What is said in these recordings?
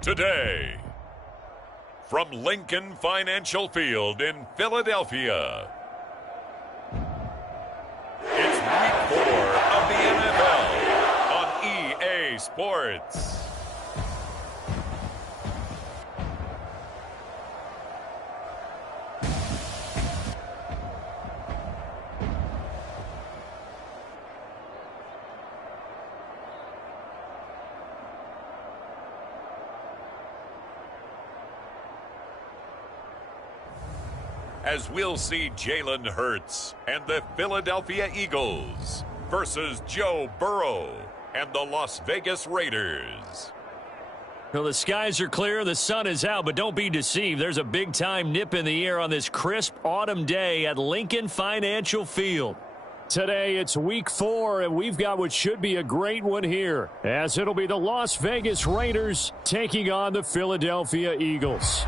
today. From Lincoln Financial Field in Philadelphia, it's Week 4 of the NFL on EA Sports. As we'll see Jalen Hurts and the Philadelphia Eagles versus Joe Burrow and the Las Vegas Raiders. Well, the skies are clear, the sun is out, but don't be deceived. There's a big-time nip in the air on this crisp autumn day at Lincoln Financial Field. Today, it's Week 4, and we've got what should be a great one here, as it'll be the Las Vegas Raiders taking on the Philadelphia Eagles.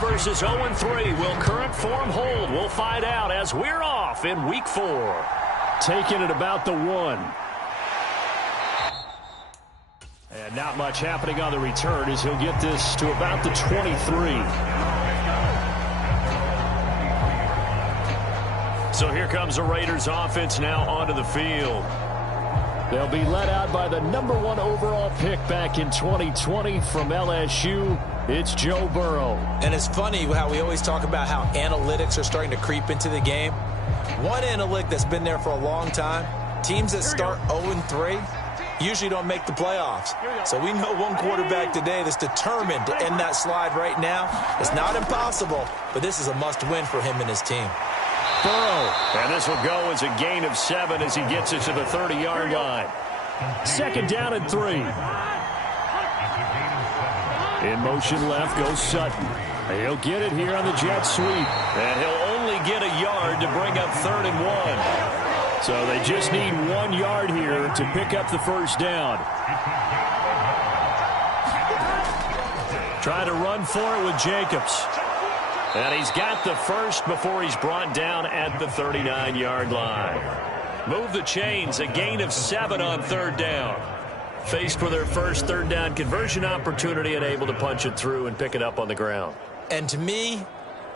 Versus 0-3. Will current form hold? We'll find out as we're off in Week 4. Taking it about the 1. And not much happening on the return as he'll get this to about the 23. So here comes the Raiders offense now onto the field. They'll be led out by the #1 overall pick back in 2020 from LSU. It's Joe Burrow. And it's funny how we always talk about how analytics are starting to creep into the game. One analytic that's been there for a long time, teams that start 0-3 usually don't make the playoffs. So we know one quarterback today that's determined to end that slide right now. It's not impossible, but this is a must-win for him and his team. Burrow, and this will go as a gain of 7 as he gets it to the 30-yard line. Second down and 3. In motion left goes Sutton. He'll get it here on the jet sweep. And he'll only get a yard to bring up 3rd and 1. So they just need 1 yard here to pick up the first down. Trying to run for it with Jacobs. And he's got the first before he's brought down at the 39-yard line. Move the chains, a gain of 7 on 3rd down. Faced with their first 3rd down conversion opportunity and able to punch it through and pick it up on the ground. And to me,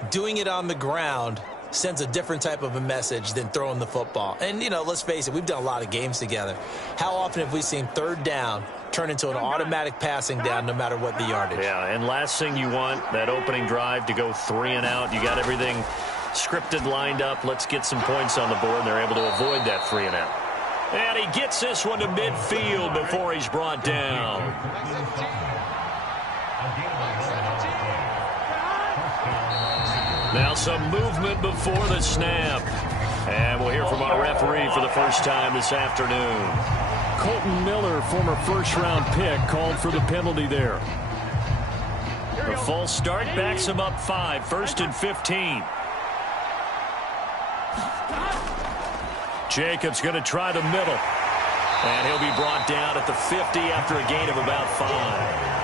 doing it on the ground sends a different type of a message than throwing the football. And, you know, let's face it, we've done a lot of games together. How often have we seen 3rd down turn into an automatic passing down no matter what the yardage? Yeah, and last thing you want, that opening drive to go 3 and out. You got everything scripted, lined up. Let's get some points on the board, and they're able to avoid that 3 and out. And he gets this one to midfield before he's brought down. Now some movement before the snap. And we'll hear from our referee for the first time this afternoon. Colton Miller, former first-round pick, called for the penalty there. The false start backs him up 5, 1st and 15. Jacobs going to try the middle. And he'll be brought down at the 50 after a gain of about 5.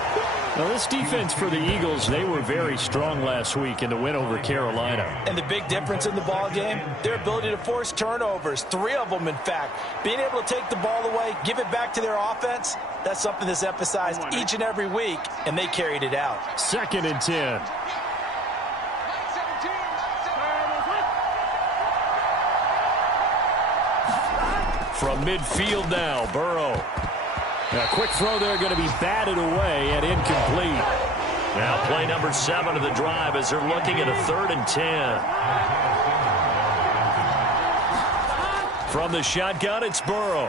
Now, this defense for the Eagles, they were very strong last week in the win over Carolina. And the big difference in the ball game, their ability to force turnovers, 3 of them, in fact. Being able to take the ball away, give it back to their offense, that's something that's emphasized each and every week, and they carried it out. 2nd and 10. From midfield now, Burrow. A quick throw there going to be batted away and incomplete. Now play number 7 of the drive as they're looking at a 3rd and 10. From the shotgun, it's Burrow.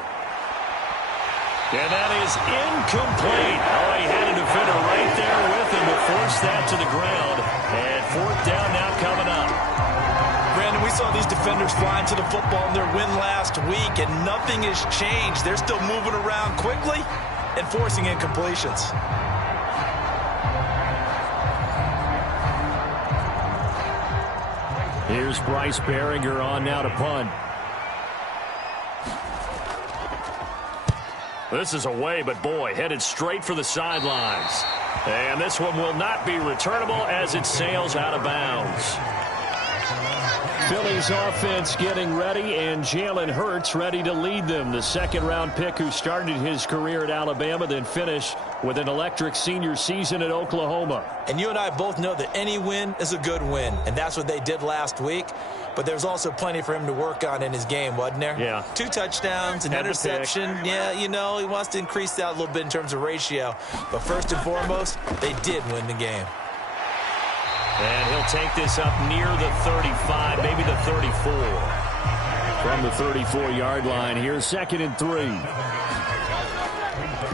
And that is incomplete. Oh, he had a defender right there with him to force that to the ground. And 4th down now coming up. Brandon, we saw these defenders flying to the football in their win last week, and nothing has changed. They're still moving around quickly and forcing incompletions. Here's Bryce Behringer on now to punt. This is away, but boy, headed straight for the sidelines. And this one will not be returnable as it sails out of bounds. Phillies offense getting ready, and Jalen Hurts ready to lead them. The second-round pick who started his career at Alabama, then finished with an electric senior season at Oklahoma. And you and I both know that any win is a good win, and that's what they did last week. But there's also plenty for him to work on in his game, wasn't there? Yeah. 2 touchdowns, an interception. Yeah, you know, he wants to increase that a little bit in terms of ratio. But first and foremost, they did win the game. And he'll take this up near the 35, maybe the 34. From the 34-yard line, here's 2nd and 3.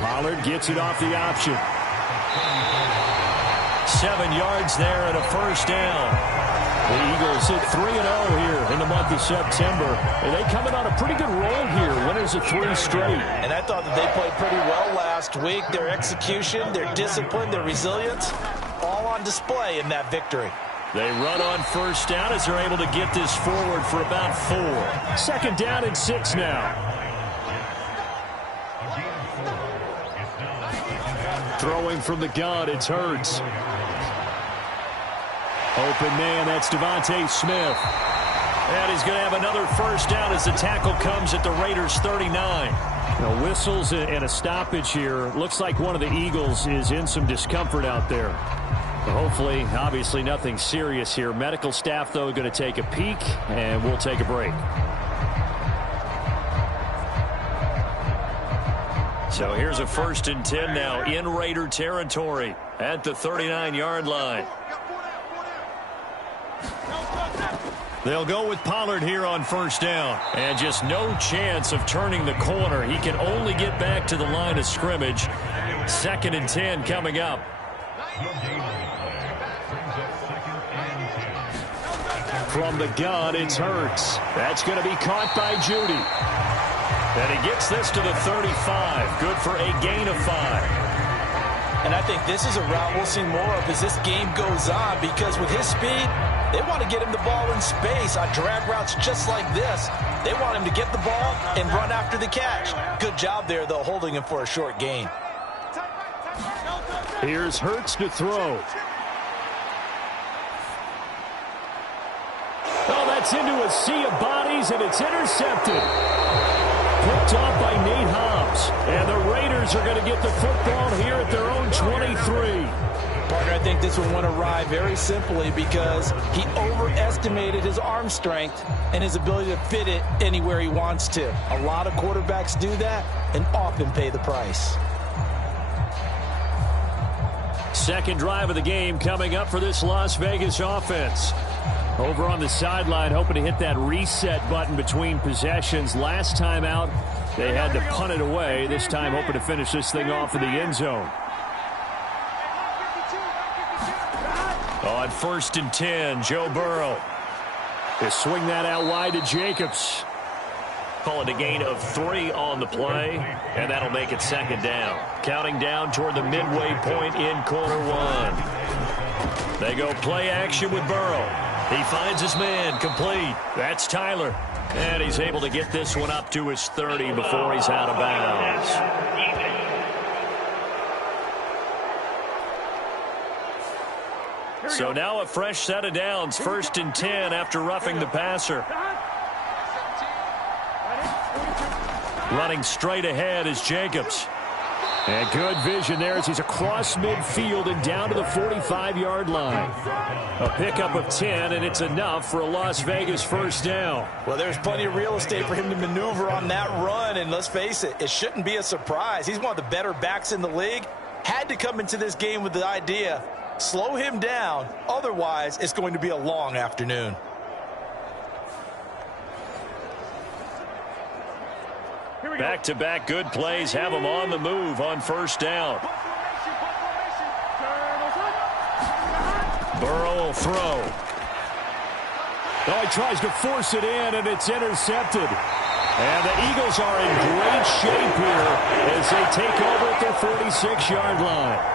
Pollard gets it off the option. 7 yards there and a first down. The Eagles hit 3-0 here in the month of September. And they coming on a pretty good roll here. Winners of 3 straight. And I thought that they played pretty well last week. Their execution, their discipline, their resilience, all on display in that victory. They run on first down as they're able to get this forward for about 4. 2nd down and 6 now. Throwing from the gun, it's Hurts. Open man, that's Devontae Smith. And he's going to have another first down as the tackle comes at the Raiders' 39. Now, whistles and a stoppage here. Looks like one of the Eagles is in some discomfort out there. Hopefully, obviously, nothing serious here. Medical staff, though, going to take a peek, and we'll take a break. So here's a 1st and 10 now in Raider territory at the 39-yard line. They'll go with Pollard here on first down. And just no chance of turning the corner. He can only get back to the line of scrimmage. 2nd and 10 coming up. From the gun, it's Hurts. That's going to be caught by Judy. And he gets this to the 35. Good for a gain of 5. And I think this is a route we'll see more of as this game goes on, because with his speed, they want to get him the ball in space on drag routes just like this. They want him to get the ball and run after the catch. Good job there, though, holding him for a short gain. Here's Hurts to throw. Oh, that's into a sea of bodies, and it's intercepted. Picked off by Nate Hobbs. And the Raiders are going to get the football here at their own 23. Partner, I think this one went awry very simply because he overestimated his arm strength and his ability to fit it anywhere he wants to. A lot of quarterbacks do that and often pay the price. Second drive of the game coming up for this Las Vegas offense. Over on the sideline, hoping to hit that reset button between possessions. Last time out, they had to punt it away. This time, hoping to finish this thing off in the end zone. On 1st and 10, Joe Burrow. They swing that out wide to Jacobs. Call it a gain of 3 on the play, and that'll make it 2nd down. Counting down toward the midway point in quarter 1. They go play action with Burrow. He finds his man, complete. That's Tyler. And he's able to get this one up to his 30 before he's out of bounds. So now a fresh set of downs. 1st and 10 after roughing the passer. Running straight ahead is Jacobs. And good vision there as he's across midfield and down to the 45-yard line. A pickup of 10, and it's enough for a Las Vegas first down. Well, there's plenty of real estate for him to maneuver on that run, and let's face it, it shouldn't be a surprise. He's one of the better backs in the league. Had to come into this game with the idea, slow him down, otherwise it's going to be a long afternoon. Back-to-back good plays have him on the move on first down. Burrow will throw. Oh, he tries to force it in, and it's intercepted. And the Eagles are in great shape here as they take over at their 46-yard line.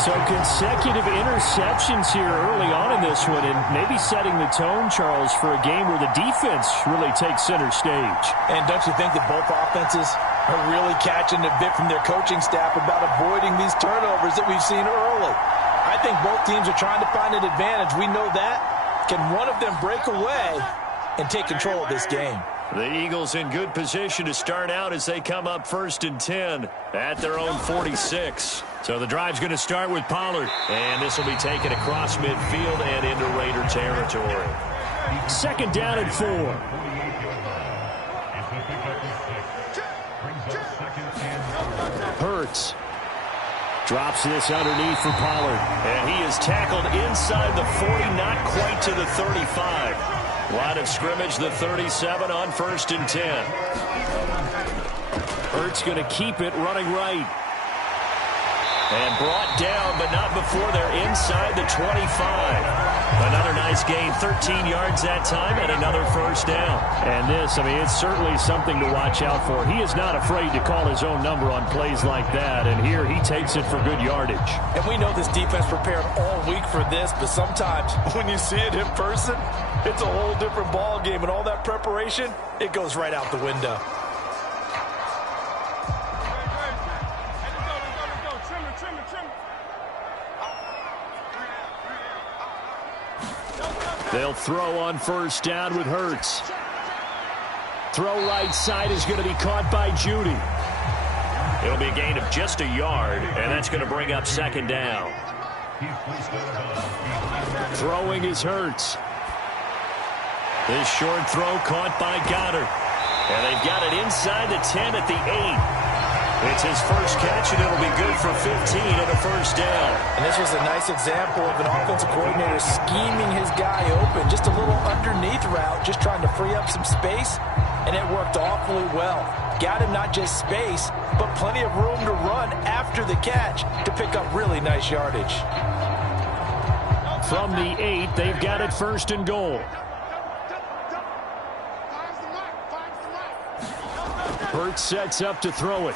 So consecutive interceptions here early on in this one, and maybe setting the tone, Charles, for a game where the defense really takes center stage. And don't you think that both offenses are really catching a bit from their coaching staff about avoiding these turnovers that we've seen early. I think both teams are trying to find an advantage. We know that. Can one of them break away and take control of this game? The Eagles in good position to start out as they come up 1st and 10 at their own 46. So the drive's going to start with Pollard. And this will be taken across midfield and into Raider territory. 2nd down and 4. Hurts drops this underneath for Pollard. And he is tackled inside the 40, not quite to the 35. Line of scrimmage, the 37 on 1st and 10. Hurts going to keep it running right. And brought down, but not before they're inside the 25. Another nice gain, 13 yards that time, and another 1st down. And this, I mean, it's certainly something to watch out for. He is not afraid to call his own number on plays like that, and here he takes it for good yardage. And we know this defense prepared all week for this, but sometimes when you see it in person, it's a whole different ball game, and all that preparation, it goes right out the window. They'll throw on 1st down with Hurts. Throw right side is going to be caught by Judy. It'll be a gain of just a yard, and that's going to bring up 2nd down. Throwing is Hurts. This short throw caught by Goddard. And they've got it inside the 10 at the 8. It's his first catch, and it'll be good for 15 and a 1st down. And this was a nice example of an offensive coordinator scheming his guy open. Just a little underneath route, just trying to free up some space, and it worked awfully well. Got him not just space, but plenty of room to run after the catch to pick up really nice yardage. From the 8, they've got it 1st and goal. Hurts sets up to throw it.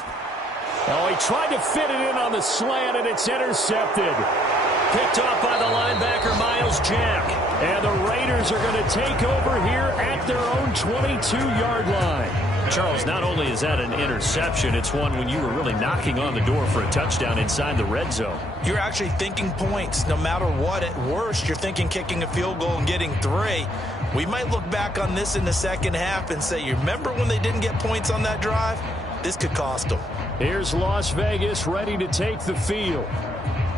Oh, he tried to fit it in on the slant, and it's intercepted. Picked off by the linebacker, Miles Jack. And the Raiders are going to take over here at their own 22-yard line. Charles, not only is that an interception, it's one when you were really knocking on the door for a touchdown inside the red zone. You're actually thinking points. No matter what, at worst, you're thinking kicking a field goal and getting 3. We might look back on this in the second half and say, you remember when they didn't get points on that drive? This could cost them. Here's Las Vegas ready to take the field.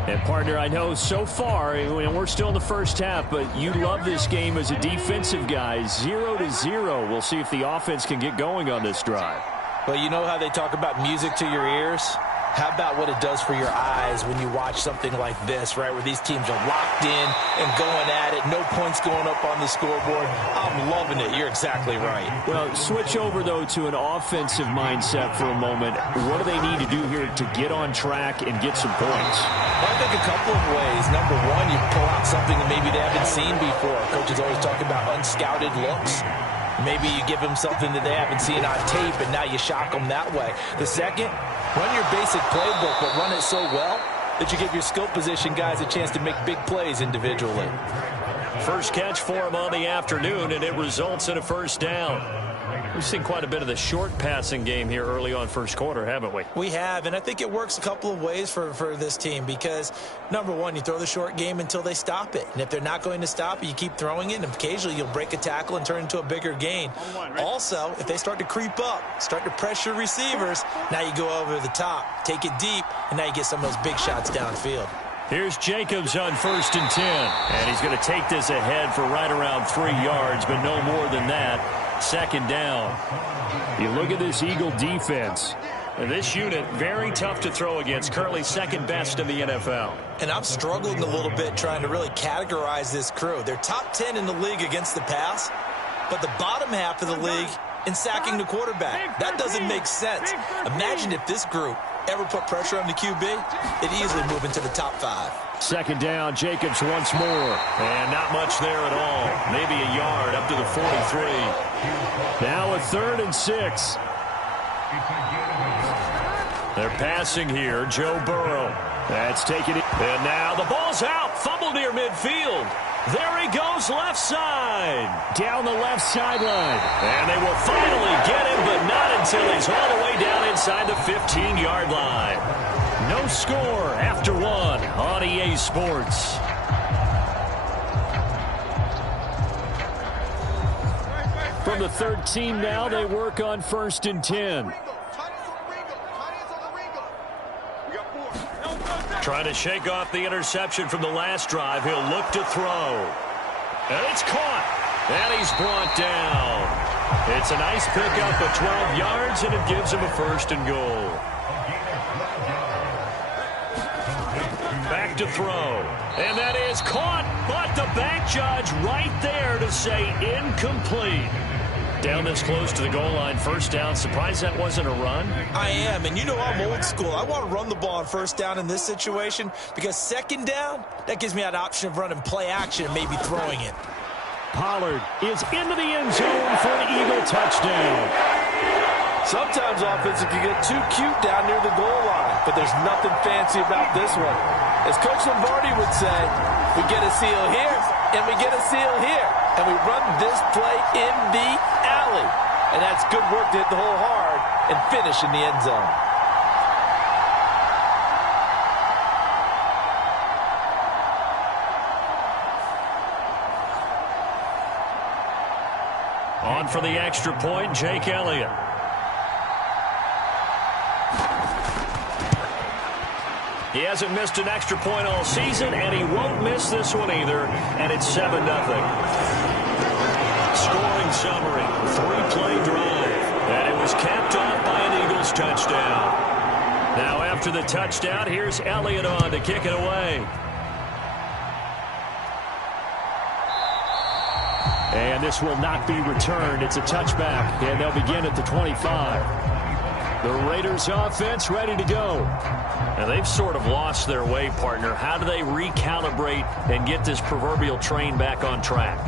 And, partner, I know so far, and we're still in the first half, but you love this game as a defensive guy. 0-0. We'll see if the offense can get going on this drive. Well, you know how they talk about music to your ears? How about what it does for your eyes when you watch something like this, right, where these teams are locked in and going at it, no points going up on the scoreboard? I'm loving it. You're exactly right. Well, switch over, though, to an offensive mindset for a moment. What do they need to do here to get on track and get some points? Well, I think a couple of ways. Number one, you pull out something that maybe they haven't seen before. Coaches always talk about unscouted looks. Maybe you give them something that they haven't seen on tape, and now you shock them that way. The second, run your basic playbook, but run it so well that you give your skill position guys a chance to make big plays individually. First catch for him on the afternoon, and it results in a 1st down. We've seen quite a bit of the short passing game here early on first quarter, haven't we? We have, and I think it works a couple of ways for this team because, number one, you throw the short game until they stop it. And if they're not going to stop it, you keep throwing it, and occasionally you'll break a tackle and turn into a bigger gain. Also, if they start to creep up, start to pressure receivers, now you go over the top, take it deep, and now you get some of those big shots downfield. Here's Jacobs on 1st and 10. And he's going to take this ahead for right around 3 yards, but no more than that. 2nd down. You look at this Eagle defense. This unit, very tough to throw against. Currently 2nd best in the NFL. And I'm struggling a little bit trying to really categorize this crew. They're top 10 in the league against the pass, but the bottom half of the league in sacking the quarterback. That doesn't make sense. Imagine if this group ever put pressure on the QB, it'd easily move into the top 5. 2nd down, Jacobs once more. And not much there at all. Maybe a yard up to the 43. Now a 3rd and 6. They're passing here. Joe Burrow. That's taken it. And now the ball's out. Fumble near midfield. There he goes left side. Down the left sideline. And they will finally get him, but not until he's all the way down inside the 15-yard line. No score after one on EA Sports. From the 13 now, they work on 1st and 10. Trying to shake off the interception from the last drive. He'll look to throw. And it's caught. And he's brought down. It's a nice pickup of 12 yards, and it gives him a 1st and goal. Back to throw. And that is caught, but the back judge right there to say incomplete. Down this close to the goal line, 1st down. Surprised that wasn't a run? I am, and you know I'm old school. I want to run the ball on 1st down in this situation because 2nd down, that gives me that option of running play action and maybe throwing it. Pollard is into the end zone for an Eagle touchdown. Sometimes offenses can get too cute down near the goal line, but there's nothing fancy about this one. As Coach Lombardi would say, we get a seal here, and we get a seal here, and we run this play in the alley. And that's good work to hit the hole hard and finish in the end zone. On for the extra point, Jake Elliott. He hasn't missed an extra point all season, and he won't miss this one either, and it's 7-0. Scoring summary, 3-play drive, and it was capped off by an Eagles touchdown. Now after the touchdown, here's Elliott on to kick it away. And this will not be returned. It's a touchback, and they'll begin at the 25. The Raiders offense ready to go. And they've sort of lost their way, partner. How do they recalibrate and get this proverbial train back on track?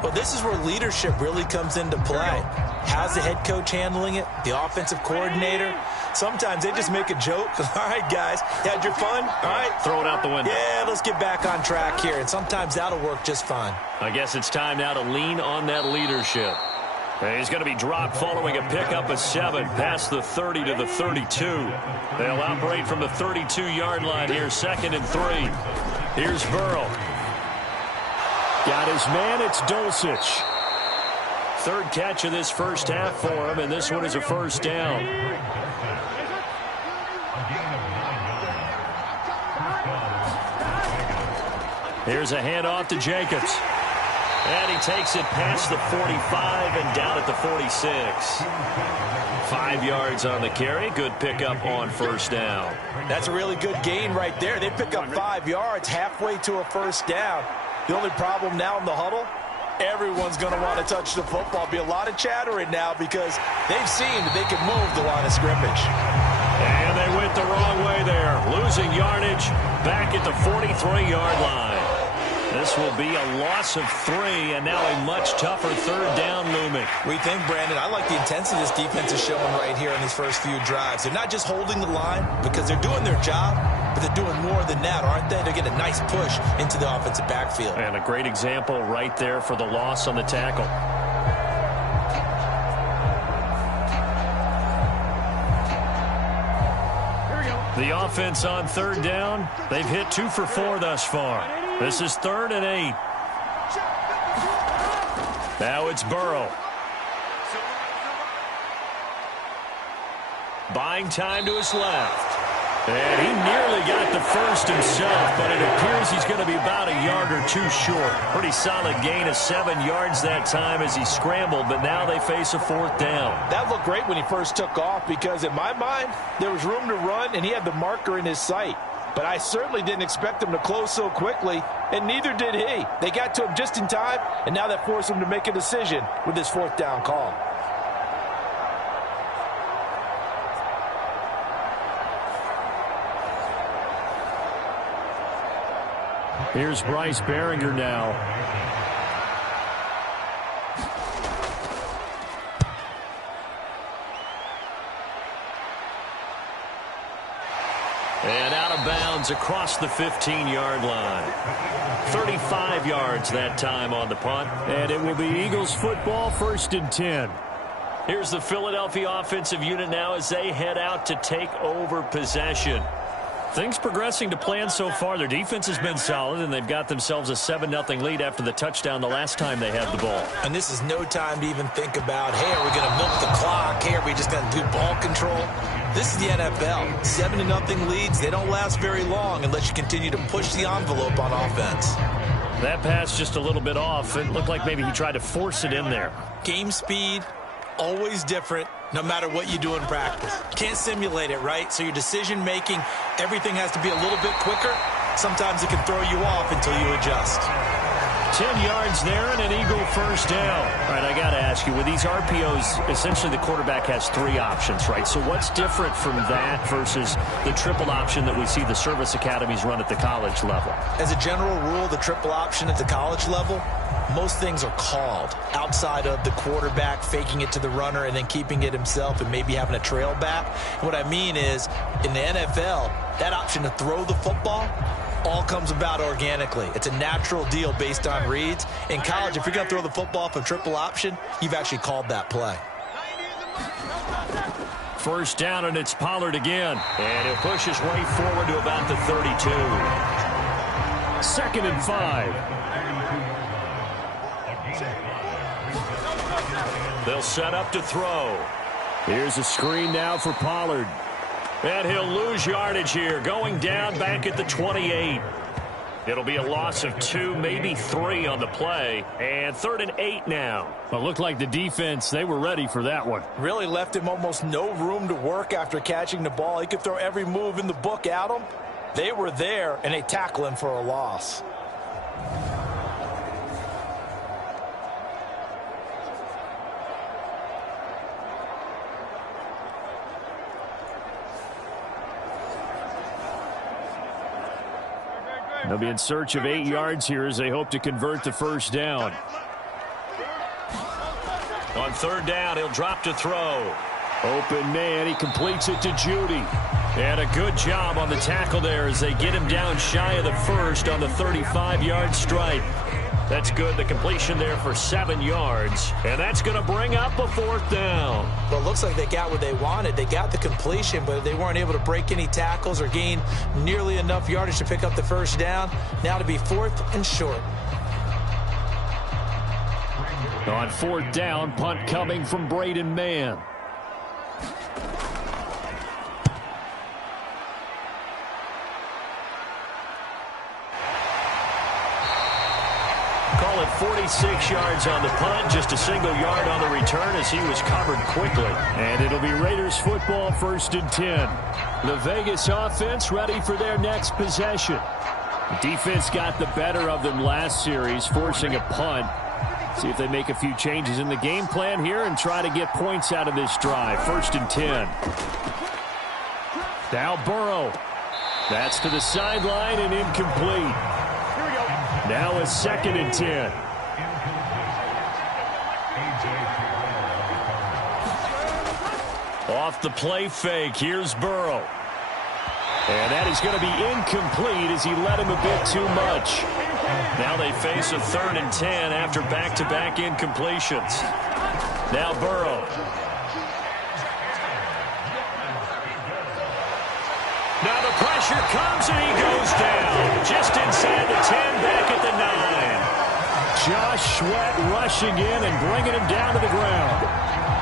Well, this is where leadership really comes into play. How's the head coach handling it? The offensive coordinator? Sometimes they just make a joke. All right, guys, had your fun? All right. Throw it out the window. Yeah, let's get back on track here. And sometimes that'll work just fine. I guess it's time now to lean on that leadership. And he's going to be dropped following a pickup of 7 past the 30 to the 32. They'll operate from the 32-yard line here, 2nd and 3. Here's Burrow. Got his man, it's Dulcich. 3rd catch of this first half for him, and this one is a 1st down. Here's a handoff to Jacobs. And he takes it past the 45 and down at the 46. 5 yards on the carry. Good pickup on 1st down. That's a really good gain right there. They pick up 5 yards halfway to a 1st down. The only problem now in the huddle, everyone's going to want to touch the football. Be a lot of chattering now because they've seen that they can move the line of scrimmage. And they went the wrong way there. Losing yardage back at the 43-yard line. This will be a loss of 3, and now a much tougher 3rd down looming. We think, Brandon, I like the intensity this defense is showing right here in these first few drives. They're not just holding the line because they're doing their job, but they're doing more than that, aren't they? They're getting a nice push into the offensive backfield. And a great example right there for the loss on the tackle. The offense on 3rd down, they've hit 2 for 4 thus far. This is 3rd and 8. Now it's Burrow. Buying time to his left. And he nearly got the first himself, but it appears he's going to be about a yard or 2 short. Pretty solid gain of 7 yards that time as he scrambled, but now they face a 4th down. That looked great when he first took off because in my mind, there was room to run and he had the marker in his sight. But I certainly didn't expect him to close so quickly, and neither did he. They got to him just in time, and now that forced him to make a decision with his 4th down call. Here's Bryce Behringer now. And out of bounds inbounds across the 15-yard line. 35 yards that time on the punt. And it will be Eagles football, 1st and 10. Here's the Philadelphia offensive unit now as they head out to take over possession. Things progressing to plan so far. Their defense has been solid, and they've got themselves a 7-0 lead after the touchdown the last time they had the ball. And this is no time to even think about, hey, are we going to milk the clock? Hey, are we just going to do ball control? This is the NFL. 7-0 leads, they don't last very long unless you continue to push the envelope on offense. That pass just a little bit off. It looked like maybe he tried to force it in there. Game speed, always different, no matter what you do in practice. Can't simulate it, right? So your decision-making, everything has to be a little bit quicker. Sometimes it can throw you off until you adjust. 10 yards there and an Eagle first down. All right, I got to ask you, with these RPOs, essentially the quarterback has 3 options, right? So what's different from that versus the triple option that we see the service academies run at the college level? As a general rule, the triple option at the college level, most things are called outside of the quarterback faking it to the runner and then keeping it himself and maybe having a trail back. What I mean is, in the NFL, that option to throw the football all comes about organically. It's a natural deal based on reads. In college, if you're going to throw the football from triple option, you've actually called that play. First down, and it's Pollard again. And he'll push his way forward to about the 32. 2nd and 5. They'll set up to throw. Here's a screen now for Pollard. And he'll lose yardage here, going down back at the 28. It'll be a loss of 2, maybe 3 on the play. And 3rd and 8 now. Well, it looked like the defense, they were ready for that one. Really left him almost no room to work after catching the ball. He could throw every move in the book at him. They were there, and they tackle him for a loss. They'll be in search of 8 yards here as they hope to convert the first down. On 3rd down, he'll drop to throw. Open man, he completes it to Judy. And a good job on the tackle there as they get him down shy of the first on the 35-yard stripe. That's good. The completion there for 7 yards. And that's going to bring up a 4th down. Well, it looks like they got what they wanted. They got the completion, but they weren't able to break any tackles or gain nearly enough yardage to pick up the first down. Now to be 4th and short. On 4th down, punt coming from Braden Mann. Call it 46 yards on the punt, just a single yard on the return as he was covered quickly. And it'll be Raiders football, 1st and 10. The Vegas offense ready for their next possession. The defense got the better of them last series, forcing a punt. See if they make a few changes in the game plan here and try to get points out of this drive. 1st and 10. Now Burrow. That's to the sideline and incomplete. Now a 2nd and 10. Off the play fake, here's Burrow. And that is going to be incomplete as he led him a bit too much. Now they face a 3rd and 10 after back-to-back incompletions. Now Burrow. Now the pressure comes and he goes down. Just inside the 10, back at the 9. Josh Sweat rushing in and bringing him down to the ground.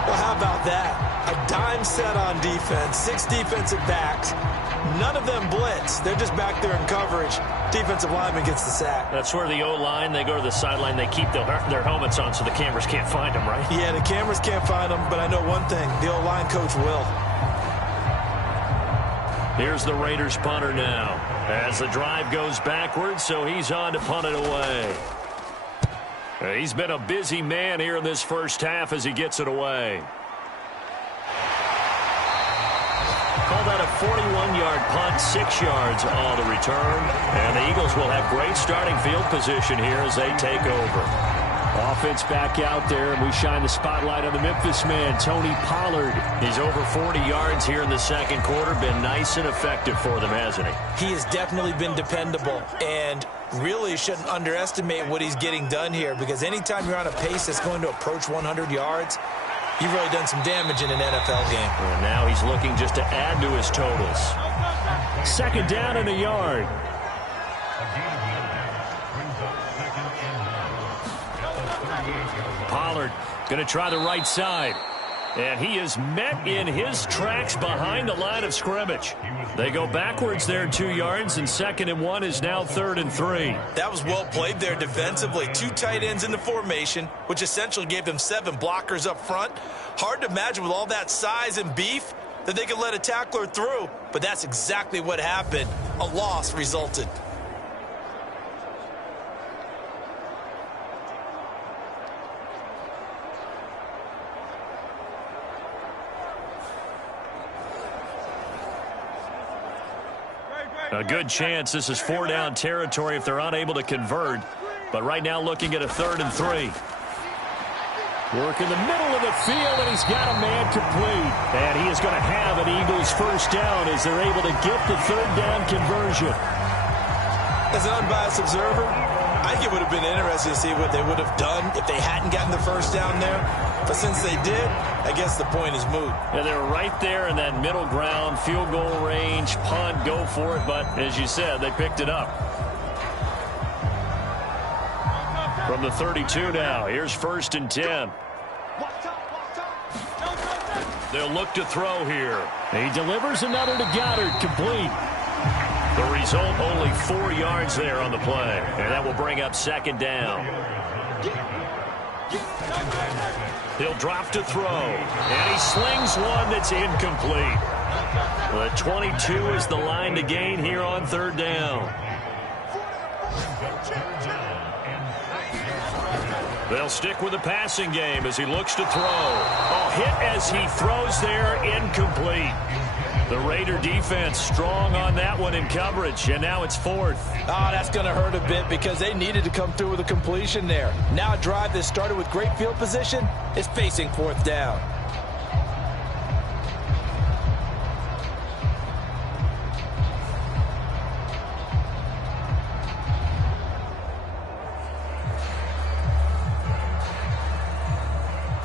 Well, how about that? A dime set on defense, 6 defensive backs. None of them blitz. They're just back there in coverage. Defensive lineman gets the sack. That's where the O-line, they go to the sideline, they keep their helmets on so the cameras can't find them, right? Yeah, the cameras can't find them, but I know one thing. The O-line coach will. Here's the Raiders punter now. As the drive goes backwards, so he's on to punt it away. He's been a busy man here in this first half as he gets it away. Call that a 41-yard punt, 6 yards on the return. And the Eagles will have great starting field position here as they take over. Offense back out there, and we shine the spotlight on the Memphis man, Tony Pollard. He's over 40 yards here in the second quarter. Been nice and effective for them, hasn't he? He has definitely been dependable, and really shouldn't underestimate what he's getting done here, because anytime you're on a pace that's going to approach 100 yards, you've really done some damage in an NFL game. And now he's looking just to add to his totals. Second down and a yard. Pollard going to try the right side. And he is met in his tracks behind the line of scrimmage. They go backwards there 2 yards, and 2nd and 1 is now 3rd and 3. That was well played there defensively. 2 tight ends in the formation, which essentially gave them 7 blockers up front. Hard to imagine with all that size and beef that they could let a tackler through, but that's exactly what happened. A loss resulted. A good chance this is 4-down territory if they're unable to convert. But right now looking at a 3rd and 3. Work in the middle of the field, and he's got a man complete. And he is going to have an Eagles first down as they're able to get the 3rd down conversion. As an unbiased observer, I think it would have been interesting to see what they would have done if they hadn't gotten the first down there. But since they did, I guess the point is moot. Yeah, they're right there in that middle ground, field goal range, punt, go for it. But as you said, they picked it up. From the 32 now, here's 1st and 10. They'll look to throw here. He delivers another to Goddard, complete. The result, only 4 yards there on the play. And that will bring up 2nd down. He'll drop to throw. And he slings one that's incomplete. The 22 is the line to gain here on 3rd down. They'll stick with the passing game as he looks to throw. Oh, hit as he throws there, incomplete. The Raider defense strong on that one in coverage, and now it's 4th. Oh, that's going to hurt a bit because they needed to come through with a completion there. Now a drive that started with great field position is facing 4th down.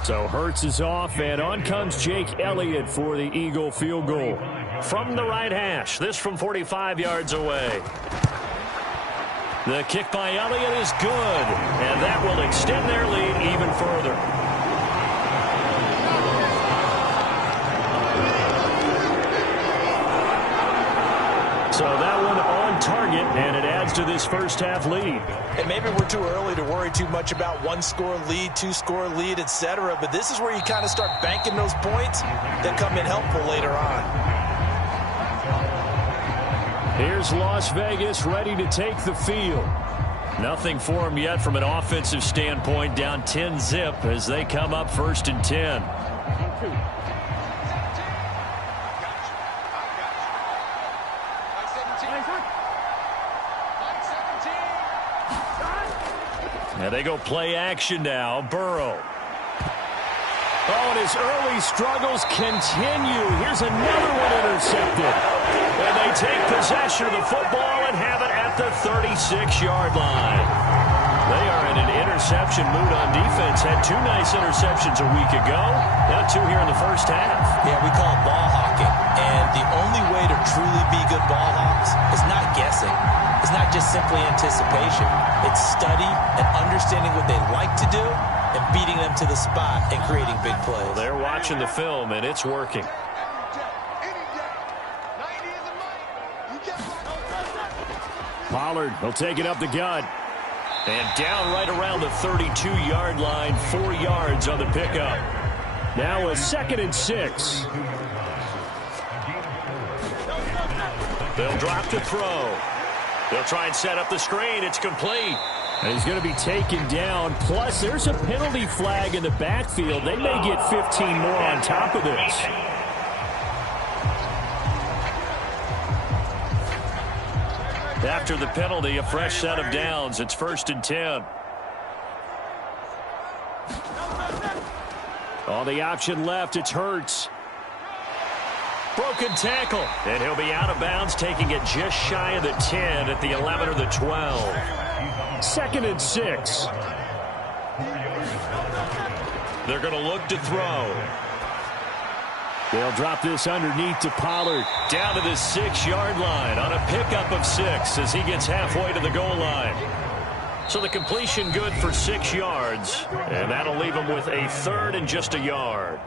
So Hurts is off, and on comes Jake Elliott for the Eagle field goal. From the right hash, this from 45 yards away. The kick by Elliott is good, and that will extend their lead even further. So that one on target, and it adds to this first half lead. And maybe we're too early to worry too much about 1-score lead, 2-score lead, etc. But this is where you kind of start banking those points that come in helpful later on. Here's Las Vegas ready to take the field. Nothing for them yet from an offensive standpoint, down 10-zip as they come up 1st and 10. And they go play action now. Burrow. Oh, and his early struggles continue. Here's another one intercepted. And they take possession of the football and have it at the 36-yard line. They are in an interception mood on defense. Had 2 nice interceptions a week ago. Now 2 here in the first half. Yeah, we call it ball hawking. And the only way to truly be good ball hawks is not guessing. It's not just simply anticipation. It's study and understanding what they like to do and beating them to the spot and creating big plays. Well, they're watching the film, and it's working. Pollard will take it up the gut. And down right around the 32-yard line, 4 yards on the pickup. Now a 2nd and 6. They'll drop to throw. They'll try and set up the screen. It's complete. And he's going to be taken down. Plus, there's a penalty flag in the backfield. They may get 15 more on top of this. After the penalty, a fresh set of downs. It's 1st and 10. On the option left, it's Hurts. Broken tackle. And he'll be out of bounds, taking it just shy of the 10 at the 11 or the 12. 2nd and 6. They're going to look to throw. They'll drop this underneath to Pollard. Down to the 6-yard line on a pickup of 6 as he gets halfway to the goal line. So the completion good for 6 yards, and that'll leave him with a 3rd and just a yard.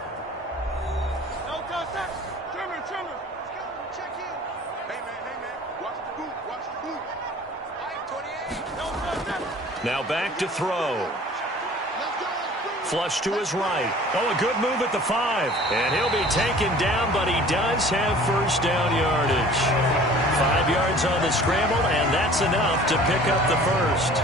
Now back to throw. Flush to his right. Oh, a good move at the 5. And he'll be taken down, but he does have first down yardage. 5 yards on the scramble, and that's enough to pick up the first.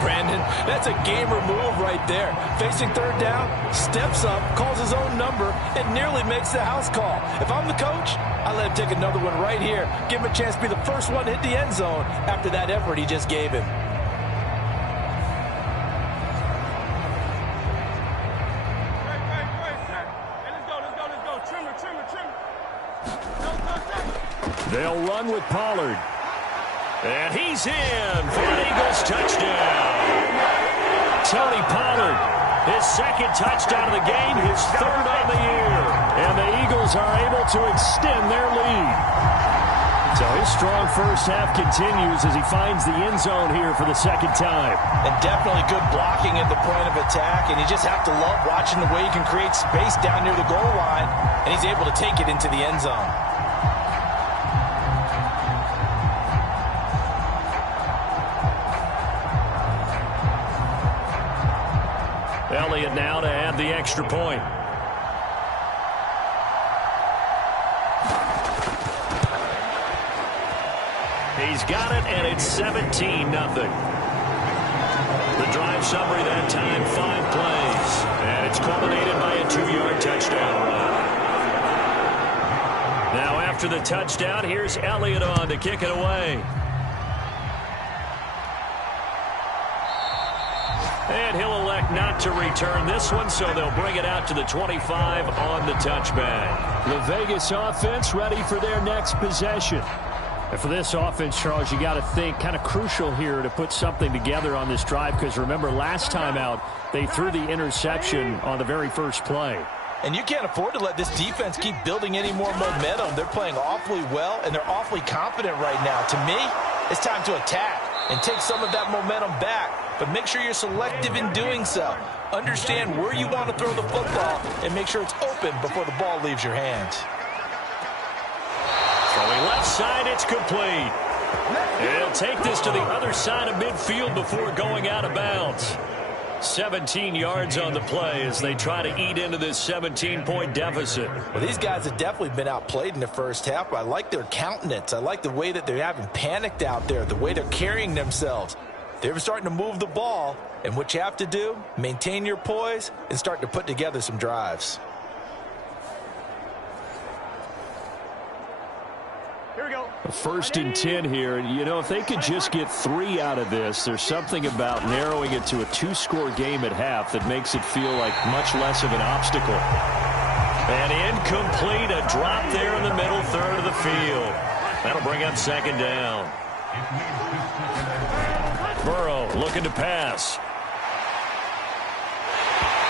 Brandon, that's a gamer move right there. Facing 3rd down, steps up, calls his own number, and nearly makes the house call. If I'm the coach, I let him take another one right here. Give him a chance to be the first one to hit the end zone after that effort he just gave him. They'll run with Pollard. And he's in for an Eagles touchdown. Tony Pollard, his 2nd touchdown of the game, his 3rd on the year. And the Eagles are able to extend their lead. So his strong first half continues as he finds the end zone here for the 2nd time. And definitely good blocking at the point of attack. And you just have to love watching the way he can create space down near the goal line. And he's able to take it into the end zone. Elliott now to add the extra point. He's got it, and it's 17-0. The drive summary that time, 5 plays. And it's culminated by a 2-yard touchdown run. Now after the touchdown, here's Elliott on to kick it away. And he'll elect not to return this one, so they'll bring it out to the 25 on the touchback. The Vegas offense ready for their next possession. And for this offense, Charles, you got to think kind of crucial here to put something together on this drive, because remember last time out, they threw the interception on the very first play. And you can't afford to let this defense keep building any more momentum. They're playing awfully well, and they're awfully confident right now. To me, it's time to attack and take some of that momentum back. But make sure you're selective in doing so. Understand where you want to throw the football and make sure it's open before the ball leaves your hands. Throwing left side, it's complete. He'll take this to the other side of midfield before going out of bounds. 17 yards on the play as they try to eat into this 17-point deficit. Well, these guys have definitely been outplayed in the first half, but I like their countenance. I like the way that they haven't panicked out there, the way they're carrying themselves. They're starting to move the ball, and what you have to do, maintain your poise and start to put together some drives. Here we go. 1st and 10 here, and you know, if they could just get 3 out of this, there's something about narrowing it to a 2-score game at half that makes it feel like much less of an obstacle. And incomplete, a drop there in the middle 3rd of the field. That'll bring up 2nd down. Burrow looking to pass.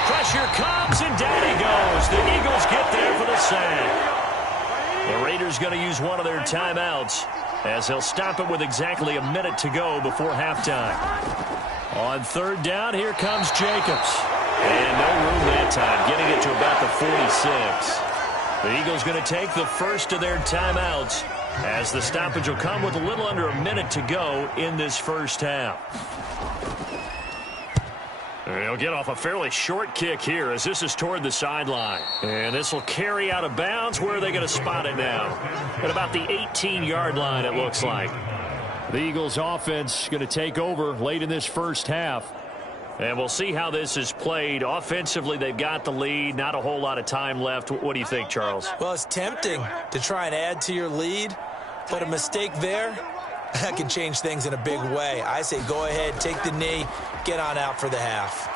Pressure comes, and down he goes. The Eagles get there for the sack. The Raiders going to use one of their timeouts as they'll stop it with exactly a minute to go before halftime. On 3rd down, here comes Jacobs. And no room that time, getting it to about the 46. The Eagles going to take the first of their timeouts as the stoppage will come with a little under a minute to go in this first half. They'll get off a fairly short kick here as this is toward the sideline. And this will carry out of bounds. Where are they going to spot it now? At about the 18-yard line, it looks like. The Eagles offense going to take over late in this first half. And we'll see how this is played. Offensively, they've got the lead. Not a whole lot of time left. What do you think, Charles? Well, it's tempting to try and add to your lead, but a mistake there, that can change things in a big way. I say go ahead, take the knee, get on out for the half.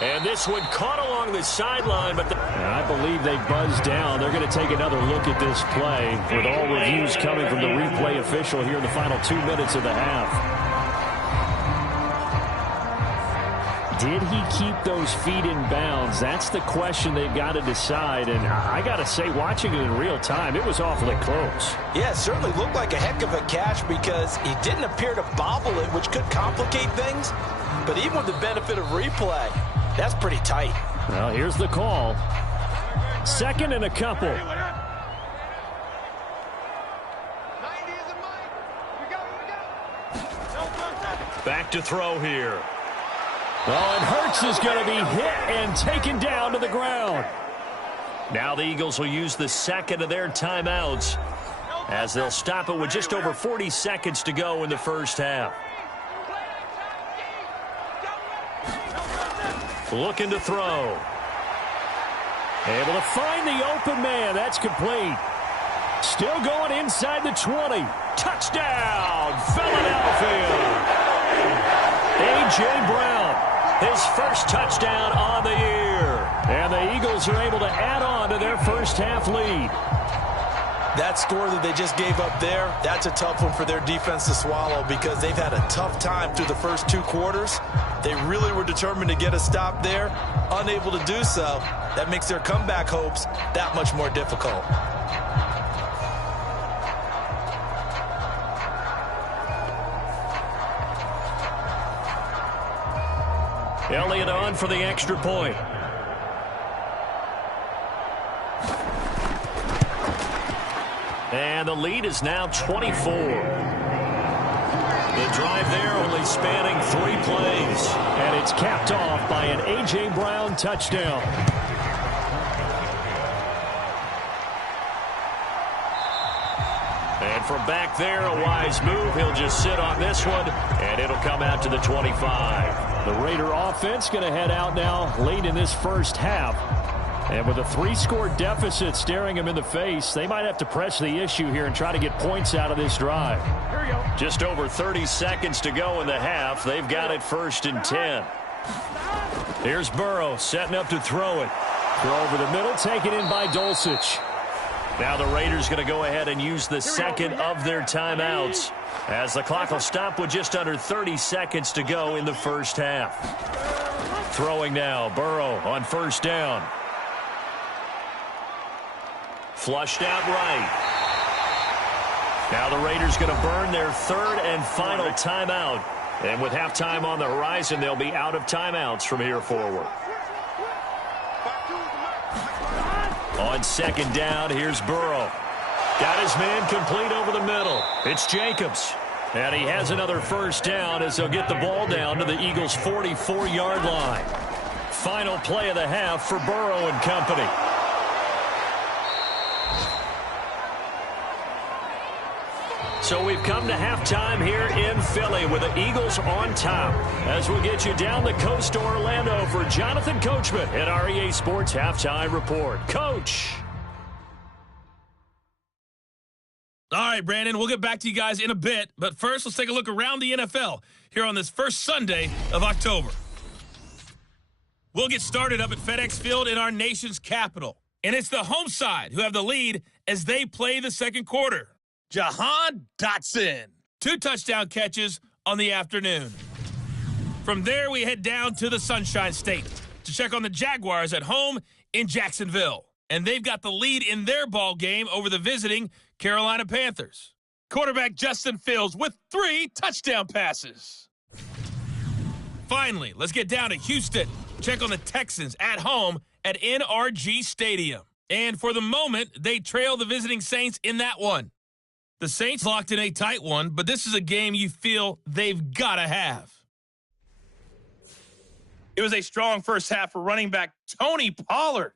And this one caught along the sideline, but I believe they buzzed down. They're going to take another look at this play with all reviews coming from the replay official here in the final 2 minutes of the half. Did he keep those feet in bounds? That's the question they've got to decide. And I got to say, watching it in real time, it was awfully close. Yeah, it certainly looked like a heck of a catch because he didn't appear to bobble it, which could complicate things. But even with the benefit of replay, that's pretty tight. Well, here's the call. Second and a couple. Back to throw here. Oh, and Hurts is going to be hit and taken down to the ground. Now the Eagles will use the second of their timeouts as they'll stop it with just over 40 seconds to go in the first half. Looking to throw. Able to find the open man. That's complete. Still going inside the 20. Touchdown, Philadelphia. A.J. Brown. His first touchdown on the year. And the Eagles are able to add on to their first half lead. That score that they just gave up there, that's a tough one for their defense to swallow because they've had a tough time through the first 2 quarters. They really were determined to get a stop there, unable to do so. That makes their comeback hopes that much more difficult. Elliott on for the extra point. And the lead is now 24. The drive there only spanning 3 plays. And it's capped off by an A.J. Brown touchdown. And from back there, a wise move. He'll just sit on this one, and it'll come out to the 25. The Raider offense going to head out now late in this first half. And with a 3-score deficit staring them in the face, they might have to press the issue here and try to get points out of this drive. Just over 30 seconds to go in the half. They've got it 1st and 10. Here's Burrow setting up to throw it. Throw over the middle, taken in by Dulcich. Now the Raiders going to go ahead and use the second of their timeouts as the clock will stop with just under 30 seconds to go in the first half. Throwing now, Burrow on 1st down. Flushed out right. Now the Raiders going to burn their 3rd and final timeout. And with halftime on the horizon, they'll be out of timeouts from here forward. On 2nd down, here's Burrow. Got his man complete over the middle. It's Jacobs. And he has another 1st down as they'll get the ball down to the Eagles' 44-yard line. Final play of the half for Burrow and company. So we've come to halftime here in Philly with the Eagles on top. As we'll get you down the coast to Orlando for Jonathan Coachman at REA Sports Halftime Report. Coach. All right, Brandon, we'll get back to you guys in a bit. But first, let's take a look around the NFL here on this first Sunday of October. We'll get started up at FedEx Field in our nation's capital. And it's the home side who have the lead as they play the second quarter. Jahan Dotson, 2 touchdown catches on the afternoon. From there, we head down to the Sunshine State to check on the Jaguars at home in Jacksonville. And they've got the lead in their ball game over the visiting Carolina Panthers. Quarterback Justin Fields with 3 touchdown passes. Finally, let's get down to Houston. Check on the Texans at home at NRG Stadium. And for the moment, they trail the visiting Saints in that one. The Saints locked in a tight one, but this is a game you feel they've got to have. It was a strong first half for running back Tony Pollard.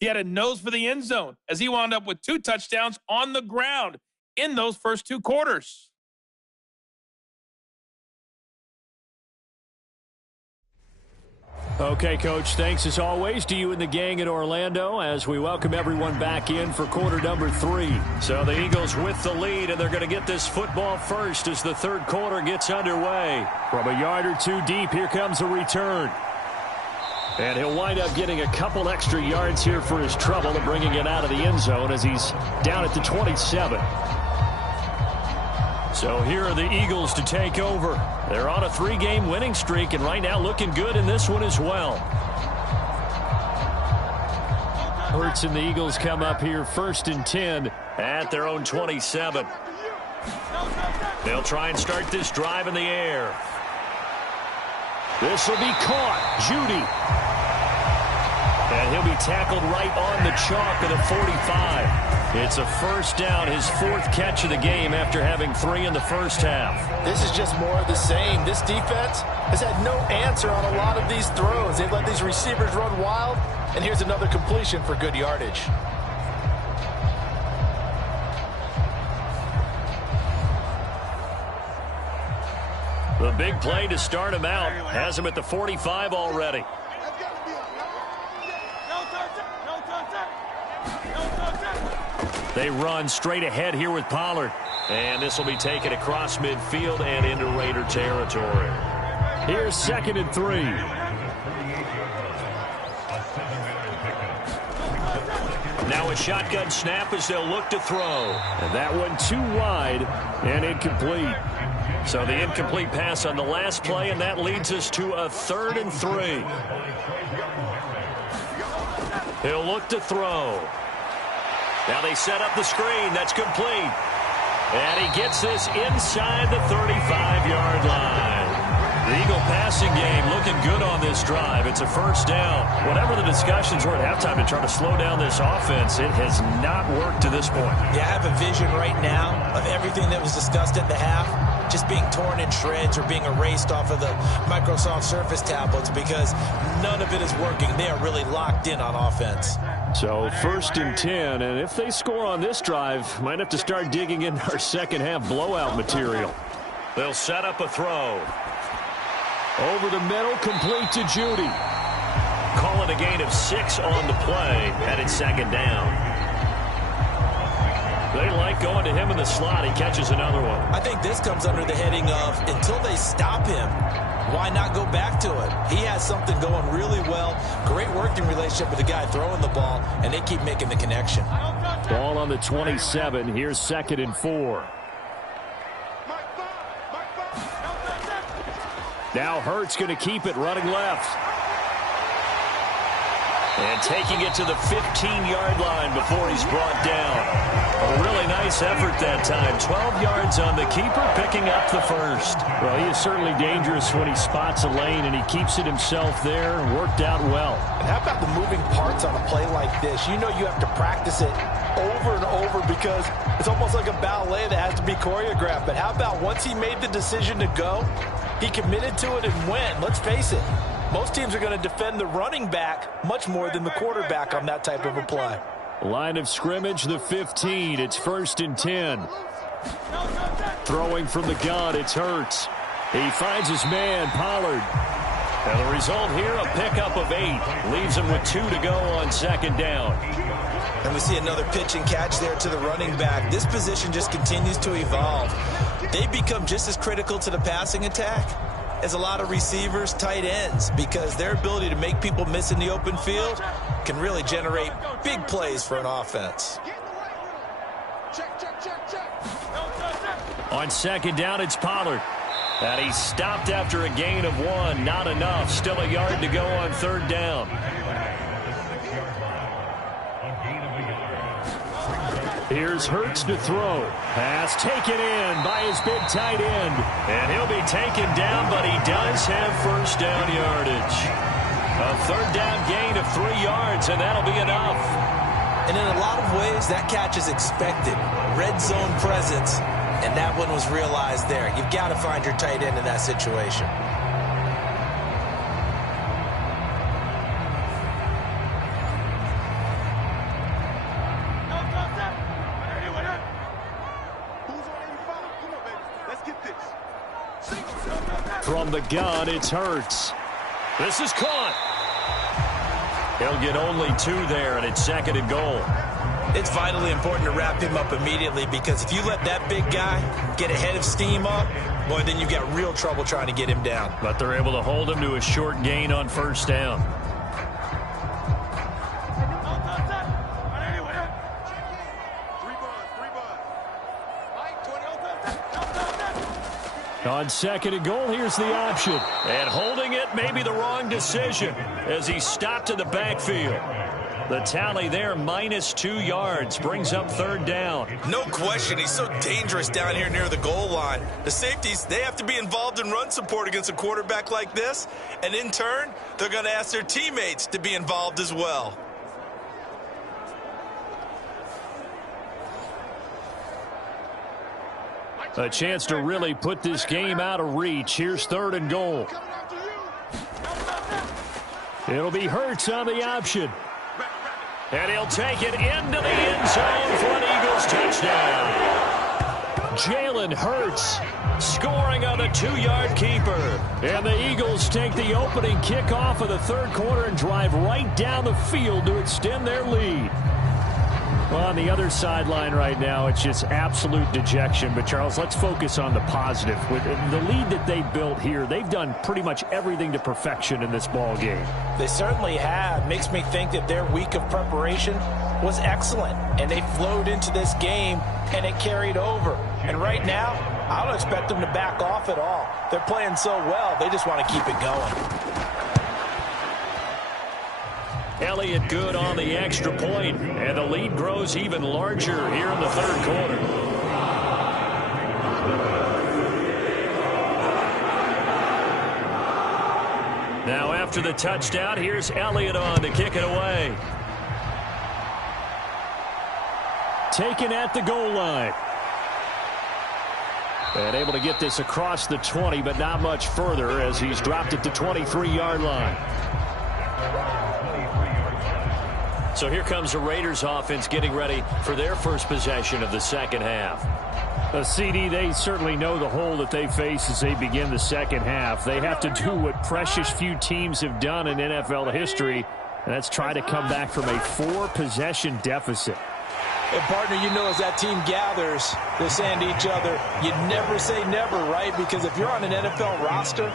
He had a nose for the end zone as he wound up with 2 touchdowns on the ground in those first 2 quarters. Okay, Coach, thanks as always to you and the gang in Orlando as we welcome everyone back in for quarter number 3. So the Eagles with the lead, and they're going to get this football first as the 3rd quarter gets underway. From a yard or 2 deep, here comes a return. And he'll wind up getting a couple extra yards here for his trouble and bringing it out of the end zone as he's down at the 27. So here are the Eagles to take over. They're on a 3-game winning streak and right now looking good in this one as well. Hurts and the Eagles come up here 1st and 10 at their own 27. They'll try and start this drive in the air. This will be caught. Judy. And he'll be tackled right on the chalk of the 45. It's a first down, his 4th catch of the game after having 3 in the first half. This is just more of the same. This defense has had no answer on a lot of these throws. They've let these receivers run wild, and here's another completion for good yardage. The big play to start him out has him at the 45 already. They run straight ahead here with Pollard. And this will be taken across midfield and into Raider territory. Here's 2nd and 3. Now a shotgun snap as they'll look to throw. And that one too wide and incomplete. So the incomplete pass on the last play, and that leads us to a 3rd and 3. He'll look to throw. Now they set up the screen. That's complete. And he gets this inside the 35-yard line. The Eagle passing game looking good on this drive. It's a first down. Whatever the discussions were at halftime to try to slow down this offense, it has not worked to this point. Yeah, I have a vision right now of everything that was discussed at the half just being torn in shreds or being erased off of the Microsoft Surface tablets because none of it is working. They are really locked in on offense. So 1st and 10, and if they score on this drive, might have to start digging in our second half blowout material. They'll set up a throw. Over the middle, complete to Judy. Call it a gain of 6 on the play, headed 2nd down. They like going to him in the slot. He catches another one. I think this comes under the heading of until they stop him, why not go back to it? He has something going really well. Great working relationship with the guy throwing the ball, and they keep making the connection. Ball on the 27. Here's 2nd and 4. Now Hurts going to keep it running left. And taking it to the 15-yard line before he's brought down. A really nice effort that time. 12 yards on the keeper, picking up the first. Well, he is certainly dangerous when he spots a lane, and he keeps it himself there. Worked out well. And how about the moving parts on a play like this? You know you have to practice it over and over because it's almost like a ballet that has to be choreographed. But how about once he made the decision to go, he committed to it and went. Let's face it. Most teams are going to defend the running back much more than the quarterback on that type of a play. Line of scrimmage, the 15. It's 1st and 10. Throwing from the gun, it's Hurts. He finds his man, Pollard. And the result here, a pickup of 8. Leaves him with 2 to go on 2nd down. And we see another pitch and catch there to the running back. This position just continues to evolve. They become just as critical to the passing attack as a lot of receivers, tight ends, because their ability to make people miss in the open field can really generate big plays for an offense. On 2nd down, it's Pollard. And he stopped after a gain of 1. Not enough. Still a yard to go on 3rd down. Here's Hurts to throw. Pass taken in by his big tight end. And he'll be taken down, but he does have first down yardage. A 3rd down gain of 3 yards, and that'll be enough. And in a lot of ways, that catch is expected. Red zone presence, and that one was realized there. You've got to find your tight end in that situation. From the gun, it's Hurts. This is caught. He'll get only 2 there, and it's 2nd and goal. It's vitally important to wrap him up immediately because if you let that big guy get ahead of steam up, boy, then you've got real trouble trying to get him down. But they're able to hold him to a short gain on 1st down. On second and goal, here's the option. And holding it may be the wrong decision as he stopped in the backfield. The tally there, -2 yards, brings up third down. No question, he's so dangerous down here near the goal line. The safeties, they have to be involved in run support against a quarterback like this. And in turn, they're going to ask their teammates to be involved as well. A chance to really put this game out of reach. Here's third and goal. It'll be Hurts on the option. And he'll take it into the end zone for an Eagles touchdown. Jalen Hurts scoring on the 2-yard keeper. And the Eagles take the opening kickoff of the third quarter and drive right down the field to extend their lead. Well, on the other sideline right now, it's just absolute dejection. But, Charles, let's focus on the positive. With the lead that they built here, they've done pretty much everything to perfection in this ball game. They certainly have. Makes me think that their week of preparation was excellent. And they flowed into this game, and it carried over. And right now, I don't expect them to back off at all. They're playing so well, they just want to keep it going. Elliott good on the extra point, and the lead grows even larger here in the third quarter. Now after the touchdown, here's Elliott on to kick it away. Taken at the goal line. And able to get this across the 20, but not much further as he's dropped it to 23-yard line. So here comes the Raiders offense getting ready for their first possession of the second half. A CD, they certainly know the hole that they face as they begin the second half. They have to do what precious few teams have done in NFL history, and that's try to come back from a 4-possession deficit. And, partner, you know as that team gathers, they're saying to each other, you never say never, right? Because if you're on an NFL roster,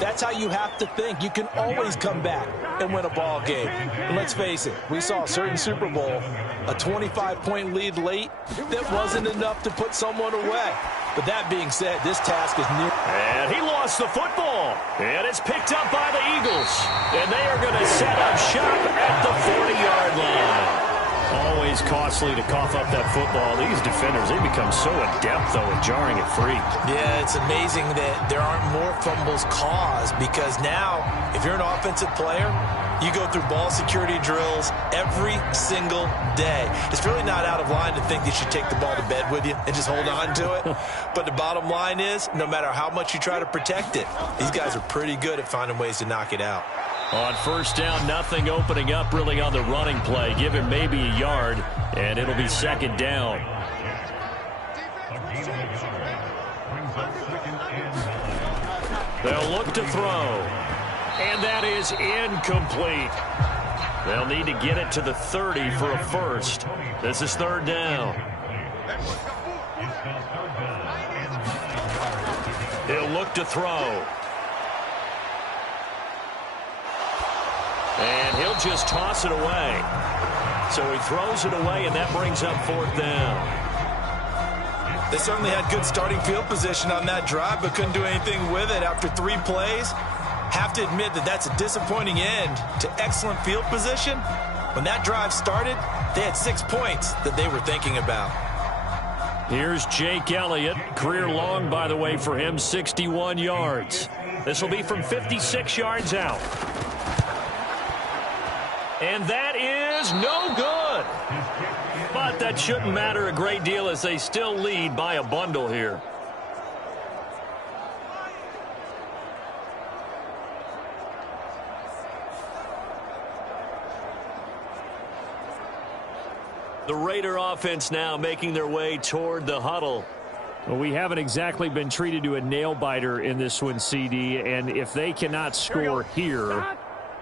that's how you have to think. You can always come back and win a ball game. And let's face it, we saw a certain Super Bowl, a 25-point lead late that wasn't enough to put someone away. But that being said, this task is near. And he lost the football. And it's picked up by the Eagles. And they are going to set up shop at the 40-yard line. Always costly to cough up that football. These defenders, they become so adept, though, at jarring it free. Yeah, it's amazing that there aren't more fumbles caused because now, if you're an offensive player, you go through ball security drills every single day. It's really not out of line to think that you should take the ball to bed with you and just hold on to it. But the bottom line is, no matter how much you try to protect it, these guys are pretty good at finding ways to knock it out. On first down, nothing opening up really on the running play. Give him maybe a yard, and it'll be second down. They'll look to throw, and that is incomplete. They'll need to get it to the 30 for a first. This is third down. He'll look to throw. And he'll just toss it away. So he throws it away, and that brings up fourth down. They certainly had good starting field position on that drive, but couldn't do anything with it after 3 plays. Have to admit that that's a disappointing end to excellent field position. When that drive started, they had 6 points that they were thinking about. Here's Jake Elliott. Career long, by the way, for him, 61 yards. This will be from 56 yards out. And that is no good. But that shouldn't matter a great deal as they still lead by a bundle here. The Raider offense now making their way toward the huddle. Well, we haven't exactly been treated to a nail-biter in this one, CD, and if they cannot score here,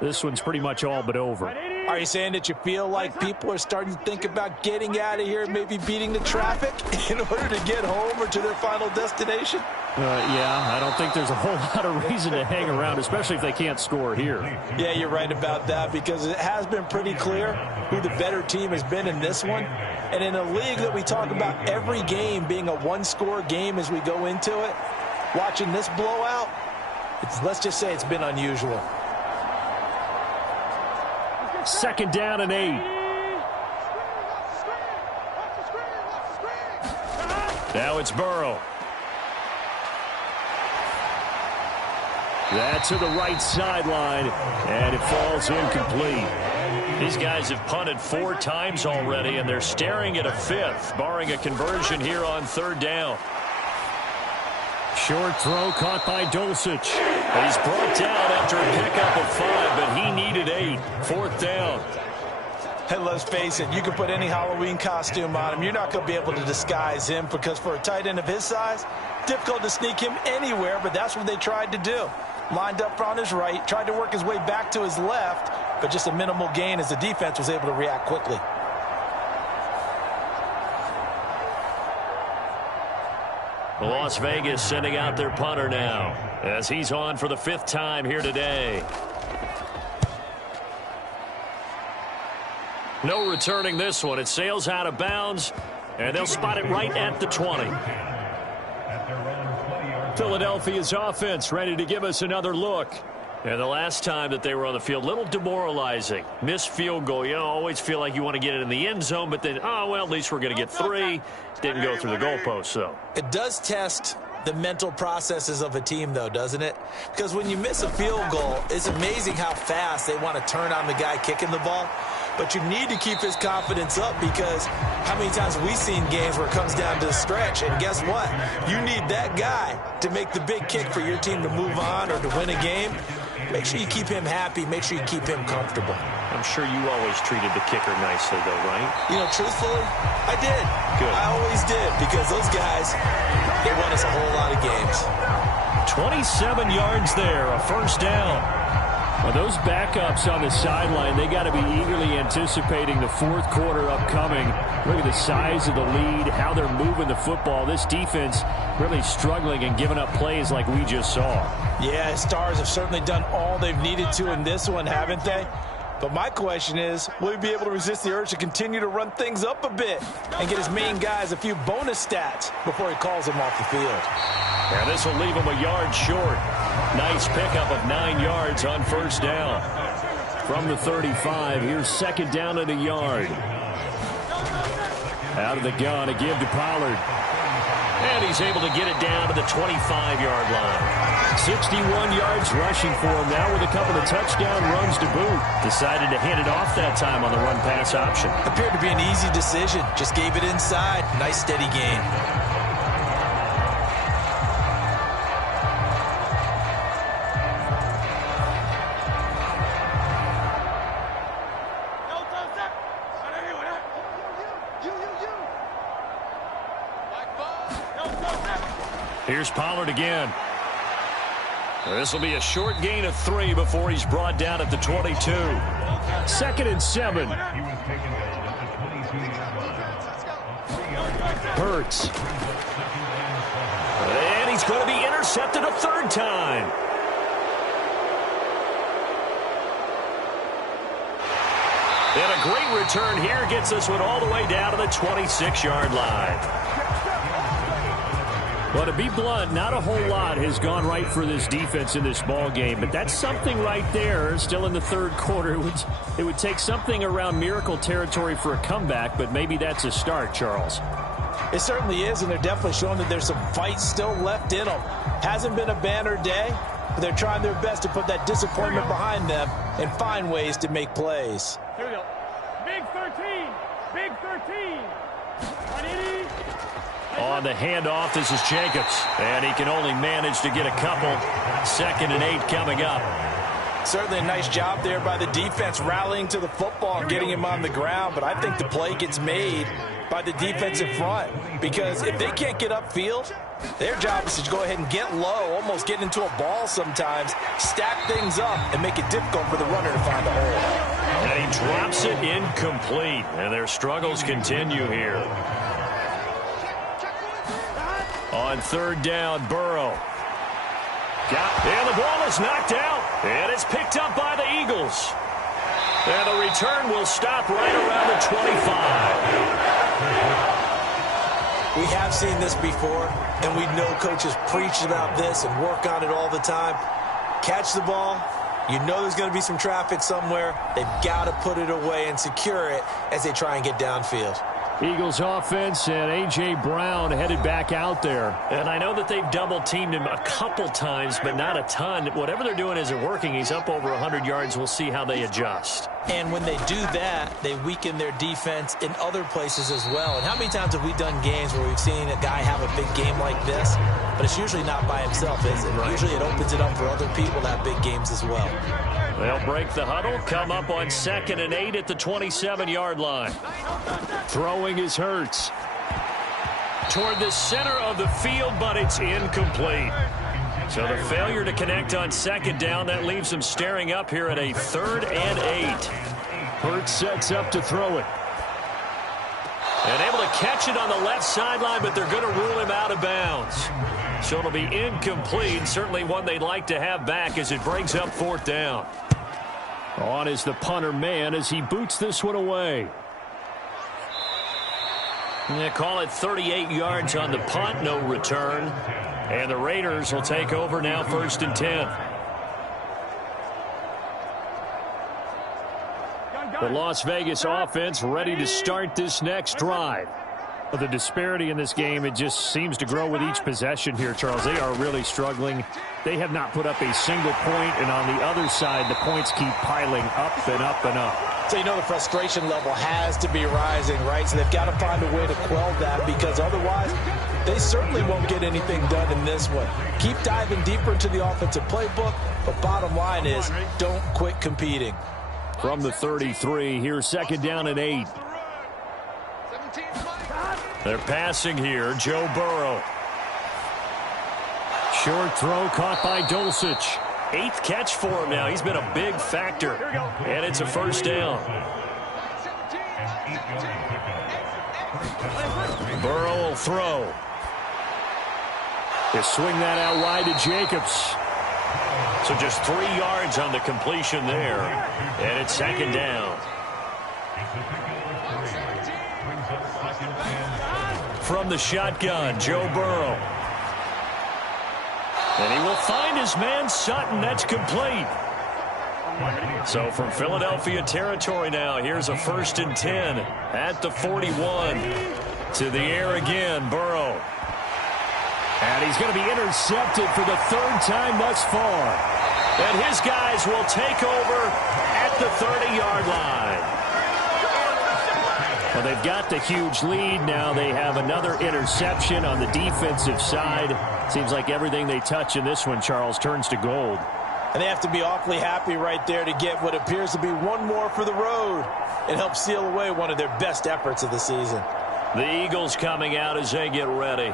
this one's pretty much all but over. Are you saying that you feel like people are starting to think about getting out of here, maybe beating the traffic in order to get home or to their final destination? Yeah, I don't think there's a whole lot of reason to hang around, especially if they can't score here. Yeah, you're right about that because it has been pretty clear who the better team has been in this one. And in a league that we talk about every game being a one-score game as we go into it, watching this blowout, let's just say it's been unusual. 2nd down and 8. Now it's Burrow. That's to the right sideline, and it falls incomplete. These guys have punted 4 times already, and they're staring at a 5th, barring a conversion here on 3rd down. Short throw caught by Dulcich. He's brought down after a pickup of 5, but he needed 8. 4th down. Hey, let's face it, you can put any Halloween costume on him. You're not going to be able to disguise him because for a tight end of his size, difficult to sneak him anywhere, but that's what they tried to do. Lined up on his right, tried to work his way back to his left, but just a minimal gain as the defense was able to react quickly. Las Vegas sending out their punter now as he's on for the 5th time here today. No returning this one. It sails out of bounds, and they'll spot it right at the 20. Philadelphia's offense ready to give us another look. And the last time that they were on the field, a little demoralizing. Missed field goal. You always feel like you want to get it in the end zone, but then, oh, well, at least we're going to get 3. Didn't go through the goalpost, though. It does test the mental processes of a team, though, doesn't it? Because when you miss a field goal, it's amazing how fast they want to turn on the guy kicking the ball. But you need to keep his confidence up because how many times have we seen games where it comes down to the stretch? And guess what? You need that guy to make the big kick for your team to move on or to win a game. Make sure you keep him happy. Make sure you keep him comfortable. I'm sure you always treated the kicker nicely, though, right? You know, truthfully, I did. Good. I always did because those guys, they won us a whole lot of games. 27 yards there, a 1st down. Well, those backups on the sideline, they got to be eagerly anticipating the 4th quarter upcoming. Look at the size of the lead, how they're moving the football. This defense really struggling and giving up plays like we just saw. Yeah, Stars have certainly done all they've needed to in this one, haven't they? But my question is, will he be able to resist the urge to continue to run things up a bit and get his main guys a few bonus stats before he calls them off the field? Yeah, this will leave him a yard short. Nice pickup of 9 yards on 1st down. From the 35, here's 2nd down and a yard. Out of the gun, a give to Pollard. And he's able to get it down to the 25-yard line. 61 yards rushing for him now with a couple of touchdown runs to boot. Decided to hand it off that time on the run-pass option. Appeared to be an easy decision. Just gave it inside. Nice steady gain. Here's Pollard again. This will be a short gain of 3 before he's brought down at the 22. 2nd and 7. Hurts. And he's going to be intercepted a 3rd time. And a great return here gets this one all the way down to the 26-yard line. Well, to be blunt, not a whole lot has gone right for this defense in this ball game, but that's something right there. Still in the 3rd quarter, it would take something around miracle territory for a comeback, but maybe that's a start, Charles. It certainly is, and they're definitely showing that there's some fight still left in them. Hasn't been a banner day, but they're trying their best to put that disappointment behind them and find ways to make plays. Here we go. Big 13. Big 13. On the handoff, this is Jacobs. And he can only manage to get a couple. 2nd and 8 coming up. Certainly a nice job there by the defense rallying to the football and getting him on the ground. But I think the play gets made by the defensive front. Because if they can't get upfield, their job is to go ahead and get low, almost get into a ball sometimes, stack things up, and make it difficult for the runner to find a hole. And he drops it incomplete. And their struggles continue here. On 3rd down, Burrow. And the ball is knocked out. And it's picked up by the Eagles. And the return will stop right around the 25. We have seen this before, and we know coaches preach about this and work on it all the time. Catch the ball. You know there's going to be some traffic somewhere. They've got to put it away and secure it as they try and get downfield. Eagles offense and A.J. Brown headed back out there. And I know that they've double-teamed him a couple times, but not a ton. Whatever they're doing isn't working. He's up over 100 yards. We'll see how they adjust. And when they do that, they weaken their defense in other places as well. And how many times have we done games where we've seen a guy have a big game like this, but it's usually not by himself, is it? Right. Usually it opens it up for other people to have big games as well. They'll break the huddle, come up on 2nd and 8 at the 27-yard line. Throwing is Hurts. Toward the center of the field, but it's incomplete. So the failure to connect on 2nd down, that leaves them staring up here at a 3rd and 8. Hurts sets up to throw it. And able to catch it on the left sideline, but they're going to rule him out of bounds. So it'll be incomplete, certainly one they'd like to have back as it brings up 4th down. On is the punter man as he boots this one away. They call it 38 yards on the punt, no return. And the Raiders will take over now 1st and 10. The Las Vegas offense ready to start this next drive. The disparity in this game, it just seems to grow with each possession here, Charles. They are really struggling. They have not put up a single point, and on the other side, the points keep piling up and up and up. So you know the frustration level has to be rising, right? So they've got to find a way to quell that, because otherwise they certainly won't get anything done in this one. Keep diving deeper into the offensive playbook, but bottom line is don't quit competing. From the 33, here's 2nd down and 8. They're passing here, Joe Burrow. Short throw caught by Dulcich. 8th catch for him now. He's been a big factor. And it's a 1st down. Burrow will throw. They swing that out wide to Jacobs. So just 3 yards on the completion there. And it's 2nd down. From the shotgun, Joe Burrow. And he will find his man Sutton. That's complete. So from Philadelphia territory now, here's a 1st and 10 at the 41. To the air again, Burrow. And he's going to be intercepted for the 3rd time thus far. And his guys will take over at the 30-yard line. Well, they've got the huge lead. Now they have another interception on the defensive side. Seems like everything they touch in this one, Charles, turns to gold. And they have to be awfully happy right there to get what appears to be one more for the road and help seal away one of their best efforts of the season. The Eagles coming out as they get ready.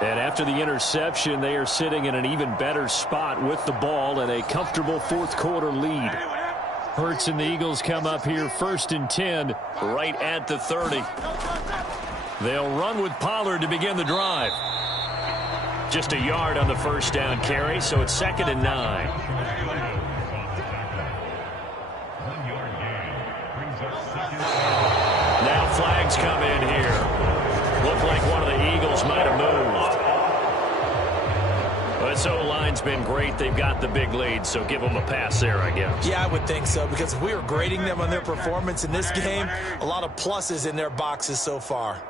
And after the interception, they are sitting in an even better spot with the ball and a comfortable 4th quarter lead. Hurts and the Eagles come up here 1st and 10 right at the 30. They'll run with Pollard to begin the drive. Just a yard on the 1st down carry, so it's 2nd and 9. Now flags come in here. Looked like one of the Eagles might have moved. This O-line's been great. They've got the big lead, so give them a pass there, I guess. Yeah, I would think so, because if we were grading them on their performance in this game, a lot of pluses in their boxes so far.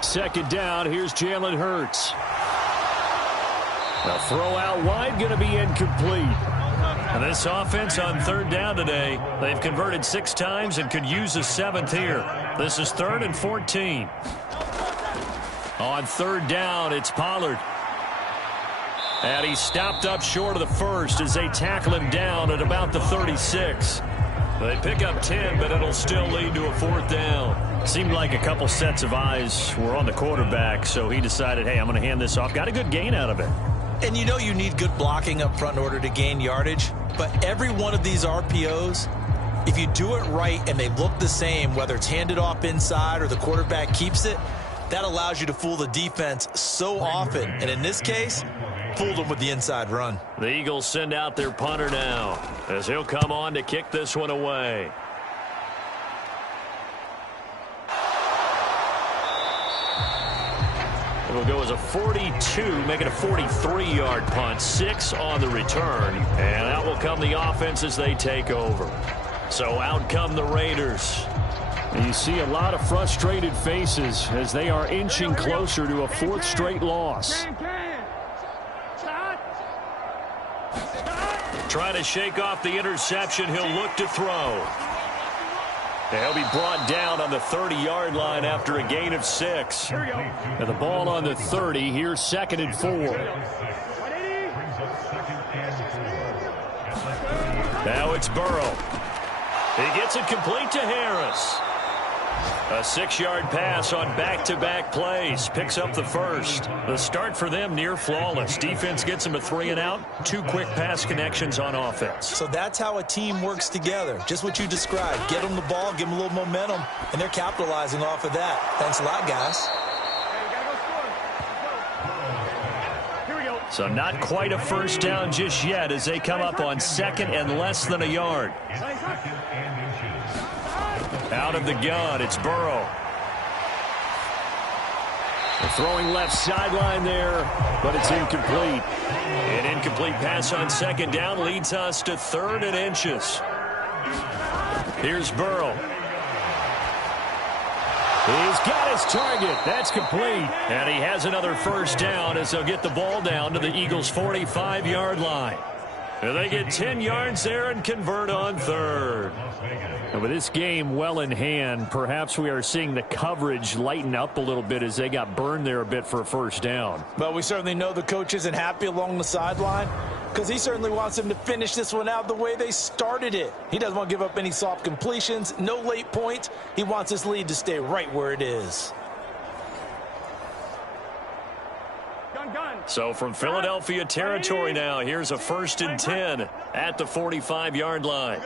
2nd down, here's Jalen Hurts. The throw out wide going to be incomplete. And this offense on 3rd down today, they've converted 6 times and could use a 7th here. This is 3rd and 14. On 3rd down, it's Pollard. And he stopped up short of the 1st as they tackle him down at about the 36. They pick up 10, but it'll still lead to a 4th down. Seemed like a couple sets of eyes were on the quarterback, so he decided, hey, I'm going to hand this off. Got a good gain out of it. And you know you need good blocking up front in order to gain yardage, but every one of these RPOs, if you do it right and they look the same, whether it's handed off inside or the quarterback keeps it, that allows you to fool the defense so often. And in this case, fooled them with the inside run. The Eagles send out their punter now as he'll come on to kick this one away. It'll go as a 42, make it a 43-yard punt, 6 on the return. And out will come the offense as they take over. So out come the Raiders. And you see a lot of frustrated faces as they are inching closer to a 4th straight loss. Trying to shake off the interception. He'll look to throw. And he'll be brought down on the 30-yard line after a gain of 6. And the ball on the 30. Here's 2nd and 4. Now it's Burrow. He gets it complete to Harris. A 6-yard pass on back-to-back plays. Picks up the first. The start for them near flawless. Defense gets them a 3 and out. 2 quick pass connections on offense. So that's how a team works together. Just what you described. Get them the ball, give them a little momentum, and they're capitalizing off of that. Thanks a lot, guys. So not quite a first down just yet as they come up on 2nd and less than a yard. Out of the gun, it's Burrow. They're throwing left sideline there, but it's incomplete. An incomplete pass on 2nd down leads us to 3rd and inches. Here's Burrow. He's got his target. That's complete. And he has another first down as they'll get the ball down to the Eagles' 45-yard line. And they get 10 yards there and convert on 3rd. And with this game well in hand, perhaps we are seeing the coverage lighten up a little bit as they got burned there a bit for a first down. But we certainly know the coach isn't happy along the sideline because he certainly wants them to finish this one out the way they started it. He doesn't want to give up any soft completions, no late points. He wants his lead to stay right where it is. So from Philadelphia territory now, here's a 1st and 10 at the 45-yard line.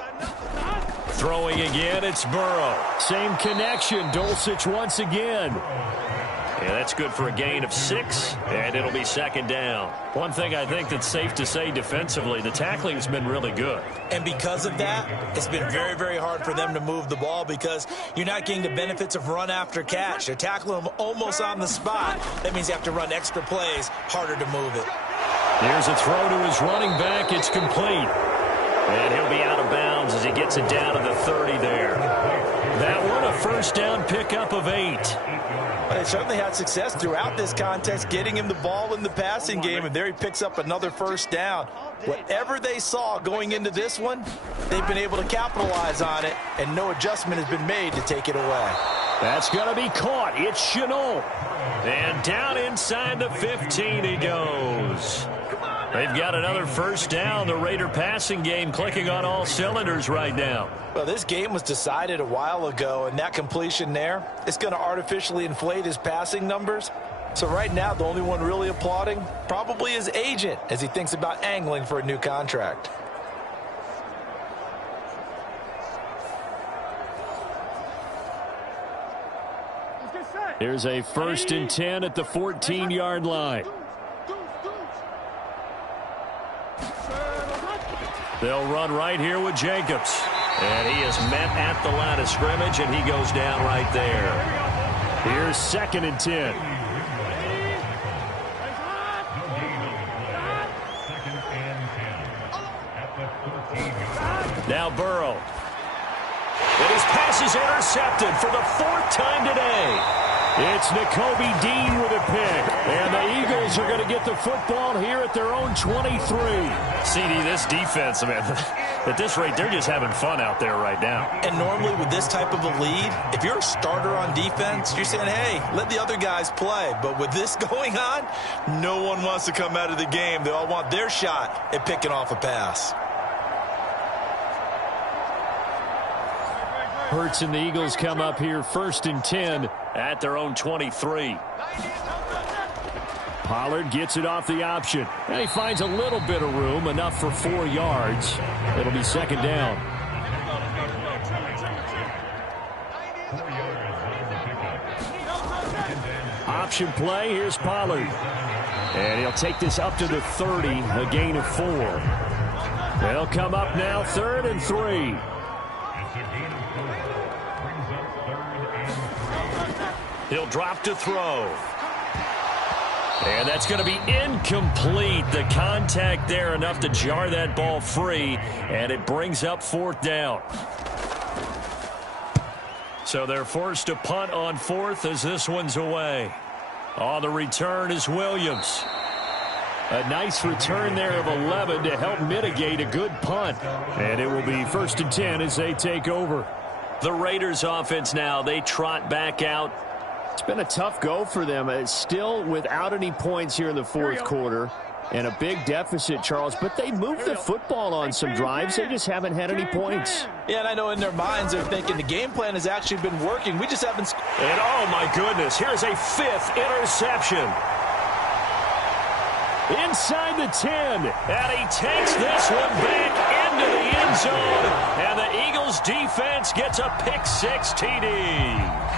Throwing again, it's Burrow. Same connection, Dulcich once again. Yeah, that's good for a gain of 6, and it'll be 2nd down. One thing I think that's safe to say defensively, the tackling has been really good. And because of that, it's been very, very hard for them to move the ball because you're not getting the benefits of run after catch. They're tackling them almost on the spot. That means you have to run extra plays, harder to move it. Here's a throw to his running back. It's complete. And he'll be out of bounds as he gets it down to the 30 there. That one, a first down pickup of 8. They certainly had success throughout this contest getting him the ball in the passing game, and there he picks up another first down. Whatever they saw going into this one, they've been able to capitalize on it, and no adjustment has been made to take it away. That's going to be caught. It's Chenault. And down inside the 15 he goes. They've got another first down. The Raider passing game clicking on all cylinders right now. Well, this game was decided a while ago, and that completion there, it's going to artificially inflate his passing numbers. So right now, the only one really applauding probably his agent as he thinks about angling for a new contract. Here's a 1st and 10 at the 14-yard line. They'll run right here with Jacobs. And he is met at the line of scrimmage, and he goes down right there. Here's 2nd and 10. Now Burrow. And his pass is intercepted for the 4th time today. It's Nakobe Dean with a pick. And the Eagles are going to get the football here at their own 23. CD, this defense, man, at this rate, they're just having fun out there right now. And normally with this type of a lead, if you're a starter on defense, you're saying, hey, let the other guys play. But with this going on, no one wants to come out of the game. They all want their shot at picking off a pass. Hurts and the Eagles come up here 1st and 10 at their own 23. Pollard gets it off the option. And he finds a little bit of room, enough for 4 yards. It'll be 2nd down. Option play. Here's Pollard. And he'll take this up to the 30, a gain of 4. They'll come up now 3rd and 3. He'll drop to throw. And that's going to be incomplete. The contact there enough to jar that ball free, and it brings up 4th down. So they're forced to punt on 4th as this one's away. On the return is Williams. A nice return there of 11 to help mitigate a good punt. And it will be 1st and 10 as they take over. The Raiders offense now, they trot back out. It's been a tough go for them. It's still without any points here in the 4th quarter. And a big deficit, Charles. But they moved the football on some drives. They just haven't had any points. Yeah, and I know in their minds they're thinking the game plan has actually been working. We just haven't. And oh my goodness, here's a 5th interception. Inside the 10, and he takes this one back into the end zone, and the Eagles defense gets a pick-6 TD.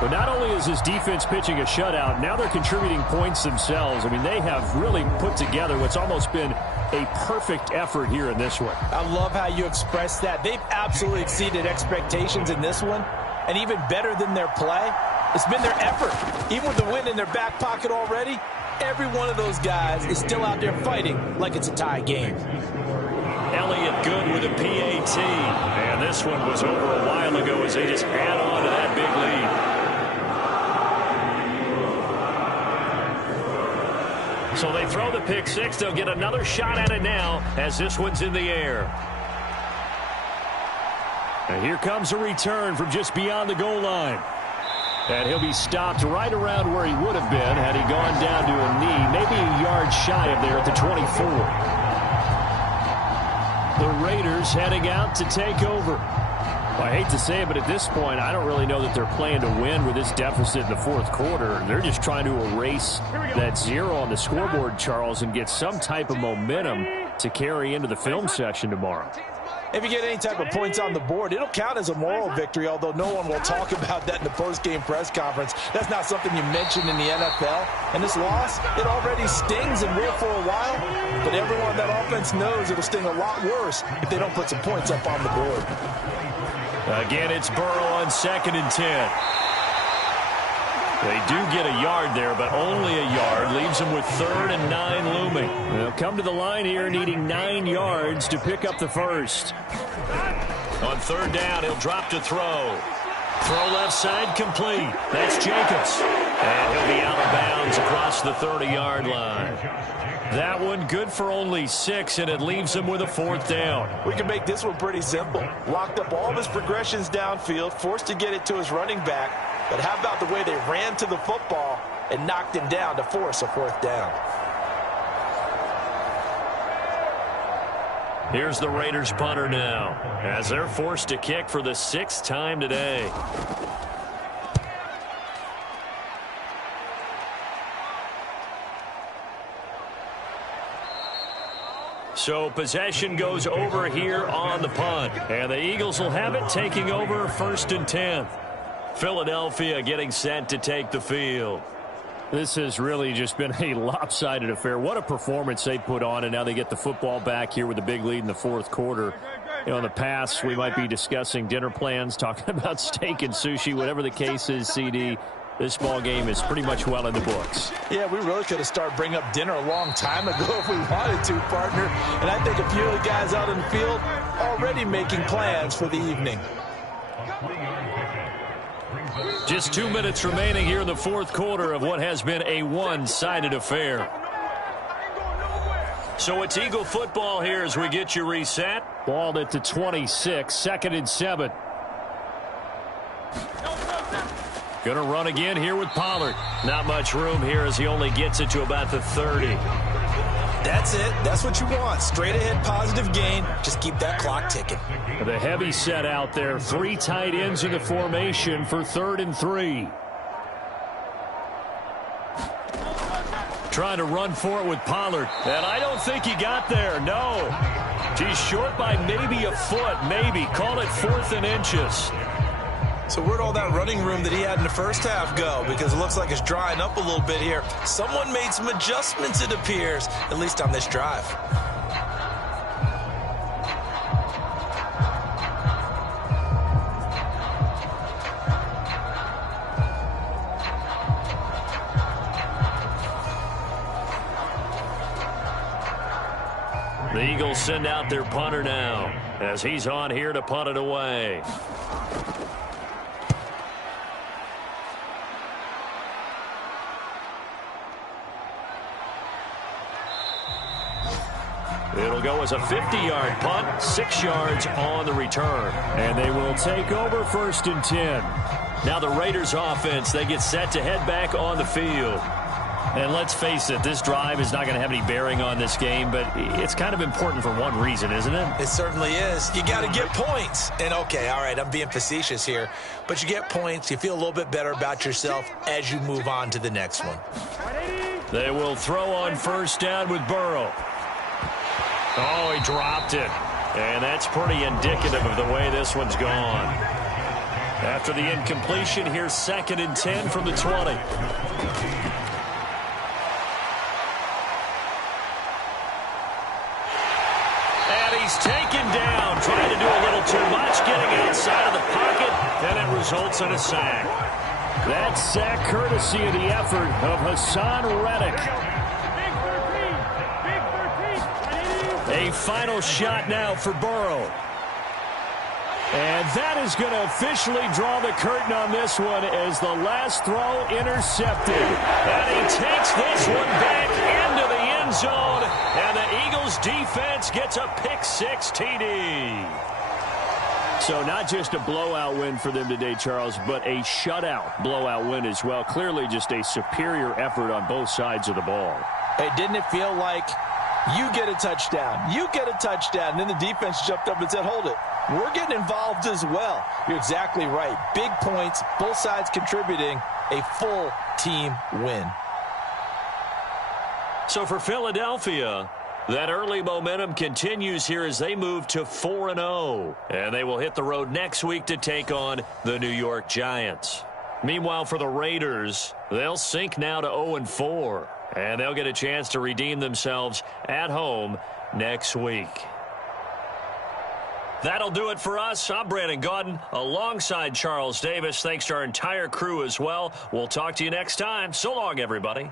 But not only is this defense pitching a shutout, now they're contributing points themselves. I mean, they have really put together what's almost been a perfect effort here in this one. I love how you express that. They've absolutely exceeded expectations in this one, and even better than their play, it's been their effort. Even with the win in their back pocket already, every one of those guys is still out there fighting like it's a tie game. Elliott good with a PAT. And this one was over a while ago as they just add on to that big lead. So they throw the pick-6. They'll get another shot at it now as this one's in the air. And here comes a return from just beyond the goal line. And he'll be stopped right around where he would have been had he gone down to a knee, maybe a yard shy of there at the 24. The Raiders heading out to take over. Well, I hate to say it, but at this point, I don't really know that they're playing to win with this deficit in the 4th quarter. They're just trying to erase that 0 on the scoreboard, Charles, and get some type of momentum to carry into the film session tomorrow. If you get any type of points on the board, it'll count as a moral victory, although no one will talk about that in the post-game press conference. That's not something you mention in the NFL. And this loss, it already stings and will for a while, but everyone on that offense knows it'll sting a lot worse if they don't put some points up on the board. Again, it's Burrow on 2nd and 10. They do get a yard there, but only a yard. Leaves them with 3rd and 9 looming. They'll come to the line here needing 9 yards to pick up the first. On 3rd down, he'll drop to throw. Throw left side complete. That's Jacobs. And he'll be out of bounds across the 30-yard line. That one good for only 6, and it leaves him with a 4th down. We can make this one pretty simple. Locked up all of his progressions downfield, forced to get it to his running back. But how about the way they ran to the football and knocked him down to force a 4th down? Here's the Raiders punter now as they're forced to kick for the 6th time today. So possession goes over here on the punt. And the Eagles will have it, taking over 1st and 10. Philadelphia getting set to take the field. This has really just been a lopsided affair. What a performance they put on, and now they get the football back here with a big lead in the 4th quarter. You know, in the past, we might be discussing dinner plans, talking about steak and sushi, whatever the case is, CD. This ball game is pretty much well in the books. Yeah, we really could have started bringing up dinner a long time ago if we wanted to, partner. And I think a few of the guys out in the field already making plans for the evening. Just 2 minutes remaining here in the 4th quarter of what has been a one-sided affair. So it's Eagle football here as we get you reset. Ball at the 26, 2nd and 7. Going to run again here with Pollard. Not much room here as he only gets it to about the 30. That's it. That's what you want. Straight ahead positive gain. Just keep that clock ticking. The heavy set out there. 3 tight ends in the formation for 3rd and 3. Trying to run for it with Pollard. And I don't think he got there. No. He's short by maybe a foot. Maybe. Call it 4th and inches. So where'd all that running room that he had in the first half go? Because it looks like it's drying up a little bit here. Someone made some adjustments, it appears, at least on this drive. Eagles send out their punter now as he's on here to punt it away. It'll go as a 50-yard punt, 6 yards on the return. And they will take over 1st and 10. Now the Raiders offense, they get set to head back on the field. And let's face it, this drive is not going to have any bearing on this game, but it's kind of important for one reason, isn't it? It certainly is. You got to get points. And, okay, all right, I'm being facetious here, but you get points, you feel a little bit better about yourself as you move on to the next one. They will throw on 1st down with Burrow. Oh, he dropped it. And that's pretty indicative of the way this one's gone. After the incompletion, here's 2nd and 10 from the 20. And he's taken down, trying to do a little too much, getting outside of the pocket, and it results in a sack. That sack courtesy of the effort of Hassan Reddick. A final shot now for Burrow. And that is going to officially draw the curtain on this one as the last throw intercepted. And he takes this one back into the end zone. And the Eagles defense gets a pick-6 TD. So not just a blowout win for them today, Charles, but a shutout blowout win as well. Clearly just a superior effort on both sides of the ball. Hey, didn't it feel like you get a touchdown, you get a touchdown, and then the defense jumped up and said, hold it, we're getting involved as well. You're exactly right. Big points, both sides contributing, a full team win. So for Philadelphia, that early momentum continues here as they move to 4-0. And they will hit the road next week to take on the New York Giants. Meanwhile, for the Raiders, they'll sink now to 0-4. And they'll get a chance to redeem themselves at home next week. That'll do it for us. I'm Brandon Gaudin alongside Charles Davis. Thanks to our entire crew as well. We'll talk to you next time. So long, everybody.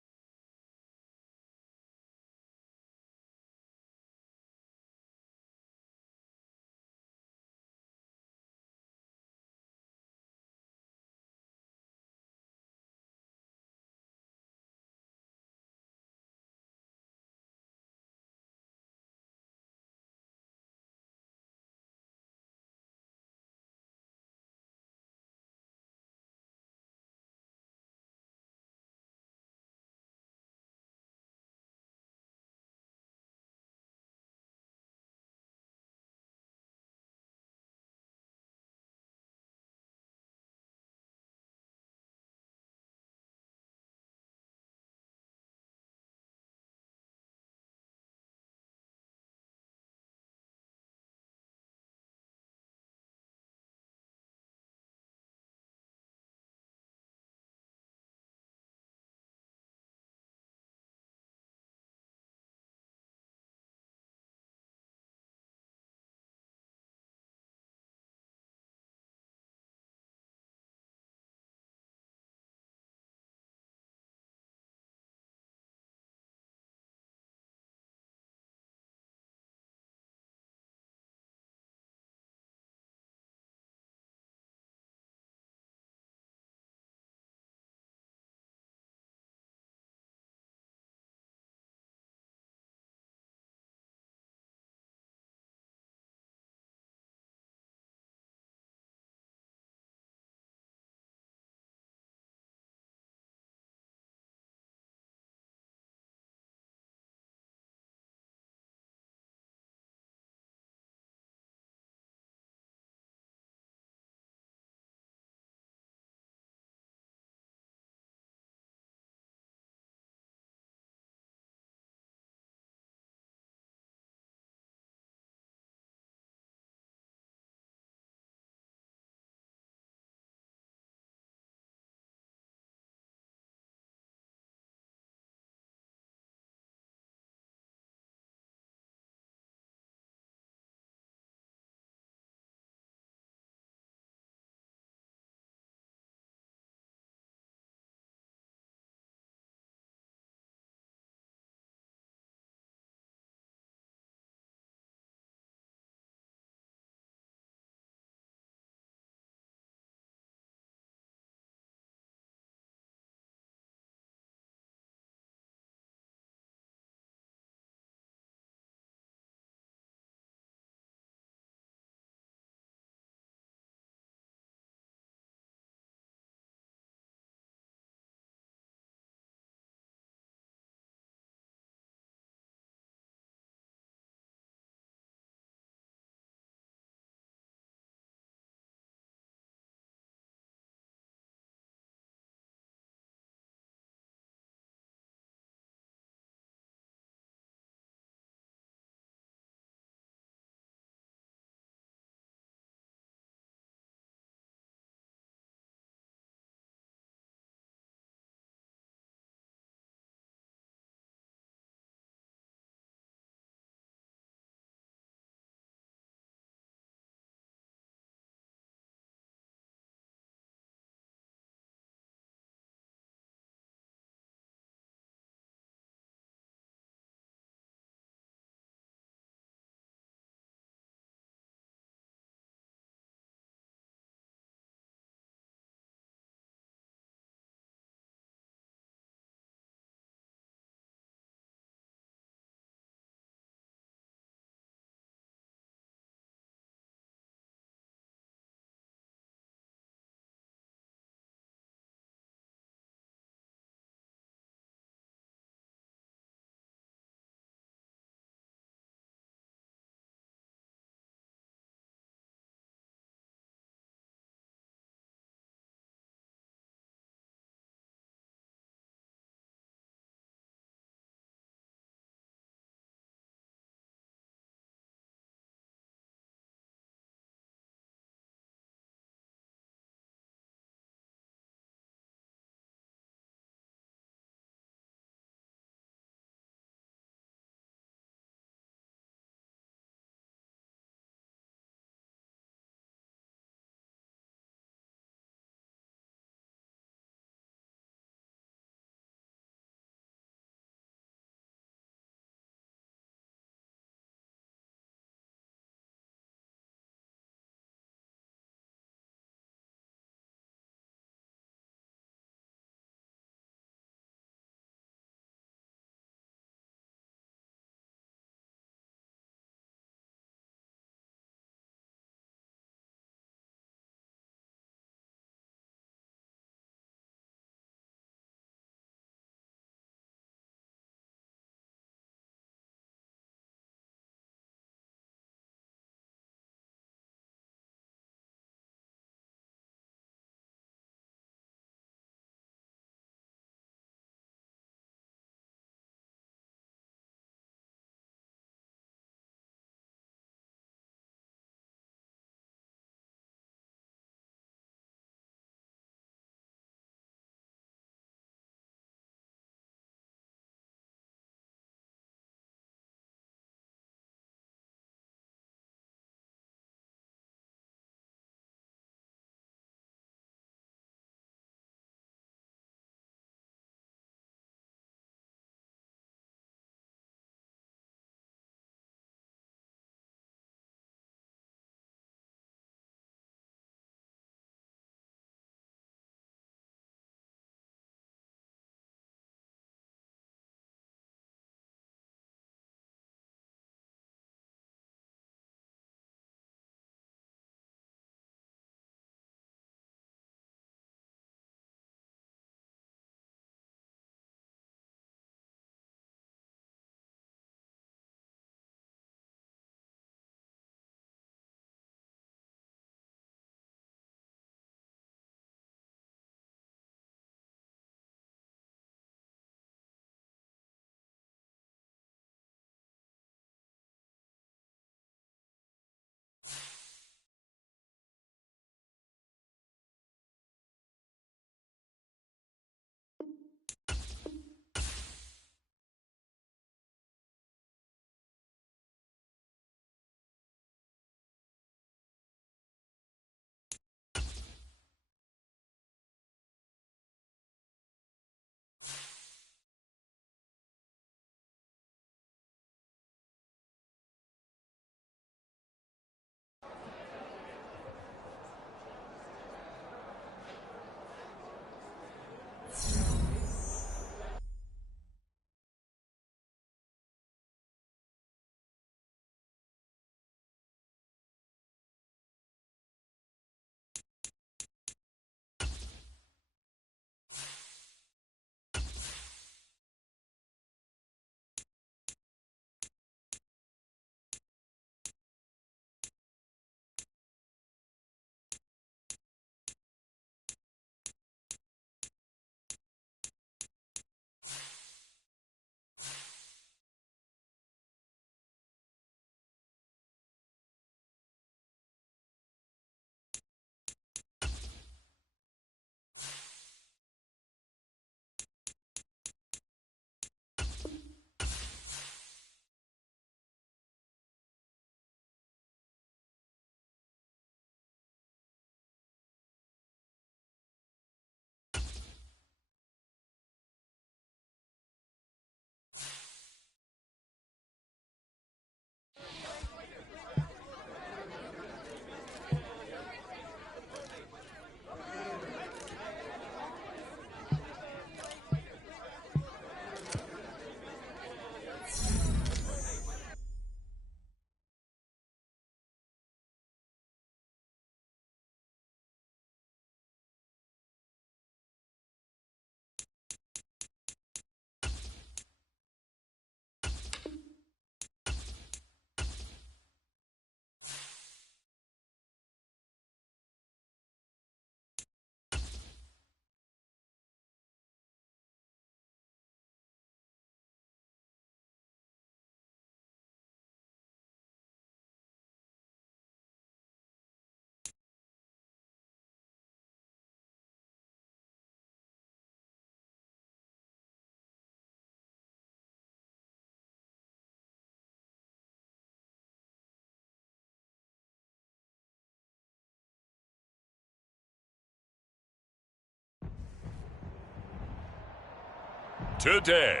today.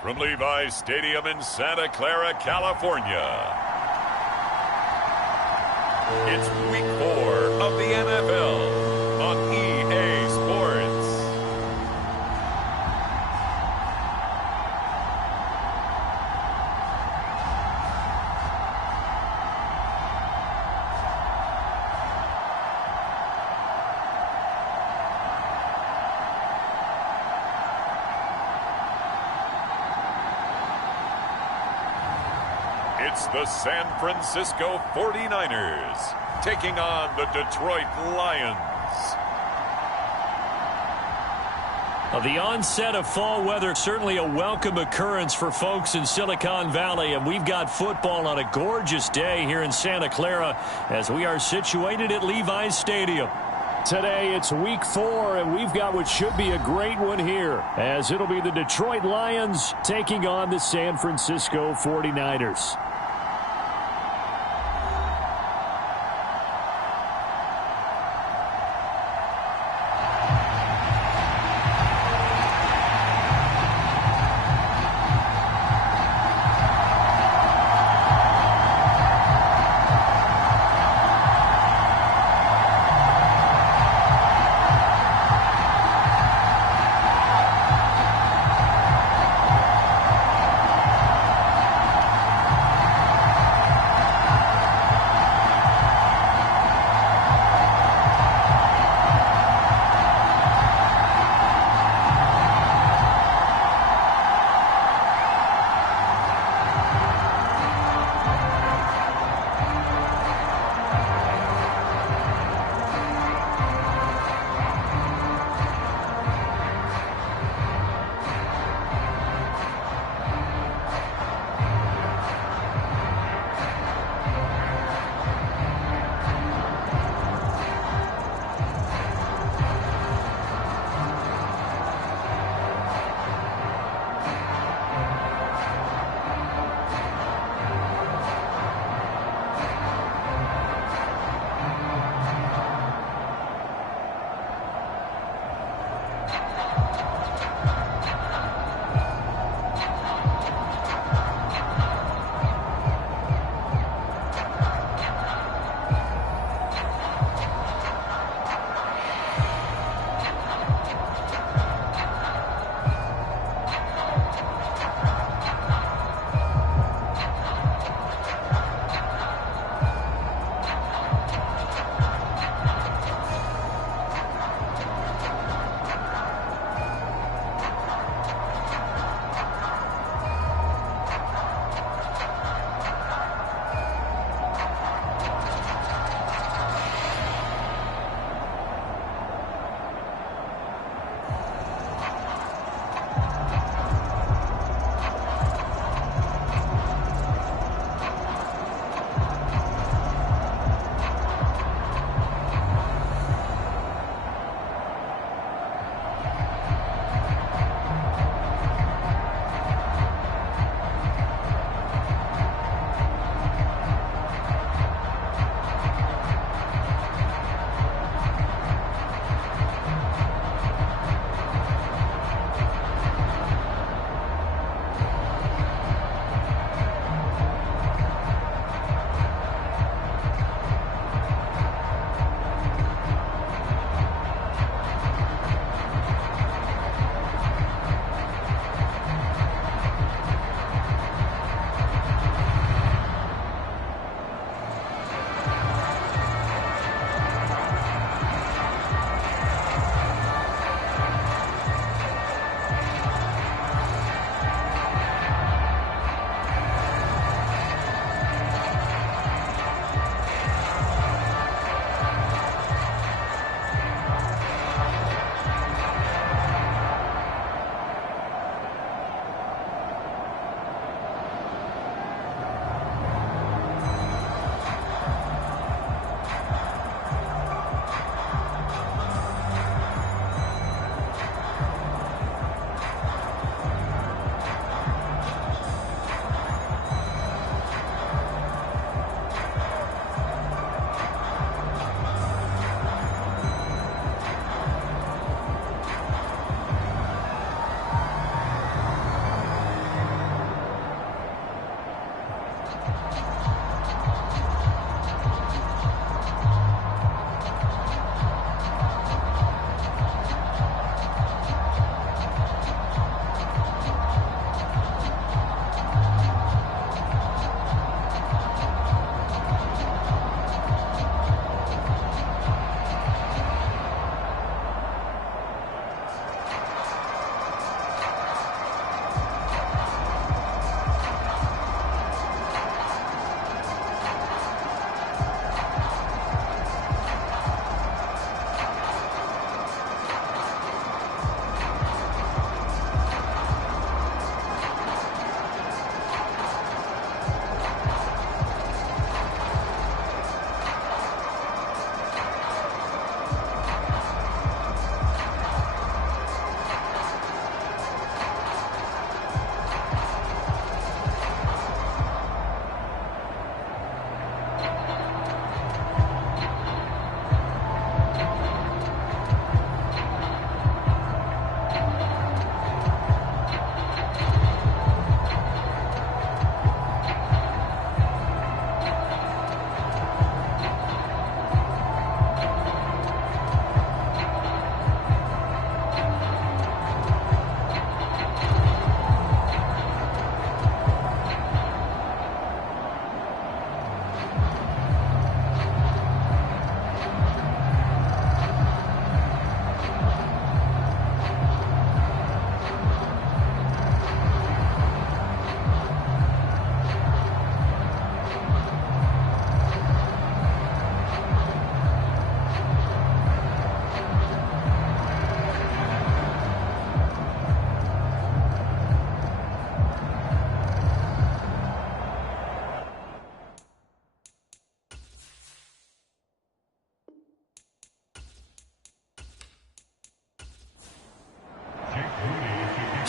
From Levi's Stadium in Santa Clara, California, it's Week 4 of the NFL on EA Sports. It's the San Francisco 49ers taking on the Detroit Lions. The onset of fall weather, certainly a welcome occurrence for folks in Silicon Valley, and we've got football on a gorgeous day here in Santa Clara as we are situated at Levi's Stadium. Today it's Week 4, and we've got what should be a great one here, as it'll be the Detroit Lions taking on the San Francisco 49ers.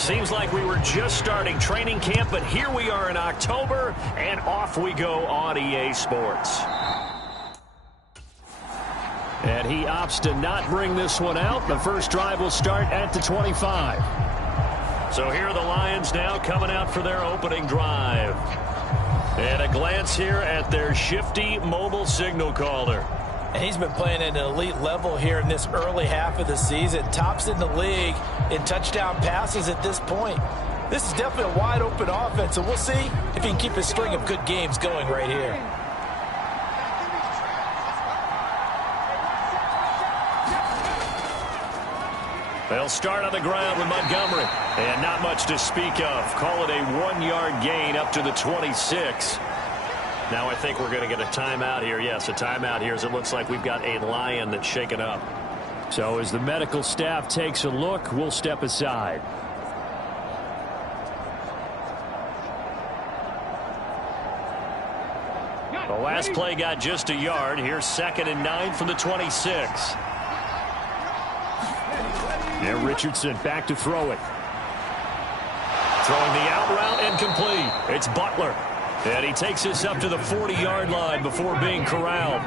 Seems like we were just starting training camp, but here we are in October, and off we go on EA Sports. And he opts to not bring this one out. The first drive will start at the 25. So here are the Lions now coming out for their opening drive. And a glance here at their shifty mobile signal caller. And he's been playing at an elite level here in this early half of the season. Tops in the league in touchdown passes at this point. This is definitely a wide-open offense, and we'll see if he can keep his string of good games going right here. They'll start on the ground with Montgomery. And not much to speak of. Call it a 1-yard gain up to the 26. Now I think we're going to get a timeout here. Yes, a timeout here as it looks like we've got a Lion that's shaken up. So as the medical staff takes a look, we'll step aside. The last play got just a yard. Here's 2nd and 9 from the 26. Yeah, Richardson back to throw it. Throwing the out route incomplete. It's Butler. And he takes this up to the 40-yard line before being corralled.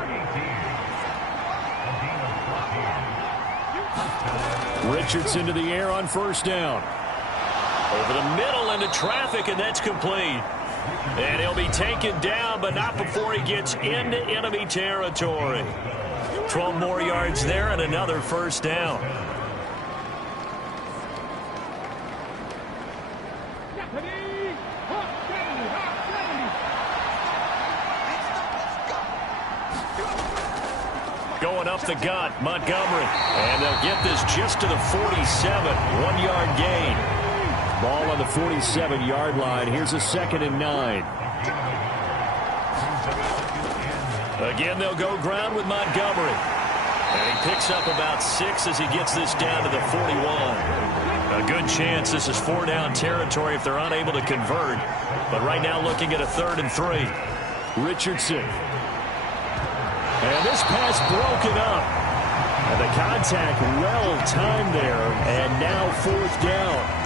Richardson to the air on first down. Over the middle into traffic, and that's complete. And he'll be taken down, but not before he gets into enemy territory. 12 more yards there and another first down. Going up the gut, Montgomery. And they'll get this just to the 47. 1-yard gain. Ball on the 47-yard line. Here's a 2nd and 9. Again, they'll go ground with Montgomery. And he picks up about 6 as he gets this down to the 41. A good chance this is 4-down territory if they're unable to convert. But right now looking at a 3rd and 3. Richardson. And this pass broken up. And the contact well timed there. And now 4th down.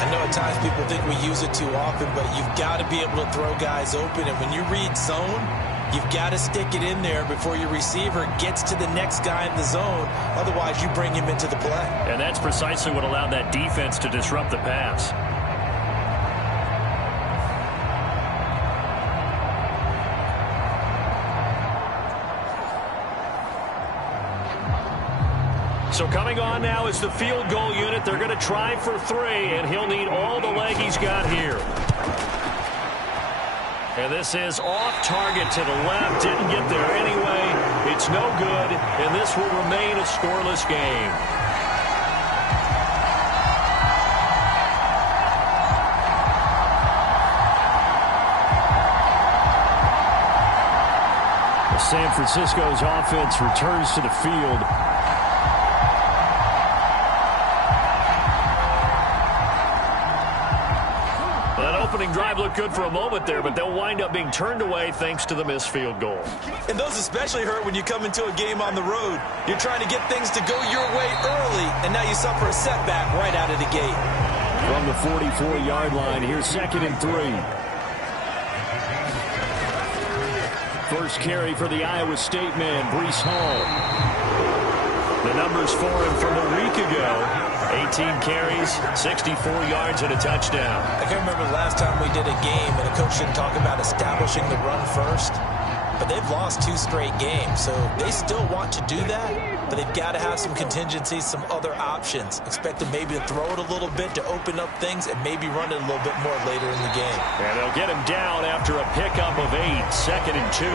I know at times people think we use it too often, but you've got to be able to throw guys open. And when you read zone, you've got to stick it in there before your receiver gets to the next guy in the zone. Otherwise, you bring him into the play. And that's precisely what allowed that defense to disrupt the pass. So coming on now is the field goal unit. They're going to try for 3, and he'll need all the leg he's got here. And this is off target to the left. Didn't get there anyway. It's no good, and this will remain a scoreless game. San Francisco's offense returns to the field. Opening drive looked good for a moment there, but they'll wind up being turned away thanks to the missed field goal. And those especially hurt when you come into a game on the road. You're trying to get things to go your way early, and now you suffer a setback right out of the gate. From the 44-yard line, here's 2nd and 3. First carry for the Iowa State man, Breece Hall. The numbers for him from a week ago. 18 carries, 64 yards, and a touchdown. I can't remember the last time we did a game and a coach didn't talk about establishing the run first. But they've lost 2 straight games, so they still want to do that. But they've got to have some contingencies, some other options. Expect them maybe to throw it a little bit to open up things and maybe run it a little bit more later in the game. And they'll get him down after a pickup of 8, 2nd and 2.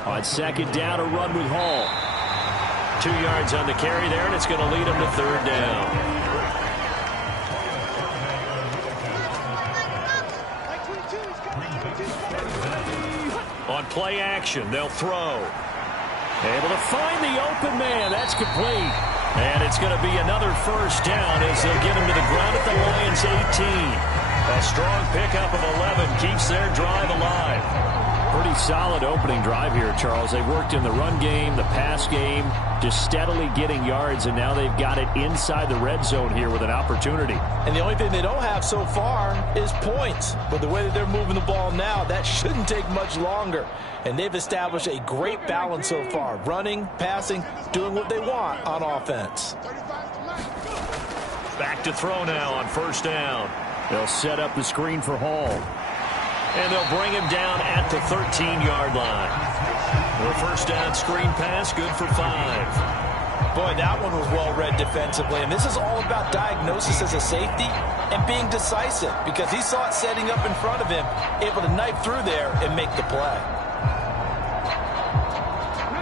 On 2nd down, a run with Hall. 2 yards on the carry there, and it's going to lead him to 3rd down. On play action, they'll throw. Able to find the open man. That's complete. And it's going to be another first down as they'll get him to the ground at the Lions' 18. A strong pickup of 11 keeps their drive alive. Pretty solid opening drive here, Charles. They've worked in the run game, the pass game, just steadily getting yards, and now they've got it inside the red zone here with an opportunity. And the only thing they don't have so far is points. But the way that they're moving the ball now, that shouldn't take much longer. And they've established a great balance so far. Running, passing, doing what they want on offense. Back to throw now on first down. They'll set up the screen for Hall. And they'll bring him down at the 13-yard line. The first down screen pass, good for 5. Boy, that one was well read defensively. And this is all about diagnosis as a safety and being decisive, because he saw it setting up in front of him, able to knife through there and make the play.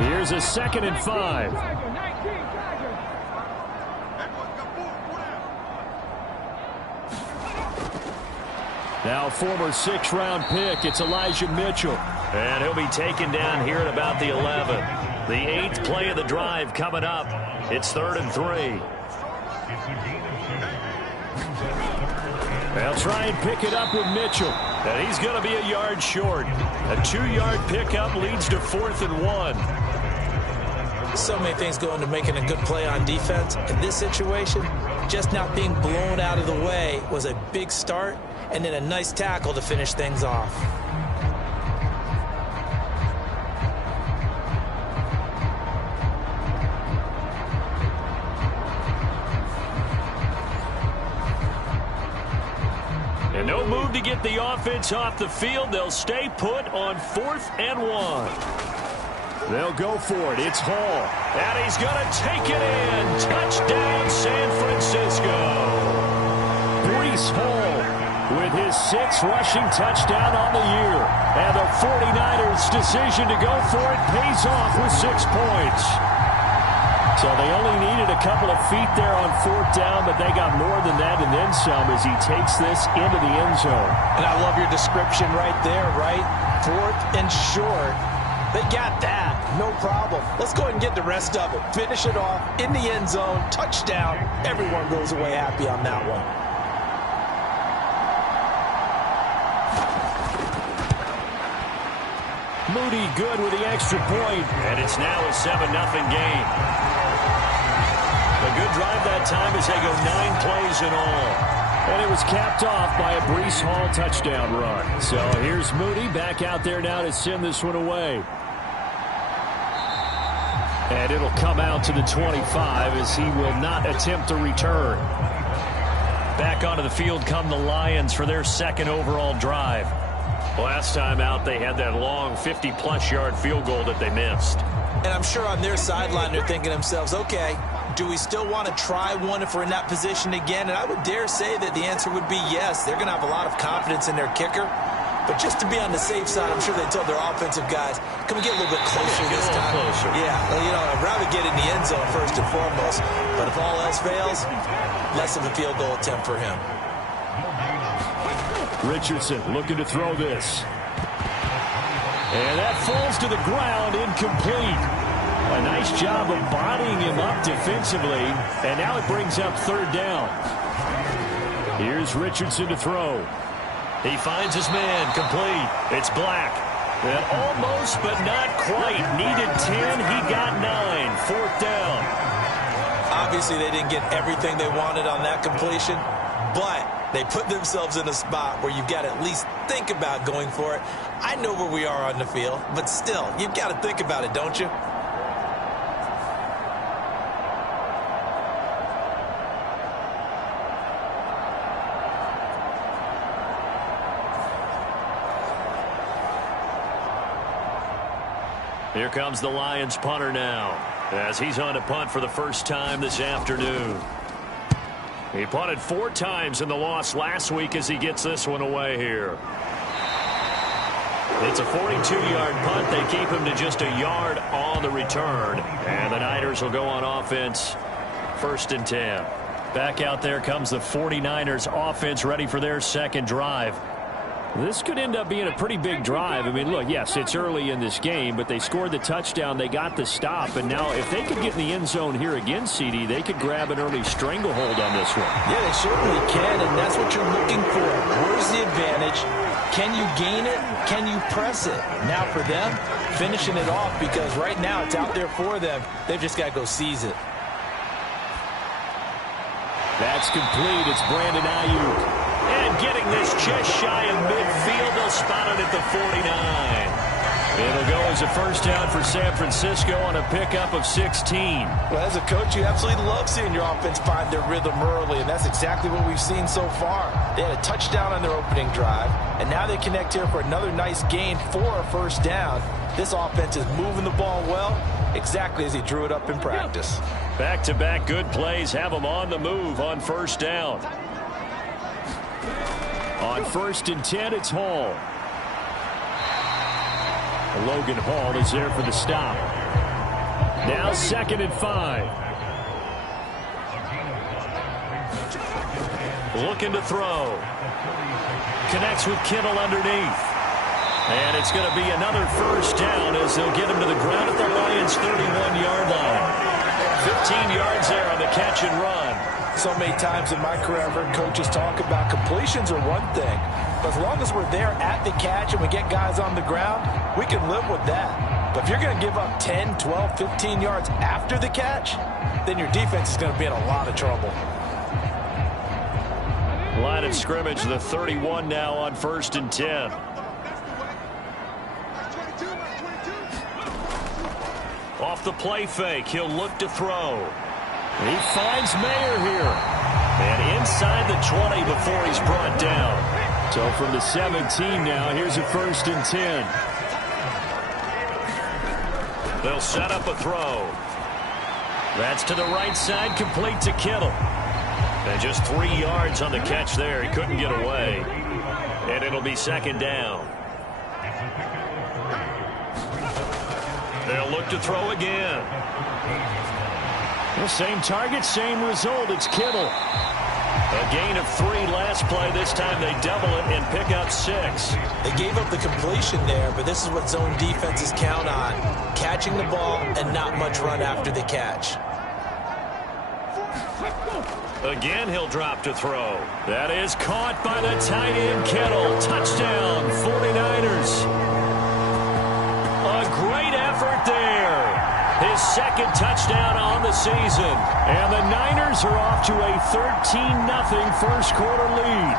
Here's a 2nd and 5. Now former 6th-round pick, it's Elijah Mitchell. And he'll be taken down here at about the 11. The 8th play of the drive coming up. It's 3rd and 3. They'll try and pick it up with Mitchell. And he's going to be a yard short. A 2-yard pickup leads to 4th and 1. So many things go into making a good play on defense. In this situation, just not being blown out of the way was a big start, and then a nice tackle to finish things off. And no move to get the offense off the field. They'll stay put on 4th and 1. They'll go for it. It's Hall. And he's going to take it in. Touchdown, San Francisco. Breece Hall with his 6th rushing touchdown on the year. And the 49ers' decision to go for it pays off with 6 points. So they only needed a couple of feet there on 4th down, but they got more than that and then some as he takes this into the end zone. And I love your description right there, right? 4th and short. They got that. No problem. Let's go ahead and get the rest of it. Finish it off in the end zone. Touchdown. Everyone goes away happy on that one. Moody good with the extra point. And it's now a 7-0 game. A good drive that time as they go 9 plays in all. And it was capped off by a Breece Hall touchdown run. So here's Moody back out there now to send this one away. And it'll come out to the 25 as he will not attempt to return. Back onto the field come the Lions for their 2nd overall drive. Last time out, they had that long 50-plus yard field goal that they missed. And I'm sure on their sideline they're thinking to themselves, okay, do we still want to try one if we're in that position again? And I would dare say that the answer would be yes. They're going to have a lot of confidence in their kicker. But just to be on the safe side, I'm sure they told their offensive guys, can we get a little bit closer this time? Closer. Yeah, well, you know, I'd rather get in the end zone first and foremost. But if all else fails, less of a field goal attempt for him. Richardson looking to throw this. And that falls to the ground, incomplete. A nice job of bodying him up defensively. And now it brings up 3rd down. Here's Richardson to throw. He finds his man, complete. It's Black. And almost, but not quite. Needed 10, he got 9. 4th down. Obviously, they didn't get everything they wanted on that completion, but they put themselves in a spot where you've got to at least think about going for it. I know where we are on the field, but still, you've got to think about it, don't you? Here comes the Lions punter now as he's on to punt for the first time this afternoon. He punted 4 times in the loss last week as he gets this one away here. It's a 42-yard punt. They keep him to just a yard on the return. And the Niners will go on offense 1st and 10. Back out there comes the 49ers offense ready for their 2nd drive. This could end up being a pretty big drive. I mean, look, yes, it's early in this game, but they scored the touchdown. They got the stop. And now if they could get in the end zone here again, CD, they could grab an early stranglehold on this one. Yeah, they certainly can, and that's what you're looking for. Where's the advantage? Can you gain it? Can you press it? Now for them, finishing it off, because right now it's out there for them. They've just got to go seize it. That's complete. It's Brandon Ayuk. And getting this just shy of midfield. They'll spot it at the 49. It'll go as a first down for San Francisco on a pickup of 16. Well, as a coach, you absolutely love seeing your offense find their rhythm early, and that's exactly what we've seen so far. They had a touchdown on their opening drive, and now they connect here for another nice gain for a first down. This offense is moving the ball well, exactly as he drew it up in practice. Back-to-back good plays have them on the move on first down. On 1st and 10, it's Hall. Logan Hall is there for the stop. Now 2nd and 5. Looking to throw. Connects with Kittle underneath. And it's going to be another first down as they'll get him to the ground at the Lions' 31-yard line. 15 yards there on the catch and run. So many times in my career, I've heard coaches talk about completions are one thing, but as long as we're there at the catch and we get guys on the ground, we can live with that. But if you're going to give up 10, 12, 15 yards after the catch, then your defense is going to be in a lot of trouble. Line of scrimmage, the 31 now on 1st and 10. Off the play fake, he'll look to throw. He finds Mayer here. And inside the 20 before he's brought down. So from the 17 now, here's a 1st and 10. They'll set up a throw. That's to the right side, complete to Kittle. And just 3 yards on the catch there. He couldn't get away. And it'll be 2nd down. They'll look to throw again. The same target, same result. It's Kittle. A gain of 3 last play. This time they double it and pick up 6. They gave up the completion there, but this is what zone defenses count on. Catching the ball and not much run after the catch. Again, he'll drop to throw. That is caught by the tight end, Kittle. Touchdown, 49ers. A great effort there. His 2nd touchdown on the season. And the Niners are off to a 13-0 first quarter lead.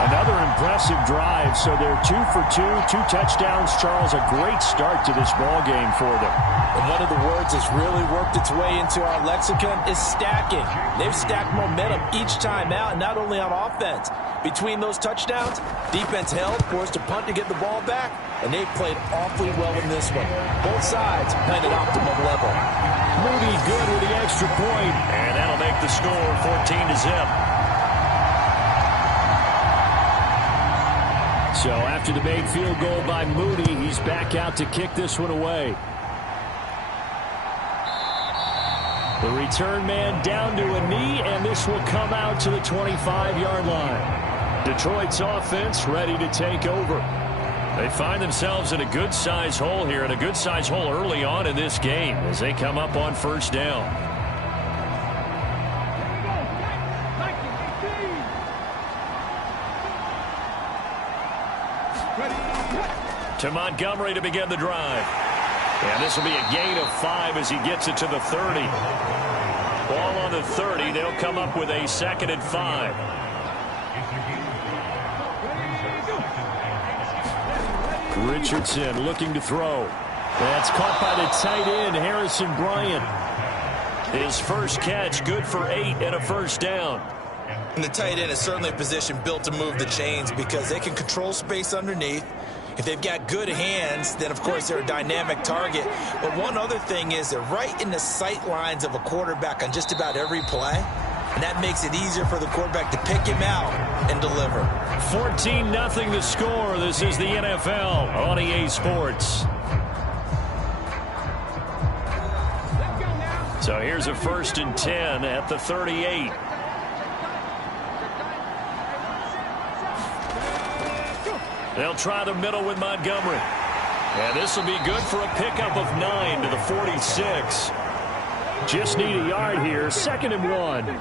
Another impressive drive, so they're 2 for 2, 2 touchdowns. Charles, a great start to this ball game for them. And one of the words that's really worked its way into our lexicon is stacking. They've stacked momentum each time out, not only on offense. Between those touchdowns, defense held, forced a punt to get the ball back, and they've played awfully well in this one. Both sides playing at optimum level. Moody good with the extra point, and that'll make the score 14-0. So after the made field goal by Moody, he's back out to kick this one away. The return man down to a knee, and this will come out to the 25-yard line. Detroit's offense ready to take over. They find themselves in a good-sized hole here, and a good-sized hole early on in this game as they come up on first down. To Montgomery to begin the drive. And this will be a gain of 5 as he gets it to the 30. Ball on the 30. They'll come up with a 2nd and 5. Richardson looking to throw. That's caught by the tight end, Harrison Bryant. His first catch, good for 8 and a first down. And the tight end is certainly a position built to move the chains because they can control space underneath. If they've got good hands, then, of course, they're a dynamic target. But one other thing is they're right in the sight lines of a quarterback on just about every play. And that makes it easier for the quarterback to pick him out and deliver. 14-0 the score. This is the NFL on EA Sports. So here's a 1st and 10 at the 38. They'll try the middle with Montgomery. And this will be good for a pickup of 9 to the 46. Just need a yard here. 2nd and 1.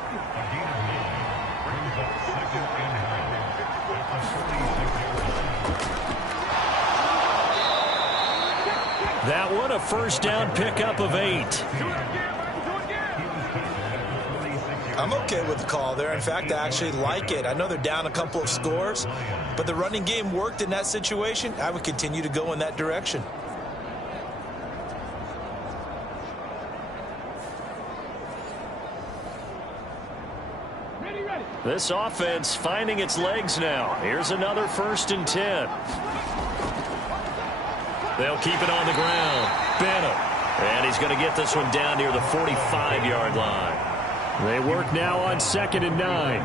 That one, a first down pickup of 8. I'm okay with the call there. In fact, I actually like it. I know they're down a couple of scores, but the running game worked in that situation. I would continue to go in that direction. This offense finding its legs now. Here's another 1st and 10. They'll keep it on the ground. Benham. And he's going to get this one down near the 45-yard line. They work now on 2nd and 9.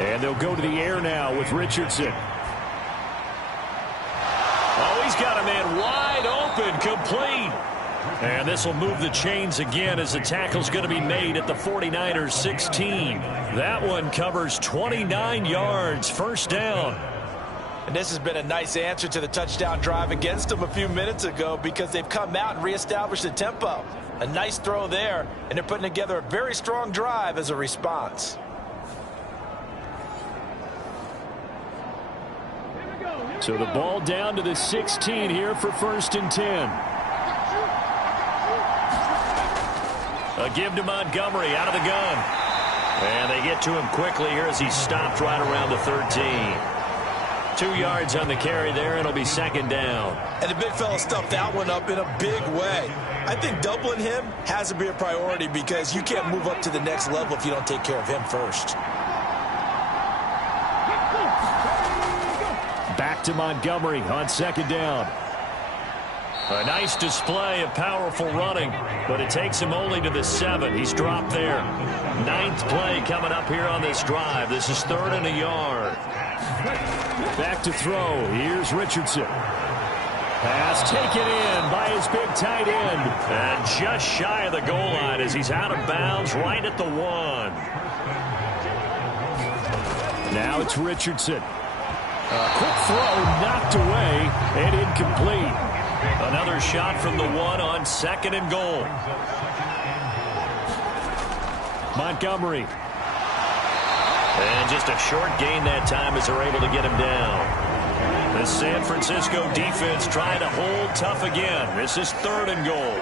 And they'll go to the air now with Richardson. Oh, he's got a man wide open, complete. And this will move the chains again as the tackle's going to be made at the 49ers 16. That one covers 29 yards, 1st down. And this has been a nice answer to the touchdown drive against them a few minutes ago because they've come out and reestablished the tempo. A nice throw there, and they're putting together a very strong drive as a response. So the ball down to the 16 here for 1st and 10. A give to Montgomery out of the gun. And they get to him quickly here as he stopped right around the 13. 2 yards on the carry there, and it'll be 2nd down. And the big fella stuffed that one up in a big way. I think doubling him has to be a priority because you can't move up to the next level if you don't take care of him first. Back to Montgomery on 2nd down. A nice display of powerful running, but it takes him only to the 7. He's dropped there. 9th play coming up here on this drive. This is 3rd and a yard. Back to throw. Here's Richardson. Pass taken in by his big tight end. And just shy of the goal line as he's out of bounds right at the 1. Now it's Richardson. A quick throw knocked away and incomplete. Another shot from the 1 on 2nd and goal. Montgomery. And just a short gain that time as they're able to get him down. The San Francisco defense trying to hold tough again. This is 3rd and goal.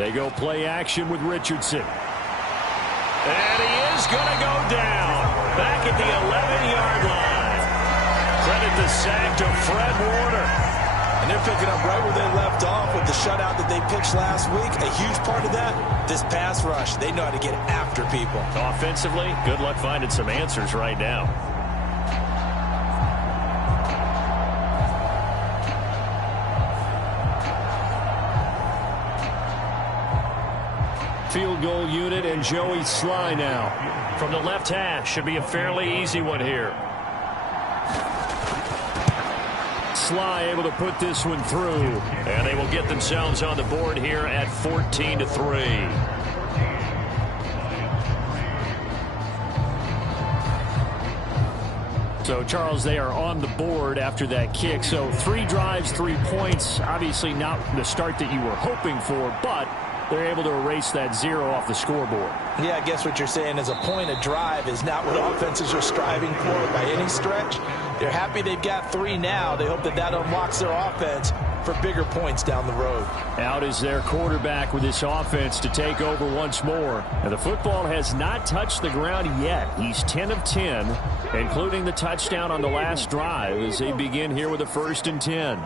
They go play action with Richardson. And he is going to go down. Back at the 11-yard line. Credit the sack to Fred Warner. And they're picking up right where they left off with the shutout that they pitched last week. A huge part of that, this pass rush. They know how to get after people. Offensively, good luck finding some answers right now. Field goal unit and Joey Sly now. From the left hash, should be a fairly easy one here. Sly able to put this one through. And they will get themselves on the board here at 14-3. So, Charles, they are on the board after that kick. So 3 drives, 3 points. Obviously not the start that you were hoping for, but they're able to erase that 0 off the scoreboard. Yeah, I guess what you're saying is a point of drive is not what offenses are striving for by any stretch. They're happy they've got 3 now. They hope that that unlocks their offense for bigger points down the road. Out is their quarterback with this offense to take over once more. And the football has not touched the ground yet. He's 10 of 10, including the touchdown on the last drive as they begin here with a 1st and 10.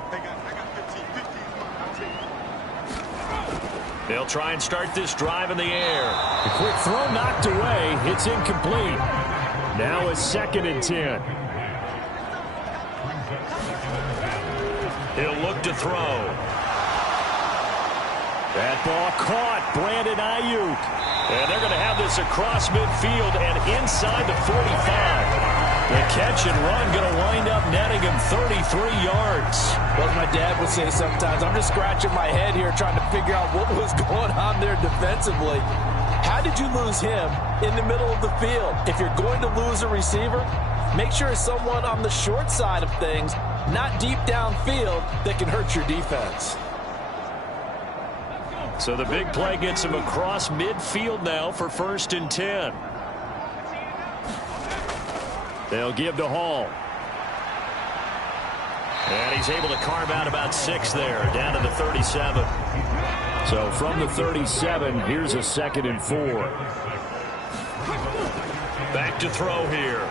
They'll try and start this drive in the air. A quick throw knocked away. It's incomplete. Now it's 2nd and 10. He'll look to throw. That ball caught. Brandon Ayuk. And they're going to have this across midfield and inside the 45. The catch and run going to wind up netting him 33 yards. Well, as my dad would say sometimes, I'm just scratching my head here trying to figure out what was going on there defensively. How did you lose him in the middle of the field? If you're going to lose a receiver, make sure it's someone on the short side of things, not deep downfield, that can hurt your defense. So the big play gets him across midfield now for 1st and 10. They'll give to Hall. And he's able to carve out about 6 there, down to the 37. So from the 37, here's a 2nd and 4. Back to throw here.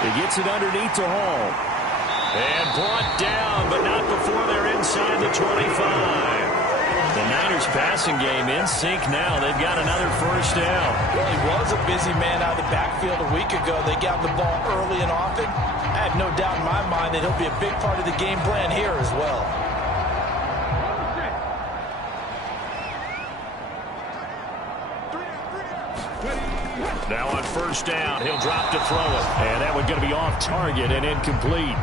He gets it underneath to Hall. And brought down, but not before they're inside the 25. The Niners passing game in sync now. They've got another first down. Well, he was a busy man out of the backfield a week ago. They got the ball early and often. I have no doubt in my mind that he'll be a big part of the game plan here as well. Now on first down, he'll drop to throw it. And that one's going to be off target and incomplete.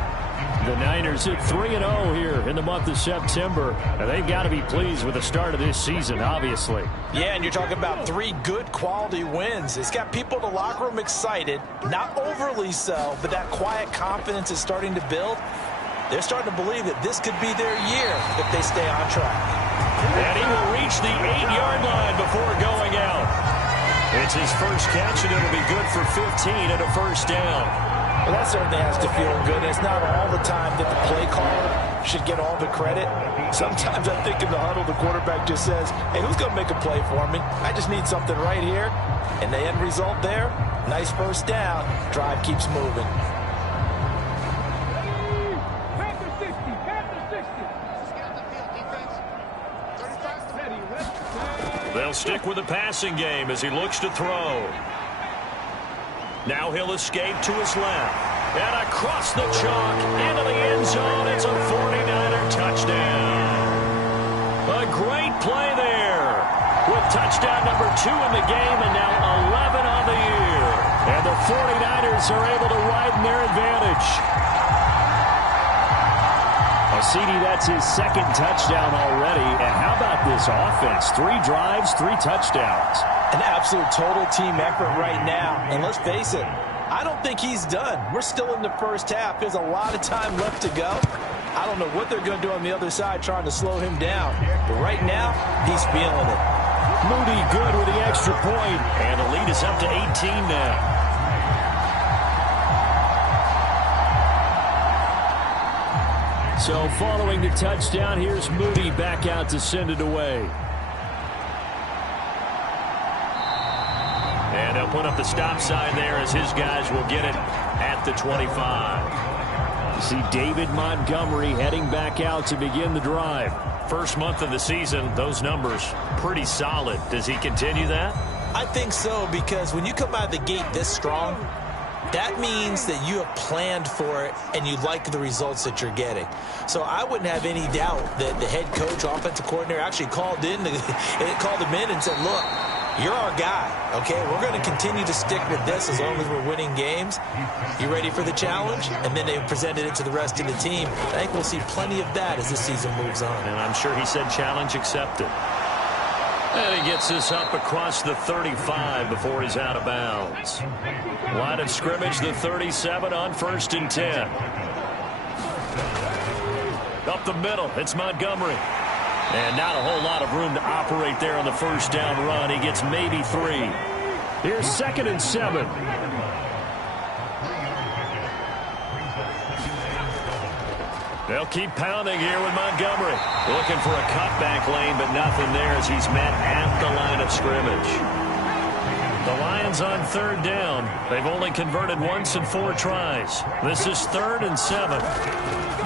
The Niners hit 3-0 here in the month of September. And they've got to be pleased with the start of this season, obviously. Yeah, and you're talking about 3 good quality wins. It's got people in the locker room excited, not overly so, but that quiet confidence is starting to build. They're starting to believe that this could be their year if they stay on track. And he will reach the 8-yard line before going out. It's his first catch, and it'll be good for 15 and a first down. Well, that certainly has to feel good. It's not all the time that the play caller should get all the credit. Sometimes I think in the huddle, the quarterback just says, hey, who's going to make a play for me? I just need something right here. And the end result there, nice first down. Drive keeps moving. They'll stick with the passing game as he looks to throw. Now he'll escape to his left. And across the chalk into the end zone. It's a 49er touchdown. A great play there. With touchdown number 2 in the game and now 11 on the year. And the 49ers are able to widen their advantage. CD, that's his 2nd touchdown already. And how about this offense? 3 drives, 3 touchdowns. An absolute total team effort right now. And let's face it, I don't think he's done. We're still in the first half. There's a lot of time left to go. I don't know what they're going to do on the other side trying to slow him down. But right now, he's feeling it. Moody good with the extra point. And the lead is up to 18 now. So following the touchdown, here's Moody back out to send it away. And they'll put up the stop sign there as his guys will get it at the 25. You see David Montgomery heading back out to begin the drive. First month of the season, those numbers pretty solid. Does he continue that? I think so, because when you come out of the gate this strong, that means that you have planned for it and you like the results that you're getting. So I wouldn't have any doubt that the head coach, offensive coordinator, actually called him in and said, look, you're our guy, okay? We're going to continue to stick with this as long as we're winning games. You ready for the challenge? And then they presented it to the rest of the team. I think we'll see plenty of that as this season moves on. And I'm sure he said challenge accepted. And he gets this up across the 35 before he's out of bounds. Line of scrimmage, the 37 on 1st and 10. Up the middle, it's Montgomery. And not a whole lot of room to operate there on the first down run. He gets maybe 3. Here's 2nd and 7. They'll keep pounding here with Montgomery. Looking for a cutback lane, but nothing there as he's met at the line of scrimmage. The Lions on 3rd down. They've only converted once in 4 tries. This is 3rd and 7.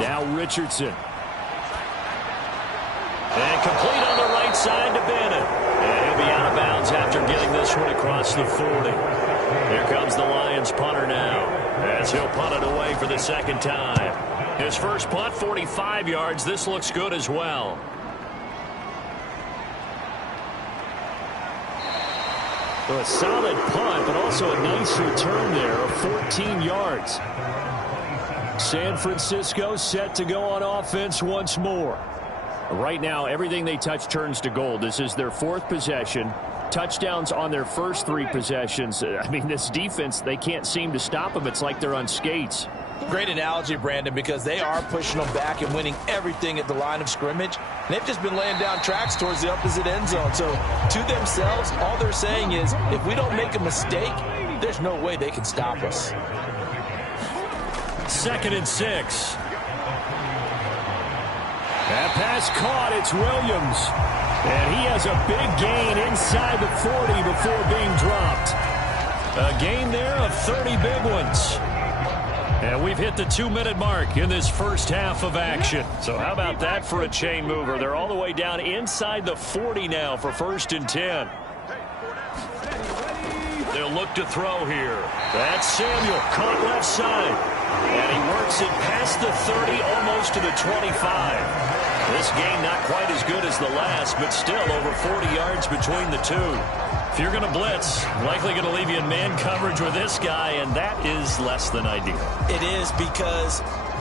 Now Richardson. And complete on the right side to Bennett. And he'll be out of bounds after getting this one across the 40. Here comes the Lions punter now, as he'll punt it away for the 2nd time. His first punt, 45 yards. This looks good as well. Well, a solid punt, but also a nice return there of 14 yards. San Francisco set to go on offense once more. Right now, everything they touch turns to gold. This is their 4th possession. Touchdowns on their first 3 possessions. I mean, this defense, they can't seem to stop them. It's like they're on skates. Great analogy, Brandon, because they are pushing them back and winning everything at the line of scrimmage. And they've just been laying down tracks towards the opposite end zone. So to themselves, all they're saying is, if we don't make a mistake, there's no way they can stop us. 2nd and 6. pass caught. It's Williams. And he has a big gain inside the 40 before being dropped. A gain there of 30 big ones. And we've hit the 2-minute mark in this first half of action. So how about that for a chain mover? They're all the way down inside the 40 now for 1st and 10. They'll look to throw here. That's Samuel, caught left side. And he works it past the 30, almost to the 25. This game not quite as good as the last, but still over 40 yards between the two. If you're going to blitz, likely going to leave you in man coverage with this guy, and that is less than ideal. It is, because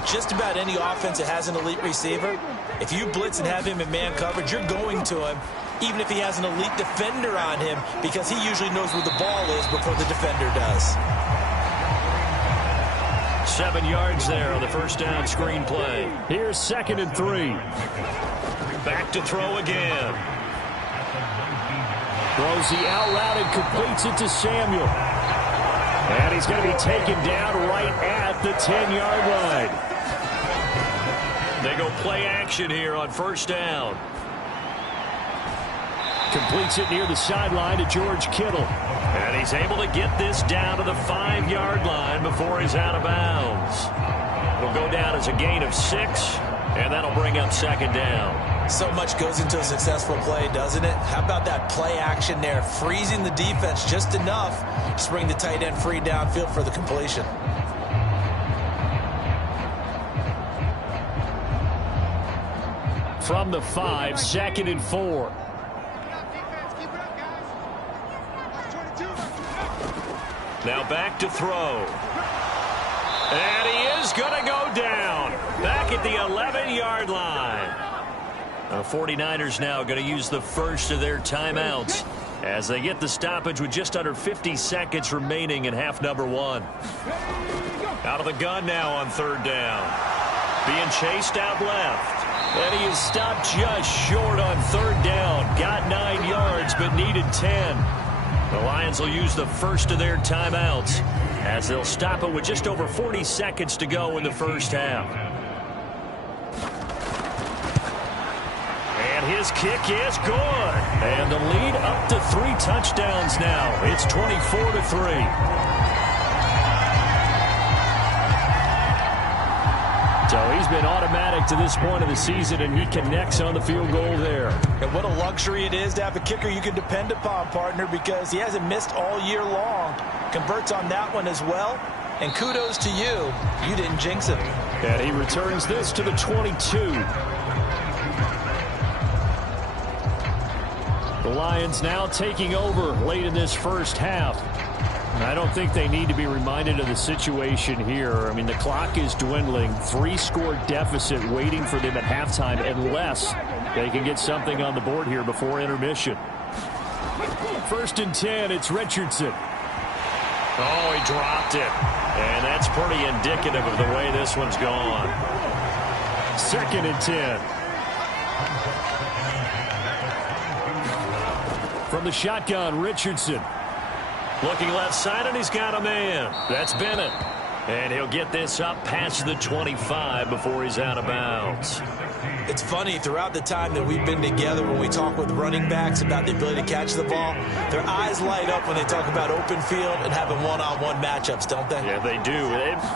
just about any offense that has an elite receiver, if you blitz and have him in man coverage, you're going to him, even if he has an elite defender on him, because he usually knows where the ball is before the defender does. 7 yards there on the first down screen play. Here's 2nd and 3. Back to throw again. Throws the out route and completes it to Samuel. And he's going to be taken down right at the 10-yard line. They go play action here on first down. Completes it near the sideline to George Kittle. And he's able to get this down to the 5-yard line before he's out of bounds. It'll go down as a gain of 6, and that'll bring up 2nd down. So much goes into a successful play, doesn't it? How about that play action there, freezing the defense just enough to bring the tight end free downfield for the completion. From the 5, 2nd and 4. Now back to throw. And he is going to go down. Back at the 11-yard line. The 49ers now going to use the first of their timeouts as they get the stoppage with just under 50 seconds remaining in half number 1. Out of the gun now on 3rd down. Being chased out left. And he is stopped just short on 3rd down. Got 9 yards but needed 10. The Lions will use the first of their timeouts as they'll stop it with just over 40 seconds to go in the first half. And his kick is good. And the lead up to 3 touchdowns now. It's 24-3. So he's been automatic to this point of the season, and he connects on the field goal there. And what a luxury it is to have a kicker you can depend upon, partner, because he hasn't missed all year long. Converts on that one as well. And kudos to you. You didn't jinx him. And he returns this to the 22. The Lions now taking over late in this first half. I don't think they need to be reminded of the situation here. I mean, the clock is dwindling. 3-score deficit waiting for them at halftime unless they can get something on the board here before intermission. 1st and 10, it's Richardson. Oh, he dropped it. And that's pretty indicative of the way this one's gone. 2nd and 10. From the shotgun, Richardson. Looking left side, and he's got a man. That's Bennett. And he'll get this up past the 25 before he's out of bounds. It's funny, throughout the time that we've been together, when we talk with running backs about the ability to catch the ball, their eyes light up when they talk about open field and having one-on-one matchups, don't they? Yeah, they do.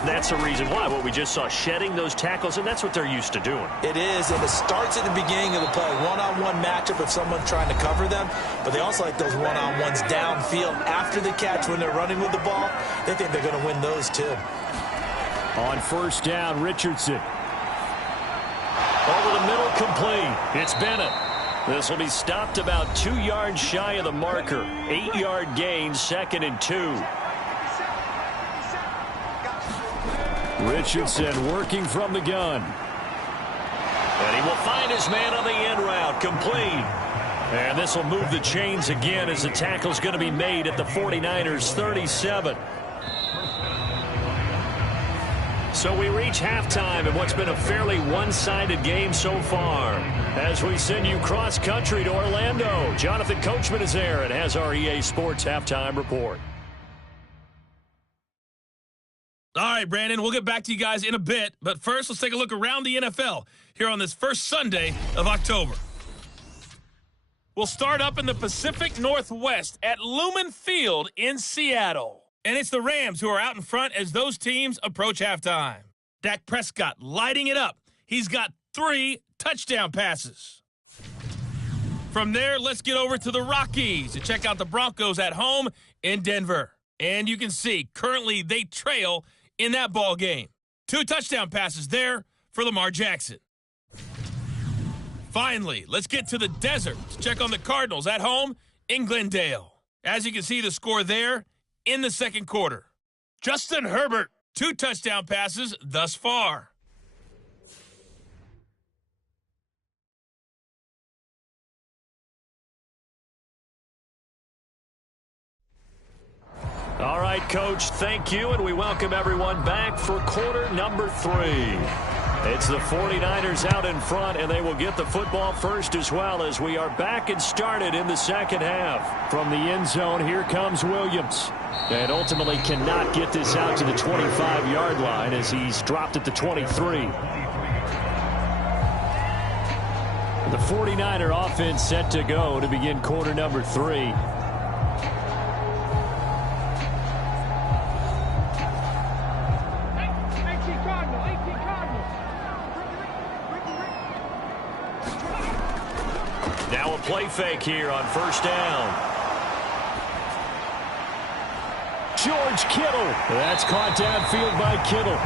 That's the reason why. What we just saw, shedding those tackles, and that's what they're used to doing. It is, and it starts at the beginning of the play. One-on-one matchup if someone's trying to cover them, but they also like those one-on-ones downfield after the catch when they're running with the ball. They think they're going to win those, too. On 1st down, Richardson. Over the middle, complete. It's Bennett. This will be stopped about 2 yards shy of the marker. 8-yard gain, 2nd and 2. Richardson working from the gun. And he will find his man on the end route, complete. And this will move the chains again as the tackle's going to be made at the 49ers' 37. So we reach halftime in what's been a fairly one-sided game so far. As we send you cross-country to Orlando, Jonathan Coachman is there and has our EA Sports Halftime Report. All right, Brandon, we'll get back to you guys in a bit. But first, let's take a look around the NFL here on this first Sunday of October. We'll start up in the Pacific Northwest at Lumen Field in Seattle. And it's the Rams who are out in front as those teams approach halftime. Dak Prescott lighting it up. He's got 3 touchdown passes. From there, let's get over to the Rockies to check out the Broncos at home in Denver. And you can see, currently they trail in that ball game. 2 touchdown passes there for Lamar Jackson. Finally, let's get to the desert to check on the Cardinals at home in Glendale. As you can see, the score there in the second quarter. Justin Herbert, 2 touchdown passes thus far. All right, Coach, thank you, and we welcome everyone back for quarter number 3. It's the 49ers out in front, and they will get the football first as well as we are back and started in the second half. From the end zone, here comes Williams. And ultimately cannot get this out to the 25-yard line as he's dropped at the 23. The 49er offense set to go to begin quarter number 3. Now a play fake here on first down. George Kittle. That's caught downfield by Kittle.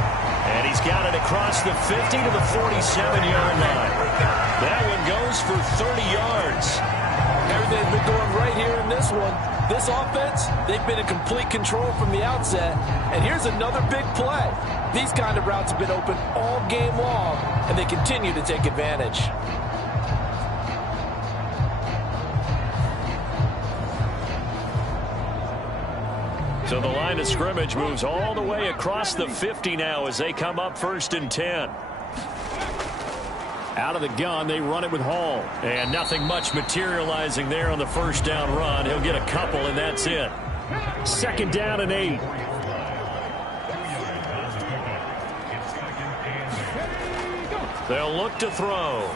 And he's got it across the 50 to the 47-yard line. That one goes for 30 yards. Everything's been going right here in this one. This offense, they've been in complete control from the outset. And here's another big play. These kind of routes have been open all game long, and they continue to take advantage. So the line of scrimmage moves all the way across the 50 now as they come up 1st and 10. Out of the gun, they run it with Hall. And nothing much materializing there on the first down run. He'll get a couple, and that's it. 2nd down and 8. They'll look to throw.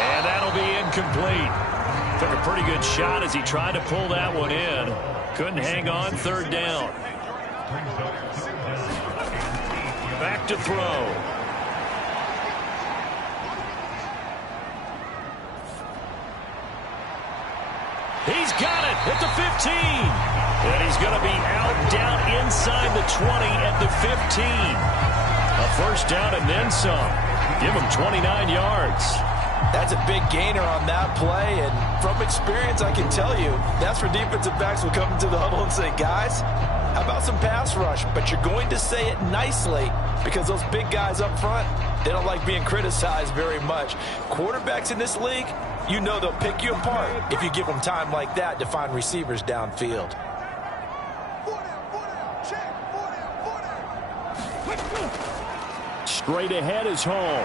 And that'll be incomplete. Took a pretty good shot as he tried to pull that one in. Couldn't hang on 3rd down. Back to throw. He's got it at the 15. And he's going to be out down inside the 20 at the 15. A first down and then some. Give him 29 yards. That's a big gainer on that play, and from experience, I can tell you, that's where defensive backs will come into the huddle and say, guys, how about some pass rush? But you're going to say it nicely because those big guys up front, they don't like being criticized very much. Quarterbacks in this league, you know they'll pick you apart if you give them time like that to find receivers downfield. Straight ahead is Hall.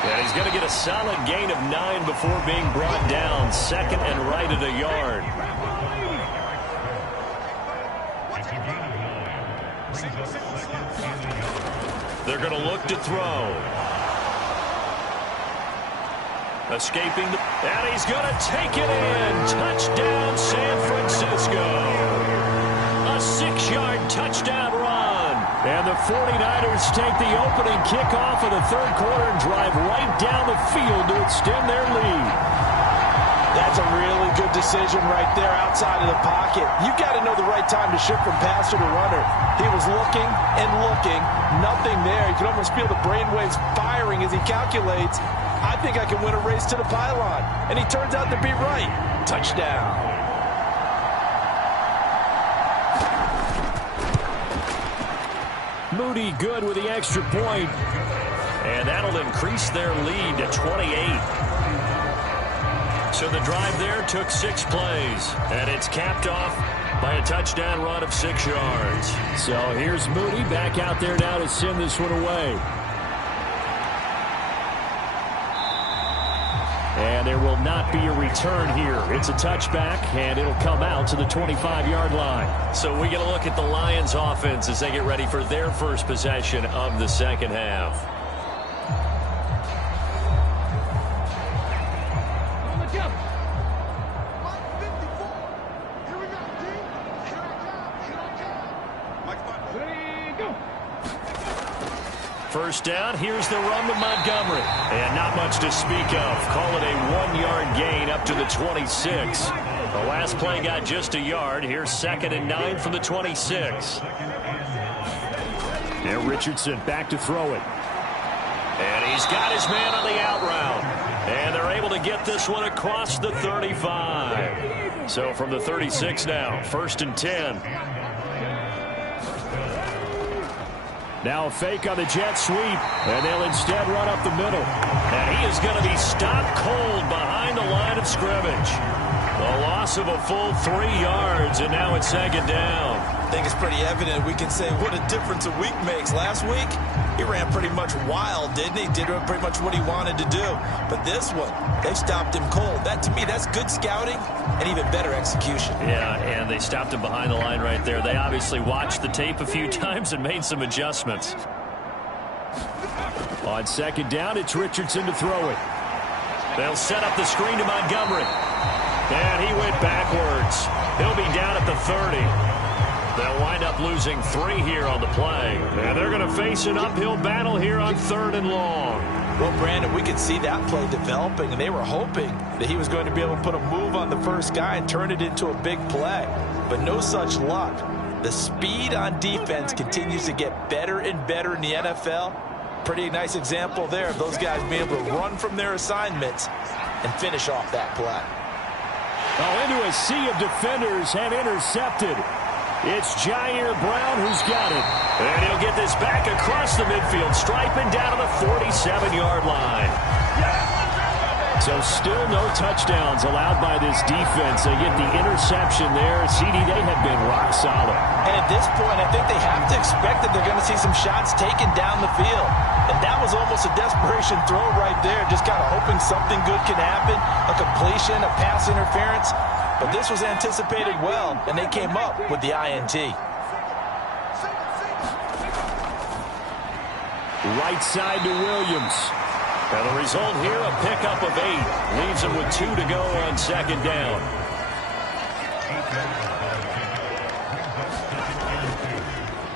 And he's going to get a solid gain of 9 before being brought down. 2nd and right at a yard. They're going to look to throw. Escaping the... And he's going to take it in. Touchdown, San Francisco. A 6-yard touchdown run. And the 49ers take the opening kickoff of the 3rd quarter and drive right down the field to extend their lead. That's a really good decision right there outside of the pocket. You've got to know the right time to shift from passer to runner. He was looking and looking, nothing there. You can almost feel the brainwaves firing as he calculates, I think I can win a race to the pylon. And he turns out to be right. Touchdown. Moody good with the extra point. And that'll increase their lead to 28. So the drive there took 6 plays. And it's capped off by a touchdown run of 6 yards. So here's Moody back out there now to send this one away. And there will not be a return here. It's a touchback, and it'll come out to the 25-yard line. So we get a look at the Lions offense as they get ready for their first possession of the second half. First down, here's the run to Montgomery. And not much to speak of. Call it a 1-yard gain up to the 26. The last play got just a yard. Here's 2nd and 9 from the 26. Now Richardson back to throw it. And he's got his man on the out route. And they're able to get this one across the 35. So from the 36 now, 1st and 10. Now a fake on the jet sweep, and they'll instead run up the middle. And he is going to be stopped cold behind the line of scrimmage. A loss of a full 3 yards, and now it's 2nd down. I think it's pretty evident. We can say what a difference a week makes. Last week, he ran pretty much wild, didn't he? Did pretty much what he wanted to do. But this one, they stopped him cold. That, to me, that's good scouting and even better execution. Yeah, and they stopped him behind the line right there. They obviously watched the tape a few times and made some adjustments. On 2nd down, it's Richardson to throw it. They'll set up the screen to Montgomery. And he went backwards. He'll be down at the 30. They'll wind up losing 3 here on the play. And they're going to face an uphill battle here on 3rd and long. Well, Brandon, we could see that play developing, and they were hoping that he was going to be able to put a move on the first guy and turn it into a big play. But no such luck. The speed on defense continues to get better and better in the NFL. Pretty nice example there of those guys being able to run from their assignments and finish off that play. Oh, into a sea of defenders and intercepted. It's Jair Brown who's got it. And he'll get this back across the midfield, striping down to the 47-yard line. So still no touchdowns allowed by this defense. They get the interception there. CD, they have been rock solid. And at this point, I think they have to expect that they're going to see some shots taken down the field. And that was almost a desperation throw right there, just kind of hoping something good can happen, a completion, a pass interference. But this was anticipated well, and they came up with the INT. Right side to Williams. And the result here, a pickup of 8. Leaves him with 2 to go on 2nd down.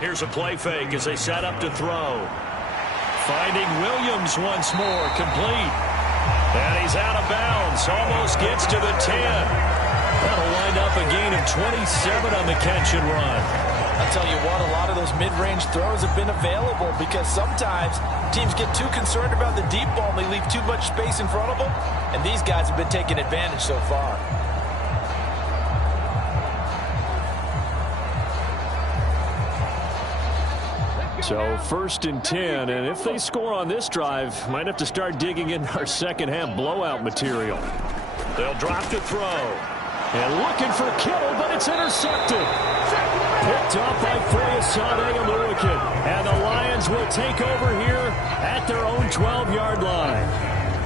Here's a play fake as they set up to throw. Finding Williams once more, complete. And he's out of bounds, almost gets to the 10. That'll wind up a gain of 27 on the catch and run. I'll tell you what, a lot of those mid-range throws have been available because sometimes teams get too concerned about the deep ball and they leave too much space in front of them, and these guys have been taking advantage so far. So 1st and 10, and if they score on this drive, might have to start digging in our second half blowout material. They'll drop to throw. And looking for Kittle, but it's intercepted. Picked off by Foyesade Aluakin. And the Lions will take over here at their own 12-yard line.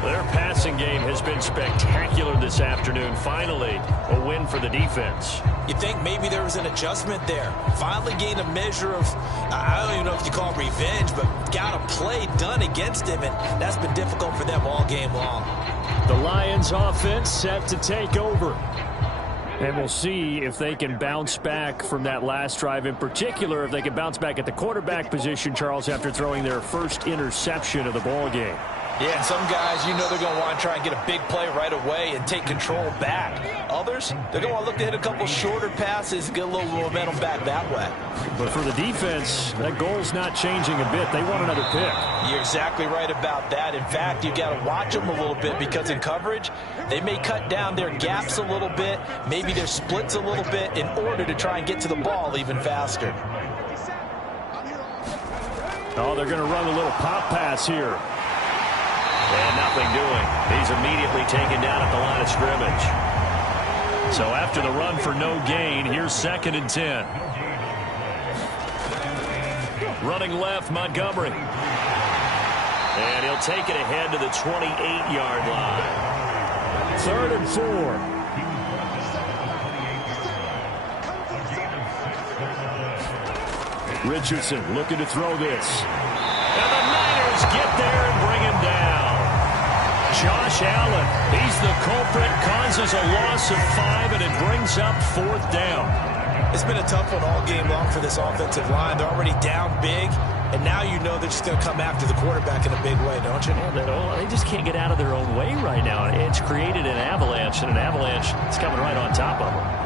Their passing game has been spectacular this afternoon. Finally, a win for the defense. You think maybe there was an adjustment there. Finally gained a measure of, I don't even know if you call it revenge, but got a play done against him, and that's been difficult for them all game long. The Lions offense set to take over. And we'll see if they can bounce back from that last drive. In particular, if they can bounce back at the quarterback position, Charles, after throwing their first interception of the ball game. Yeah, and some guys, you know they're going to want to try and get a big play right away and take control back. Others, they're going to want to look to hit a couple shorter passes, get a little momentum back that way. But for the defense, that goal's not changing a bit. They want another pick. You're exactly right about that. In fact, you got to watch them a little bit because in coverage, they may cut down their gaps a little bit, maybe their splits a little bit in order to try and get to the ball even faster. Oh, they're going to run a little pop pass here. And nothing doing. He's immediately taken down at the line of scrimmage. So after the run for no gain, here's 2nd and 10. Running left, Montgomery. And he'll take it ahead to the 28-yard line. 3rd and 4. Richardson looking to throw this. And the Niners get there and bring him down. Josh Allen, he's the culprit, causes a loss of 5, and it brings up 4th down. It's been a tough one all game long for this offensive line. They're already down big, and now you know they're just going to come after the quarterback in a big way, don't you? Yeah, they just can't get out of their own way right now. It's created an avalanche, and an avalanche is coming right on top of them.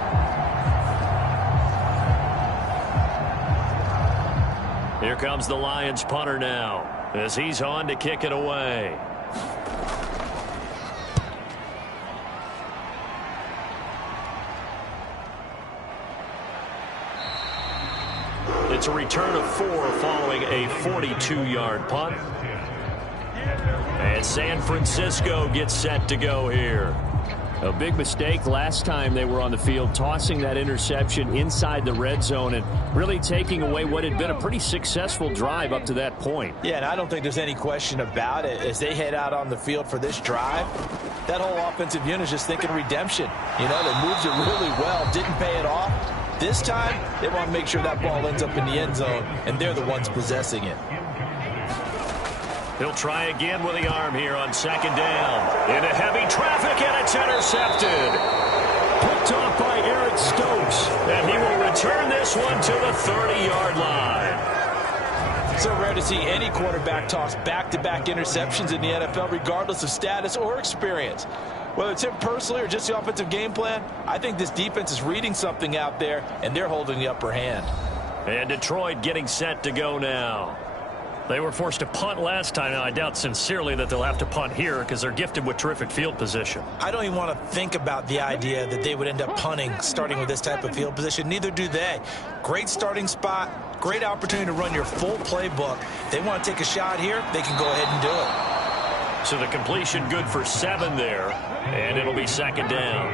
Here comes the Lions punter now as he's on to kick it away. It's a return of 4 following a 42-yard punt. And San Francisco gets set to go here. A big mistake last time they were on the field, tossing that interception inside the red zone and really taking away what had been a pretty successful drive up to that point. Yeah, and I don't think there's any question about it. As they head out on the field for this drive, that whole offensive unit is just thinking redemption. You know, they moved it really well, didn't pay it off. This time, they want to make sure that ball ends up in the end zone, and they're the ones possessing it. He'll try again with the arm here on 2nd down. Into heavy traffic, and it's intercepted. Picked off by Eric Stokes. And he will return this one to the 30-yard line. So rare to see any quarterback toss back-to-back interceptions in the NFL, regardless of status or experience. Whether it's him personally or just the offensive game plan, I think this defense is reading something out there, and they're holding the upper hand. And Detroit getting set to go now. They were forced to punt last time, and I doubt sincerely that they'll have to punt here because they're gifted with terrific field position. I don't even want to think about the idea that they would end up punting starting with this type of field position. Neither do they. Great starting spot, great opportunity to run your full playbook. They want to take a shot here, they can go ahead and do it. So the completion good for 7 there, and it'll be 2nd down.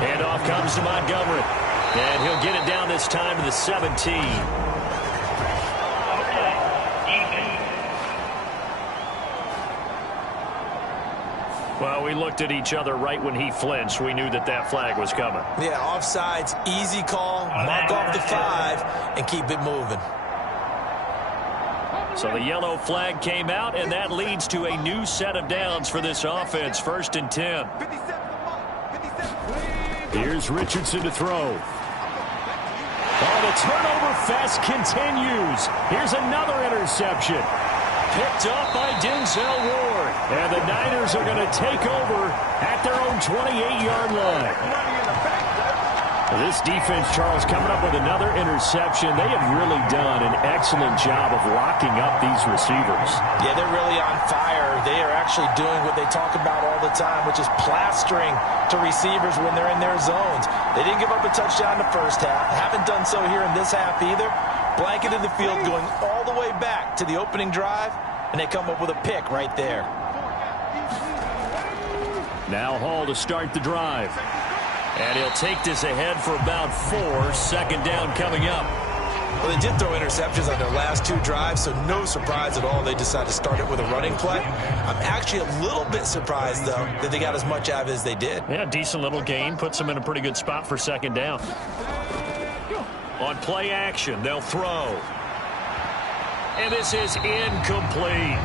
And off comes to Montgomery. And he'll get it down this time to the 17. Well, we looked at each other right when he flinched. We knew that that flag was coming. Yeah, offsides, easy call, mark off the 5, and keep it moving. So the yellow flag came out, and that leads to a new set of downs for this offense. 1st and 10. Here's Richardson to throw. Oh, the turnover fest continues. Here's another interception. Picked up by Denzel Ward. And the Niners are going to take over at their own 28-yard line. This defense, Charles, coming up with another interception. They have really done an excellent job of locking up these receivers. Yeah, they're really on fire. They are actually doing what they talk about all the time, which is plastering to receivers when they're in their zones. They didn't give up a touchdown in the first half. Haven't done so here in this half either. Blanketed the field going all the way back to the opening drive, and they come up with a pick right there. Now Hall to start the drive. And he'll take this ahead for about 4. 2nd down coming up. Well, they did throw interceptions on their last 2 drives, so no surprise at all they decided to start it with a running play. I'm actually a little bit surprised, though, that they got as much out of it as they did. Yeah, decent little gain. Puts them in a pretty good spot for 2nd down. On play action, they'll throw. And this is incomplete.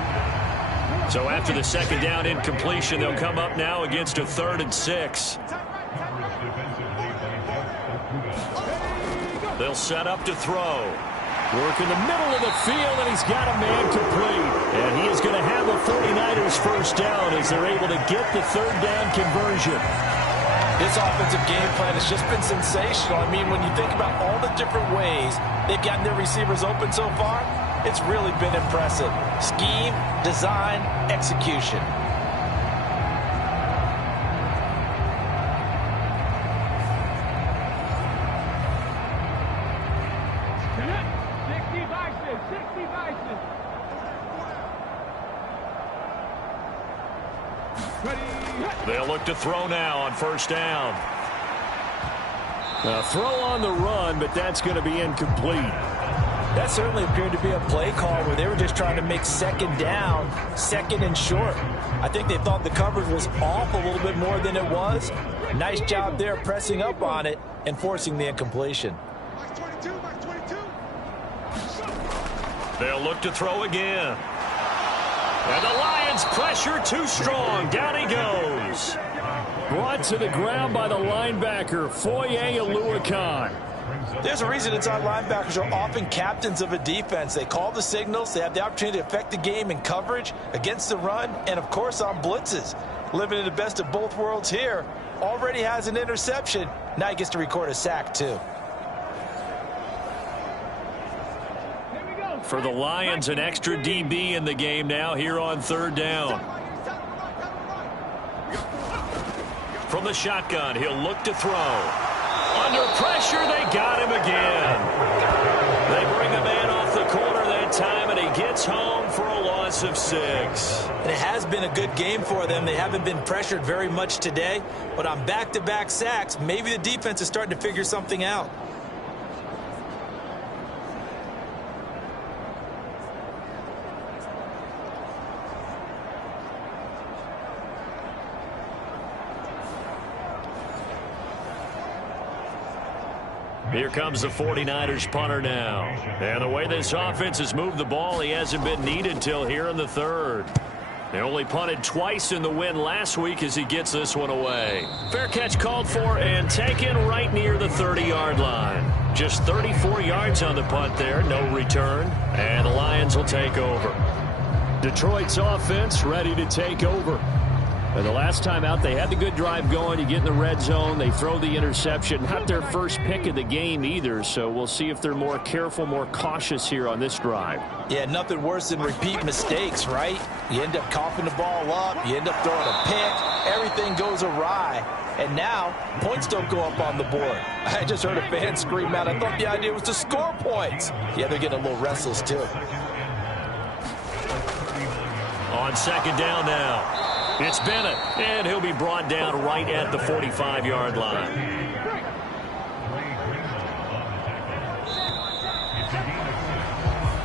So after the 2nd down incompletion, they'll come up now against a 3rd and 6. They'll set up to throw. Work in the middle of the field, and he's got a man complete. And he is going to have the 49ers 1st down as they're able to get the 3rd down conversion. This offensive game plan has just been sensational. I mean, when you think about all the different ways they've gotten their receivers open so far, it's really been impressive. Scheme, design, execution. They'll look to throw now on 1st down. A throw on the run, but that's going to be incomplete. That certainly appeared to be a play call where they were just trying to make second down, second and short. I think they thought the coverage was off a little bit more than it was. Nice job there pressing up on it and forcing the incompletion. They'll look to throw again. And the Lions pressure too strong. Down he goes. Brought to the ground by the linebacker, Foye Oluokun. There's a reason inside linebackers are often captains of a defense. They call the signals. They have the opportunity to affect the game in coverage, against the run, and, of course, on blitzes. Living in the best of both worlds here. Already has an interception. Now he gets to record a sack, too. For the Lions, an extra DB in the game now here on third down. From the shotgun, he'll look to throw. Under pressure, they got him again. They bring a man off the corner that time, and he gets home for a loss of 6. And it has been a good game for them. They haven't been pressured very much today, but on back-to-back sacks, maybe the defense is starting to figure something out. Here comes the 49ers punter now. And the way this offense has moved the ball, he hasn't been needed till here in the third. They only punted twice in the win last week as he gets this one away. Fair catch called for and taken right near the 30-yard line. Just 34 yards on the punt there, no return. And the Lions will take over. Detroit's offense ready to take over. And the last time out, they had the good drive going. You get in the red zone, they throw the interception. Not their first pick of the game either, so we'll see if they're more careful, more cautious here on this drive. Yeah, nothing worse than repeat mistakes, right? You end up coughing the ball up, you end up throwing a pick, everything goes awry. And now, points don't go up on the board. I just heard a fan scream out, I thought the idea was to score points. Yeah, they're getting a little restless too. On second down now. It's Bennett, and he'll be brought down right at the 45-yard line.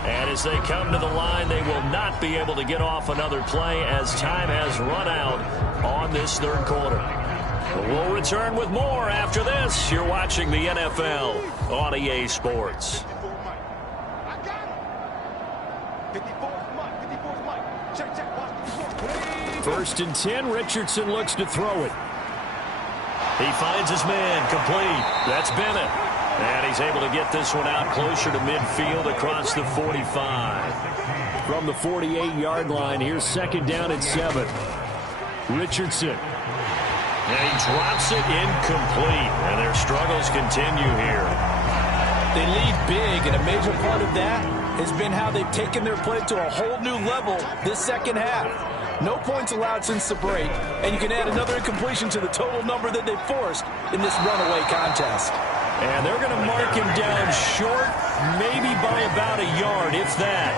And as they come to the line, they will not be able to get off another play as time has run out on this third quarter. We'll return with more after this. You're watching the NFL on EA Sports. First and 10, Richardson looks to throw it. He finds his man, complete. That's Bennett. And he's able to get this one out closer to midfield across the 45. From the 48-yard line, here's second down at 7. Richardson. And he drops it incomplete. And their struggles continue here. They lead big, and a major part of that has been how they've taken their play to a whole new level this second half. No points allowed since the break, and you can add another incompletion to the total number that they've forced in this runaway contest. And they're going to mark him down short, maybe by about a yard, if that.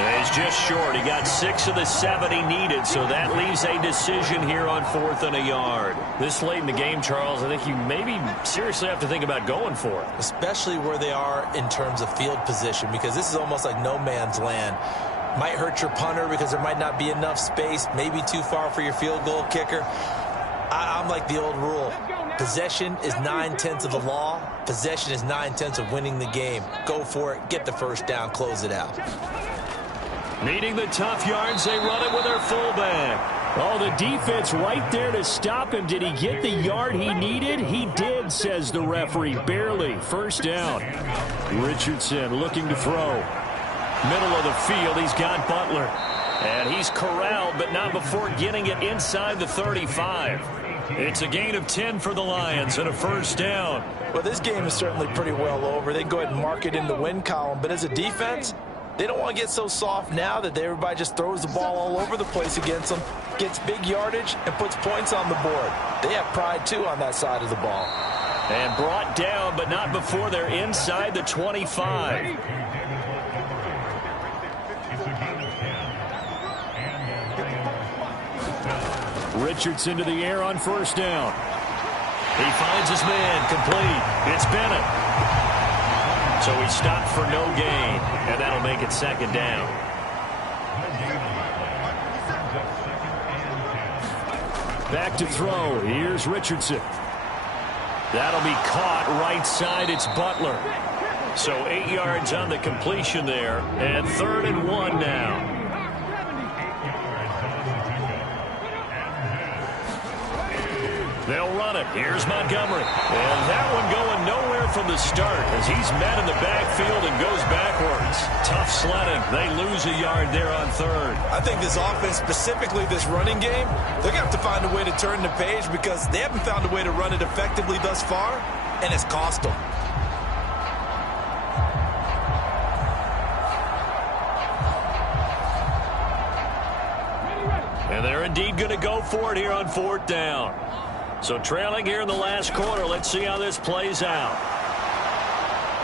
And he's just short. He got 6 of the 7 he needed, so that leaves a decision here on 4th and a yard. This late in the game, Charles, I think you maybe seriously have to think about going for it. Especially where they are in terms of field position, because this is almost like no man's land. Might hurt your punter because there might not be enough space, maybe too far for your field goal kicker. I'm like the old rule. Possession is 9/10 of the law. Possession is 9/10 of winning the game. Go for it. Get the first down. Close it out. Needing the tough yards, they run it with their fullback. Oh, the defense right there to stop him. Did he get the yard he needed? He did, says the referee. Barely. First down. Richardson looking to throw. Middle of the field, he's got Butler. And he's corralled, but not before getting it inside the 35. It's a gain of 10 for the Lions and a first down. Well, this game is certainly pretty well over. They can go ahead and mark it in the win column. But as a defense, they don't want to get so soft now that everybody just throws the ball all over the place against them, gets big yardage, and puts points on the board. They have pride, too, on that side of the ball. And brought down, but not before they're inside the 25. Richardson to the air on first down. He finds his man, complete. It's Bennett. So he stopped for no gain, and that'll make it second down. Back to throw. Here's Richardson. That'll be caught right side. It's Butler. So 8 yards on the completion there, and 3rd and 1 now. They'll run it. Here's Montgomery. And that one going nowhere from the start as he's met in the backfield and goes backwards. Tough sledding. They lose a yard there on 3rd. I think this offense, specifically this running game, they're going to have to find a way to turn the page because they haven't found a way to run it effectively thus far, and it's cost them. And they're indeed going to go for it here on 4th down. So trailing here in the last quarter. Let's see how this plays out.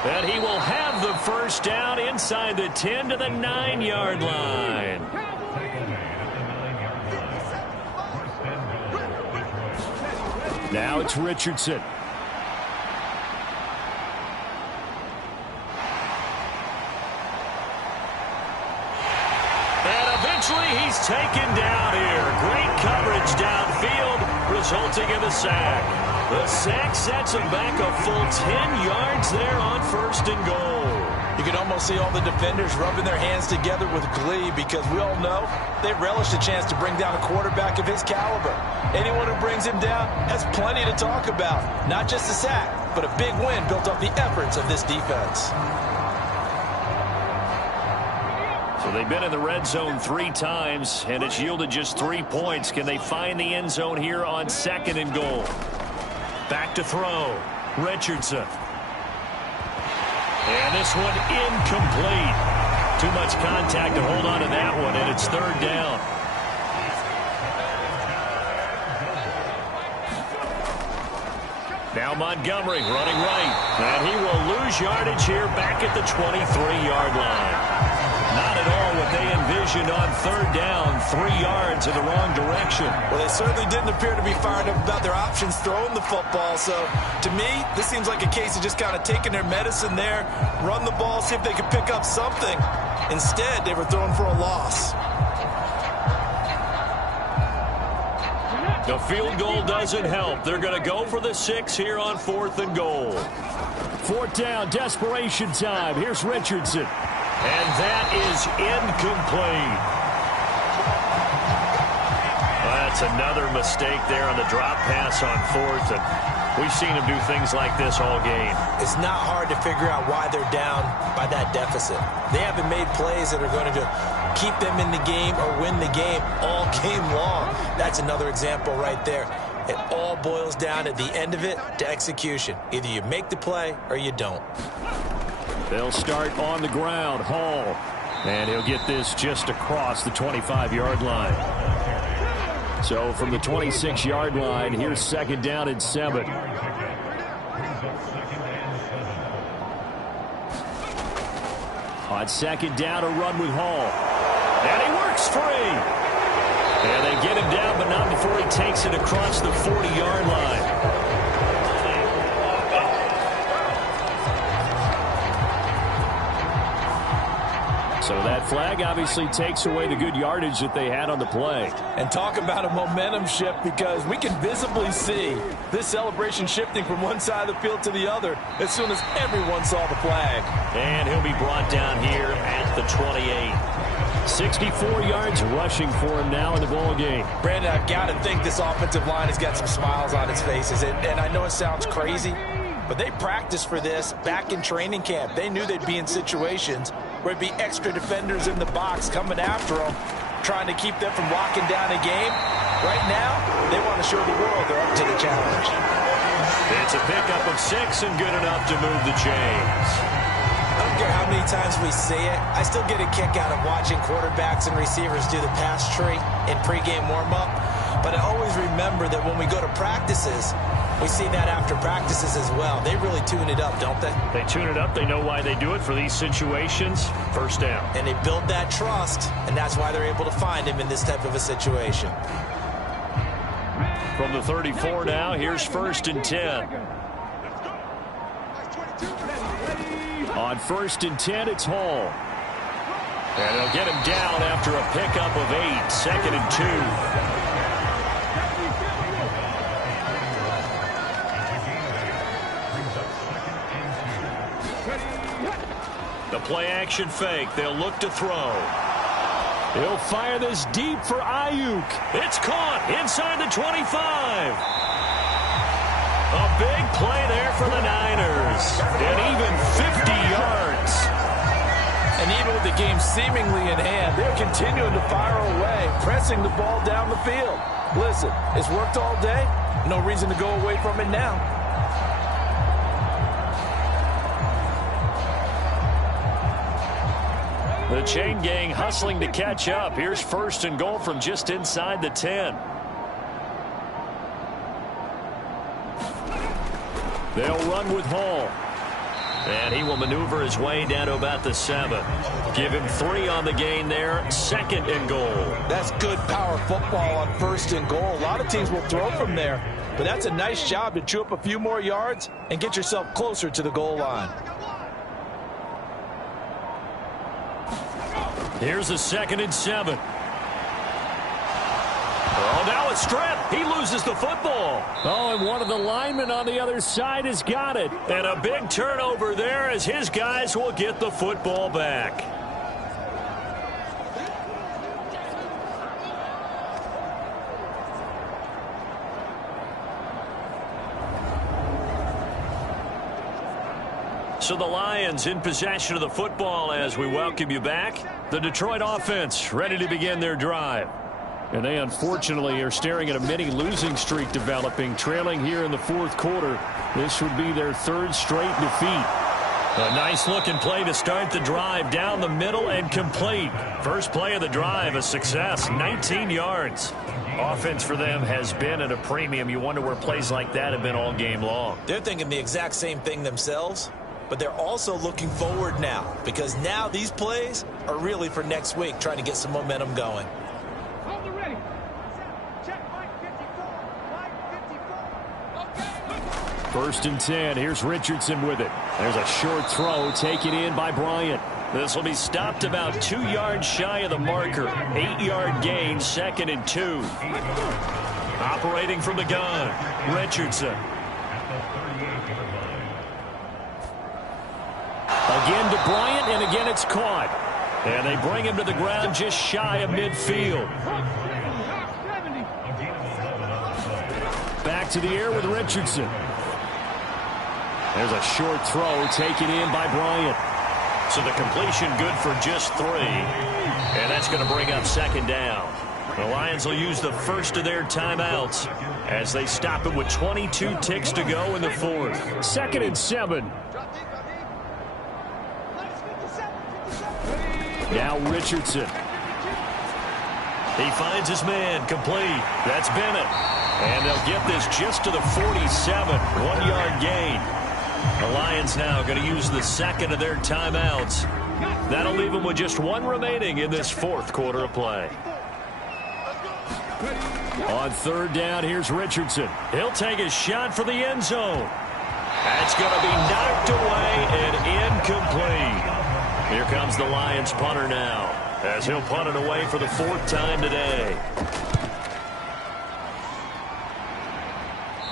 And he will have the first down inside the 10 to the 9-yard line. Now it's Richardson. And eventually he's taken down here. Great coverage downfield, resulting in the sack. The sack sets him back a full 10 yards there on 1st and goal. You can almost see all the defenders rubbing their hands together with glee because we all know they relish the chance to bring down a quarterback of his caliber. Anyone who brings him down has plenty to talk about. Not just a sack, but a big win built off the efforts of this defense. So they've been in the red zone 3 times, and it's yielded just 3 points. Can they find the end zone here on 2nd and goal? Back to throw. Richardson. And this one incomplete. Too much contact to hold on to that one, and it's 3rd down. Now Montgomery running right. And he will lose yardage here back at the 23-yard line. Not at all what they envisioned on 3rd down. 3 yards in the wrong direction. Well, they certainly didn't appear to be fired up about their options throwing the football. So, to me, this seems like a case of just kind of taking their medicine there, run the ball, see if they could pick up something. Instead, they were throwing for a loss. The field goal doesn't help. They're going to go for the 6 here on 4th and goal. 4th down, desperation time. Here's Richardson. And that is incomplete. Well, that's another mistake there on the drop pass on 4th. And we've seen him do things like this all game. It's not hard to figure out why they're down by that deficit. They haven't made plays that are going to keep them in the game or win the game all game long. That's another example right there. It all boils down at the end of it to execution. Either you make the play or you don't. They'll start on the ground. Hall. And he'll get this just across the 25-yard line. So from the 26-yard line, here's 2nd down and 7. On 2nd down, a run with Hall. And he works free. And they get him down, but not before he takes it across the 40-yard line. So that flag obviously takes away the good yardage that they had on the play. And talk about a momentum shift, because we can visibly see this celebration shifting from one side of the field to the other as soon as everyone saw the flag. And he'll be brought down here at the 28. 64 yards rushing for him now in the ball game. Brandon, I've got to think this offensive line has got some smiles on its faces. And I know it sounds crazy, but they practiced for this back in training camp. They knew they'd be in situations where it'd be extra defenders in the box coming after them, trying to keep them from locking down a game. Right now, they want to show the world they're up to the challenge. It's a pickup of 6 and good enough to move the chains. I don't care how many times we say it, I still get a kick out of watching quarterbacks and receivers do the pass tree in pregame warm-up. But I always remember that when we go to practices, we see that after practices as well. They really tune it up, don't they? They tune it up. They know why they do it for these situations. First down. And they build that trust, and that's why they're able to find him in this type of a situation. From the 34 now, here's 1st and 10. On 1st and 10, it's Hall. And they'll get him down after a pickup of 8, 2nd and 2. The play-action fake. They'll look to throw. He'll fire this deep for Ayuk. It's caught inside the 25. A big play there for the Niners. And even 50 yards. And even with the game seemingly in hand, they're continuing to fire away, pressing the ball down the field. Listen, it's worked all day. No reason to go away from it now. The chain gang hustling to catch up. Here's 1st and goal from just inside the 10. They'll run with Hall. And he will maneuver his way down to about the 7. Give him 3 on the gain there. 2nd and goal. That's good power football on 1st and goal. A lot of teams will throw from there, but that's a nice job to chew up a few more yards and get yourself closer to the goal line. Here's a 2nd and 7. Oh, now a strip. He loses the football. Oh, and one of the linemen on the other side has got it. And a big turnover there as his guys will get the football back. So the Lions in possession of the football as we welcome you back. The Detroit offense ready to begin their drive. And they unfortunately are staring at a mini losing streak developing, trailing here in the 4th quarter. This would be their 3rd straight defeat. A nice looking play to start the drive down the middle and complete. First play of the drive, a success, 19 yards. Offense for them has been at a premium. You wonder where plays like that have been all game long. They're thinking the exact same thing themselves, but they're also looking forward now because now these plays are really for next week, trying to get some momentum going. 1st and 10. Here's Richardson with it. There's a short throw taken in by Bryant. This will be stopped about 2 yards shy of the marker. 8-yard gain, 2nd and 2. Operating from the gun, Richardson. Again to Bryant, and again it's caught. And they bring him to the ground just shy of midfield. Back to the air with Richardson. There's a short throw taken in by Bryant. So the completion good for just 3. And that's going to bring up 2nd down. The Lions will use the first of their timeouts as they stop it with 22 ticks to go in the 4th. 2nd and 7. Now Richardson. He finds his man, complete. That's Bennett. And they'll get this just to the 47. 1-yard gain. The Lions now going to use the 2nd of their timeouts. That'll leave them with just 1 remaining in this 4th quarter of play. On 3rd down, here's Richardson. He'll take a shot for the end zone. That's going to be knocked away and incomplete. Here comes the Lions punter now, as he'll punt it away for the 4th time today.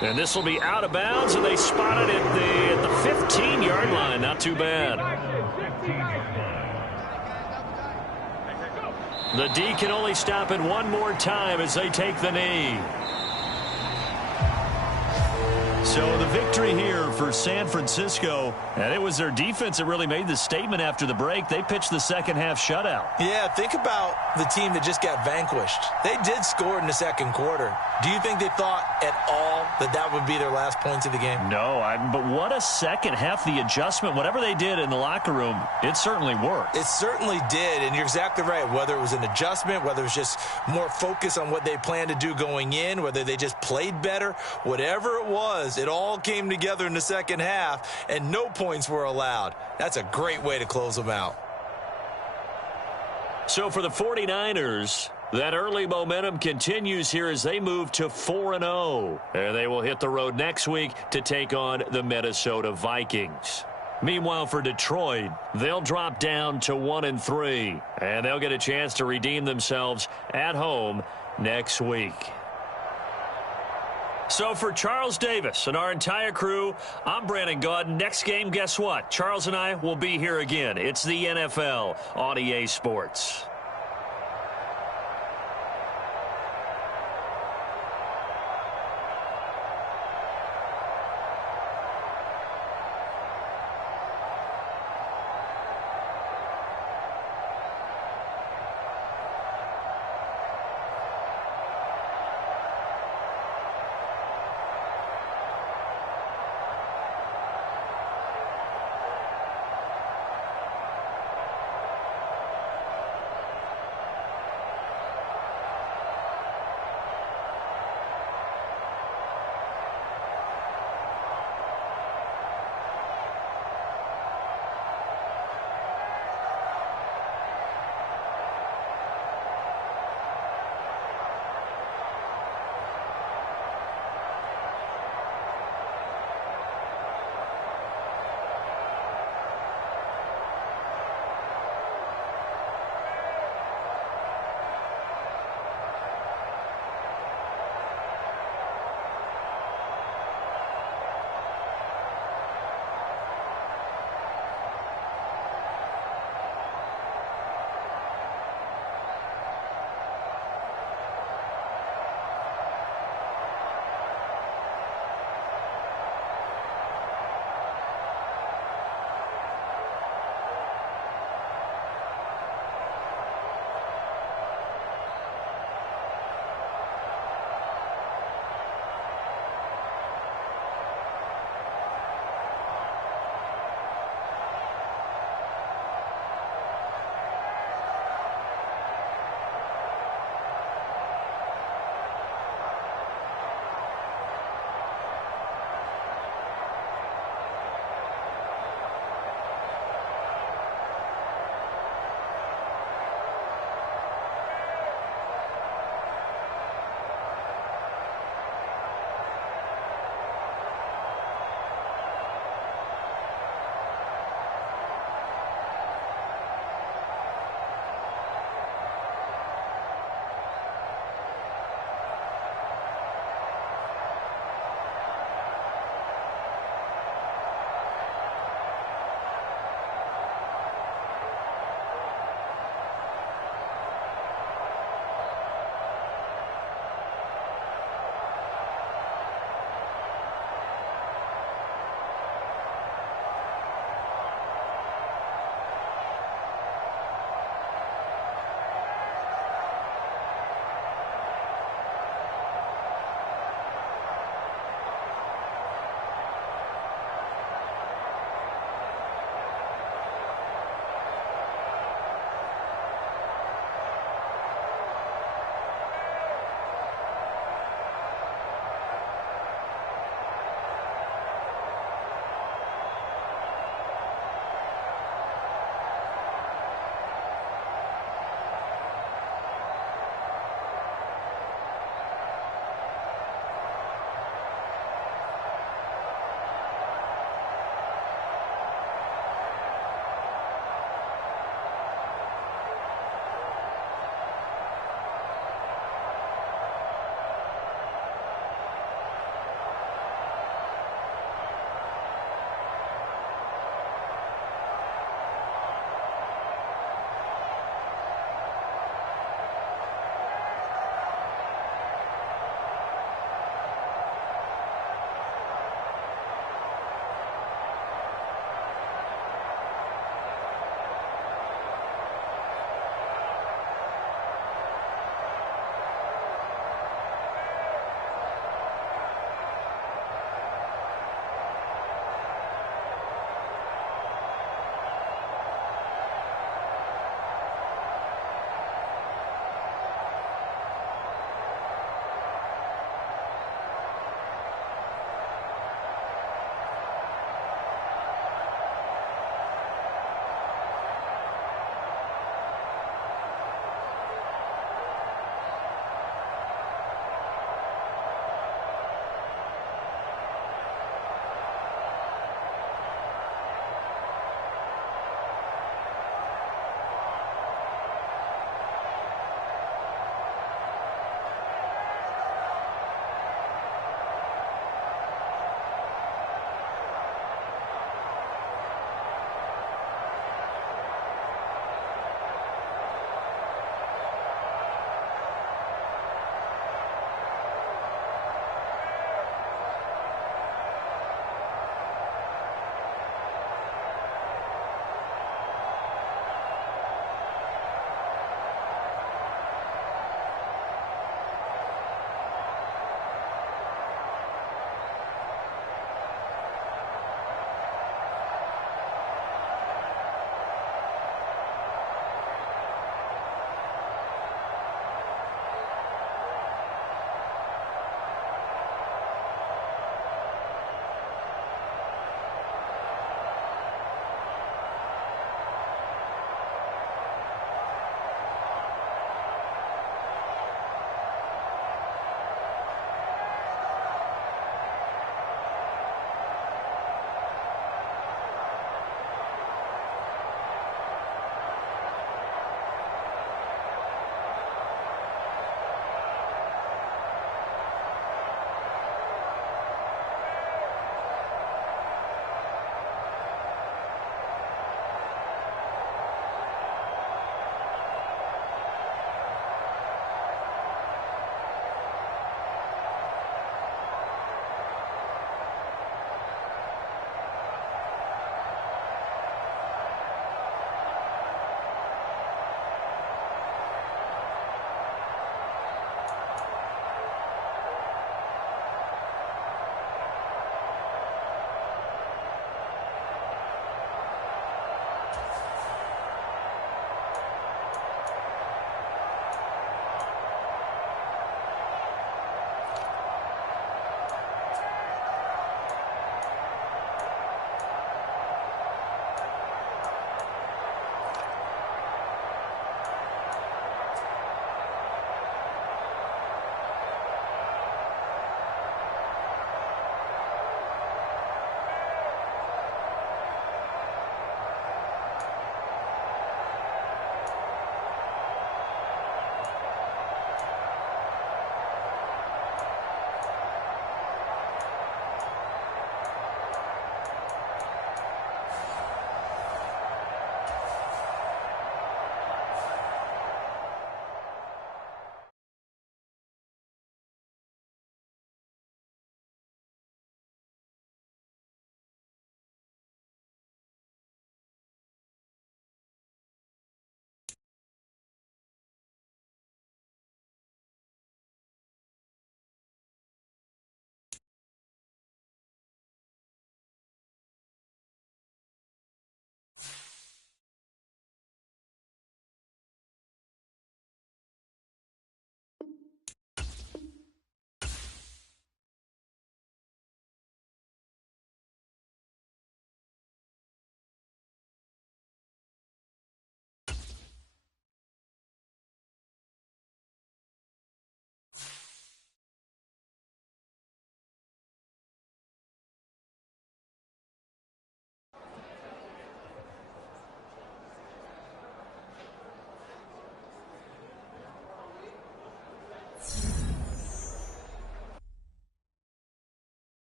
And this will be out of bounds, and they spot it at the 15-yard line. Not too bad. The D can only stop it 1 more time as they take the knee. So the victory here for San Francisco, and it was their defense that really made the statement after the break. They pitched the second-half shutout. Yeah, think about the team that just got vanquished. They did score in the 2nd quarter. Do you think they thought at all that that would be their last points of the game? No, but what a second half. The adjustment, whatever they did in the locker room, it certainly worked. It certainly did, and you're exactly right. Whether it was an adjustment, whether it was just more focus on what they planned to do going in, whether they just played better, whatever it was, it all came together in the 2nd half, and no points were allowed. That's a great way to close them out. So for the 49ers, that early momentum continues here as they move to 4-0. And they will hit the road next week to take on the Minnesota Vikings. Meanwhile, for Detroit, they'll drop down to 1-3, and they'll get a chance to redeem themselves at home next week. So for Charles Davis and our entire crew, I'm Brandon Gaudin. Next game, guess what? Charles and I will be here again. It's the NFL on EA Sports.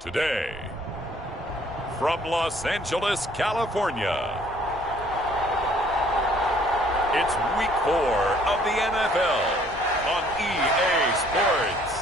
Today, from Los Angeles, California, it's Week 4 of the NFL on EA Sports.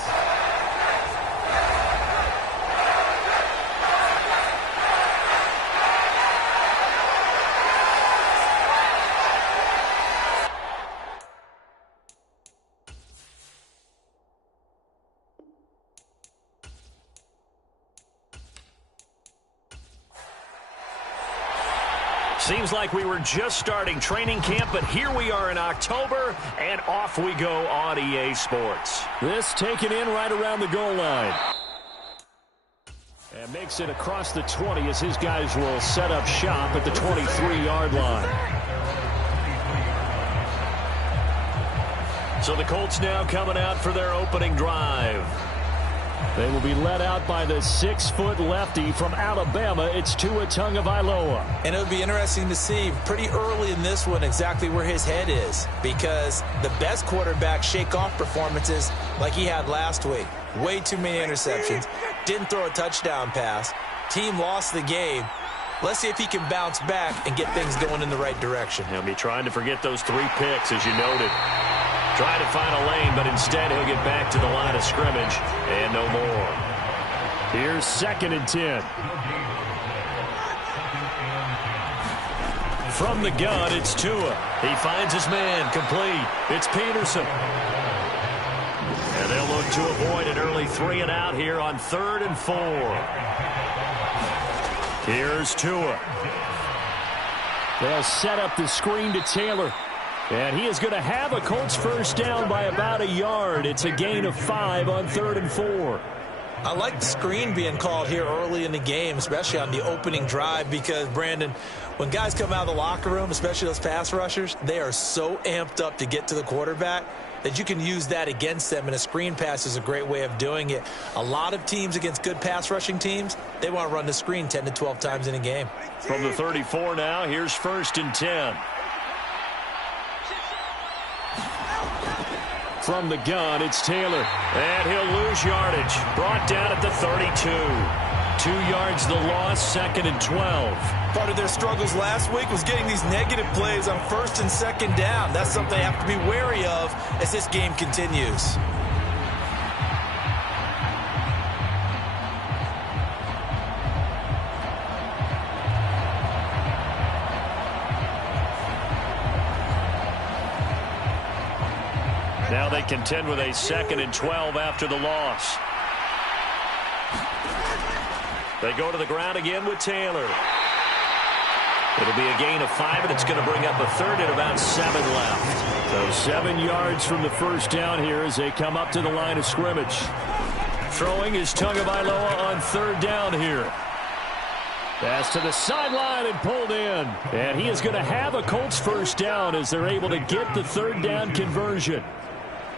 Seems like we were just starting training camp, but here we are in October, and off we go on EA Sports. This taken in right around the goal line. And makes it across the 20 as his guys will set up shop at the 23-yard line. So the Colts now coming out for their opening drive. They will be led out by the 6-foot lefty from Alabama. It's Tua Tagovailoa. And it would be interesting to see pretty early in this one exactly where his head is, because the best quarterbacks shake off performances like he had last week. Way too many interceptions. Didn't throw a touchdown pass. Team lost the game. Let's see if he can bounce back and get things going in the right direction. He'll be trying to forget those 3 picks, as you noted. Trying to find a lane, but instead he'll get back to the line of scrimmage and no more. Here's 2nd and 10. From the gun, it's Tua. He finds his man, complete. It's Peterson. And they'll look to avoid an early 3 and out here on 3rd and 4. Here's Tua. They'll set up the screen to Taylor. And he is going to have a Colts first down by about a yard. It's a gain of 5 on 3rd and 4. I like the screen being called here early in the game, especially on the opening drive, because, Brandon, when guys come out of the locker room, especially those pass rushers, they are so amped up to get to the quarterback that you can use that against them, and a screen pass is a great way of doing it. A lot of teams against good pass rushing teams, they want to run the screen 10 to 12 times in a game. From the 34 now, here's 1st and 10. From the gun, it's Taylor. And he'll lose yardage. Brought down at the 32. 2 yards the loss, 2nd and 12. Part of their struggles last week was getting these negative plays on 1st and 2nd down. That's something they have to be wary of as this game continues. Now they contend with a 2nd and 12 after the loss. They go to the ground again with Taylor. It'll be a gain of 5, and it's going to bring up a 3rd and about 7 left. So 7 yards from the first down here as they come up to the line of scrimmage. Throwing is Tagovailoa on 3rd down here. Pass to the sideline and pulled in. And he is going to have a Colts first down as they're able to get the 3rd down conversion.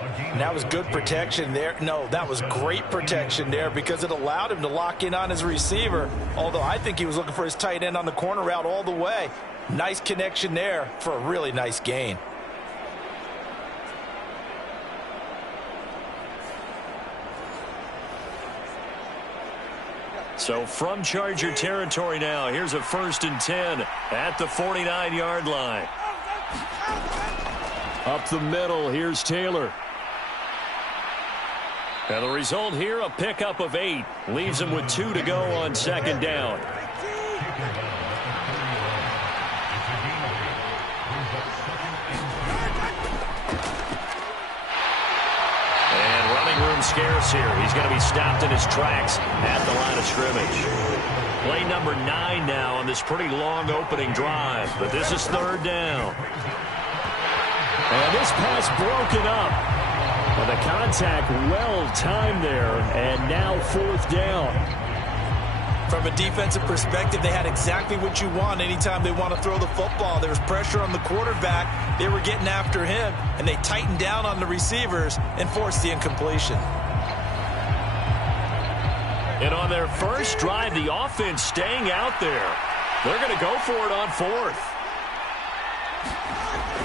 And that was good protection there. No, that was great protection there because it allowed him to lock in on his receiver, although I think he was looking for his tight end on the corner route all the way. Nice connection there for a really nice gain. So from Charger territory now, here's a 1st and 10 at the 49-yard line. Up the middle, here's Taylor. And the result here, a pickup of 8. Leaves him with 2 to go on 2nd down. And running room scarce here. He's going to be stopped in his tracks at the line of scrimmage. Play number 9 now on this pretty long opening drive. But this is 3rd down. And this pass broken up. Well, the contact well-timed there, and now 4th down. From a defensive perspective, they had exactly what you want anytime they want to throw the football. There was pressure on the quarterback. They were getting after him, and they tightened down on the receivers and forced the incompletion. And on their first drive, the offense staying out there. They're going to go for it on 4th.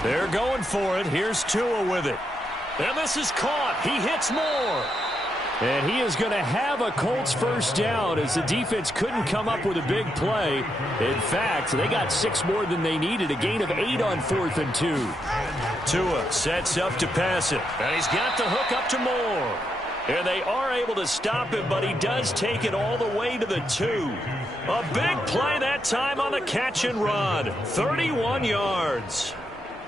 They're going for it. Here's Tua with it. And this is caught. He hits more. And he is going to have a Colts first down as the defense couldn't come up with a big play. In fact, they got 6 more than they needed, a gain of 8 on 4th and 2. Tua sets up to pass it, and he's got the hook up to Moore. And they are able to stop him, but he does take it all the way to the 2. A big play that time on the catch and run. 31 yards.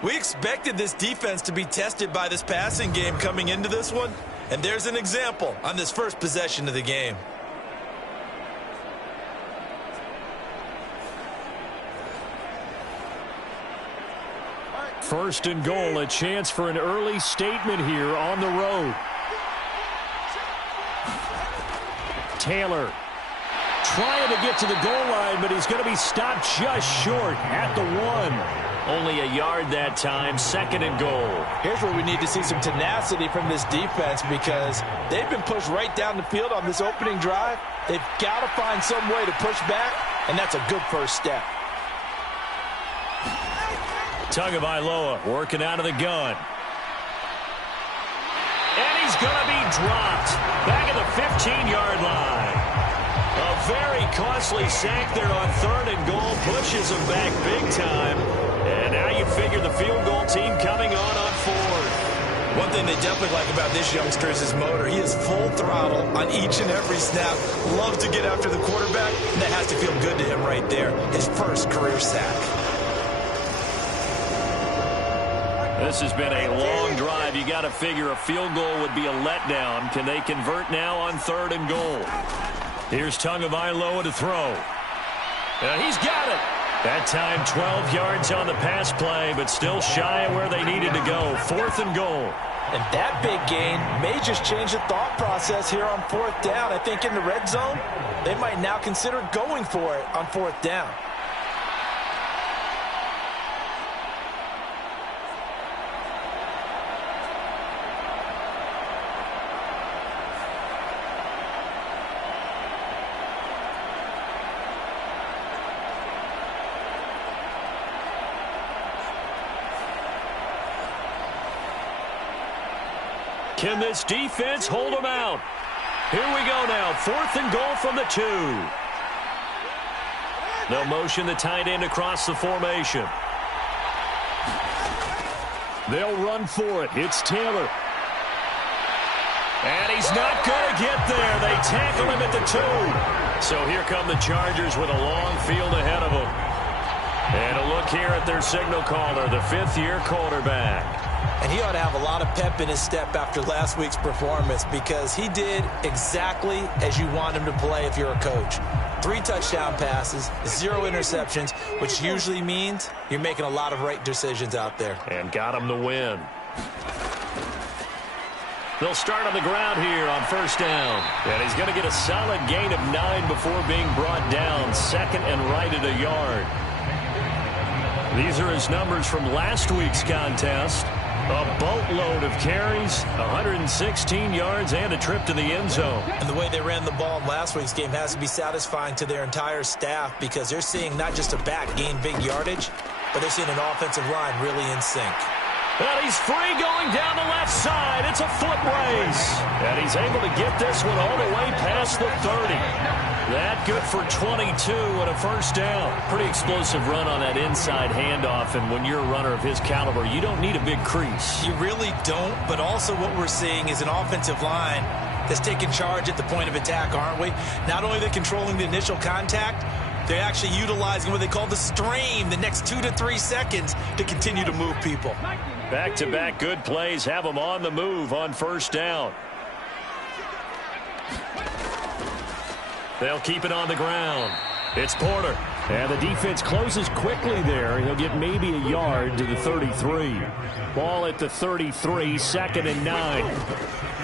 We expected this defense to be tested by this passing game coming into this one. And there's an example on this first possession of the game. First and goal, a chance for an early statement here on the road. Taylor trying to get to the goal line, but he's going to be stopped just short at the 1. Only a yard that time, 2nd and goal. Here's where we need to see some tenacity from this defense because they've been pushed right down the field on this opening drive. They've got to find some way to push back, and that's a good first step. Tagovailoa working out of the gun. And he's going to be dropped back at the 15-yard line. A very costly sack there on 3rd and goal, pushes him back big time. And now you figure the field goal team coming on 4th. One thing they definitely like about this youngster is his motor. He is full throttle on each and every snap. Loves to get after the quarterback, and that has to feel good to him right there. His first career sack. This has been a long drive. You got to figure a field goal would be a letdown. Can they convert now on 3rd and goal? Here's Tagovailoa to throw. He's got it. That time 12 yards on the pass play, but still shy of where they needed to go. 4th and goal. And that big gain may just change the thought process here on 4th down. I think in the red zone, they might now consider going for it on 4th down. Can this defense hold them out? Here we go now. 4th and goal from the 2. They'll motion the tight end across the formation. They'll run for it. It's Taylor. And he's not going to get there. They tackle him at the 2. So here come the Chargers with a long field ahead of them. And a look here at their signal caller, the 5th-year quarterback. And he ought to have a lot of pep in his step after last week's performance because he did exactly as you want him to play if you're a coach. 3 touchdown passes, 0 interceptions, which usually means you're making a lot of right decisions out there. And got him the win. They'll start on the ground here on 1st down. And he's going to get a solid gain of 9 before being brought down. 2nd and right at a yard. These are his numbers from last week's contest. A boatload of carries, 116 yards, and a trip to the end zone. And the way they ran the ball in last week's game has to be satisfying to their entire staff because they're seeing not just a back gain big yardage, but they're seeing an offensive line really in sync. And he's free going down the left side. It's a foot race. And he's able to get this one all the way past the 30. That good for 22 and a 1st down. Pretty explosive run on that inside handoff, and when you're a runner of his caliber, you don't need a big crease. You really don't, but also what we're seeing is an offensive line that's taking charge at the point of attack, aren't we? Not only are they controlling the initial contact, they're actually utilizing what they call the strain, the next 2 to 3 seconds to continue to move people. Back-to-back good plays have them on the move on 1st down. They'll keep it on the ground. It's Porter. And the defense closes quickly there. He'll get maybe a yard to the 33. Ball at the 33, 2nd and 9.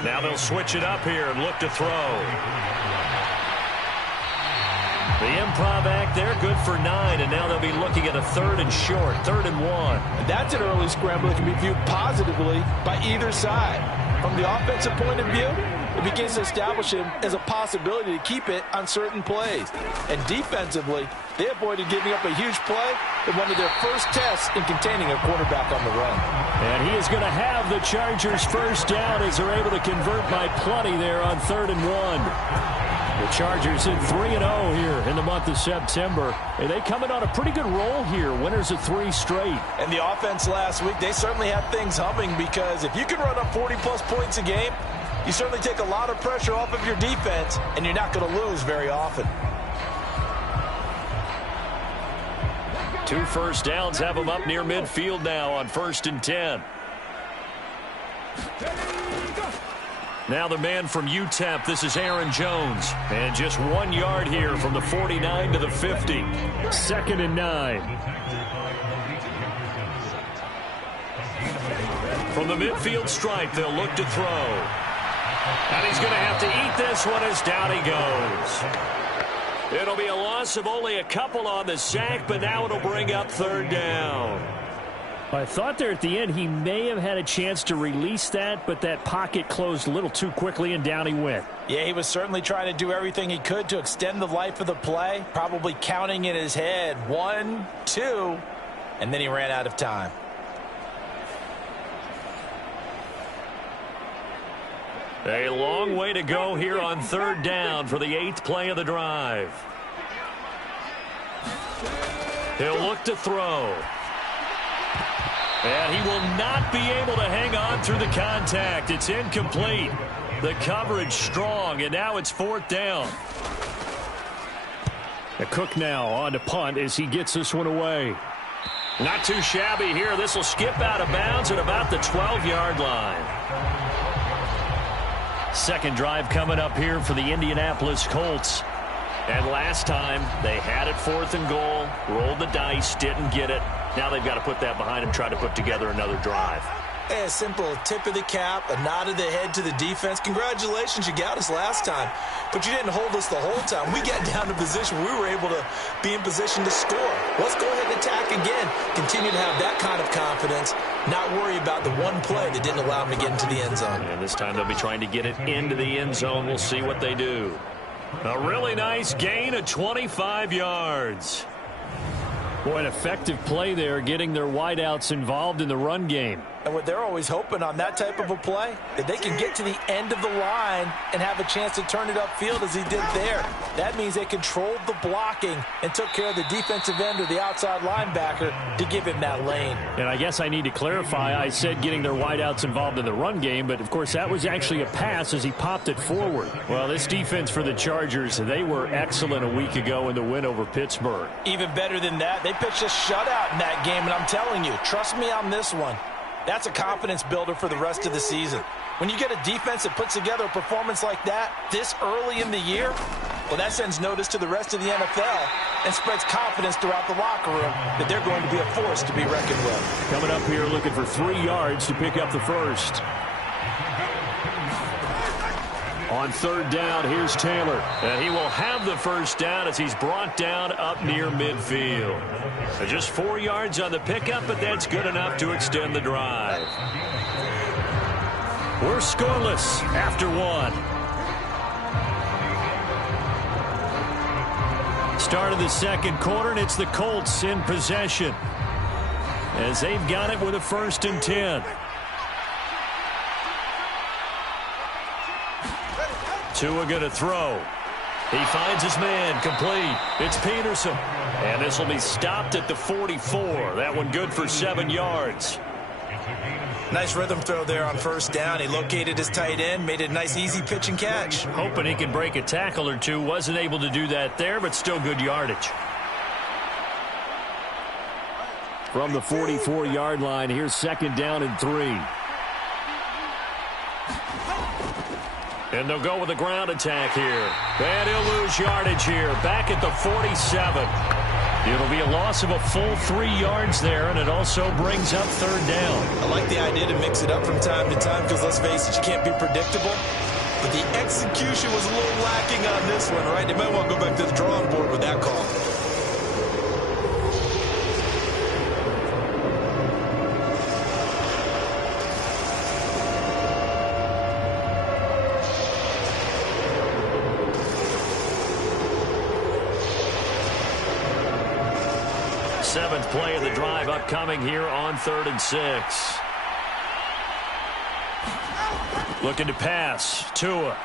Now they'll switch it up here and look to throw. The improv act there, good for 9, and now they'll be looking at a 3rd and short, 3rd and 1. And that's an early scramble that can be viewed positively by either side. From the offensive point of view, it begins to establish him as a possibility to keep it on certain plays. And defensively, they avoided giving up a huge play in one of their first tests in containing a quarterback on the run. And he is going to have the Chargers first down as they're able to convert by plenty there on 3rd and 1. The Chargers in 3-0 here in the month of September. And they coming on a pretty good roll here. Winners of 3 straight. And the offense last week, they certainly had things humming, because if you can run up 40-plus points a game, you certainly take a lot of pressure off of your defense, and you're not going to lose very often. 2 first downs have them up near midfield now on 1st and 10. Now the man from UTEP, this is Aaron Jones. And just 1 yard here from the 49 to the 50. 2nd and 9. From the midfield stripe, they'll look to throw. And he's going to have to eat this one as down he goes. It'll be a loss of only a couple on the sack, but now it'll bring up 3rd down. I thought there at the end he may have had a chance to release that, but that pocket closed a little too quickly, and down he went. Yeah, he was certainly trying to do everything he could to extend the life of the play, probably counting in his head 1, 2, and then he ran out of time. A long way to go here on 3rd down for the 8th play of the drive. He'll look to throw. And he will not be able to hang on through the contact. It's incomplete. The coverage strong, and now it's 4th down. The Cook now on to punt as he gets this one away. Not too shabby here. This will skip out of bounds at about the 12-yard line. 2nd drive coming up here for the Indianapolis Colts. And last time, they had it 4th and goal, rolled the dice, didn't get it. Now they've got to put that behind them, try to put together another drive. A simple tip of the cap, a nod of the head to the defense. Congratulations, you got us last time, but you didn't hold us the whole time. We got down to position where we were able to be in position to score. Let's go ahead and attack again. Continue to have that kind of confidence, not worry about the one play that didn't allow them to get into the end zone. And this time they'll be trying to get it into the end zone. We'll see what they do. A really nice gain of 25 yards. Boy, an effective play there, getting their wideouts involved in the run game. And what they're always hoping on that type of a play, that they can get to the end of the line and have a chance to turn it upfield as he did there. That means they controlled the blocking and took care of the defensive end or the outside linebacker to give him that lane. And I guess I need to clarify, I said getting their wideouts involved in the run game, but of course that was actually a pass as he popped it forward. Well, this defense for the Chargers, they were excellent a week ago in the win over Pittsburgh. Even better than that, they pitched a shutout in that game, and I'm telling you, trust me on this one. That's a confidence builder for the rest of the season. When you get a defense that puts together a performance like that this early in the year, well, that sends notice to the rest of the NFL and spreads confidence throughout the locker room that they're going to be a force to be reckoned with. Coming up here looking for 3 yards to pick up the first. On 3rd down, here's Taylor. And he will have the first down as he's brought down up near midfield. So just 4 yards on the pickup, but that's good enough to extend the drive. We're scoreless after 1. Start of the 2nd quarter, and it's the Colts in possession as they've got it with a 1st and 10. Tua going to throw. He finds his man, complete. It's Peterson. And this will be stopped at the 44. That one good for 7 yards. Nice rhythm throw there on 1st down. He located his tight end, made it a nice easy pitch and catch. Hoping he can break a tackle or two. Wasn't able to do that there, but still good yardage. From the 44-yard line, here's 2nd down and 3. And they'll go with a ground attack here. And he'll lose yardage here. Back at the 47. It'll be a loss of a full 3 yards there, and it also brings up 3rd down. I like the idea to mix it up from time to time because, let's face it, you can't be predictable. But the execution was a little lacking on this one, right? They might want to go back to the drawing board with that call. 7th play of the drive upcoming here on 3rd and 6. Looking to pass. Tua.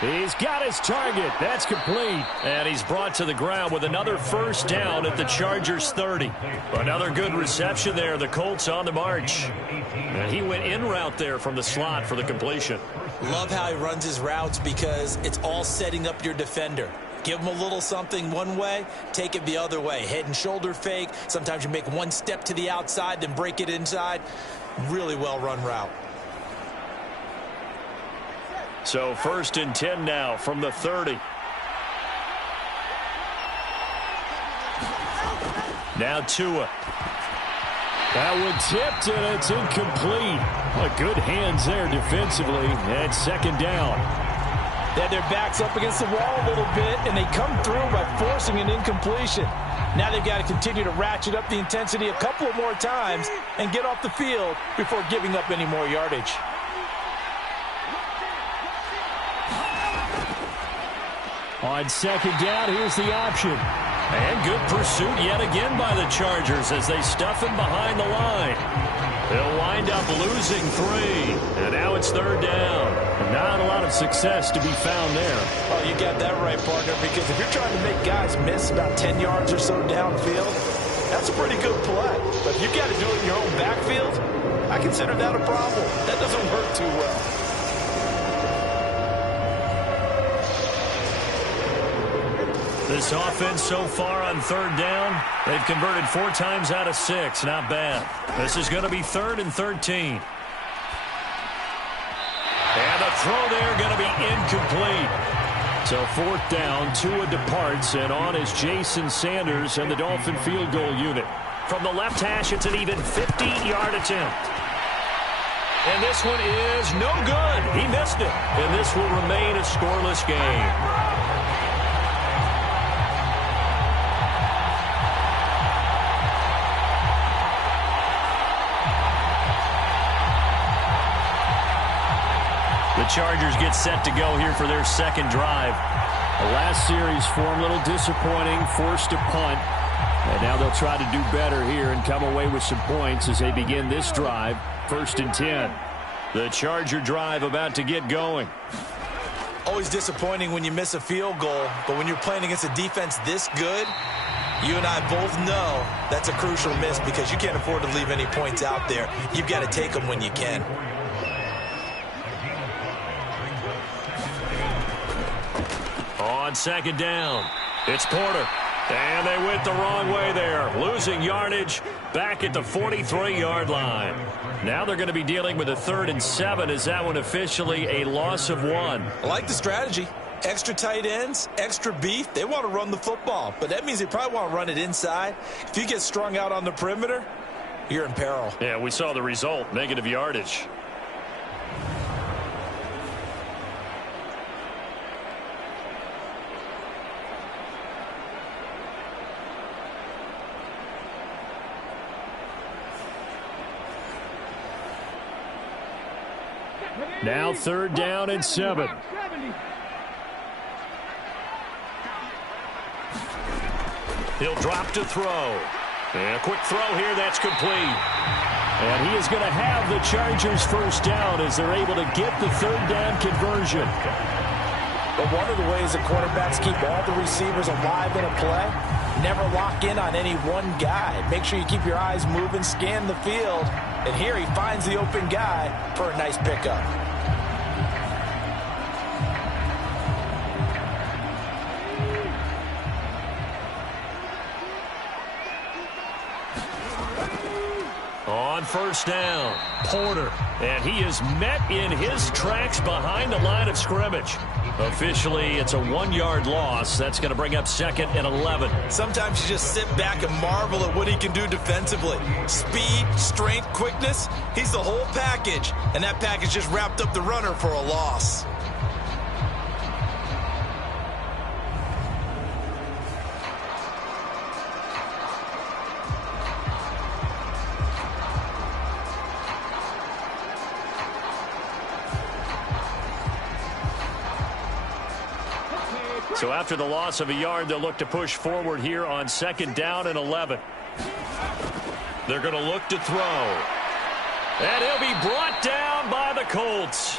He's got his target. That's complete. And he's brought to the ground with another first down at the Chargers' 30. Another good reception there. The Colts on the march. And he went in route there from the slot for the completion. Love how he runs his routes because it's all setting up your defender. Give him a little something one way, take it the other way. Head and shoulder fake. Sometimes you make one step to the outside, then break it inside. Really well run route. So 1st and 10 now from the 30. Now Tua. That one tipped, and it's incomplete. Good hands there defensively. And 2nd down. They had their backs up against the wall a little bit, and they come through by forcing an incompletion. Now they've got to continue to ratchet up the intensity a couple of more times and get off the field before giving up any more yardage. On 2nd down, here's the option. And good pursuit yet again by the Chargers as they stuff him behind the line. They'll wind up losing 3. And now it's 3rd down. Not a lot of success to be found there. Oh, you got that right, partner, because if you're trying to make guys miss about 10 yards or so downfield, that's a pretty good play. But if you've got to do it in your own backfield, I consider that a problem. That doesn't work too well. This offense so far on 3rd down, they've converted 4 times out of 6. Not bad. This is going to be 3rd and 13. And the throw there going to be incomplete. So 4th down, Tua departs, and on is Jason Sanders and the Dolphin field goal unit. From the left hash, it's an even 50-yard attempt. And this one is no good. He missed it. And this will remain a scoreless game. The Chargers get set to go here for their 2nd drive. The last series for them, a little disappointing, forced a punt. And now they'll try to do better here and come away with some points as they begin this drive, 1st and 10. The Charger drive about to get going. Always disappointing when you miss a field goal, but when you're playing against a defense this good, you and I both know that's a crucial miss because you can't afford to leave any points out there. You've got to take them when you can. On 2nd down, it's Porter. And they went the wrong way there, losing yardage back at the 43-yard line. Now they're going to be dealing with a 3rd and 7. Is that one officially a loss of 1? I like the strategy. Extra tight ends, extra beef. They want to run the football, but that means they probably want to run it inside. If you get strung out on the perimeter, you're in peril. Yeah, we saw the result, negative yardage. Now 3rd down and 7. He'll drop to throw. And a quick throw here, that's complete. And he is going to have the Chargers 1st down as they're able to get the 3rd down conversion. But one of the ways that quarterbacks keep all the receivers alive in a play, never lock in on any one guy. Make sure you keep your eyes moving, scan the field. And here he finds the open guy for a nice pickup. On 1st down, Porter. And he is met in his tracks behind the line of scrimmage. Officially, it's a 1-yard loss. That's going to bring up 2nd and 11. Sometimes you just sit back and marvel at what he can do defensively. Speed, strength, quickness, he's the whole package. And that package just wrapped up the runner for a loss. So after the loss of a yard, they'll look to push forward here on 2nd down and 11. They're going to look to throw. And he'll be brought down by the Colts.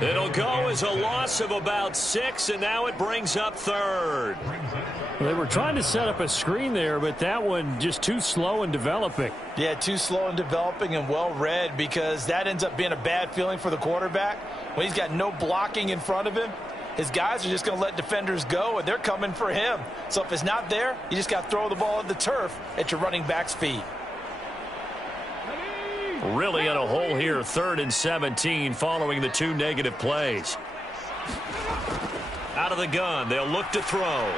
It'll go as a loss of about 6, and now it brings up 3rd. They were trying to set up a screen there, but that one just too slow in developing. Yeah, too slow in developing and well read, because that ends up being a bad feeling for the quarterback. When he's got no blocking in front of him, his guys are just going to let defenders go, and they're coming for him. So if it's not there, you just got to throw the ball at the turf at your running back's feet. Really in a hole here, 3rd and 17 following the 2 negative plays. Out of the gun, they'll look to throw.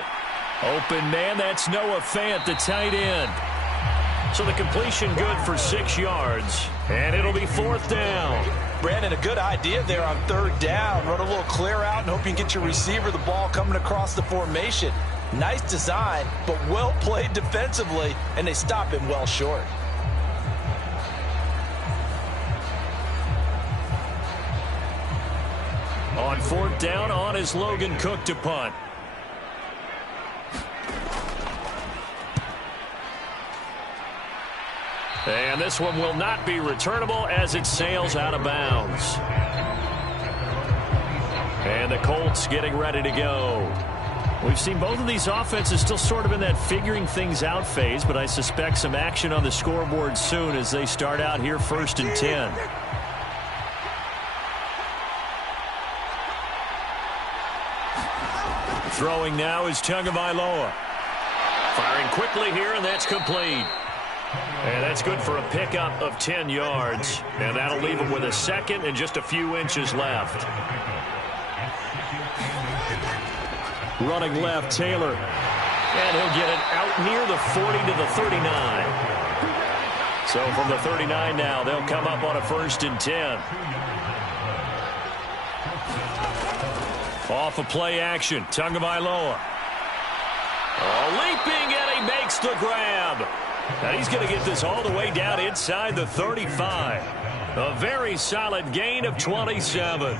Open man, that's Noah Fant, the tight end. So the completion good for 6 yards, and it'll be 4th down. Brandon, a good idea there on 3rd down. Run a little clear out and hope you can get your receiver the ball coming across the formation. Nice design, but well played defensively, and they stop him well short. On 4th down, on is Logan Cook to punt. And this one will not be returnable as it sails out of bounds. And the Colts getting ready to go. We've seen both of these offenses still sort of in that figuring things out phase, but I suspect some action on the scoreboard soon as they start out here 1st and 10. Throwing now is Tagovailoa. Firing quickly here, and that's complete. And that's good for a pickup of 10 yards. And that'll leave him with a 2nd and just a few inches left. Running left, Taylor. And he'll get it out near the 40 to the 39. So from the 39 now, they'll come up on a 1st and 10. Off of play action, Tagovailoa. Leaping, and he makes the grab. And he's going to get this all the way down inside the 35. A very solid gain of 27.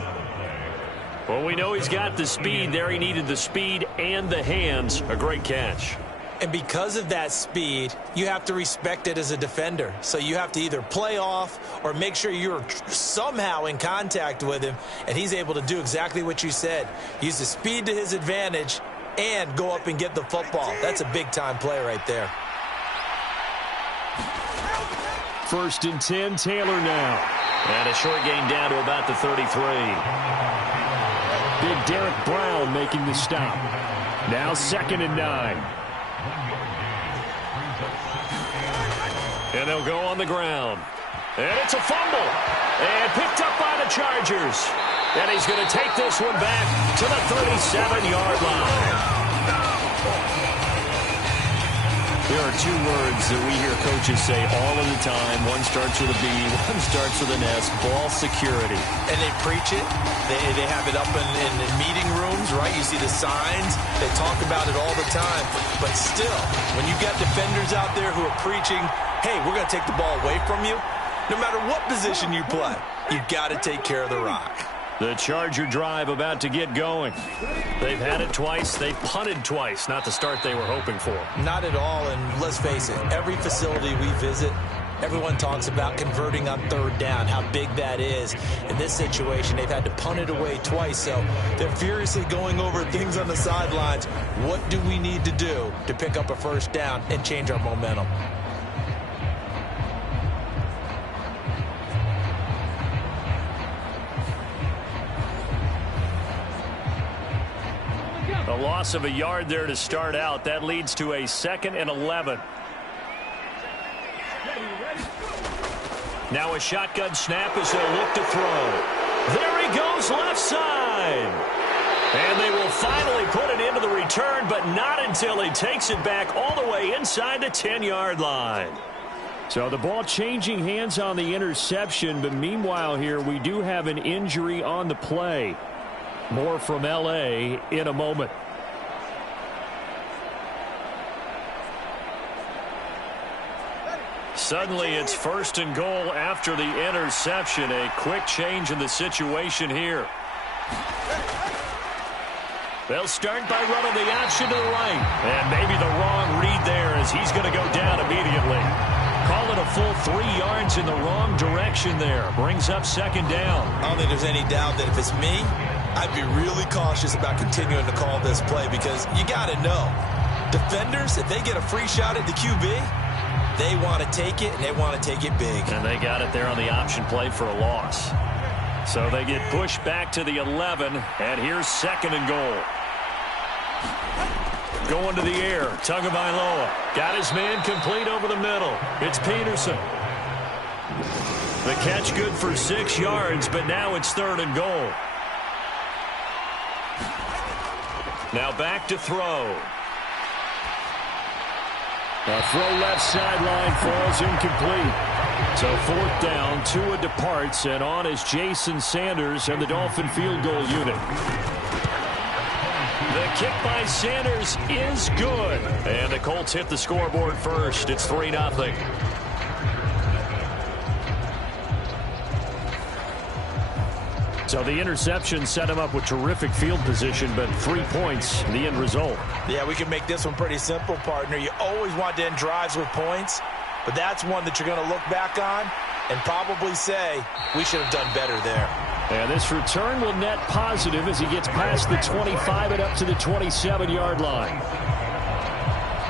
Well, we know he's got the speed there. He needed the speed and the hands. A great catch. And because of that speed, you have to respect it as a defender. So you have to either play off or make sure you're somehow in contact with him, and he's able to do exactly what you said. Use the speed to his advantage and go up and get the football. That's a big-time play right there. 1st and 10, Taylor now. And a short gain down to about the 33. Big Derek Brown making the stop. Now 2nd and 9. And they'll go on the ground. And it's a fumble. And picked up by the Chargers. And he's going to take this one back to the 37-yard line. There are 2 words that we hear coaches say all of the time. One starts with a B, one starts with an S, ball security. And they preach it. They have it up in meeting rooms, right? You see the signs. They talk about it all the time. But still, when you got defenders out there who are preaching, hey, we're going to take the ball away from you, no matter what position you play, you've got to take care of the rock. The Charger drive about to get going. They've had it twice. They've punted twice. Not the start they were hoping for. Not at all, and let's face it, every facility we visit, everyone talks about converting on 3rd down, how big that is. In this situation, they've had to punt it away twice, so they're furiously going over things on the sidelines. What do we need to do to pick up a 1st down and change our momentum? A loss of a yard there to start out. That leads to a 2nd and 11. Now a shotgun snap as they'll look to throw. There he goes left side. And they will finally put it into the return, but not until he takes it back all the way inside the 10-yard line. So the ball changing hands on the interception, but meanwhile here we do have an injury on the play. More from L.A. in a moment. Suddenly it's 1st and goal after the interception. A quick change in the situation here. They'll start by running the option to the right. And maybe the wrong read there as he's going to go down immediately. Call it a full 3 yards in the wrong direction there. Brings up second down. I don't think there's any doubt that if it's me, I'd be really cautious about continuing to call this play because you got to know, defenders, if they get a free shot at the QB, they want to take it, and they want to take it big. And they got it there on the option play for a loss. So they get pushed back to the 11, and here's second and goal. Going to the air, Tagovailoa. Got his man complete over the middle. It's Peterson. The catch good for 6 yards, but now it's third and goal. Now back to throw. A throw left sideline falls incomplete. So fourth down, Tua departs, and on is Jason Sanders and the Dolphin field goal unit. The kick by Sanders is good. And the Colts hit the scoreboard first. It's 3-0. So the interception set him up with terrific field position, but 3 points, the end result. Yeah, we can make this one pretty simple, partner. You always want to end drives with points, but that's one that you're going to look back on and probably say, we should have done better there. And this return will net positive as he gets past the 25 and up to the 27-yard line.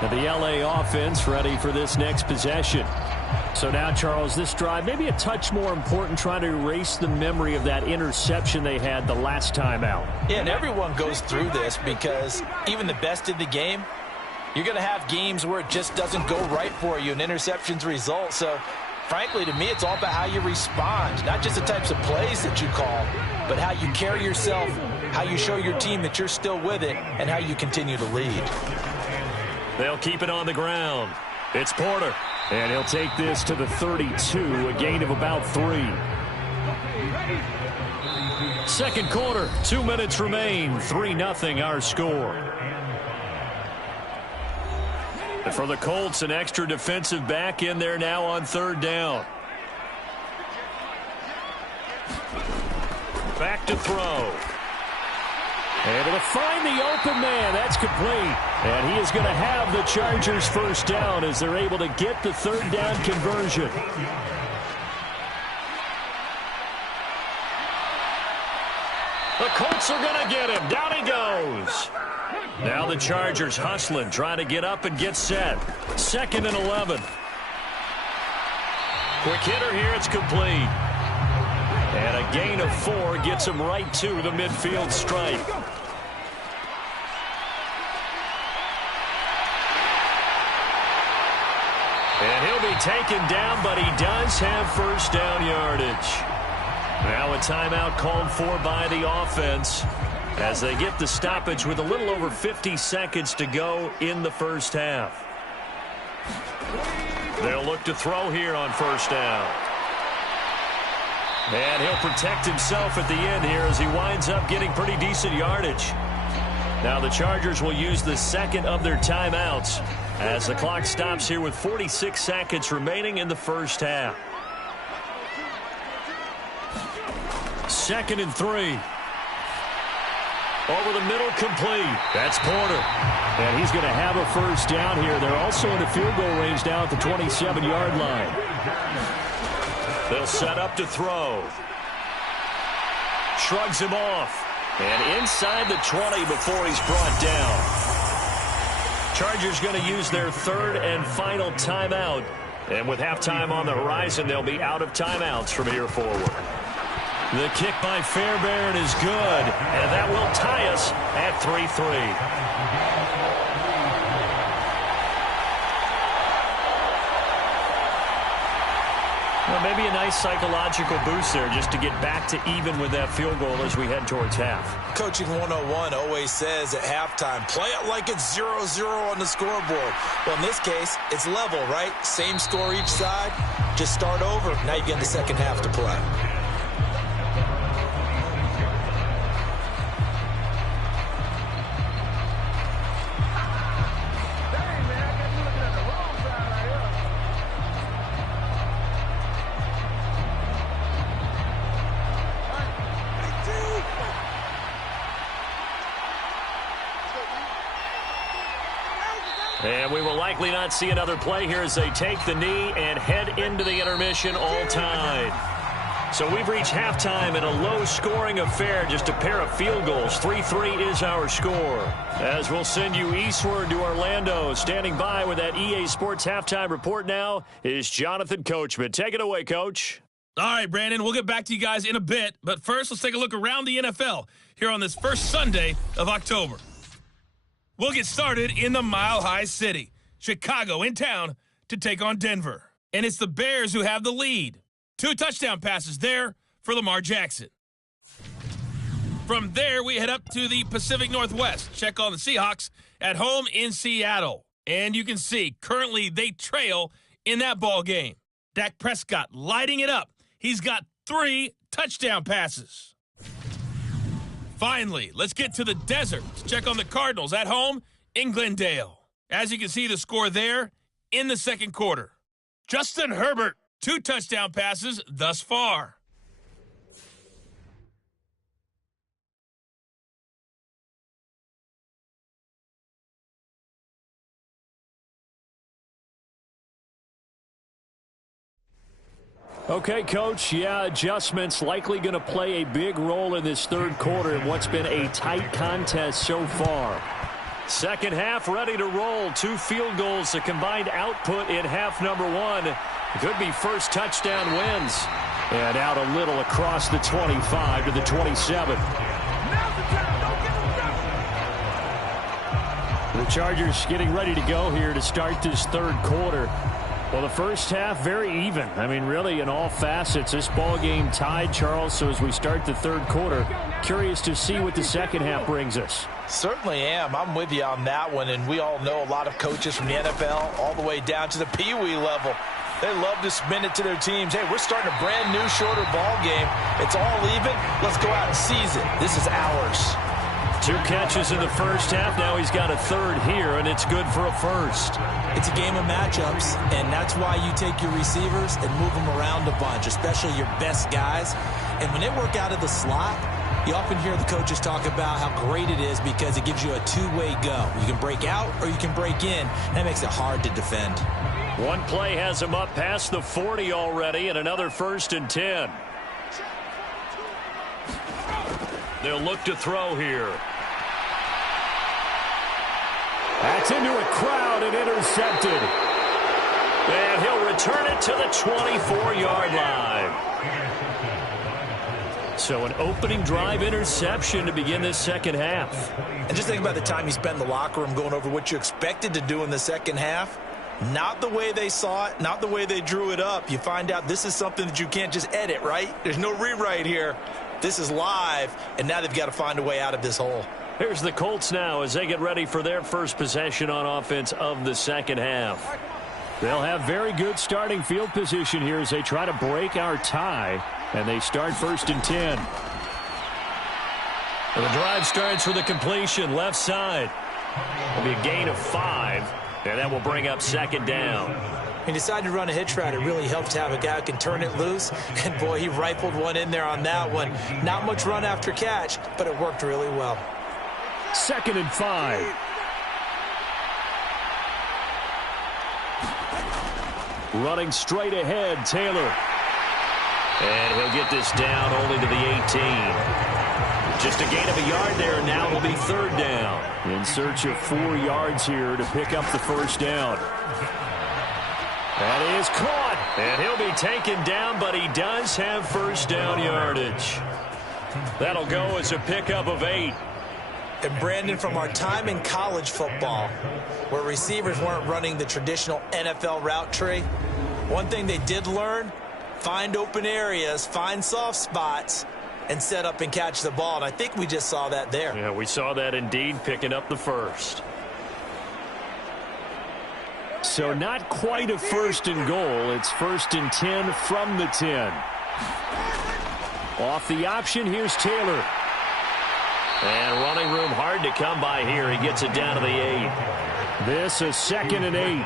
And the LA offense ready for this next possession. So now, Charles, this drive maybe a touch more important, trying to erase the memory of that interception they had the last time out. Yeah, and everyone goes through this because even the best in the game, you're going to have games where it just doesn't go right for you and interceptions result. So, frankly, to me, it's all about how you respond, not just the types of plays that you call, but how you carry yourself, how you show your team that you're still with it, and how you continue to lead. They'll keep it on the ground. It's Porter. And he'll take this to the 32, a gain of about 3. Second quarter, 2 minutes remain. 3-0 our score. And for the Colts, an extra defensive back in there now on third down. Back to throw. Able to find the open man. That's complete. And he is going to have the Chargers first down as they're able to get the third down conversion. The Colts are going to get him. Down he goes. Now the Chargers hustling, trying to get up and get set. 2nd and 11. Quick hitter here. It's complete. And a gain of 4 gets him right to the midfield stripe. And he'll be taken down, but he does have first down yardage. Now a timeout called for by the offense as they get the stoppage with a little over 50 seconds to go in the first half. They'll look to throw here on first down. And he'll protect himself at the end here as he winds up getting pretty decent yardage. Now the Chargers will use the second of their timeouts as the clock stops here with 46 seconds remaining in the first half. 2nd and 3. Over the middle, complete. That's Porter. And he's going to have a first down here. They're also in the field goal range now at the 27-yard line. They'll set up to throw. Shrugs him off. And inside the 20 before he's brought down. Chargers going to use their third and final timeout. And with halftime on the horizon, they'll be out of timeouts from here forward. The kick by Fairbairn is good. And that will tie us at 3-3. Well, maybe a nice psychological boost there just to get back to even with that field goal as we head towards half. Coaching 101 always says at halftime, play it like it's 0-0 on the scoreboard. Well, in this case, it's level, right? Same score each side. Just start over. Now you get the second half to play. And we will likely not see another play here as they take the knee and head into the intermission all tied. So we've reached halftime in a low-scoring affair, just a pair of field goals. 3-3 is our score. As we'll send you eastward to Orlando. Standing by with that EA Sports halftime report now is Jonathan Coachman. Take it away, Coach. All right, Brandon, we'll get back to you guys in a bit. But first, let's take a look around the NFL here on this first Sunday of October. We'll get started in the Mile High City. Chicago in town to take on Denver. And it's the Bears who have the lead. 2 touchdown passes there for Lamar Jackson. From there, we head up to the Pacific Northwest. Check on the Seahawks at home in Seattle. And you can see, currently they trail in that ball game. Dak Prescott lighting it up. He's got 3 touchdown passes. Finally, let's get to the desert. Let's check on the Cardinals at home in Glendale. As you can see, the score there in the second quarter. Justin Herbert, 2 touchdown passes thus far. Okay, Coach, adjustments likely going to play a big role in this third quarter in what's been a tight contest so far. Second half ready to roll. 2 field goals, a combined output in half number 1. Could be first touchdown wins. And out a little across the 25 to the 27. The Chargers getting ready to go here to start this third quarter. Well, the first half, very even. I mean, really, in all facets, this ball game tied, Charles. So as we start the third quarter, curious to see what the second half brings us. Certainly am. I'm with you on that one. And we all know a lot of coaches from the NFL all the way down to the Pee Wee level. They love to spin it to their teams. Hey, we're starting a brand new, shorter ball game. It's all even. Let's go out and seize it. This is ours. 2 catches in the first half. Now he's got a third here, and it's good for a first. It's a game of matchups, and that's why you take your receivers and move them around a bunch, especially your best guys. And when they work out of the slot, you often hear the coaches talk about how great it is because it gives you a 2-way go. You can break out or you can break in. That makes it hard to defend. One play has him up past the 40 already, and another 1st and 10. They'll look to throw here. That's into a crowd and intercepted. And he'll return it to the 24-yard line. So an opening drive interception to begin this second half. And just think about the time you spent in the locker room going over what you expected to do in the second half. Not the way they saw it, not the way they drew it up. You find out this is something that you can't just edit, right? There's no rewrite here. This is live, and now they've got to find a way out of this hole. Here's the Colts now as they get ready for their first possession on offense of the second half. They'll have very good starting field position here as they try to break our tie, and they start 1st and 10. Well, the drive starts with a completion left side. It'll be a gain of 5, and that will bring up 2nd down. He decided to run a hitch route. It really helps to have a guy who can turn it loose. And, boy, he rifled one in there on that one. Not much run after catch, but it worked really well. 2nd and 5. Running straight ahead, Taylor. And he'll get this down only to the 18. Just a gain of a yard there. Now it'll be 3rd down. In search of 4 yards here to pick up the first down. That is caught. And he'll be taken down, but he does have first down yardage. That'll go as a pickup of 8. And, Brandon, from our time in college football, where receivers weren't running the traditional NFL route tree, one thing they did learn, find open areas, find soft spots, and set up and catch the ball. And I think we just saw that there. Yeah, we saw that indeed, picking up the first. So not quite a 1st and goal. It's 1st and 10 from the 10. Off the option, here's Taylor. And running room hard to come by here. He gets it down to the 8. This is 2nd and 8.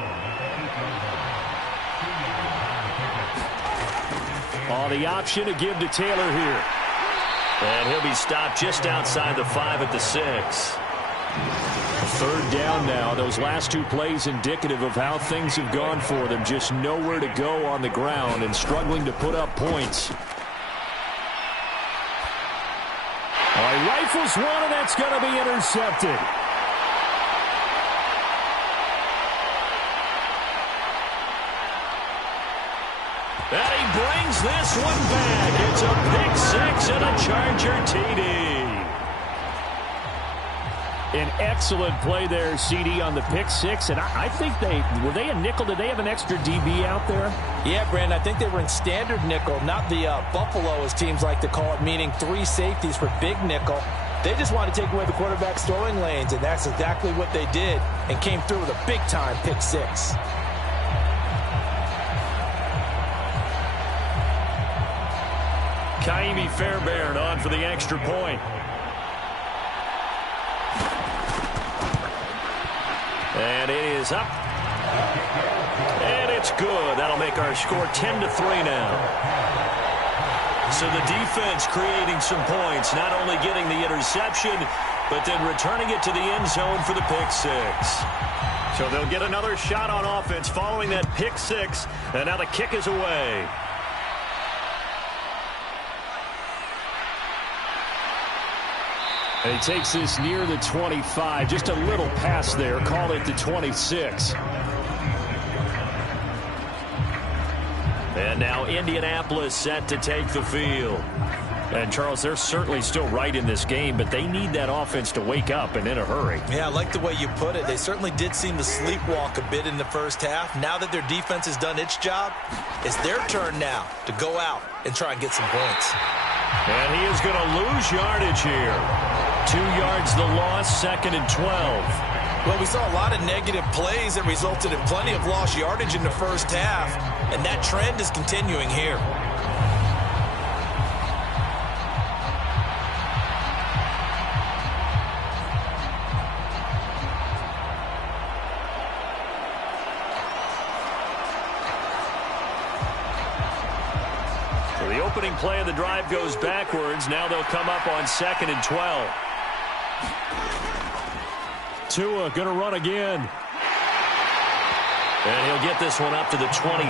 On the option to give to Taylor here. And he'll be stopped just outside the 5 at the 6. Third down now. Those last two plays indicative of how things have gone for them. Just nowhere to go on the ground and struggling to put up points. All right, rifles one, and that's going to be intercepted. And he brings this one back. It's a pick six and a Charger TD. An excellent play there, CD, on the pick six. And I think were they a nickel? Did they have an extra DB out there? Yeah, Brandon, I think they were in standard nickel, not the Buffalo, as teams like to call it, meaning three safeties for big nickel. They just wanted to take away the quarterback's throwing lanes, and that's exactly what they did, and came through with a big-time pick six. Kaimi Fairbairn on for the extra point. And it is up. And it's good. That'll make our score 10-3 now. So the defense creating some points, not only getting the interception, but then returning it to the end zone for the pick six. So they'll get another shot on offense following that pick six, and now the kick is away. And he takes this near the 25. Just a little pass there. Call it the 26. And now Indianapolis set to take the field. And, Charles, they're certainly still right in this game, but they need that offense to wake up and in a hurry. Yeah, I like the way you put it. They certainly did seem to sleepwalk a bit in the first half. Now that their defense has done its job, it's their turn now to go out and try and get some points. And he is going to lose yardage here. 2 yards the loss, 2nd and 12. Well, we saw a lot of negative plays that resulted in plenty of lost yardage in the first half, and that trend is continuing here. So the opening play of the drive goes backwards. Now they'll come up on 2nd and 12. Tua going to run again. And he'll get this one up to the 26.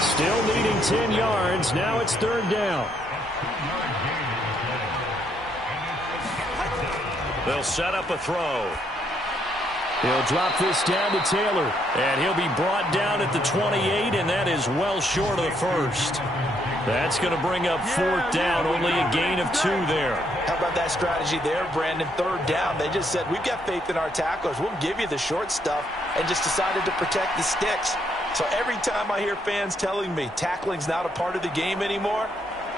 Still needing 10 yards. Now it's 3rd down. They'll set up a throw. He'll drop this down to Taylor. And he'll be brought down at the 28, and that is well short of the first. That's going to bring up 4th down. Only a gain of 2 there. How about that strategy there, Brandon? 3rd down. They just said, we've got faith in our tacklers. We'll give you the short stuff, and just decided to protect the sticks. So every time I hear fans telling me tackling's not a part of the game anymore,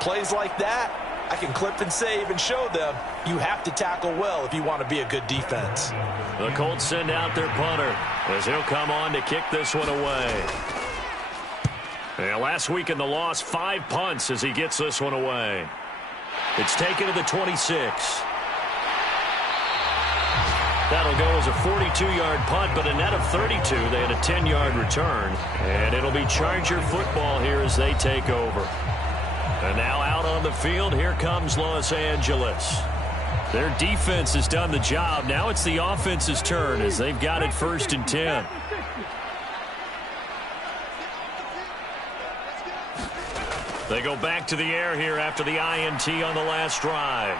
plays like that, I can clip and save and show them you have to tackle well if you want to be a good defense. The Colts send out their punter as he'll come on to kick this one away. Last week in the loss, 5 punts as he gets this one away. It's taken to the 26. That'll go as a 42-yard punt, but a net of 32. They had a 10-yard return. And it'll be Charger football here as they take over. And now out on the field, here comes Los Angeles. Their defense has done the job. Now it's the offense's turn as they've got it 1st and 10. They go back to the air here after the INT on the last drive.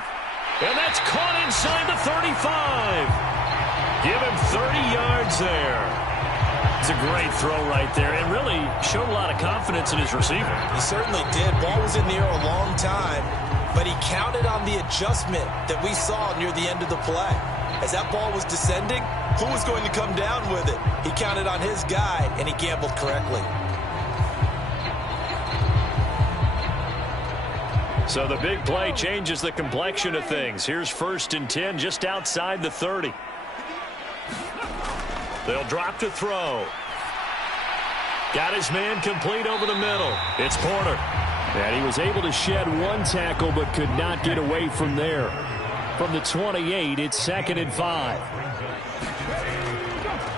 And that's caught inside the 35. Give him 30 yards there. It's a great throw right there, and really showed a lot of confidence in his receiver. He certainly did. Ball was in the air a long time, but he counted on the adjustment that we saw near the end of the play. As that ball was descending, who was going to come down with it? He counted on his guy, and he gambled correctly. So the big play changes the complexion of things. Here's 1st and 10 just outside the 30. They'll drop to throw. Got his man complete over the middle. It's Porter. And he was able to shed 1 tackle but could not get away from there. From the 28, it's 2nd and 5.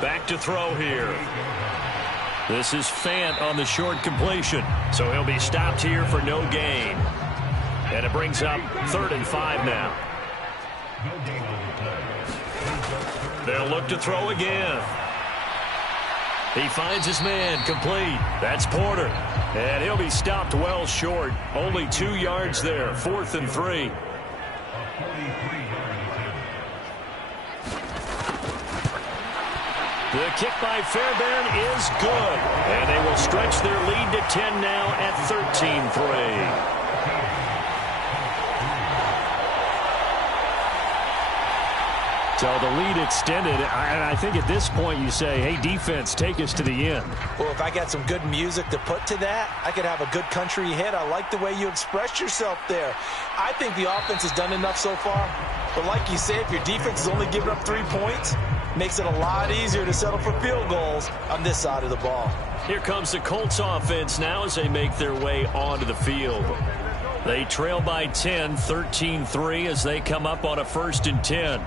Back to throw here. This is Fant on the short completion. So he'll be stopped here for no gain. And it brings up 3rd and 5 now. They'll look to throw again. He finds his man, complete. That's Porter. And he'll be stopped well short. Only 2 yards there, 4th and 3. The kick by Fairbairn is good. And they will stretch their lead to 10 now at 13-3. So the lead extended. I think at this point you say, hey, defense, take us to the end. Well, if I got some good music to put to that, I could have a good country hit. I like the way you expressed yourself there. I think the offense has done enough so far. But like you said, if your defense is only giving up 3 points, makes it a lot easier to settle for field goals on this side of the ball. Here comes the Colts offense now as they make their way onto the field. They trail by 10, 13-3 as they come up on a 1st and 10.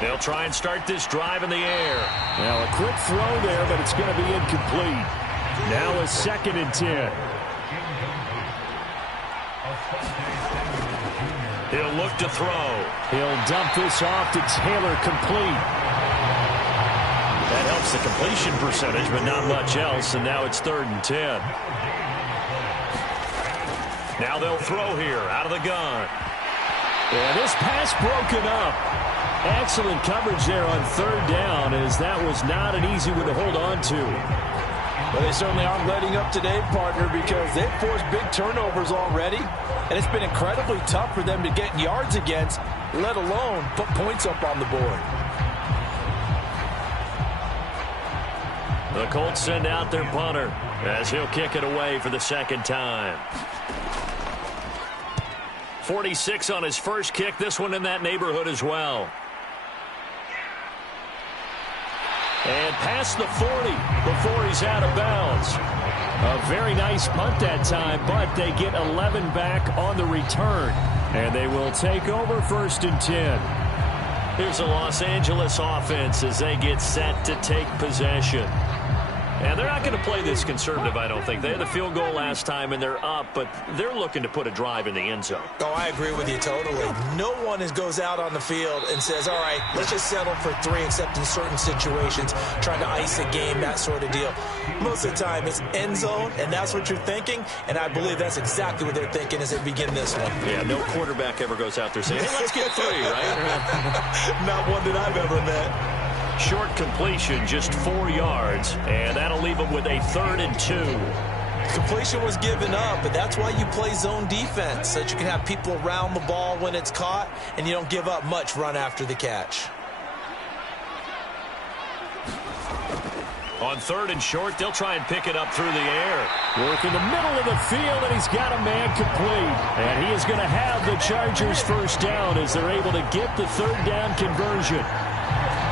They'll try and start this drive in the air. Now a quick throw there, but it's going to be incomplete. Now a 2nd and 10. He'll look to throw. He'll dump this off to Taylor, complete. That helps the completion percentage, but not much else, and now it's 3rd and 10. Now they'll throw here out of the gun. Yeah, this pass broken up. Excellent coverage there on 3rd down, as that was not an easy one to hold on to. Well, they certainly aren't letting up today, partner, because they've forced big turnovers already, and it's been incredibly tough for them to get yards against, let alone put points up on the board. The Colts send out their punter as he'll kick it away for the 2nd time. 46 on his first kick, this one in that neighborhood as well. And past the 40 before he's out of bounds. A very nice punt that time, but they get 11 back on the return. And they will take over 1st and 10. Here's the Los Angeles offense as they get set to take possession. And they're not going to play this conservative, I don't think. They had the field goal last time, and they're up, but they're looking to put a drive in the end zone. Oh, I agree with you totally. No one goes out on the field and says, all right, let's just settle for 3, except in certain situations, trying to ice a game, that sort of deal. Most of the time, it's end zone, and that's what you're thinking, and I believe that's exactly what they're thinking as they begin this one. Yeah, no quarterback ever goes out there saying, hey, let's get 3, right? Not one that I've ever met. Short completion, just 4 yards, and that'll leave them with a 3rd and 2. Completion was given up, but that's why you play zone defense, so that you can have people around the ball when it's caught, and you don't give up much run after the catch. On 3rd and short, they'll try and pick it up through the air. Work in the middle of the field, and he's got a man complete. And he is going to have the Chargers 1st down as they're able to get the 3rd down conversion.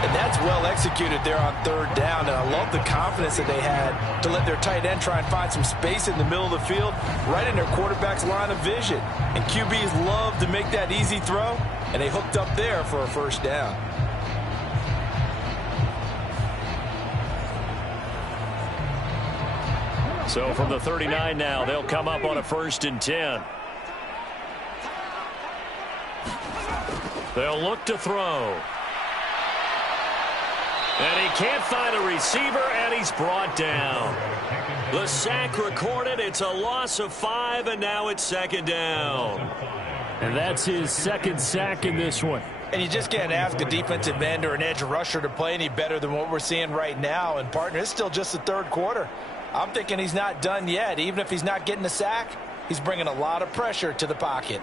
And that's well executed there on 3rd down. And I love the confidence that they had to let their tight end try and find some space in the middle of the field, right in their quarterback's line of vision. And QBs love to make that easy throw, and they hooked up there for a 1st down. So from the 39 now, they'll come up on a 1st and 10. They'll look to throw. And he can't find a receiver, and he's brought down. The sack recorded. It's a loss of 5, and now it's 2nd down. And that's his 2nd sack in this one. And you just can't ask a defensive end or an edge rusher to play any better than what we're seeing right now. And, partner, it's still just the 3rd quarter. I'm thinking he's not done yet. Even if he's not getting a sack, he's bringing a lot of pressure to the pocket.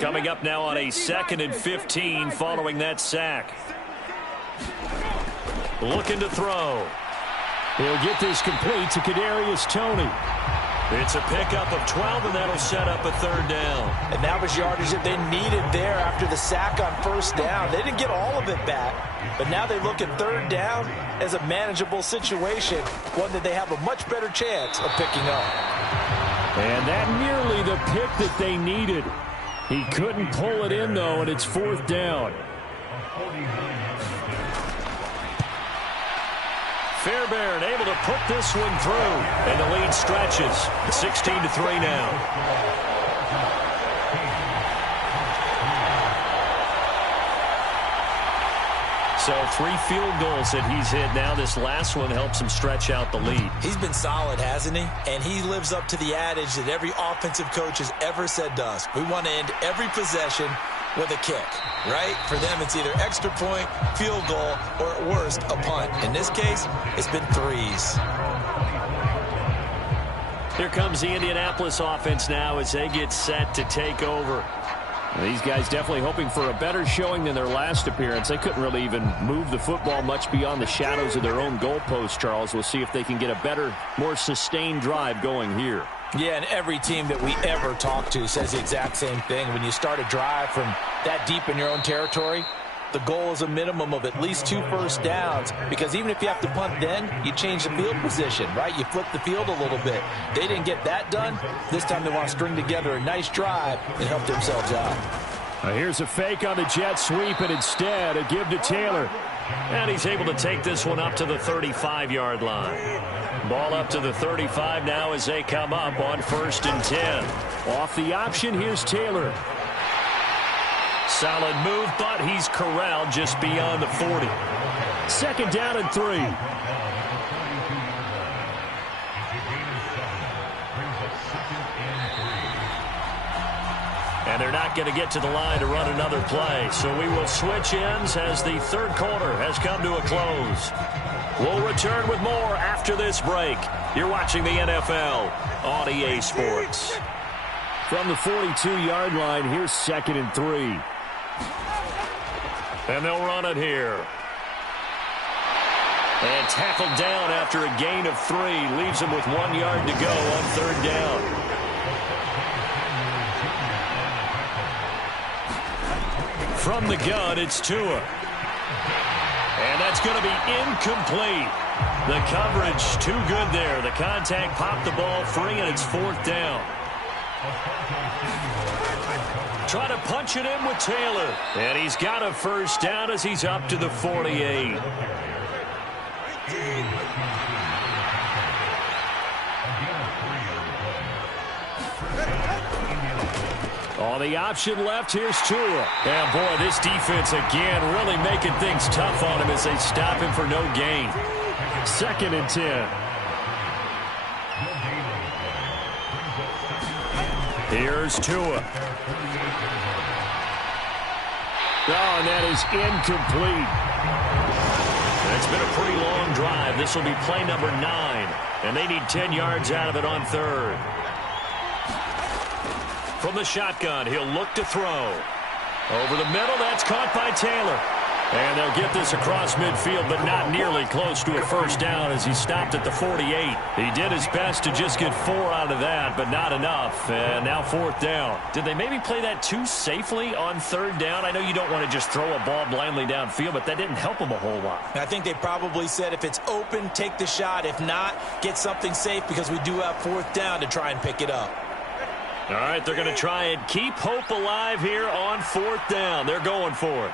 Coming up now on a 2nd and 15 following that sack. Looking to throw. He'll get this complete to Kadarius Toney. It's a pickup of 12, and that'll set up a 3rd down. And that was yardage that they needed there after the sack on 1st down. They didn't get all of it back, but now they look at 3rd down as a manageable situation, one that they have a much better chance of picking up. And that nearly the pick that they needed. He couldn't pull it in, though, and it's fourth down. Fairbairn able to put this one through, and the lead stretches. 16-3 now. So 3 field goals that he's hit now. This last one helps him stretch out the lead. He's been solid, hasn't he? And he lives up to the adage that every offensive coach has ever said to us. We want to end every possession with a kick, right? For them, it's either extra point, field goal, or at worst, a punt. In this case, it's been 3s. Here comes the Indianapolis offense now as they get set to take over. These guys definitely hoping for a better showing than their last appearance. They couldn't really even move the football much beyond the shadows of their own goalpost, Charles. We'll see if they can get a better, more sustained drive going here. Yeah, and every team that we ever talk to says the exact same thing. When you start a drive from that deep in your own territory, the goal is a minimum of at least 2 first downs, because even if you have to punt then, you change the field position, right? You flip the field a little bit. They didn't get that done. This time they want to string together a nice drive and help themselves out. Here's a fake on the jet sweep, and instead a give to Taylor. And he's able to take this one up to the 35-yard line. Ball up to the 35 now as they come up on 1st and 10. Off the option, here's Taylor. Solid move, but he's corralled just beyond the 40. 2nd down and 3. And they're not going to get to the line to run another play. So we will switch ends as the 3rd quarter has come to a close. We'll return with more after this break. You're watching the NFL on EA Sports. From the 42-yard line, here's 2nd and 3. And they'll run it here. And tackled down after a gain of 3. Leaves him with 1 yard to go on 3rd down. From the gun, it's Tua. And that's going to be incomplete. The coverage too good there. The contact popped the ball free, and it's 4th down. Try to punch it in with Taylor. And he's got a 1st down as he's up to the 48. On the option left, here's Tua. And boy, this defense again really making things tough on him as they stop him for no gain. 2nd and 10. Here's Tua. Oh, and that is incomplete. It's been a pretty long drive. This will be play number 9. And they need 10 yards out of it on 3rd. From the shotgun, he'll look to throw. Over the middle, that's caught by Taylor. And they'll get this across midfield, but not nearly close to a 1st down as he stopped at the 48. He did his best to just get 4 out of that, but not enough. And now 4th down. Did they maybe play that too safely on 3rd down? I know you don't want to just throw a ball blindly downfield, but that didn't help him a whole lot. I think they probably said if it's open, take the shot. If not, get something safe because we do have 4th down to try and pick it up. All right, they're going to try and keep hope alive here on 4th down. They're going for it.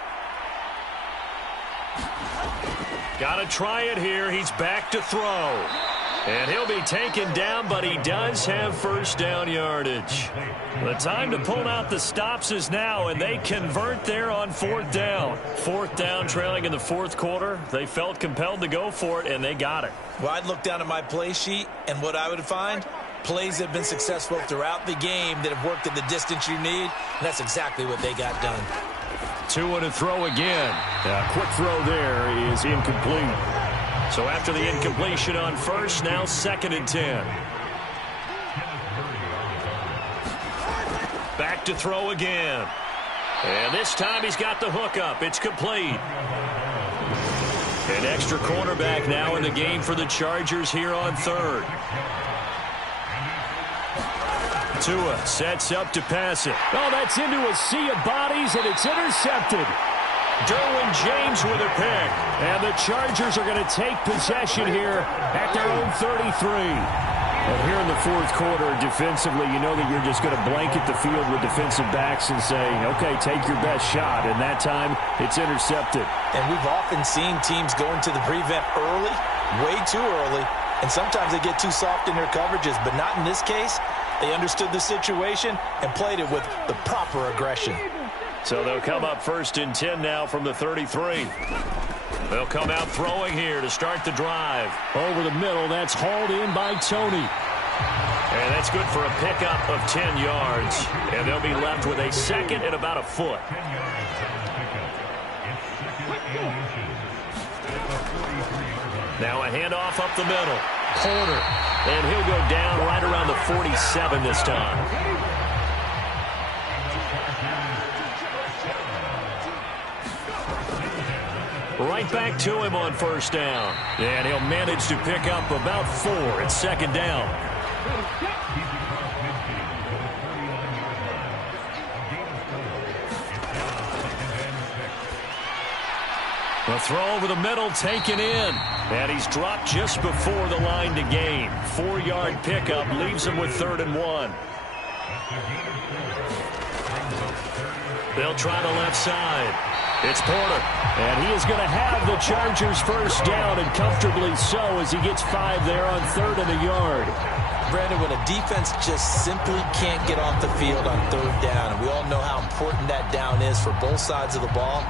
Got to try it here. He's back to throw. And he'll be taken down, but he does have 1st down yardage. The time to pull out the stops is now, and they convert there on 4th down. 4th down, trailing in the 4th quarter. They felt compelled to go for it, and they got it. Well, I'd look down at my play sheet, and what I would find, plays that have been successful throughout the game that have worked at the distance you need, and that's exactly what they got done. Tua to throw again. Quick throw there is incomplete. So after the incompletion on 1st, now 2nd and 10. Back to throw again. And this time he's got the hook up. It's complete. An extra cornerback now in the game for the Chargers here on 3rd. Tua sets up to pass it. Oh, that's into a sea of bodies, and it's intercepted. Derwin James with a pick. And the Chargers are going to take possession here at their own 33. And here in the fourth quarter, defensively, you know that you're just going to blanket the field with defensive backs and say, okay, take your best shot. And that time, it's intercepted. And we've often seen teams go into the prevent early, way too early, and sometimes they get too soft in their coverages, but not in this case. They understood the situation and played it with the proper aggression. So they'll come up 1st and 10 now from the 33. They'll come out throwing here to start the drive. Over the middle, that's hauled in by Tony. And that's good for a pickup of 10 yards. And they'll be left with a second and about a foot. Now a handoff up the middle. Porter. And he'll go down right around the 47 this time. Right back to him on 1st down. And he'll manage to pick up about 4 at 2nd down. The throw over the middle taken in. And he's dropped just before the line to gain. 4-yard pickup leaves him with 3rd and 1. They'll try the left side. It's Porter. And he is going to have the Chargers 1st down, and comfortably so, as he gets 5 there on 3rd and a yard. Brandon, when a defense just simply can't get off the field on 3rd down, and we all know how important that down is for both sides of the ball,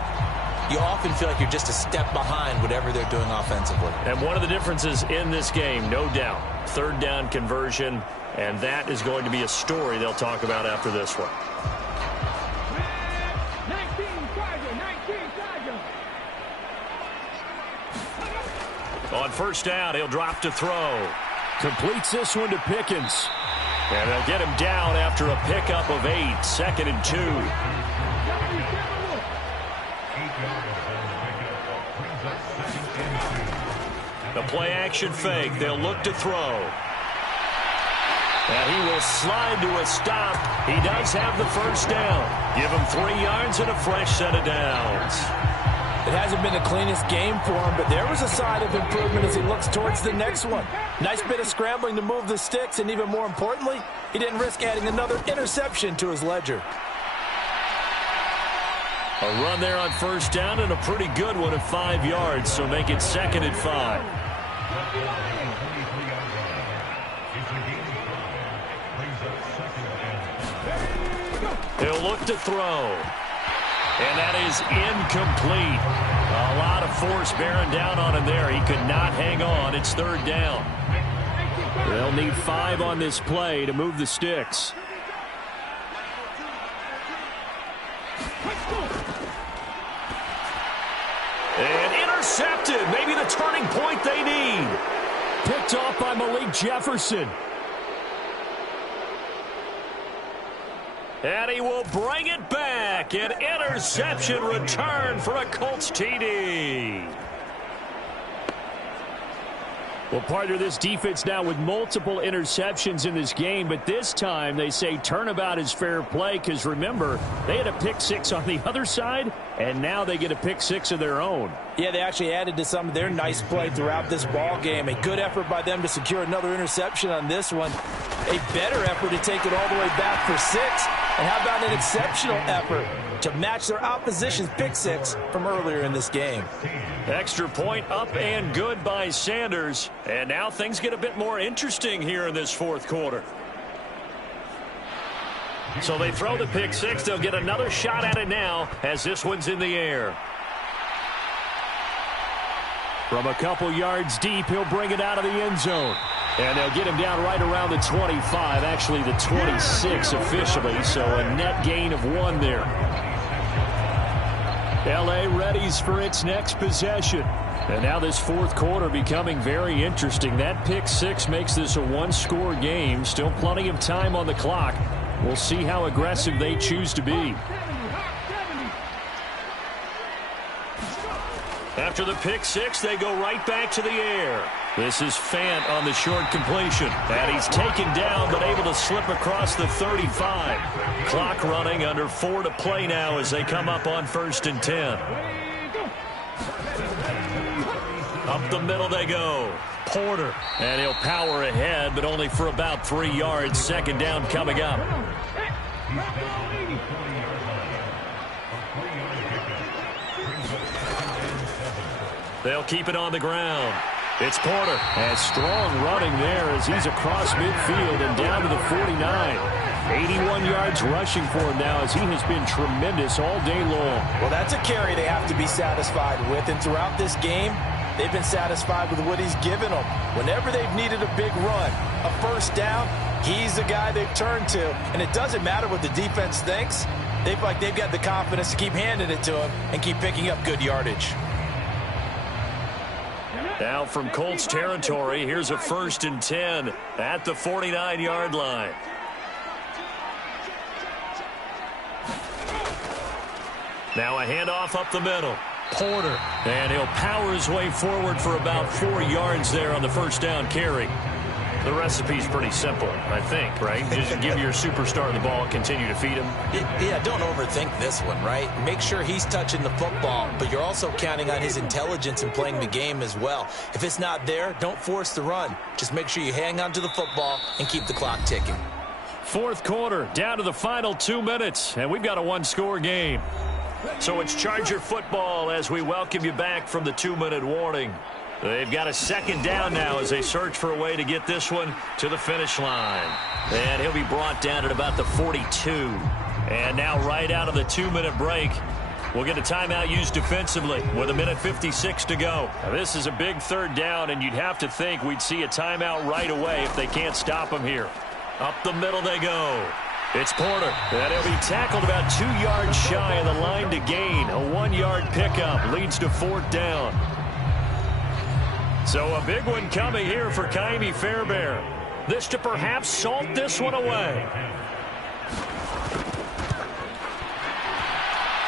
you often feel like you're just a step behind whatever they're doing offensively. And one of the differences in this game, no doubt, 3rd down conversion, and that is going to be a story they'll talk about after this one. On 1st down, he'll drop to throw. Completes this one to Pickens. And they'll get him down after a pickup of 8, 2nd and 2. The play-action fake. They'll look to throw. And he will slide to a stop. He does have the 1st down. Give him 3 yards and a fresh set of downs. It hasn't been the cleanest game for him, but there was a sign of improvement as he looks towards the next one. Nice bit of scrambling to move the sticks, and even more importantly, he didn't risk adding another interception to his ledger. A run there on 1st down, and a pretty good one of 5 yards, so make it 2nd and 5. He'll look to throw. And that is incomplete. A lot of force bearing down on him there. He could not hang on. It's 3rd down. They'll need 5 on this play to move the sticks. And intercepted. Maybe the turning point they need. Picked off by Malik Jefferson. And he will bring it back. An interception return for a Colts TD. Well, partner, this defense now with multiple interceptions in this game, but this time they say turnabout is fair play because, remember, they had a pick-6 on the other side, and now they get a pick-6 of their own. Yeah, they actually added to some of their nice play throughout this ball game. A good effort by them to secure another interception on this one. A better effort to take it all the way back for 6. And how about an exceptional effort to match their opposition's pick-6 from earlier in this game? Extra point up and good by Sanders. And now things get a bit more interesting here in this 4th quarter. So they throw the pick-6. They'll get another shot at it now as this one's in the air. From a couple yards deep, he'll bring it out of the end zone. And they'll get him down right around the 25, actually the 26 officially, so a net gain of 1 there. L.A. readies for its next possession. And now this 4th quarter becoming very interesting. That pick-6 makes this a 1-score game. Still plenty of time on the clock. We'll see how aggressive they choose to be. After the pick-6, they go right back to the air. This is Fant on the short completion. And he's taken down but able to slip across the 35. Clock running, under 4 to play now as they come up on 1st and 10. Up the middle they go. Porter. And he'll power ahead, but only for about 3 yards. Second down coming up. They'll keep it on the ground. It's Porter. And strong running there as he's across midfield and down to the 49. 81 yards rushing for him now as he has been tremendous all day long. Well, that's a carry they have to be satisfied with. And throughout this game, they've been satisfied with what he's given them. Whenever they've needed a big run, a first down, he's the guy they've turned to. And it doesn't matter what the defense thinks. They feel like they've got the confidence to keep handing it to him and keep picking up good yardage. Now from Colts territory, here's a 1st and 10 at the 49-yard line. Now a handoff up the middle. Porter. And he'll power his way forward for about 4 yards there on the first down carry. The recipe's pretty simple, I think, right? Just give your superstar the ball, continue to feed him. Yeah, don't overthink this one, right? Make sure he's touching the football, but you're also counting on his intelligence in playing the game as well. If it's not there, don't force the run. Just make sure you hang on to the football and keep the clock ticking. Fourth quarter, down to the final 2 minutes, and we've got a one-score game. So it's Charger football as we welcome you back from the 2-minute warning. They've got a second down now as they search for a way to get this one to the finish line. And he'll be brought down at about the 42. And now right out of the 2-minute break, we'll get a timeout used defensively with 1:56 to go. Now, this is a big third down, and you'd have to think we'd see a timeout right away if they can't stop him here. Up the middle they go. It's Porter. And he'll be tackled about 2 yards shy of the line to gain. A 1-yard pickup leads to 4th down. So a big one coming here for Ka'imi Fairbairn. This to perhaps salt this one away.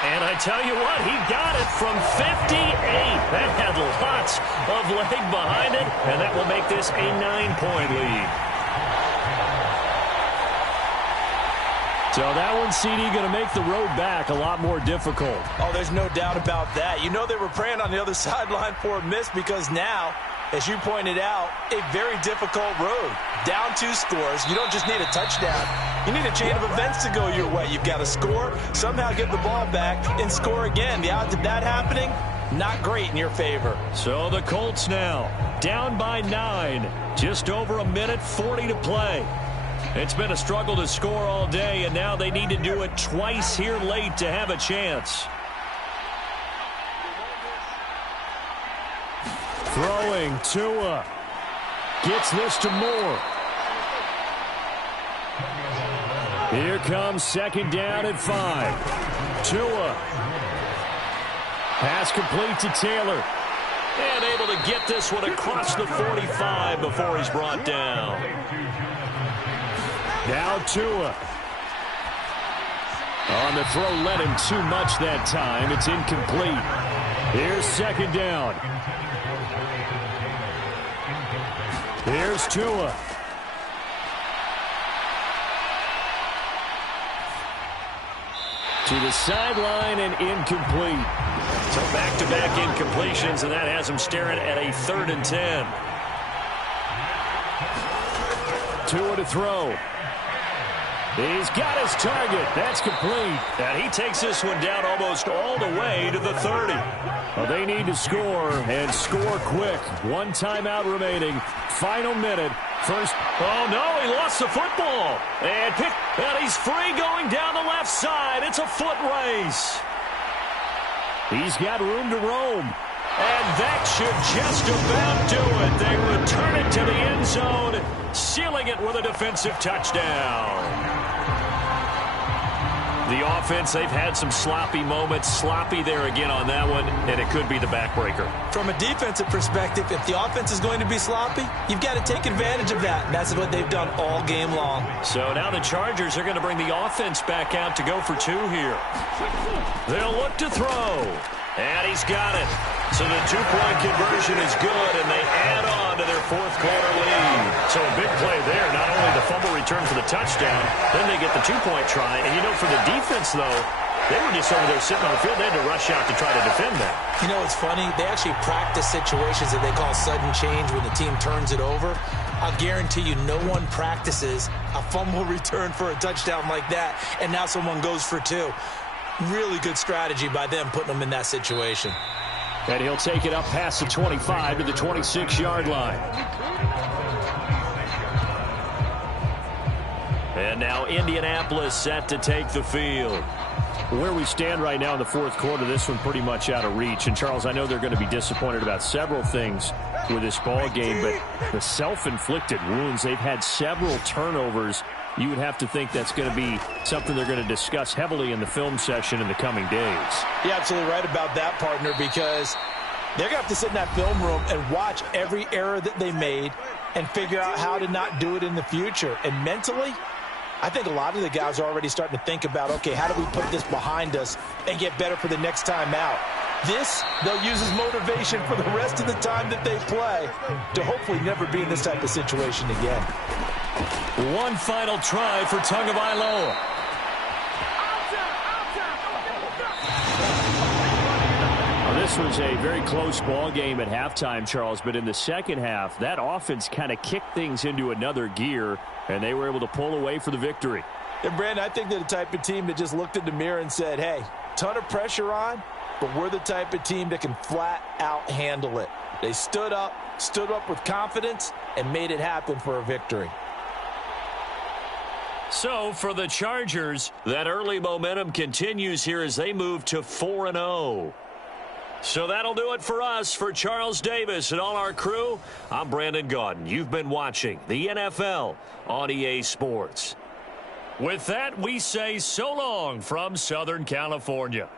And I tell you what, he got it from 58. That had lots of leg behind it, and that will make this a 9-point lead. So that one, CD, going to make the road back a lot more difficult. Oh, there's no doubt about that. You know they were praying on the other sideline for a miss because now, as you pointed out, a very difficult road. Down 2 scores. You don't just need a touchdown. You need a chain of events to go your way. You've got to score, somehow get the ball back, and score again. The odds of that happening, not great in your favor. So the Colts now down by 9. Just over 1:40 to play. It's been a struggle to score all day, and now they need to do it twice here late to have a chance. Throwing, Tua. Gets this to Moore. Here comes second down at 5. Tua. Pass complete to Taylor. And able to get this one across the 45 before he's brought down. Now Tua. On the throw, led him too much that time. It's incomplete. Here's second down. Here's Tua. To the sideline and incomplete. So back-to-back incompletions, and that has him staring at a 3rd and 10. Tua to throw. He's got his target. That's complete. And he takes this one down almost all the way to the 30. Well, they need to score, and score quick. 1 timeout remaining. Final minute. First. Oh, no, he lost the football. And he's free going down the left side. It's a foot race. He's got room to roam. And that should just about do it. They return it to the end zone, sealing it with a defensive touchdown. The offense, they've had some sloppy moments. Sloppy there again on that one, and it could be the backbreaker. From a defensive perspective, if the offense is going to be sloppy, you've got to take advantage of that. And that's what they've done all game long. So now the Chargers are going to bring the offense back out to go for 2 here. They'll look to throw. And he's got it. So the 2-point conversion is good, and they add on to their 4th quarter lead. So a big play there. Not only the fumble return for the touchdown, then they get the 2-point try. And, you know, for the defense, though, They were just over there sitting on the field. They had to rush out to try to defend that. You know, it's funny. They actually practice situations that they call sudden change when the team turns it over. I'll guarantee you no one practices a fumble return for a touchdown like that, and now someone goes for two. Really good strategy by them putting them in that situation. And he'll take it up past the 25 to the 26-yard line. And now Indianapolis set to take the field. Where we stand right now in the fourth quarter, this one pretty much out of reach. And, Charles, I know they're going to be disappointed about several things with this ball game, but the self-inflicted wounds, they've had several turnovers. You would have to think that's going to be something they're going to discuss heavily in the film session in the coming days. You're absolutely right about that, partner, because they're going to have to sit in that film room and watch every error that they made and figure out how to not do it in the future. And mentally, I think a lot of the guys are already starting to think about, okay, how do we put this behind us and get better for the next time out? This, they'll use as motivation for the rest of the time that they play to hopefully never be in this type of situation again. One final try for Tagovailoa. This was a very close ball game at halftime, Charles, but in the second half, that offense kind of kicked things into another gear, and they were able to pull away for the victory. And, Brandon, I think they're the type of team that just looked in the mirror and said, hey, ton of pressure on, but we're the type of team that can flat out handle it. They stood up with confidence, and made it happen for a victory. So, for the Chargers, that early momentum continues here as they move to 4-0. So that'll do it for us. For Charles Davis and all our crew, I'm Brandon Gaudin. You've been watching the NFL on EA Sports. With that, we say so long from Southern California.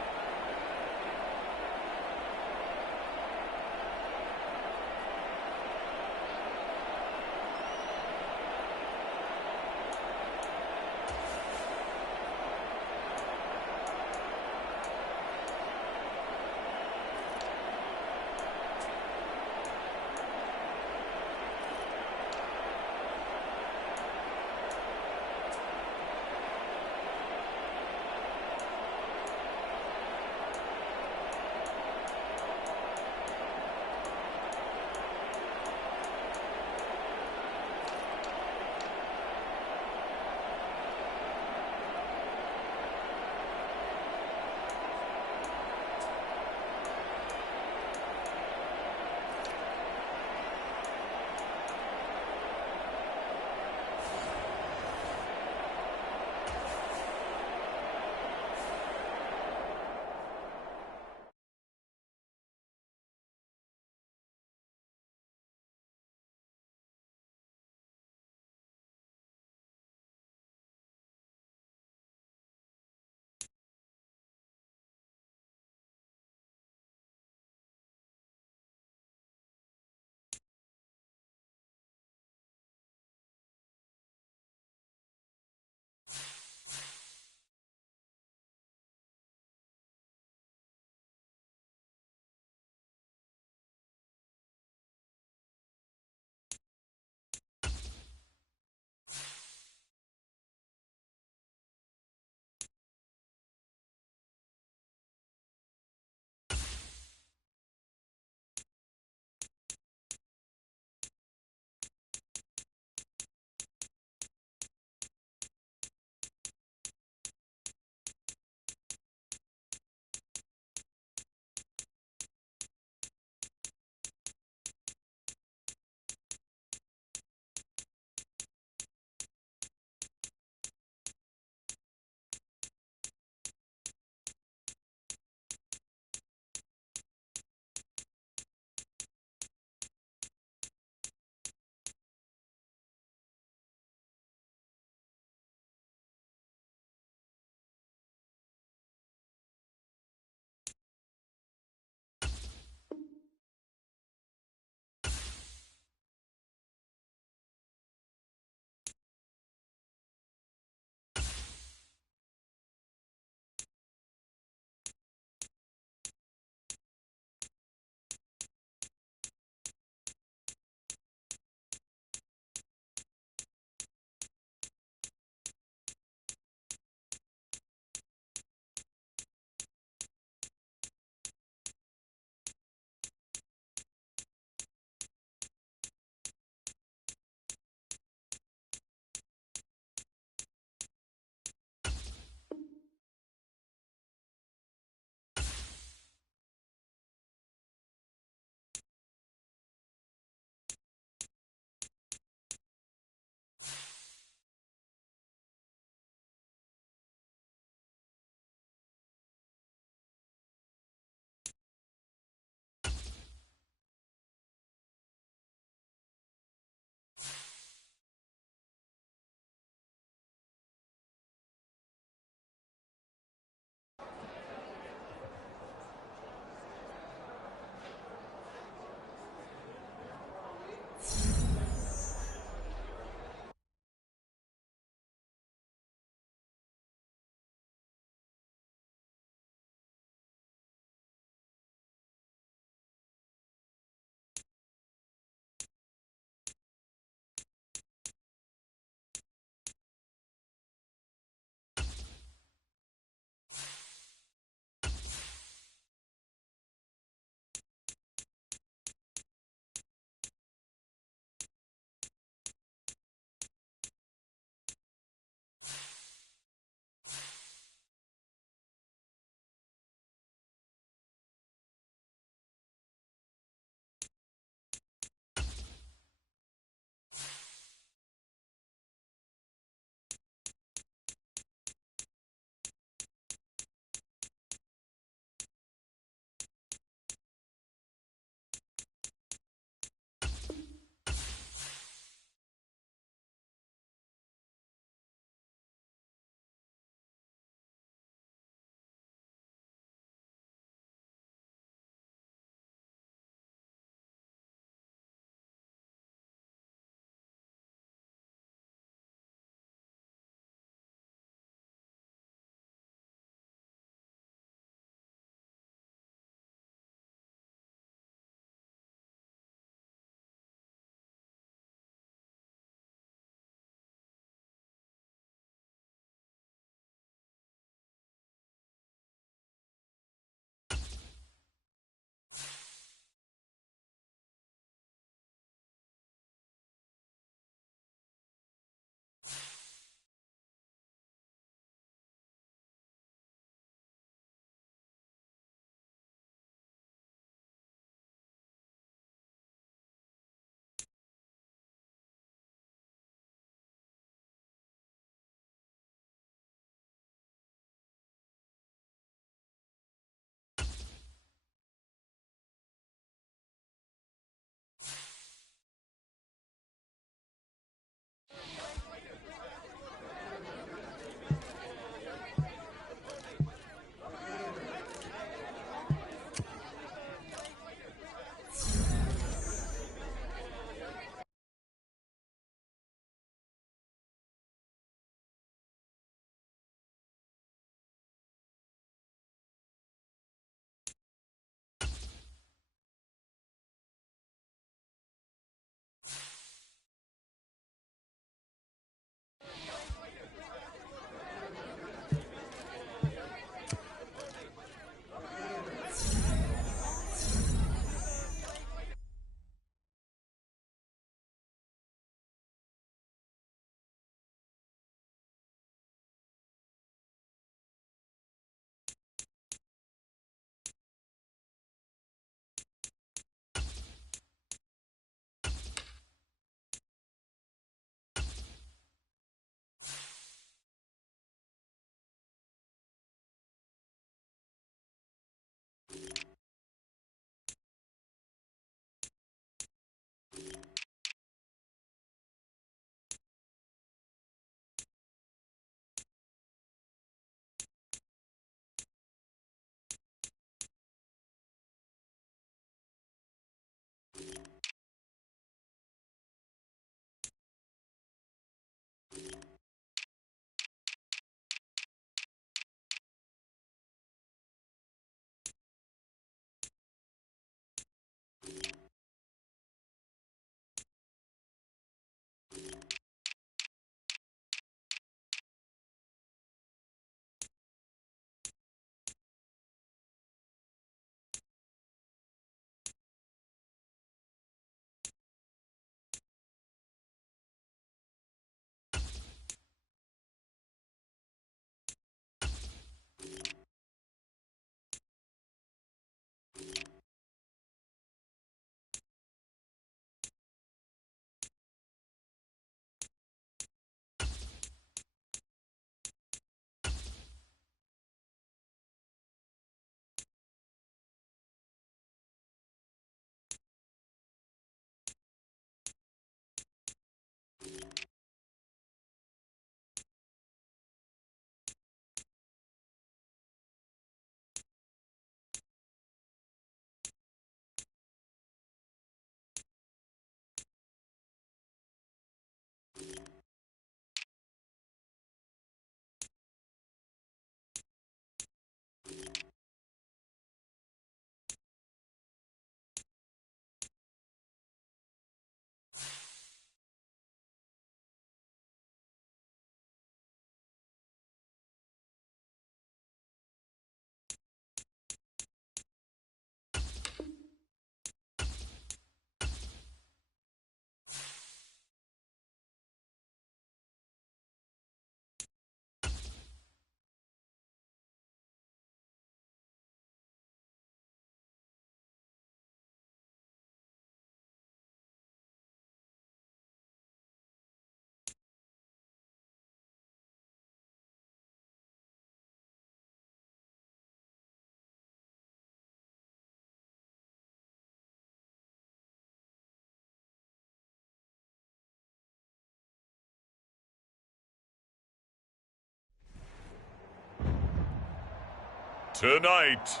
Tonight,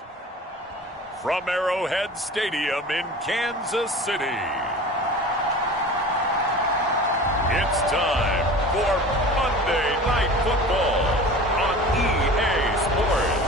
from Arrowhead Stadium in Kansas City, it's time for Monday Night Football on EA Sports.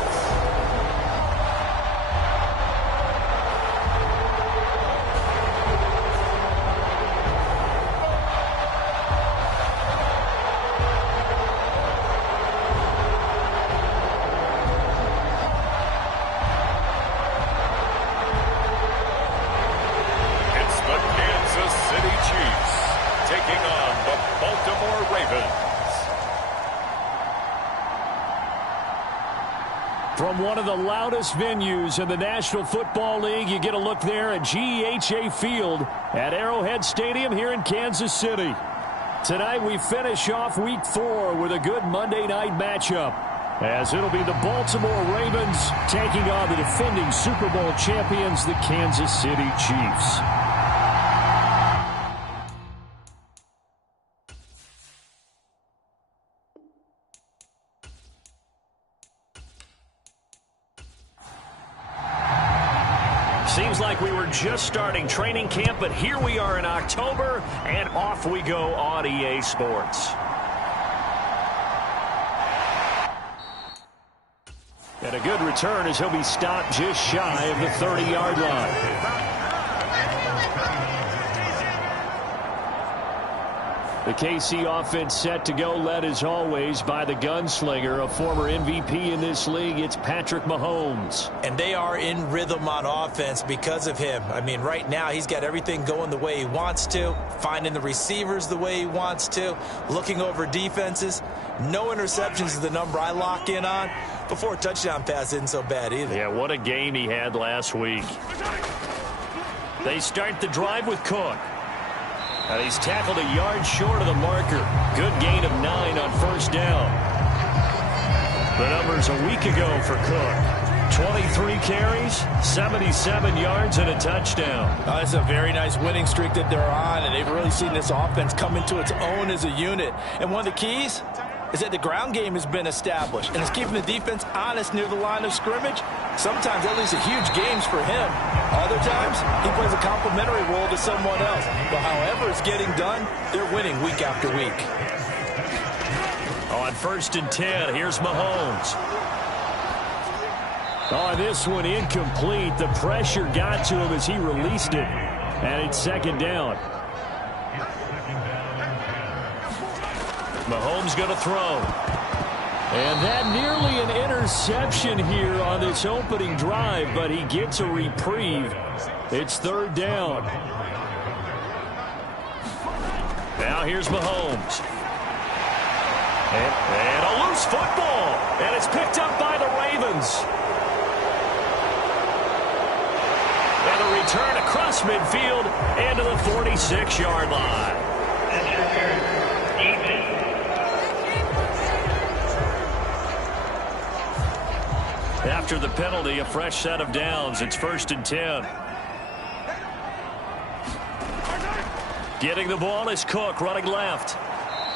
From one of the loudest venues in the National Football League, you get a look there at GEHA Field at Arrowhead Stadium here in Kansas City. Tonight we finish off Week 4 with a good Monday night matchup, as it'll be the Baltimore Ravens taking on the defending Super Bowl champions, the Kansas City Chiefs. Seems like we were just starting training camp, but here we are in October, and off we go on EA Sports. And a good return as he'll be stopped just shy of the 30-yard line. The KC offense set to go, led as always by the gunslinger, a former MVP in this league. It's Patrick Mahomes. And they are in rhythm on offense because of him. I mean, right now he's got everything going the way he wants to, finding the receivers the way he wants to, looking over defenses. No interceptions is the number I lock in on. Before a touchdown pass isn't so bad either. Yeah, what a game he had last week. They start the drive with Cook. And he's tackled a yard short of the marker. Good gain of 9 on first down. The numbers a week ago for Cook. 23 carries, 77 yards, and a touchdown. That's a very nice winning streak that they're on, and they've really seen this offense come into its own as a unit. And one of the keys is that the ground game has been established, and it's keeping the defense honest near the line of scrimmage. Sometimes that leads to huge games for him. Other times, he plays a complementary role to someone else. But however it's getting done, they're winning week after week. On 1st and 10, here's Mahomes. Oh, this one incomplete. The pressure got to him as he released it. And it's 2nd down. Mahomes going to throw. And that nearly an interception here on this opening drive, but he gets a reprieve. It's 3rd down. Now here's Mahomes. And a loose football. And it's picked up by the Ravens. And a return across midfield and to the 46-yard line. After the penalty, a fresh set of downs. It's 1st and 10. Getting the ball is Cook, running left.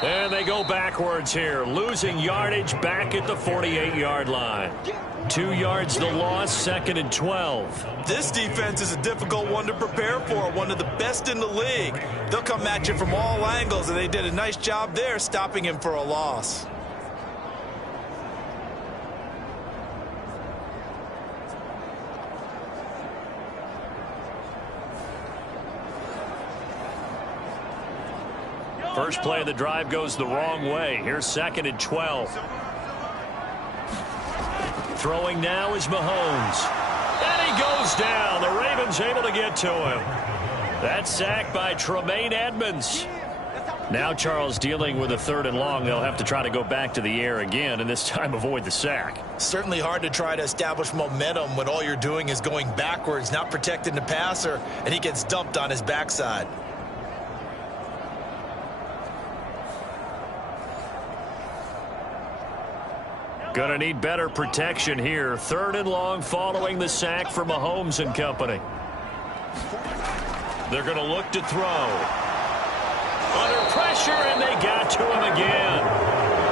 And they go backwards here, losing yardage back at the 48-yard line. 2 yards the loss, 2nd and 12. This defense is a difficult one to prepare for, one of the best in the league. They'll come at you from all angles, and they did a nice job there stopping him for a loss. First play of the drive goes the wrong way. Here's 2nd and 12. Throwing now is Mahomes. And he goes down. The Ravens able to get to him. That's sacked by Tremaine Edmonds. Now Charles dealing with a 3rd and long. They'll have to try to go back to the air again, and this time avoid the sack. Certainly hard to try to establish momentum when all you're doing is going backwards, not protecting the passer, and he gets dumped on his backside. Going to need better protection here. 3rd and long following the sack for Mahomes and company. They're going to look to throw. Under pressure, and they got to him again.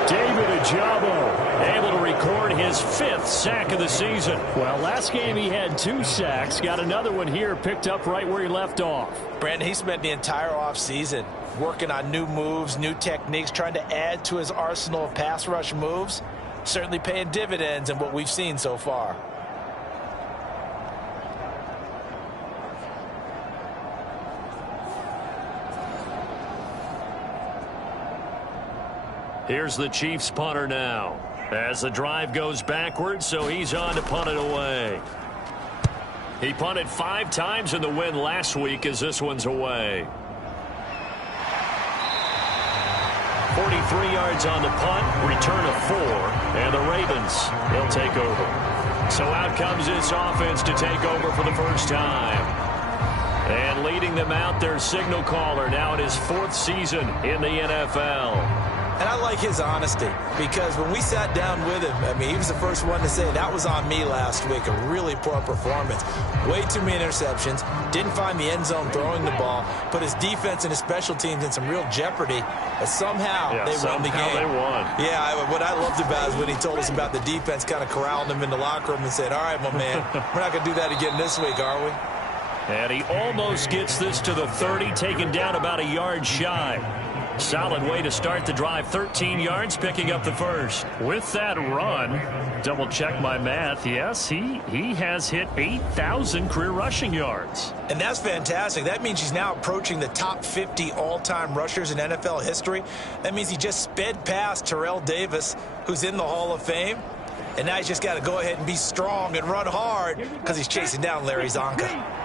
David Ojabo able to record his 5th sack of the season. Well, last game he had 2 sacks. Got another one here, picked up right where he left off. Brandon, he spent the entire offseason working on new moves, new techniques, trying to add to his arsenal of pass rush moves. Certainly paying dividends in what we've seen so far. Here's the Chiefs punter now. As the drive goes backwards, so he's on to punt it away. He punted 5 times in the win last week as this one's away. 43 yards on the punt, return of 4, and the Ravens, they'll take over. So out comes this offense to take over for the first time. And leading them out, their signal caller, now in his 4th season in the NFL. And I like his honesty, because when we sat down with him, I mean, he was the first one to say that was on me last week, a really poor performance. Way too many interceptions, didn't find the end zone throwing the ball, put his defense and his special teams in some real jeopardy, but somehow they won the game. They won. Yeah, what I loved about it is when he told us about the defense kind of corralling him in the locker room and said, all right, my man, we're not going to do that again this week, are we? And he almost gets this to the 30, taken down about a yard shy. Solid way to start the drive, 13 yards, picking up the first. With that run, double check my math, yes, he has hit 8,000 career rushing yards. And that's fantastic. That means he's now approaching the top 50 all-time rushers in NFL history. That means he just sped past Terrell Davis, who's in the Hall of Fame. And now he's just got to go ahead and be strong and run hard because he's chasing down Larry Zonka.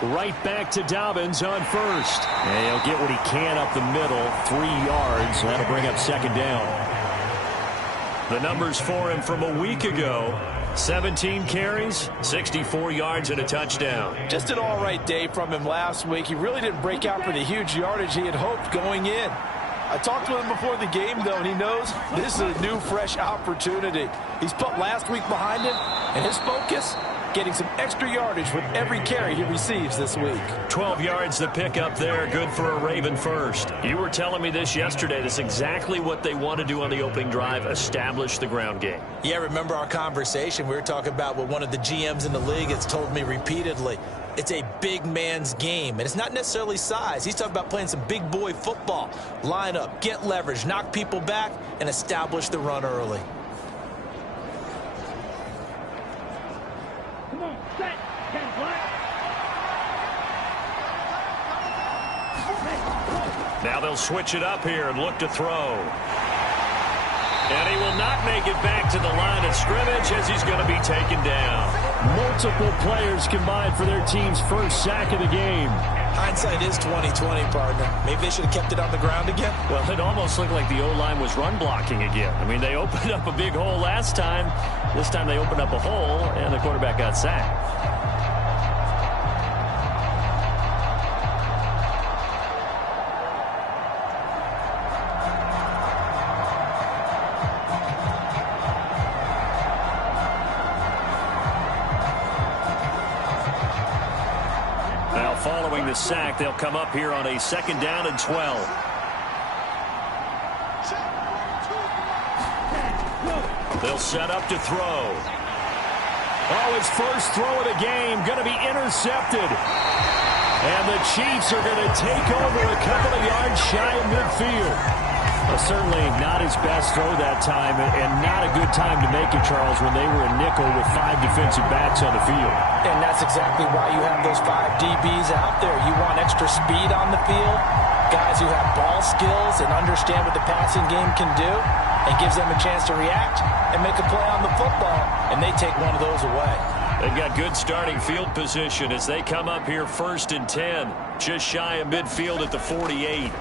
Right back to Dobbins on first. And he'll get what he can up the middle, 3 yards. That'll bring up second down. The numbers for him from a week ago: 17 carries, 64 yards, and a touchdown. Just an all-right day from him last week. He really didn't break out for the huge yardage he had hoped going in. I talked with him before the game, though, and he knows this is a new, fresh opportunity. He's put last week behind him, and his focus, getting some extra yardage with every carry he receives this week. 12 yards to pick up there. Good for a Raven first. You were telling me this yesterday. That's exactly what they want to do on the opening drive, establish the ground game. Yeah, remember our conversation? We were talking about what one of the GMs in the league has told me repeatedly. It's a big man's game, and it's not necessarily size. He's talking about playing some big boy football. Line up, get leverage, knock people back, and establish the run early. Now they'll switch it up here and look to throw. And he will not make it back to the line of scrimmage as he's going to be taken down. Multiple players combined for their team's first sack of the game. Hindsight is 20/20, partner. Maybe they should have kept it on the ground again. Well, it almost looked like the O-line was run blocking again. I mean, they opened up a big hole last time. This time they opened up a hole, and the quarterback got sacked. Following the sack, they'll come up here on a 2nd down and 12. They'll set up to throw. Oh, his first throw of the game going to be intercepted. And the Chiefs are going to take over a couple of yards shy of midfield. Certainly not his best throw that time, and not a good time to make it, Charles, when they were a nickel with 5 defensive backs on the field. And that's exactly why you have those 5 DBs out there. You want extra speed on the field, guys who have ball skills and understand what the passing game can do, and gives them a chance to react and make a play on the football, and they take one of those away. They've got good starting field position as they come up here 1st and 10, just shy of midfield at the 48.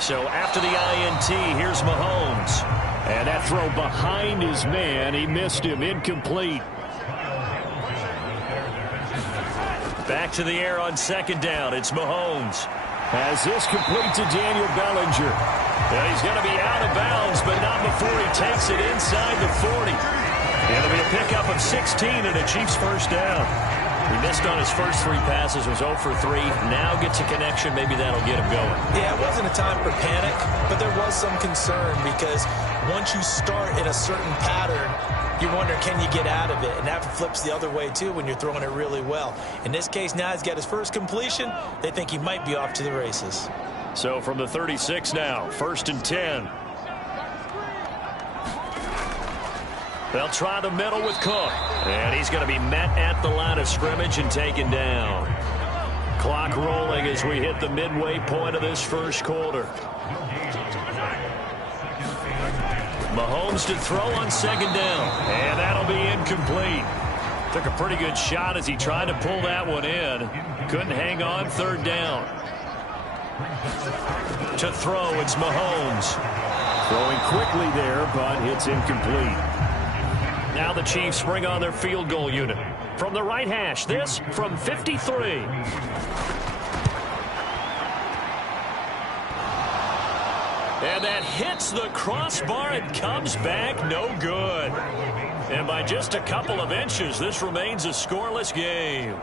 So after the INT, here's Mahomes. And that throw behind his man, he missed him, incomplete. Back to the air on 2nd down, it's Mahomes. As this complete to Daniel Bellinger. Well, he's going to be out of bounds, but not before he takes it inside the 40. It'll be a pickup of 16 and a Chiefs first down. He missed on his first 3 passes, was 0 for 3. Now gets a connection. Maybe that'll get him going. Yeah, it wasn't a time for panic, but there was some concern because once you start in a certain pattern, you wonder, can you get out of it? And that flips the other way, too, when you're throwing it really well. In this case, now he's got his first completion. They think he might be off to the races. So from the 36 now, 1st and 10. They'll try the middle with Cook. And he's going to be met at the line of scrimmage and taken down. Clock rolling as we hit the midway point of this first quarter. Mahomes to throw on 2nd down. And that'll be incomplete. Took a pretty good shot as he tried to pull that one in. Couldn't hang on 3rd down. To throw, it's Mahomes. Throwing quickly there, but it's incomplete. Now the Chiefs bring on their field goal unit. From the right hash, this from 53. And that hits the crossbar and comes back no good. And by just a couple of inches, this remains a scoreless game.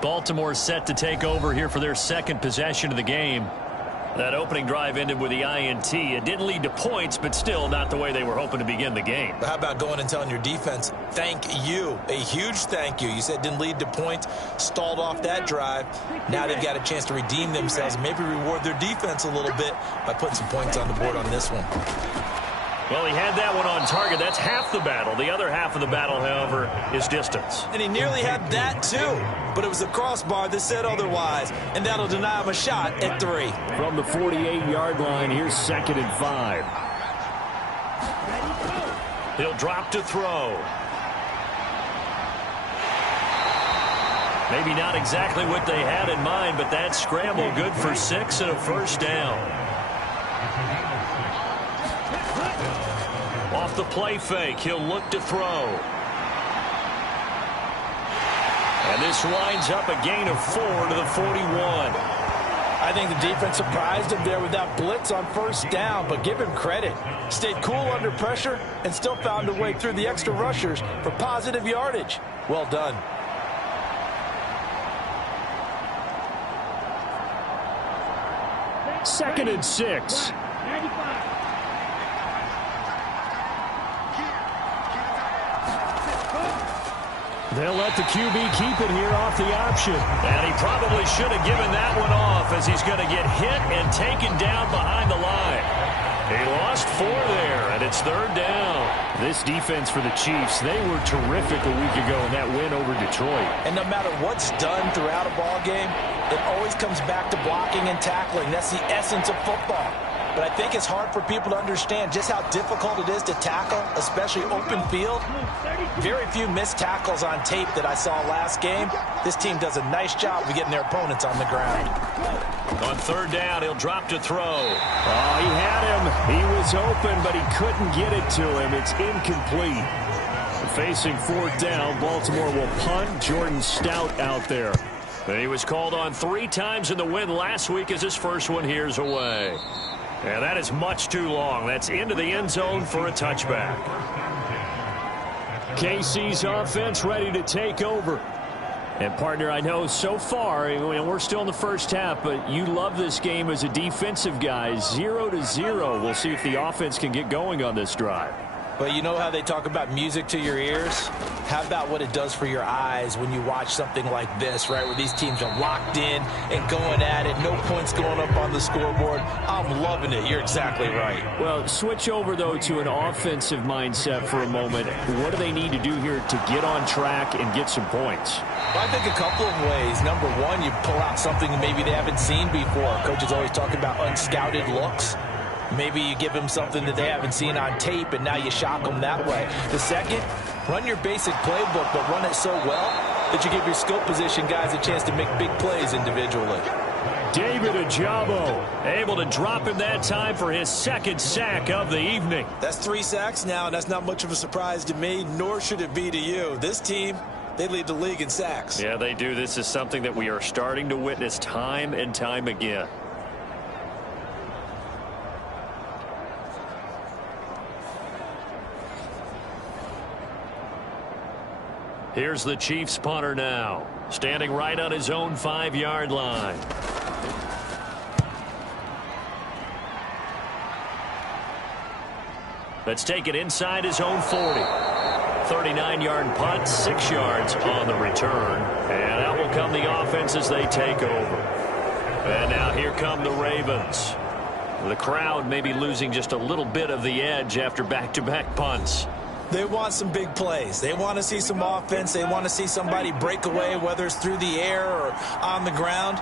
Baltimore set to take over here for their 2nd possession of the game. That opening drive ended with the INT. It didn't lead to points, but still not the way they were hoping to begin the game. But how about going and telling your defense, thank you, a huge thank you. You said it didn't lead to points, stalled off that drive. Now they've got a chance to redeem themselves, maybe reward their defense a little bit by putting some points on the board on this one. Well, he had that one on target. That's half the battle. The other half of the battle, however, is distance. And he nearly had that, too. But it was a crossbar that said otherwise. And that'll deny him a shot at 3. From the 48-yard line, here's 2nd and 5. He'll drop to throw. Maybe not exactly what they had in mind, but that scramble good for 6 and a 1st down. Off the play fake, he'll look to throw. And this winds up a gain of 4 to the 41. I think the defense surprised him there with that blitz on 1st down, but give him credit. Stayed cool under pressure and still found a way through the extra rushers for positive yardage. Well done. Second and 6. They'll let the QB keep it here off the option. And he probably should have given that one off as he's going to get hit and taken down behind the line. He lost 4 there, and it's 3rd down. This defense for the Chiefs, they were terrific a week ago in that win over Detroit. And no matter what's done throughout a ball game, it always comes back to blocking and tackling. That's the essence of football. But I think it's hard for people to understand just how difficult it is to tackle, especially open field. Very few missed tackles on tape that I saw last game. This team does a nice job of getting their opponents on the ground. On 3rd down, he'll drop to throw. Oh, he had him. He was open, but he couldn't get it to him. It's incomplete. Facing 4th down, Baltimore will punt. Jordan Stout out there. And he was called on 3 times in the win last week as his first one here's away. And that is much too long. That's into the end zone for a touchback. KC's offense ready to take over. And, partner, I know so far, and we're still in the first half, but you love this game as a defensive guy. 0-0. We'll see if the offense can get going on this drive. But you know how they talk about music to your ears? How about what it does for your eyes when you watch something like this, right, where these teams are locked in and going at it, no points going up on the scoreboard? I'm loving it. You're exactly right. Well, switch over, though, to an offensive mindset for a moment. What do they need to do here to get on track and get some points? Well, I think a couple of ways. Number one, you pull out something that maybe they haven't seen before. Coach is always talking about unscouted looks. Maybe you give them something that they haven't seen on tape, and now you shock them that way. The second, run your basic playbook, but run it so well that you give your skill position guys a chance to make big plays individually. David Ojabo able to drop him that time for his 2nd sack of the evening. That's 3 sacks now, and that's not much of a surprise to me, nor should it be to you. This team, they lead the league in sacks. Yeah, they do. This is something that we are starting to witness time and time again. Here's the Chiefs punter now, standing right on his own 5-yard line. Let's take it inside his own 40. 39-yard punt, 6 yards on the return. And out will come the offense as they take over. And now here come the Ravens. The crowd may be losing just a little bit of the edge after back-to-back punts. They want some big plays. They want to see some offense. They want to see somebody break away, whether it's through the air or on the ground.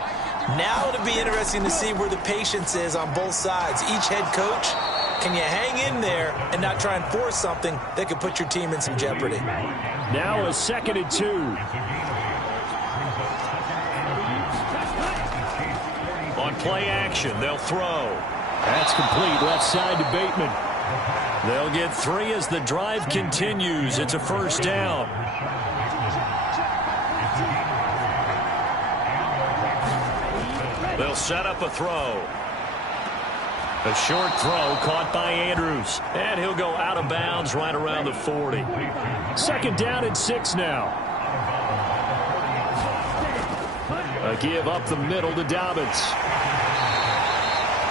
Now it'll be interesting to see where the patience is on both sides. Each head coach, can you hang in there and not try and force something that could put your team in some jeopardy? Now a 2nd and 2. On play action, they'll throw. That's complete, left side to Bateman. They'll get 3 as the drive continues. It's a first down. They'll set up a throw. A short throw caught by Andrews. And he'll go out of bounds right around the 40. 2nd down and 6 now. A give up the middle to Dobbins.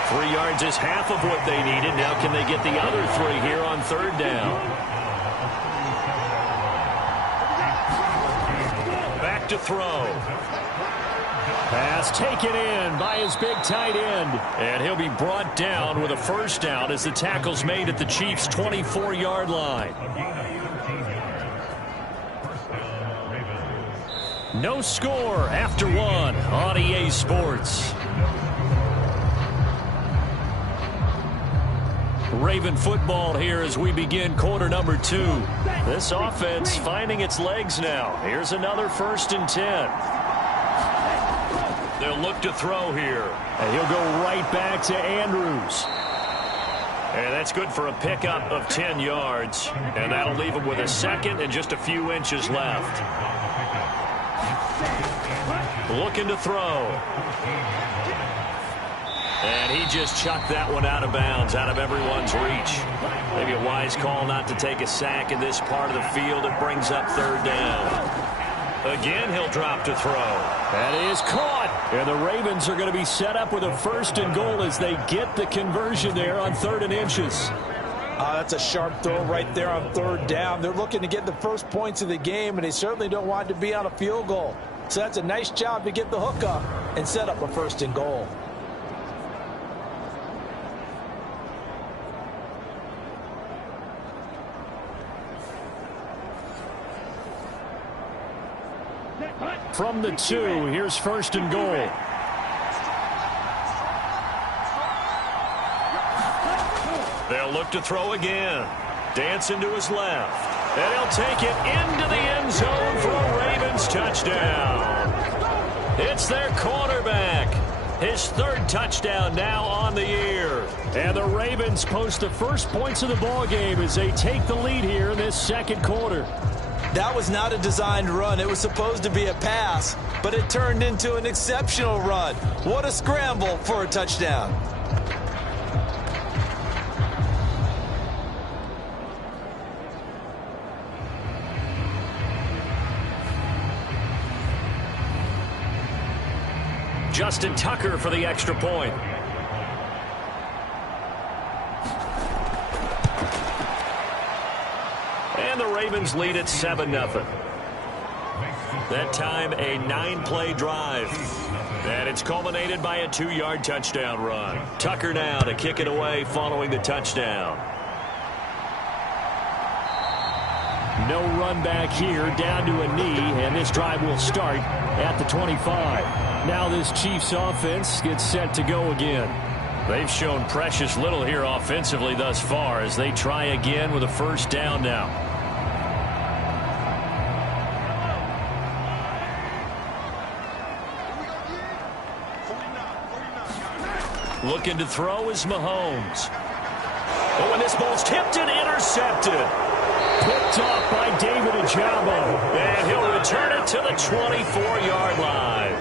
3 yards is half of what they needed. Now can they get the other 3 here on 3rd down? Back to throw. Pass taken in by his big tight end. And he'll be brought down with a first down as the tackle's made at the Chiefs' 24-yard line. No score after 1 on EA Sports. Raven football here as we begin quarter number 2. This offense finding its legs now. Here's another 1st and 10. They'll look to throw here. And he'll go right back to Andrews. And that's good for a pickup of 10 yards. And that'll leave him with a 2nd and just a few inches left. Looking to throw. And he just chucked that one out of bounds, out of everyone's reach. Maybe a wise call not to take a sack in this part of the field. It brings up 3rd down. Again, he'll drop to throw. That is caught. And the Ravens are going to be set up with a 1st and goal as they get the conversion there on 3rd and inches. That's a sharp throw right there on 3rd down. They're looking to get the first points of the game, and they certainly don't want to be on a field goal. So that's a nice job to get the hook up and set up a 1st and goal. From the 2, here's 1st and goal. They'll look to throw again. Dancing to his left. And he'll take it into the end zone for a Ravens touchdown. It's their quarterback. His 3rd touchdown now on the year. And the Ravens post the first points of the ball game as they take the lead here in this 2nd quarter. That was not a designed run. It was supposed to be a pass, but it turned into an exceptional run. What a scramble for a touchdown. Justin Tucker for the extra point. And the Ravens lead at 7-0. That time a 9-play drive. And it's culminated by a 2-yard touchdown run. Tucker now to kick it away following the touchdown. No run back here, down to a knee, and this drive will start at the 25. Now this Chiefs offense gets set to go again. They've shown precious little here offensively thus far as they try again with a first down now. Looking to throw is Mahomes. Oh, and this ball's tipped and intercepted. Picked off by David Ojabo. And he'll return it to the 24-yard line.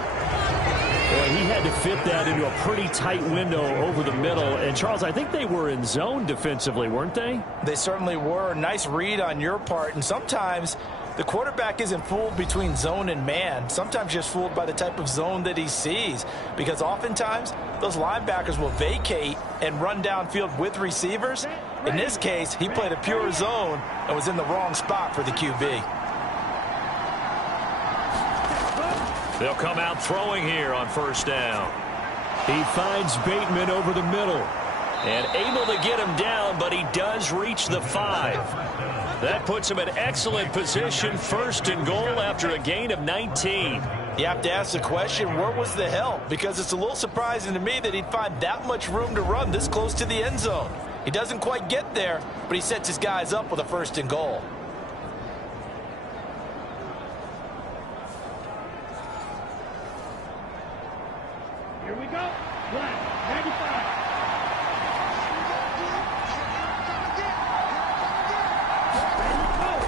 Boy, he had to fit that into a pretty tight window over the middle. And, Charles, I think they were in zone defensively, weren't they? They certainly were. Nice read on your part. And sometimes The quarterback isn't fooled between zone and man. Sometimes just fooled by the type of zone that he sees, because oftentimes those linebackers will vacate and run downfield with receivers. In this case, he played a pure zone and was in the wrong spot for the QB. They'll come out throwing here on first down. He finds Bateman over the middle and able to get him down, but he does reach the 5. That puts him in excellent position, first and goal after a gain of 19. You have to ask the question, where was the help? Because it's a little surprising to me that he'd find that much room to run this close to the end zone. He doesn't quite get there, but he sets his guys up with a first and goal. Here we go. Black, 95.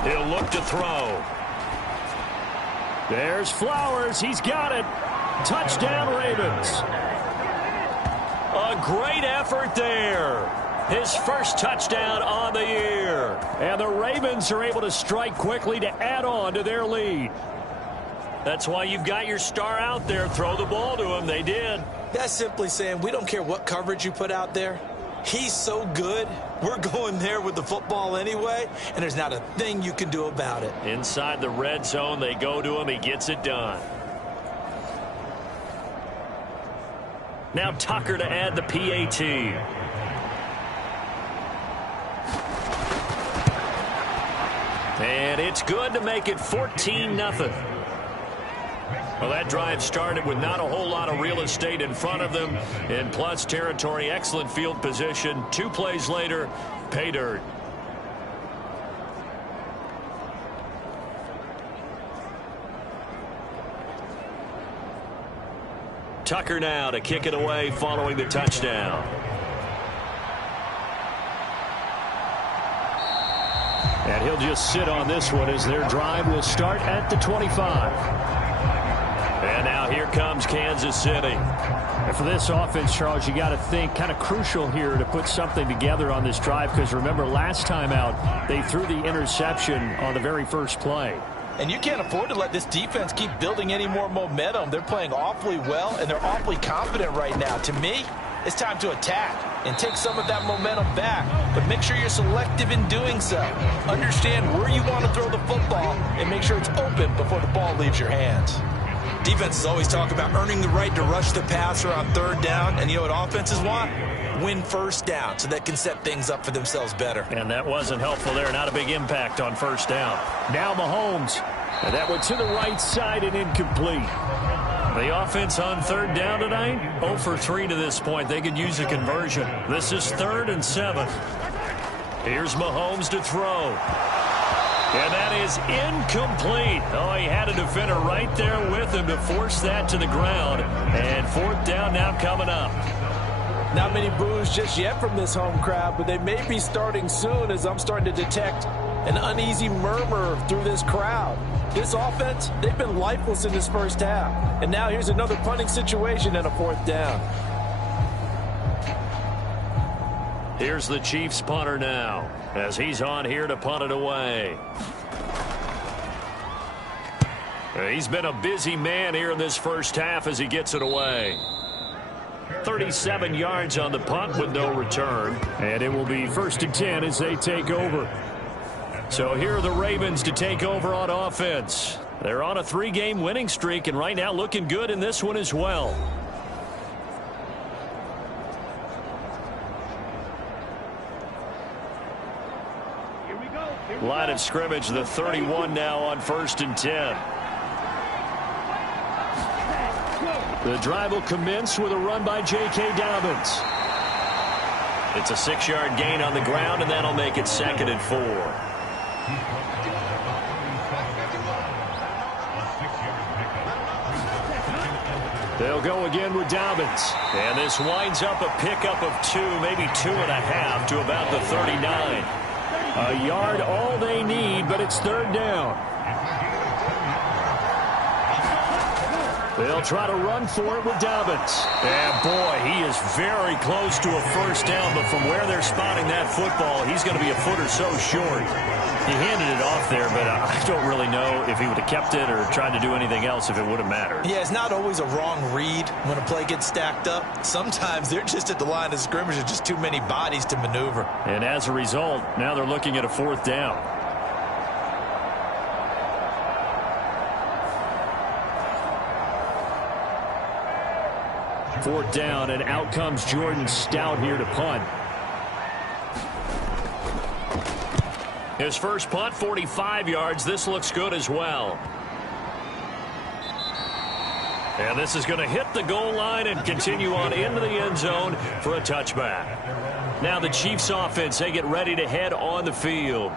He'll look to throw. There's Flowers. He's got it. Touchdown, Ravens. A great effort there. His first touchdown on the year. And the Ravens are able to strike quickly to add on to their lead. That's why you've got your star out there. Throw the ball to him. They did. That's simply saying we don't care what coverage you put out there. He's so good, we're going there with the football anyway, and there's not a thing you can do about it. Inside the red zone, they go to him. He gets it done. Now Tucker to add the PAT. And it's good to make it 14-0. Well, that drive started with not a whole lot of real estate in front of them. In plus territory, excellent field position. 2 plays later, pay dirt. Tucker now to kick it away following the touchdown. And he'll just sit on this one as their drive will start at the 25. And now here comes Kansas City. And for this offense, Charles, you got to think kind of crucial here to put something together on this drive, because remember last time out they threw the interception on the very first play. And you can't afford to let this defense keep building any more momentum. They're playing awfully well, and they're awfully confident right now. To me, it's time to attack and take some of that momentum back, but make sure you're selective in doing so. Understand where you want to throw the football and make sure it's open before the ball leaves your hands. Defenses always talk about earning the right to rush the passer on third down, and you know what offenses want? Win first down so they can set things up for themselves better. And that wasn't helpful there. Not a big impact on first down. Now Mahomes. And that went to the right side and incomplete. The offense on third down tonight, 0 for 3 to this point. They could use a conversion. This is 3rd and 7. Here's Mahomes to throw. And that is incomplete. Oh, he had a defender right there with him to force that to the ground. And 4th down now coming up. Not many boos just yet from this home crowd, but they may be starting soon, as I'm starting to detect an uneasy murmur through this crowd. This offense, they've been lifeless in this first half. And now here's another punting situation and a 4th down. Here's the Chiefs punter now, as he's on here to punt it away. He's been a busy man here in this first half as he gets it away. 37 yards on the punt with no return. And it will be 1st and 10 as they take over. So here are the Ravens to take over on offense. They're on a 3-game winning streak, and right now looking good in this one as well. Line of scrimmage, the 31 now on 1st and 10. The drive will commence with a run by J.K. Dobbins. It's a 6-yard gain on the ground, and that'll make it 2nd and 4. They'll go again with Dobbins. And this winds up a pickup of 2, maybe 2.5 to about the 39. A yard all they need, but it's 3rd down. They'll try to run for it with Dobbins. Yeah, boy, he is very close to a first down, but from where they're spotting that football, he's going to be a foot or so short. He handed it off there, but I don't really know if he would have kept it or tried to do anything else if it would have mattered. Yeah, it's not always a wrong read when a play gets stacked up. Sometimes they're just at the line of scrimmage with just too many bodies to maneuver. And as a result, now they're looking at a fourth down. Fourth down, and out comes Jordan Stout here to punt. His first punt, 45 yards. This looks good as well. And this is going to hit the goal line and continue on into the end zone for a touchback. Now the Chiefs offense, they get ready to head on the field.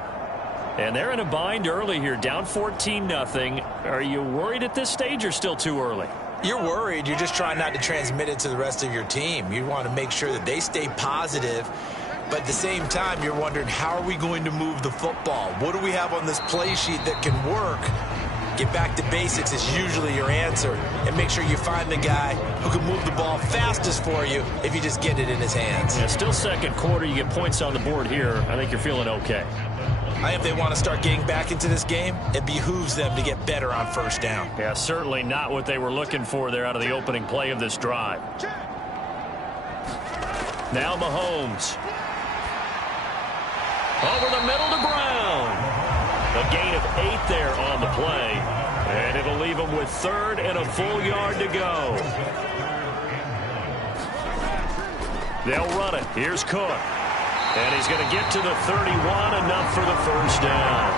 And they're in a bind early here, down 14-0. Are you worried at this stage or still too early? You're worried. You're just trying not to transmit it to the rest of your team. You want to make sure that they stay positive. But at the same time, you're wondering, how are we going to move the football? What do we have on this play sheet that can work? Get back to basics is usually your answer. And make sure you find the guy who can move the ball fastest for you if you just get it in his hands. Yeah, still second quarter. You get points on the board here. I think you're feeling okay. If they want to start getting back into this game, it behooves them to get better on first down. Yeah, certainly not what they were looking for there out of the opening play of this drive. Now Mahomes. Over the middle to Brown. A gain of 8 there on the play. And it'll leave him with 3rd and a full yard to go. They'll run it. Here's Cook. And he's going to get to the 31, enough for the first down.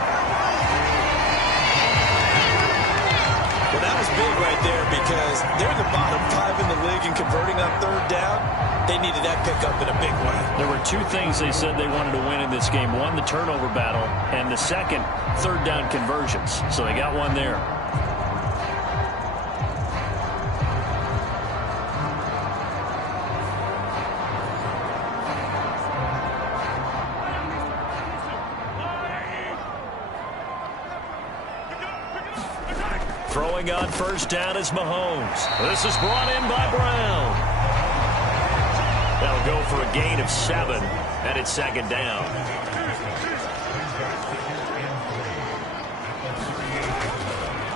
Well, that was big right there because they're in the bottom 5 in the league in converting on third down. They needed that pickup in a big way. There were 2 things they said they wanted to win in this game. One, the turnover battle, and the second, third down conversions. So they got one there. Throwing on first down is Mahomes. This is brought in by Brown. That'll go for a gain of 7, and it's second down.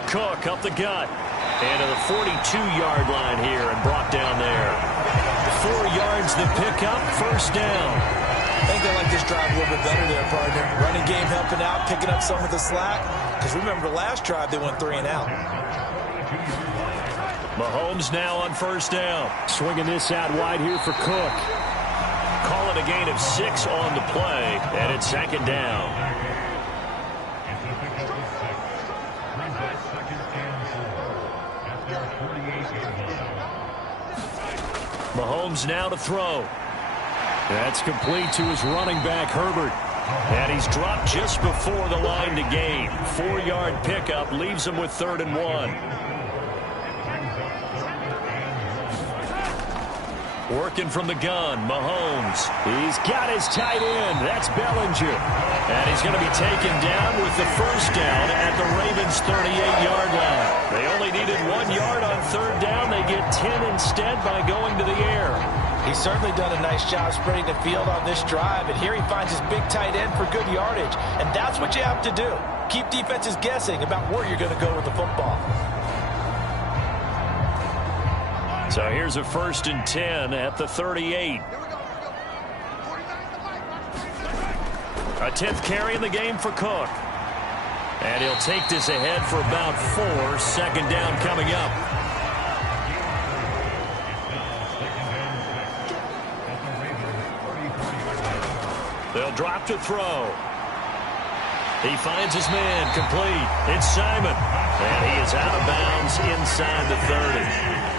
Cook up the gut. And to the 42-yard line here and brought down there. 4 yards the pickup, first down. I think they like this drive a little bit better there, partner. Running game helping out, picking up some of the slack. Because remember, the last drive, they went 3 and out. Mahomes now on first down. Swinging this out wide here for Cook. Call it a gain of 6 on the play, and it's second down. Mahomes now to throw. That's complete to his running back, Herbert. And he's dropped just before the line to gain. 4-yard pickup leaves him with 3rd and 1. Working from the gun, Mahomes. He's got his tight end. That's Bellinger. And he's going to be taken down with the first down at the Ravens' 38-yard line. They only needed 1 yard on third down. They get 10 instead by going to the air. He's certainly done a nice job spreading the field on this drive, and here he finds his big tight end for good yardage. And that's what you have to do. Keep defenses guessing about where you're going to go with the football. So here's a 1st and 10 at the 38. A 10th carry in the game for Cook. And he'll take this ahead for about 4. Second down coming up. They'll drop to throw. He finds his man complete. It's Simon. And he is out of bounds inside the 30.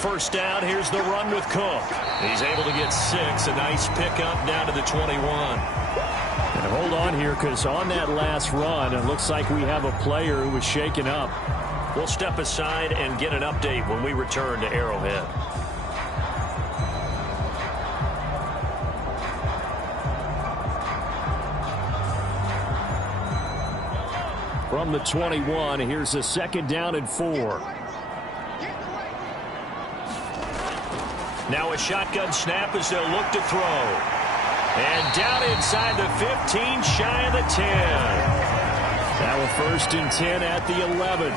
First down, here's the run with Cook. He's able to get 6, a nice pickup down to the 21. And hold on here, because on that last run, it looks like we have a player who was shaken up. We'll step aside and get an update when we return to Arrowhead. from the 21. Here's a 2nd down and 4. Now a shotgun snap as they'll look to throw. And down inside the 15, shy of the 10. Now a 1st and 10 at the 11.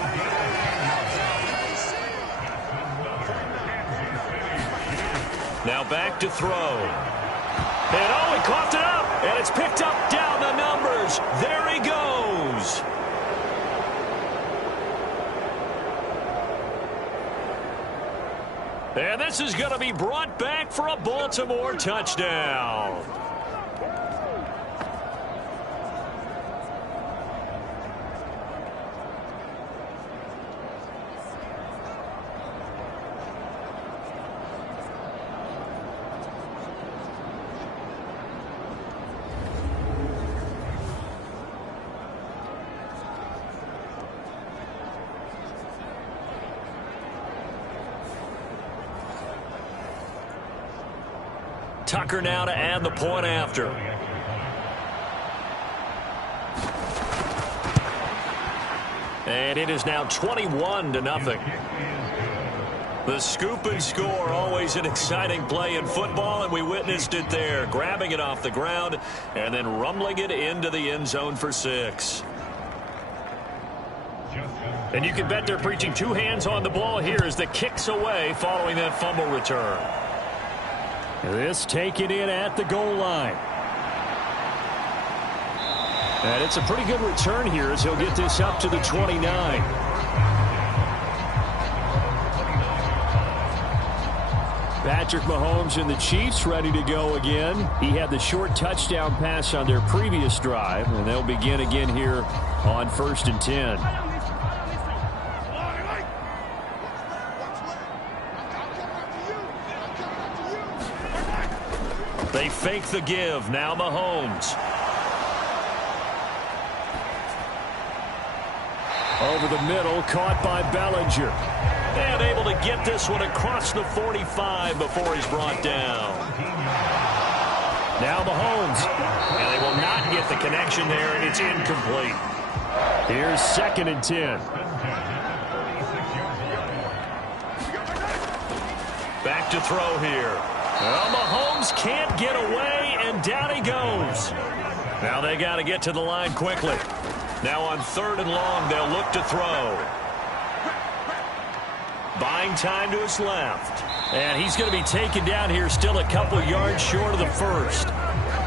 Now back to throw. And oh, he coughed it up. And it's picked up down the numbers. There he goes. And this is going to be brought back for a Baltimore touchdown. Tucker now to add the point after. And it is now 21-0. The scoop and score, always an exciting play in football, and we witnessed it there, grabbing it off the ground and then rumbling it into the end zone for 6. And you can bet they're preaching 2 hands on the ball here as the kick's away following that fumble return. This taken in at the goal line. And it's a pretty good return here as he'll get this up to the 29. Patrick Mahomes and the Chiefs ready to go again. He had the short touchdown pass on their previous drive, and they'll begin again here on 1st and 10. They fake the give. Now Mahomes. Over the middle, caught by Bellinger. And able to get this one across the 45 before he's brought down. Now Mahomes. And they will not get the connection there, and it's incomplete. Here's 2nd and 10. Back to throw here. Well, Mahomes can't get away, and down he goes. Now they got to get to the line quickly. Now on 3rd and long, they'll look to throw. Buying time to his left. And he's going to be taken down here still a couple yards short of the 1st.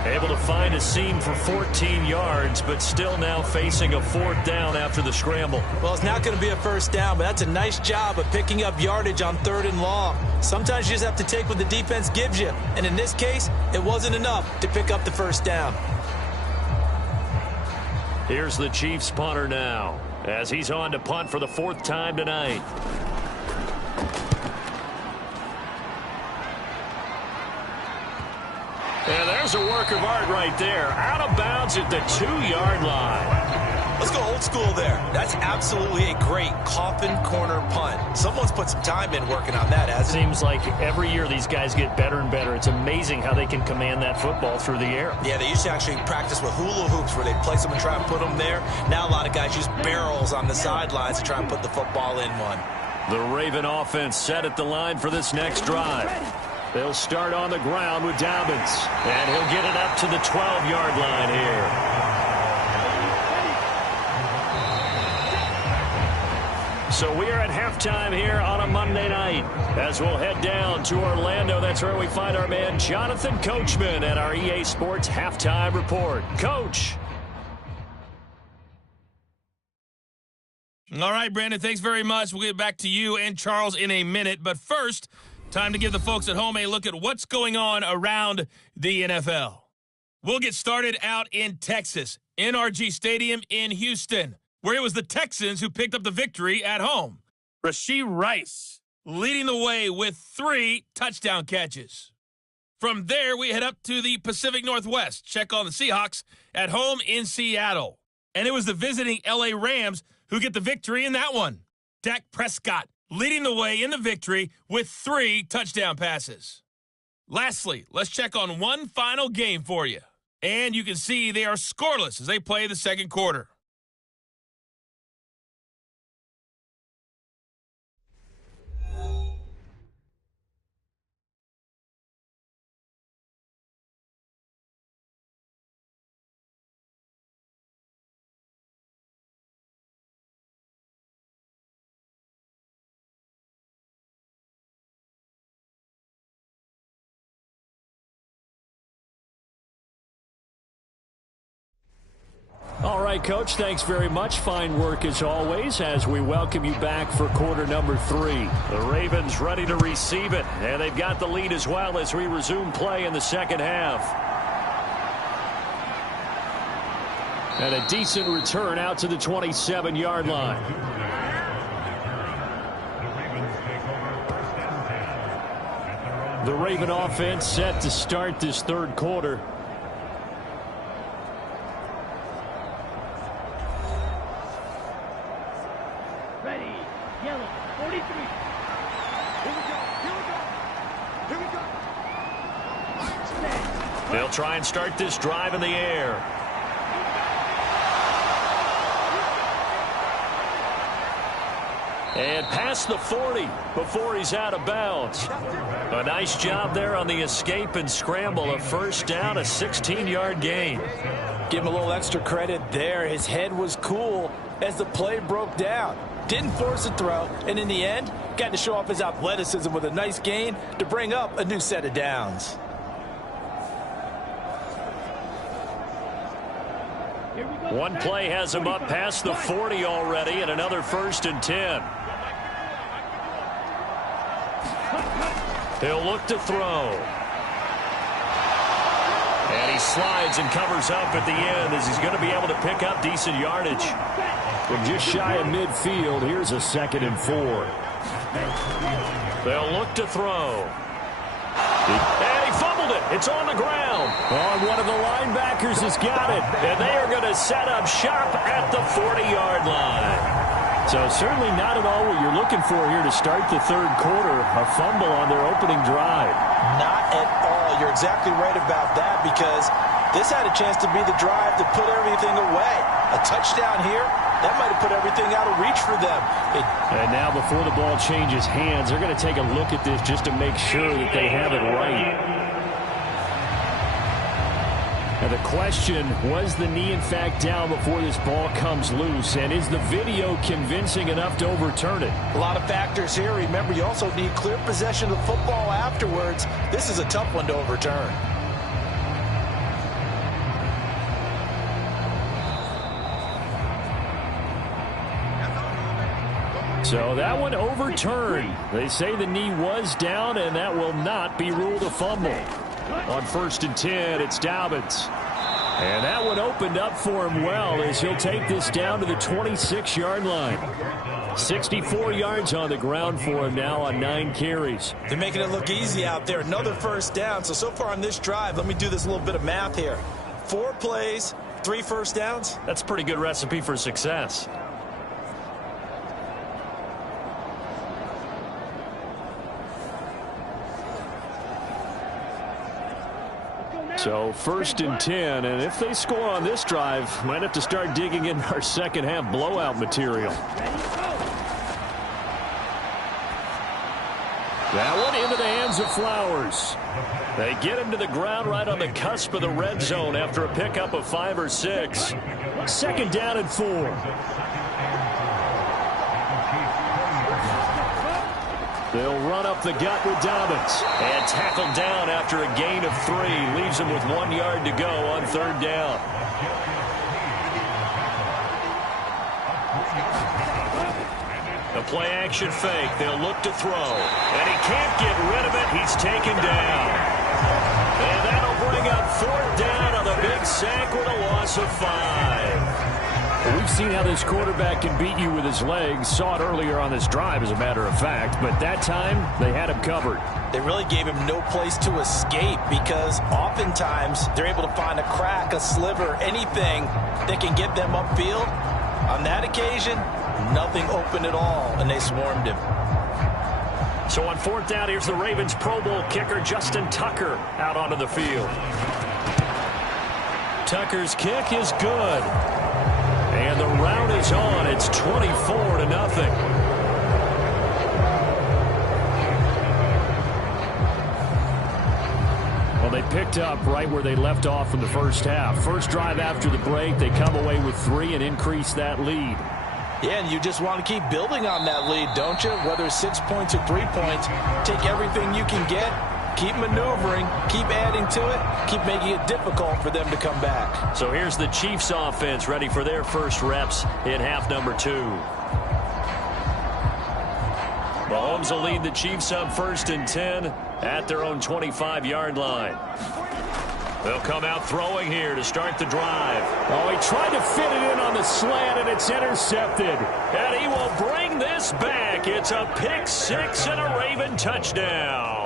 Able to find a seam for 14 yards, but still now facing a 4th down after the scramble. Well, it's not going to be a 1st down, but that's a nice job of picking up yardage on 3rd and long. Sometimes you just have to take what the defense gives you. And in this case, it wasn't enough to pick up the 1st down. Here's the Chiefs punter now, as he's on to punt for the 4th time tonight. And there's a work of art right there. Out of bounds at the 2-yard line. Let's go old school there. That's absolutely a great coffin corner punt. Someone's put some time in working on that, hasn't it? Seems like every year these guys get better and better. It's amazing how they can command that football through the air. Yeah, they used to actually practice with hula hoops where they place them and try and put them there. Now a lot of guys use barrels on the sidelines to try and put the football in one. The Raven offense set at the line for this next drive. They'll start on the ground with Dobbins. And he'll get it up to the 12-yard line here. So we are at halftime here on a Monday night. As we'll head down to Orlando, that's where we find our man Jonathan Coachman at our EA Sports Halftime Report. Coach. All right, Brandon, thanks very much. We'll get back to you and Charles in a minute. But first, time to give the folks at home a look at what's going on around the NFL. We'll get started out in Texas, NRG Stadium in Houston, where it was the Texans who picked up the victory at home. Rashee Rice leading the way with 3 touchdown catches. From there, we head up to the Pacific Northwest. Check on the Seahawks at home in Seattle. And it was the visiting LA Rams who get the victory in that one. Dak Prescott leading the way in the victory with 3 touchdown passes. Lastly, let's check on one final game for you. And you can see they are scoreless as they play the second quarter. right, Coach. Thanks very much. Fine work as always as we welcome you back for quarter number 3. The Ravens ready to receive it, and they've got the lead as well as we resume play in the second half. And a decent return out to the 27-yard line. The Raven offense set to start this third quarter. Ready, yellow, 43. Here we go. They'll try and start this drive in the air. And past the 40 before he's out of bounds. A nice job there on the escape and scramble. A first down, a 16-yard gain. Give him a little extra credit there. His head was cool as the play broke down. Didn't force a throw, and in the end, got to show off his athleticism with a nice gain to bring up a new set of downs. One play has him up past the 40 already, and another 1st and 10. He'll look to throw. And he slides and covers up at the end as he's going to be able to pick up decent yardage. From just shy of midfield, here's a 2nd and 4. They'll look to throw. And he fumbled it. It's on the ground. Oh, one of the linebackers has got it. And they are going to set up shop at the 40-yard line. So certainly not at all what you're looking for here to start the third quarter. A fumble on their opening drive. Not at all. You're exactly right about that because this had a chance to be the drive to put everything away. A touchdown here, that might have put everything out of reach for them. And now before the ball changes hands, they're going to take a look at this just to make sure that they have it right. And the question, was the knee in fact down before this ball comes loose? And is the video convincing enough to overturn it? A lot of factors here. Remember, you also need clear possession of the football afterwards. This is a tough one to overturn. So that one overturned. They say the knee was down, and that will not be ruled a fumble. On 1st and 10, it's Dobbins. And that one opened up for him well as he'll take this down to the 26-yard line. 64 yards on the ground for him now on 9 carries. They're making it look easy out there. Another first down. So far on this drive, let me do this little bit of math here. 4 plays, 3 first downs. That's a pretty good recipe for success. So 1st and 10, and if they score on this drive, might have to start digging in our second half blowout material. That one into the hands of Flowers. They get him to the ground right on the cusp of the red zone after a pickup of 5 or 6. 2nd down and 4. They'll run up the gut with Dobbins. And tackled down after a gain of 3. Leaves him with 1 yard to go on 3rd down. The play action fake. They'll look to throw. And he can't get rid of it. He's taken down. And that'll bring up 4th down on the big sack with a loss of 5. We've seen how this quarterback can beat you with his legs. Saw it earlier on this drive, as a matter of fact. But that time, they had him covered. They really gave him no place to escape because oftentimes they're able to find a crack, a sliver, anything that can get them upfield. On that occasion, nothing open at all, and they swarmed him. So on 4th down, here's the Ravens Pro Bowl kicker, Justin Tucker, out onto the field. Tucker's kick is good. And the rout is on. It's 24-0. Well, they picked up right where they left off in the first half. First drive after the break, they come away with 3 and increase that lead. Yeah, and you just want to keep building on that lead, don't you? Whether it's 6 points or 3 points, take everything you can get Keep maneuvering, keep adding to it, keep making it difficult for them to come back. So here's the Chiefs offense ready for their first reps in half number 2. Mahomes will lead the Chiefs up 1st and 10 at their own 25-yard line. They'll come out throwing here to start the drive. Oh, he tried to fit it in on the slant, and it's intercepted. And he will bring this back. It's a pick 6 and a Raven touchdown.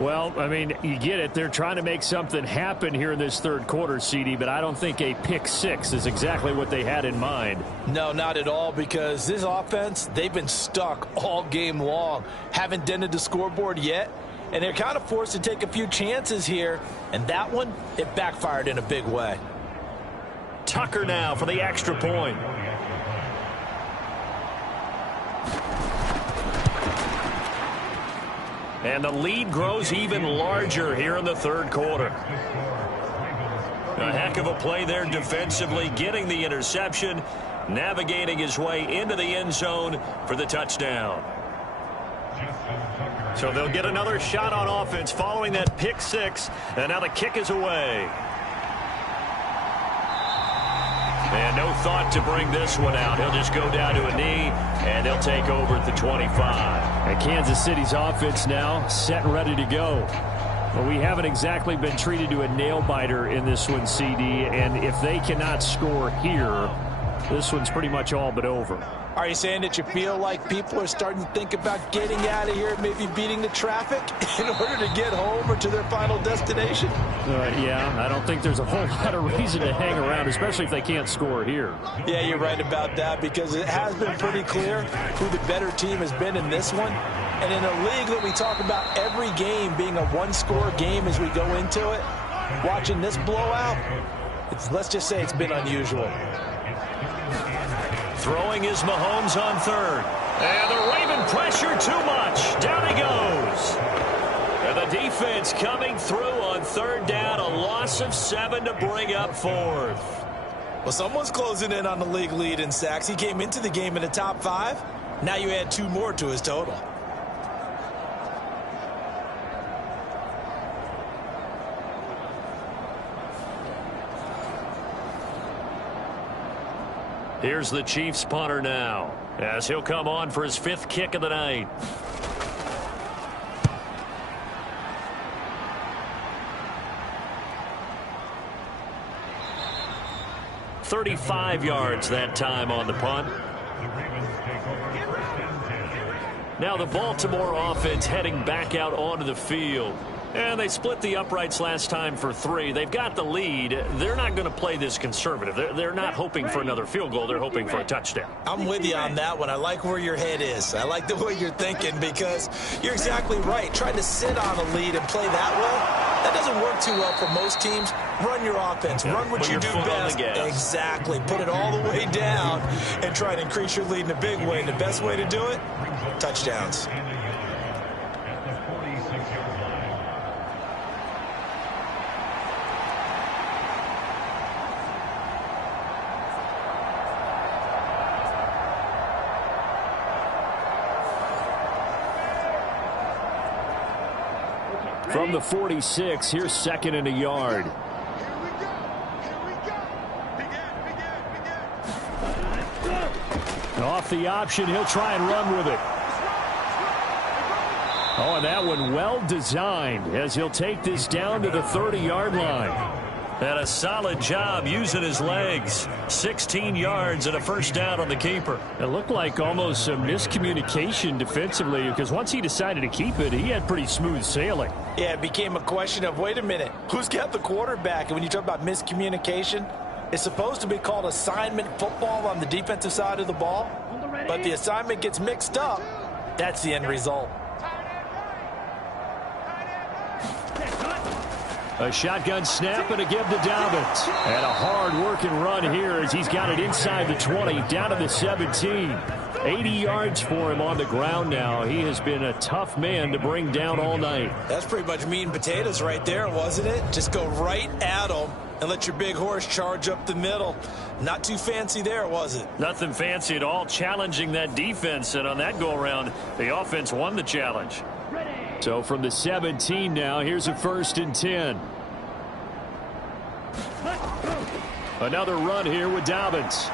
Well, I mean, you get it. They're trying to make something happen here in this third quarter, CD, but I don't think a pick 6 is exactly what they had in mind. No, not at all, because this offense, they've been stuck all game long. Haven't dented the scoreboard yet, and they're kind of forced to take a few chances here, and that one, it backfired in a big way. Tucker now for the extra point. And the lead grows even larger here in the third quarter. A heck of a play there defensively, getting the interception, navigating his way into the end zone for the touchdown. So they'll get another shot on offense following that pick 6, and now the kick is away. And no thought to bring this one out. He'll just go down to a knee, and they'll take over at the 25. And Kansas City's offense now set and ready to go. But we haven't exactly been treated to a nail-biter in this one, CD, and if they cannot score here, this one's pretty much all but over. Are you saying that you feel like people are starting to think about getting out of here, maybe beating the traffic in order to get home or to their final destination? Yeah, I don't think there's a whole lot of reason to hang around, especially if they can't score here. Yeah, you're right about that, because it has been pretty clear who the better team has been in this one. And in a league that we talk about every game being a one-score game as we go into it, watching this blowout, let's just say it's been unusual. Throwing is Mahomes on third. And the Raven pressure too much. Down he goes. And the defense coming through on third down. A loss of 7 to bring up 4th. Well, someone's closing in on the league lead in sacks. He came into the game in the top 5. Now you add 2 more to his total. Here's the Chiefs punter now, as he'll come on for his 5th kick of the night. "35 yards that time on the punt. Now the Baltimore offense heading back out onto the field. And they split the uprights last time for 3. They've got the lead. They're not going to play this conservative. They're not hoping for another field goal. They're hoping for a touchdown. I'm with you on that one. I like where your head is. I like the way you're thinking, because you're exactly right. Trying to sit on a lead and play that way, that doesn't work too well for most teams. Run your offense. Run what you do best. Exactly. Put it all the way down and try to increase your lead in a big way. And the best way to do it, touchdowns. From the 46, here's 2nd and a yard. Off the option, he'll try and run with it. Oh, and that one well designed, as he'll take this down to the 30-yard line. And a solid job using his legs. 16 yards and a first down on the keeper. It looked like almost some miscommunication defensively, because once he decided to keep it, he had pretty smooth sailing. Yeah, it became a question of, wait a minute, who's got the quarterback? And when you talk about miscommunication, it's supposed to be called assignment football on the defensive side of the ball. But the assignment gets mixed up. That's the end result. A shotgun snap and a give to Dobbins. And a hard-working run here as he's got it inside the 20, down to the 17. 80 yards for him on the ground now. He has been a tough man to bring down all night. That's pretty much meat and potatoes right there, wasn't it? Just go right at him and let your big horse charge up the middle. Not too fancy there, was it? Nothing fancy at all, challenging that defense. And on that go-around, the offense won the challenge. Ready. So from the 17 now, here's a 1st and 10. Another run here with Dobbins.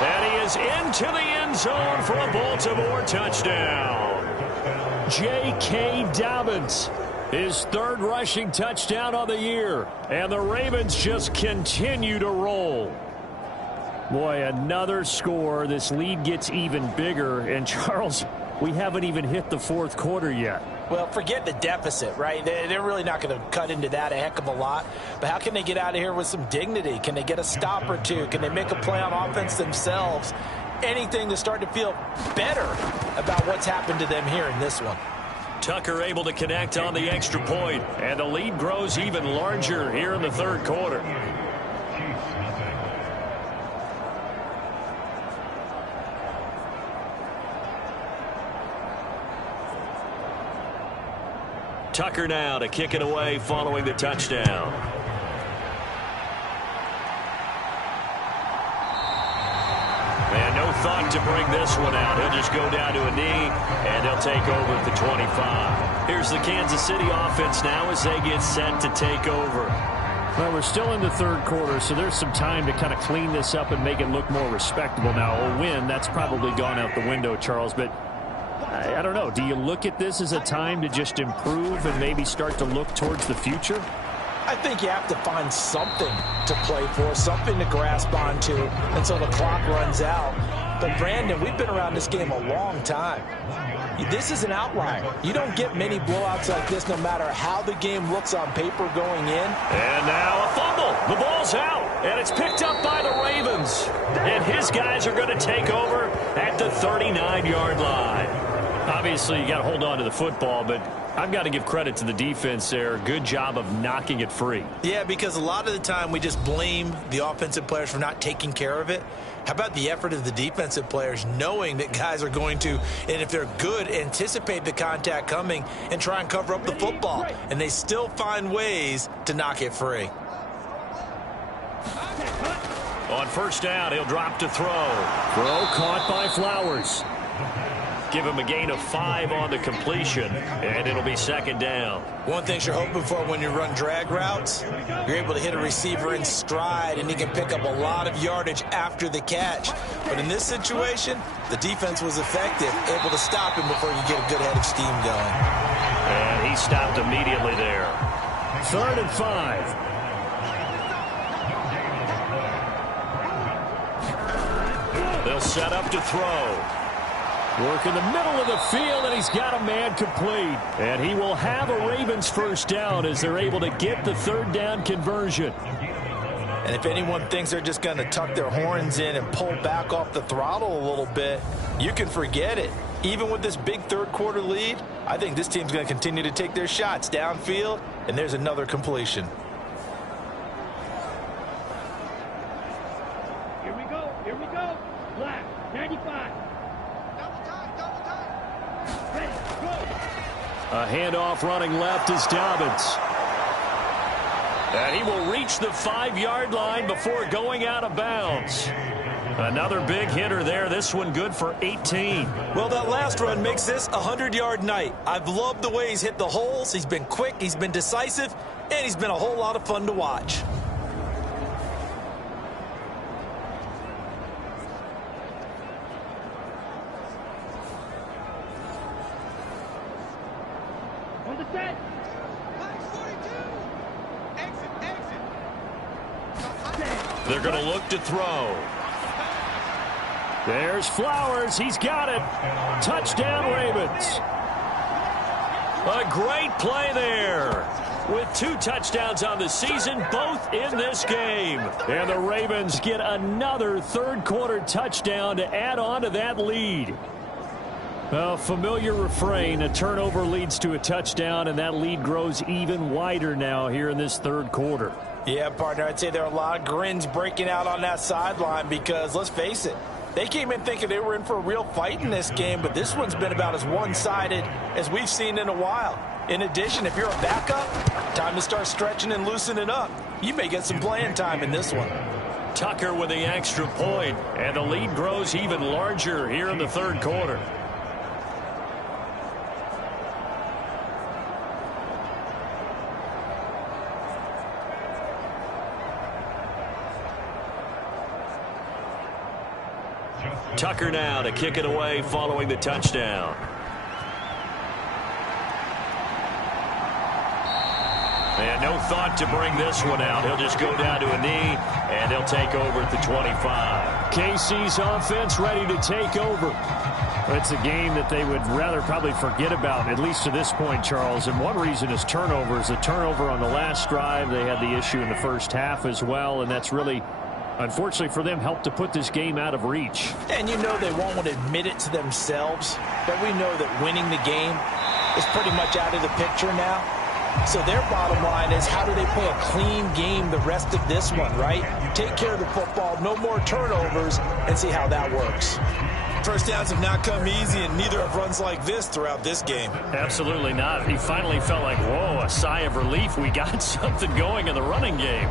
And he is into the end zone for a Baltimore touchdown. J.K. Dobbins, his 3rd rushing touchdown on the year. And the Ravens just continue to roll. Boy, another score. This lead gets even bigger. And, Charles, we haven't even hit the 4th quarter yet. Well, forget the deficit, right? They're really not going to cut into that a heck of a lot. But how can they get out of here with some dignity? Can they get a stop or two? Can they make a play on offense themselves? Anything to start to feel better about what's happened to them here in this one. Tucker able to connect on the extra point, and the lead grows even larger here in the 3rd quarter. Tucker now to kick it away following the touchdown. And no thought to bring this one out. He'll just go down to a knee, and they'll take over at the 25. Here's the Kansas City offense now as they get set to take over. Well, we're still in the 3rd quarter, so there's some time to kind of clean this up and make it look more respectable. Now, a win, that's probably gone out the window, Charles, but I don't know. Do you look at this as a time to just improve and maybe start to look towards the future? I think you have to find something to play for, something to grasp onto until the clock runs out. But, Brandon, we've been around this game a long time. This is an outlier. You don't get many blowouts like this no matter how the game looks on paper going in. And now a fumble. The ball's out, and it's picked up by the Ravens. And his guys are going to take over at the 39-yard line. Obviously, you got to hold on to the football, but I've got to give credit to the defense there. Good job of knocking it free. Yeah, because a lot of the time we just blame the offensive players for not taking care of it. How about the effort of the defensive players knowing that guys are going to, and if they're good, anticipate the contact coming and try and cover up the football. And they still find ways to knock it free. On 1st down, he'll drop to throw. Throw caught by Flowers. Give him a gain of 5 on the completion, and it'll be 2nd down. One thing you're hoping for when you run drag routes, you're able to hit a receiver in stride, and he can pick up a lot of yardage after the catch. But in this situation, the defense was effective, able to stop him before you get a good head of steam going. And he stopped immediately there. 3rd and 5. They'll set up to throw. Work in the middle of the field, and he's got a man complete. And he will have a Ravens 1st down as they're able to get the 3rd down conversion. And if anyone thinks they're just going to tuck their horns in and pull back off the throttle a little bit, you can forget it. Even with this big 3rd quarter lead, I think this team's going to continue to take their shots downfield, and there's another completion. Here we go. Here we go. Black, 95. A handoff running left is Dobbins. And he will reach the 5-yard line before going out of bounds. Another big hitter there. This one good for 18. Well, that last run makes this a 100-yard night. I've loved the way he's hit the holes. He's been quick, he's been decisive, and he's been a whole lot of fun to watch. On the set. They're going to look to throw. There's Flowers. He's got it. Touchdown, Ravens. A great play there. With 2 touchdowns on the season, both in this game. And the Ravens get another 3rd quarter touchdown to add on to that lead. A familiar refrain, a turnover leads to a touchdown, and that lead grows even wider now here in this 3rd quarter. Yeah, partner, I'd say there are a lot of grins breaking out on that sideline because, let's face it, they came in thinking they were in for a real fight in this game, but this one's been about as one-sided as we've seen in a while. In addition, if you're a backup, time to start stretching and loosening up. You may get some playing time in this one. Tucker with the extra point, and the lead grows even larger here in the 3rd quarter. Tucker now to kick it away following the touchdown. And no thought to bring this one out. He'll just go down to a knee, and he'll take over at the 25. KC's offense ready to take over. It's a game that they would rather probably forget about, at least to this point, Charles. And one reason is turnovers. A turnover on the last drive. They had the issue in the first half as well, and that's really, unfortunately for them, helped to put this game out of reach. And you know they won't want to admit it to themselves, but we know that winning the game is pretty much out of the picture now. So their bottom line is, how do they play a clean game the rest of this one, right? Take care of the football, no more turnovers, and see how that works. First downs have not come easy, and neither have runs like this throughout this game. Absolutely not. He finally felt like, whoa, a sigh of relief. We got something going in the running game.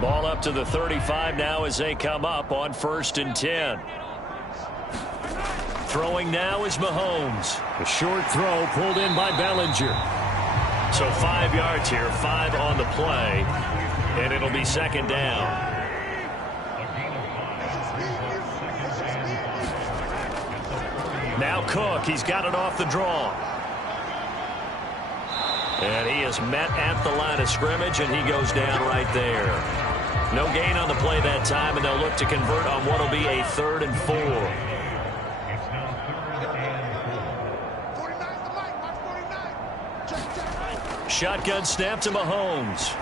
Ball up to the 35 now as they come up on 1st and 10. Throwing now is Mahomes. A short throw pulled in by Bellinger. So 5 yards here, 5 on the play, and it'll be 2nd down. Now Cook, he's got it off the draw. And he is met at the line of scrimmage, and he goes down right there. No gain on the play that time, and they'll look to convert on what will be a 3rd and 4. Shotgun snap to Mahomes.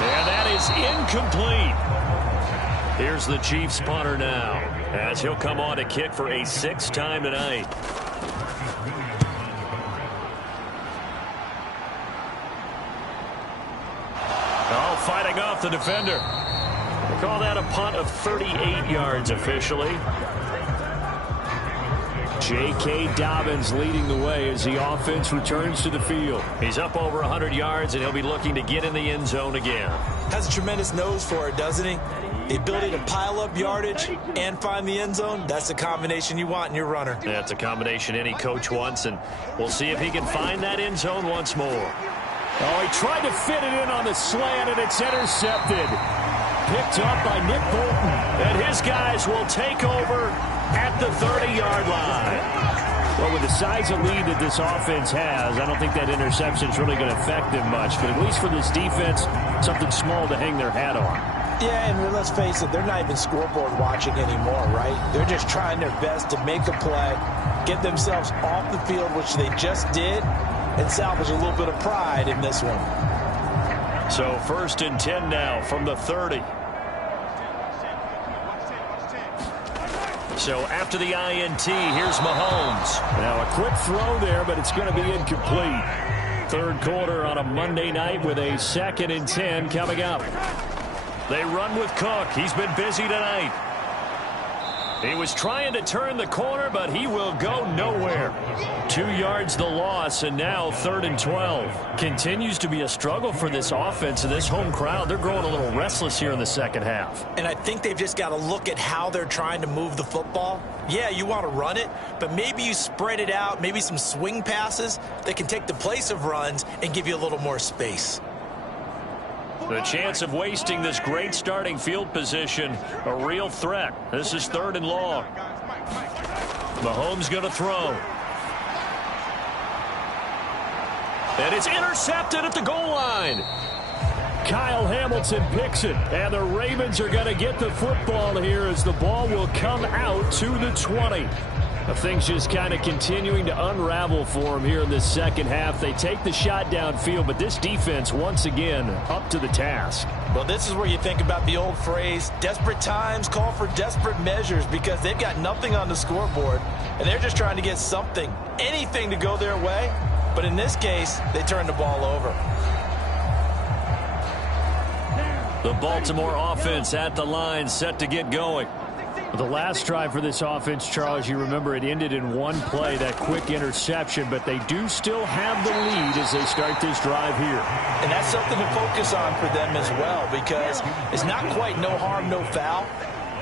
And that is incomplete. Here's the Chiefs punter now, as he'll come on to kick for a 6th time tonight. Oh, fighting off the defender. We'll call that a punt of 38 yards officially. J.K. Dobbins leading the way as the offense returns to the field. He's up over 100 yards, and he'll be looking to get in the end zone again. Has a tremendous nose for it, doesn't he? The ability to pile up yardage and find the end zone, that's the combination you want in your runner. That's a combination any coach wants, and we'll see if he can find that end zone once more. Oh, he tried to fit it in on the slant, and it's intercepted. Picked up by Nick Bolton. And his guys will take over at the 30-yard line. Well, with the size of lead that this offense has, I don't think that interception is really going to affect them much. But at least for this defense, something small to hang their hat on. Yeah, and let's face it, they're not even scoreboard watching anymore, right? They're just trying their best to make a play, get themselves off the field, which they just did, and salvage a little bit of pride in this one. So 1st and 10 now from the 30. So after the INT, here's Mahomes. Now a quick throw there, but it's going to be incomplete. 3rd quarter on a Monday night with a 2nd and 10 coming up. They run with Cook. He's been busy tonight. He was trying to turn the corner, but he will go nowhere. 2 yards the loss, and now 3rd and 12. Continues to be a struggle for this offense and this home crowd. They're growing a little restless here in the second half. And I think they've just got to look at how they're trying to move the football. Yeah, you want to run it, but maybe you spread it out, maybe some swing passes that can take the place of runs and give you a little more space. The chance of wasting this great starting field position, a real threat. This is 3rd and long. Mahomes going to throw. And it's intercepted at the goal line. Kyle Hamilton picks it, and the Ravens are going to get the football here as the ball will come out to the 20. Things just kind of continuing to unravel for them here in this second half. They take the shot downfield, but this defense, once again, up to the task. Well, this is where you think about the old phrase, desperate times call for desperate measures, because they've got nothing on the scoreboard, and they're just trying to get something, anything to go their way. But in this case, they turn the ball over. The Baltimore offense at the line, set to get going. The last drive for this offense, Charles, you remember it ended in one play, that quick interception, but they do still have the lead as they start this drive here. And that's something to focus on for them as well, because it's not quite no harm, no foul.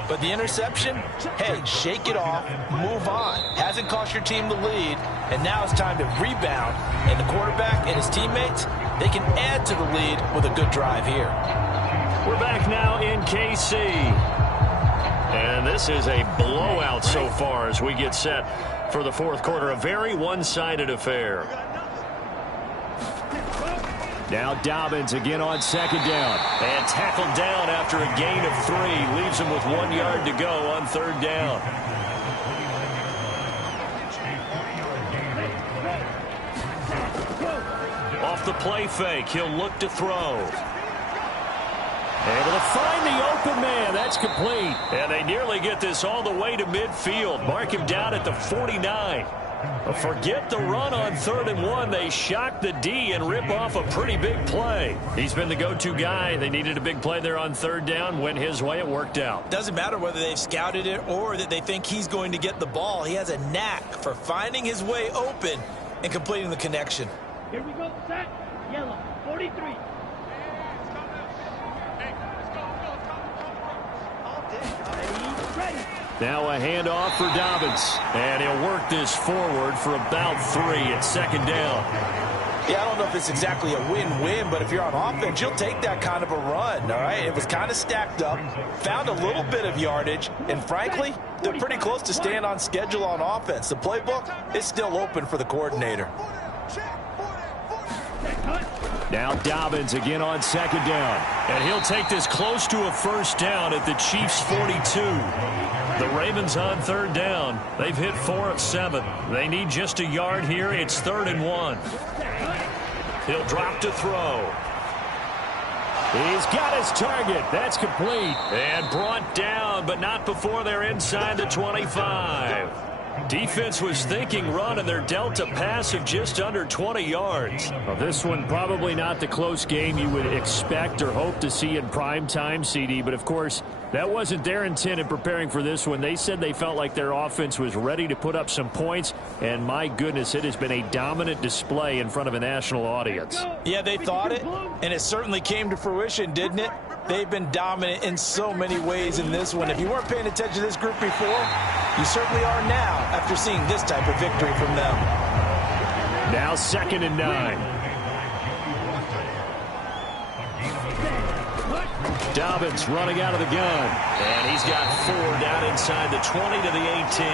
But the interception, hey, shake it off, move on. Hasn't cost your team the lead, and now it's time to rebound. And the quarterback and his teammates, they can add to the lead with a good drive here. We're back now in KC. And this is a blowout so far as we get set for the fourth quarter. A very one-sided affair. Now Dobbins again on second down. And tackled down after a gain of 3. Leaves him with 1 yard to go on third down. Off the play fake, he'll look to throw. Able to find the open man. That's complete. And they nearly get this all the way to midfield. Mark him down at the 49. Forget the run on 3rd and 1. They shock the D and rip off a pretty big play. He's been the go-to guy. They needed a big play there on 3rd down. Went his way. It worked out. Doesn't matter whether they've scouted it or that they think he's going to get the ball. He has a knack for finding his way open and completing the connection. Here we go, set, yellow, 43. Now a handoff for Dobbins. And he'll work this forward for about 3 at 2nd down. Yeah, I don't know if it's exactly a win-win, but if you're on offense, you'll take that kind of a run, all right? It was kind of stacked up, found a little bit of yardage, and frankly, they're pretty close to staying on schedule on offense. The playbook is still open for the coordinator. Now Dobbins again on 2nd down. And he'll take this close to a 1st down at the Chiefs' 42. The Ravens on 3rd down. They've hit 4 of 7. They need just a yard here. It's 3rd and 1. He'll drop to throw. He's got his target. That's complete. And brought down, but not before they're inside the 25. Defense was thinking run, and they're dealt a pass of just under 20 yards. Well, this one probably not the close game you would expect or hope to see in prime time, CD. But, of course, that wasn't their intent in preparing for this one. They said they felt like their offense was ready to put up some points. And, my goodness, it has been a dominant display in front of a national audience. Yeah, they thought it, and it certainly came to fruition, didn't it? They've been dominant in so many ways in this one. If you weren't paying attention to this group before, you certainly are now after seeing this type of victory from them. Now 2nd and 9. Dobbins running out of the gun. And he's got 4 down inside the 20 to the 18.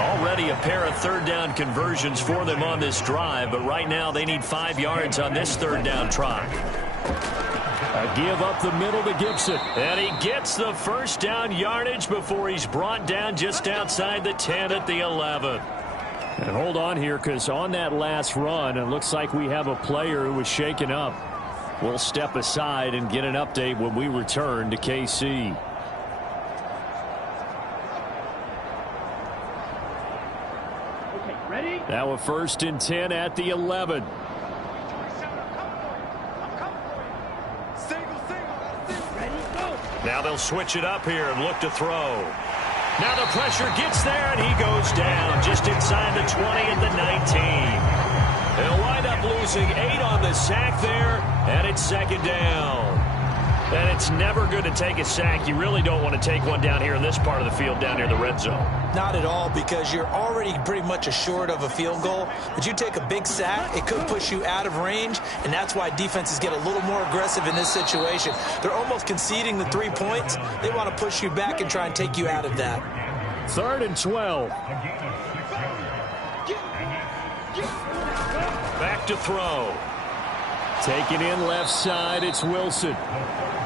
Already a pair of 3rd down conversions for them on this drive, but right now they need 5 yards on this 3rd down try. A give up the middle to Gibson. And he gets the 1st down yardage before he's brought down just outside the 10 at the 11. And hold on here, because on that last run, it looks like we have a player who was shaken up. We'll step aside and get an update when we return to KC. Okay, ready? Now a 1st and 10 at the 11. Now they'll switch it up here and look to throw. Now the pressure gets there, and he goes down just inside the 20 at the 19. They'll wind up losing 8 on the sack there, and it's 2nd down. And it's never good to take a sack. You really don't want to take one down here in this part of the field down near the red zone. Not at all, because you're already pretty much assured of a field goal. But you take a big sack, it could push you out of range, and that's why defenses get a little more aggressive in this situation. They're almost conceding the 3 points. They want to push you back and try and take you out of that. 3rd and 12. Back to throw. Taken in left side, it's Wilson.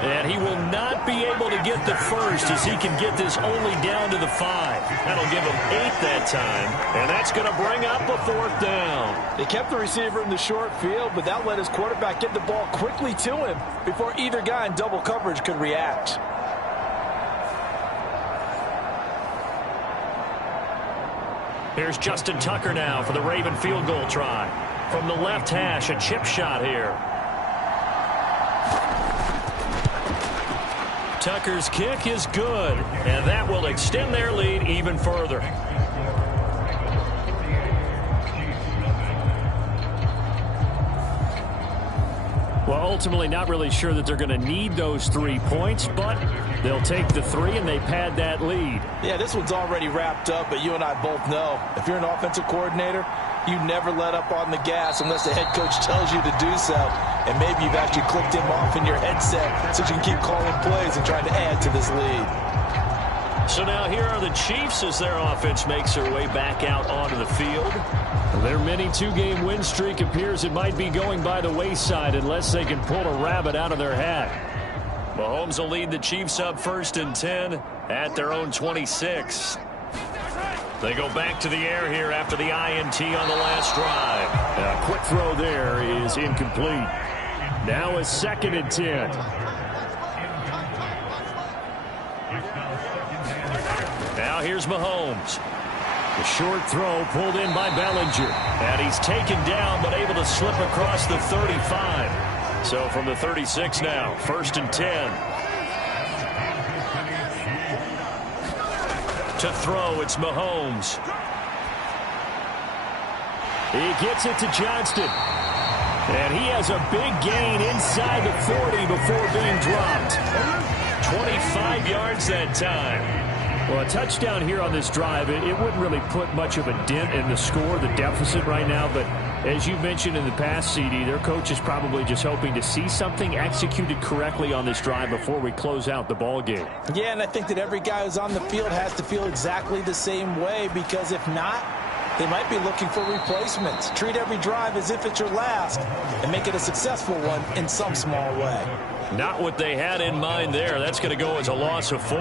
And he will not be able to get the 1st as he can get this only down to the 5. That'll give him 8 that time. And that's going to bring up a 4th down. They kept the receiver in the short field, but that let his quarterback get the ball quickly to him before either guy in double coverage could react. Here's Justin Tucker now for the Raven field goal try. From the left hash, a chip shot here. Tucker's kick is good, and that will extend their lead even further. Well, ultimately not really sure that they're going to need those 3 points, but they'll take the 3 and they pad that lead. Yeah, this one's already wrapped up, but you and I both know if you're an offensive coordinator, you never let up on the gas unless the head coach tells you to do so. And maybe you've actually clicked him off in your headset so you can keep calling plays and trying to add to this lead. So now here are the Chiefs as their offense makes their way back out onto the field. Their mini two-game win streak appears it might be going by the wayside unless they can pull a rabbit out of their hat. Mahomes will lead the Chiefs up 1st and 10 at their own 26. They go back to the air here after the INT on the last drive. A quick throw there is incomplete. Now a 2nd and 10. Now here's Mahomes. The short throw pulled in by Bellinger. And he's taken down but able to slip across the 35. So from the 36 now, 1st and 10. To throw, it's Mahomes. He gets it to Johnston. And he has a big gain inside the 40 before being dropped. 25 yards that time. Well, a touchdown here on this drive, it wouldn't really put much of a dent in the score, the deficit right now. But as you mentioned in the past, CD, their coach is probably just hoping to see something executed correctly on this drive before we close out the ball game. Yeah, and I think that every guy who's on the field has to feel exactly the same way, because if not, they might be looking for replacements. Treat every drive as if it's your last and make it a successful one in some small way. Not what they had in mind there. That's going to go as a loss of 4.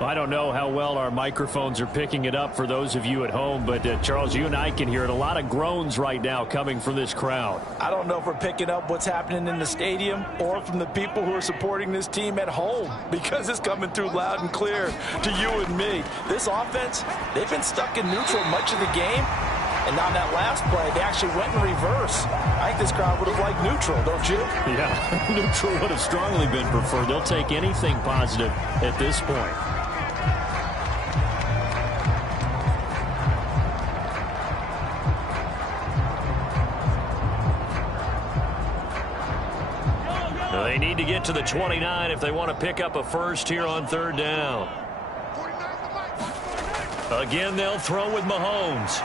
I don't know how well our microphones are picking it up for those of you at home, but Charles, you and I can hear it. A lot of groans right now coming from this crowd. I don't know if we're picking up what's happening in the stadium or from the people who are supporting this team at home, because it's coming through loud and clear to you and me. This offense, they've been stuck in neutral much of the game. And on that last play, they actually went in reverse. I think this crowd would have liked neutral, don't you? Yeah, neutral would have strongly been preferred. They'll take anything positive at this point. Now they need to get to the 29 if they want to pick up a first here on 3rd down. Again, they'll throw with Mahomes.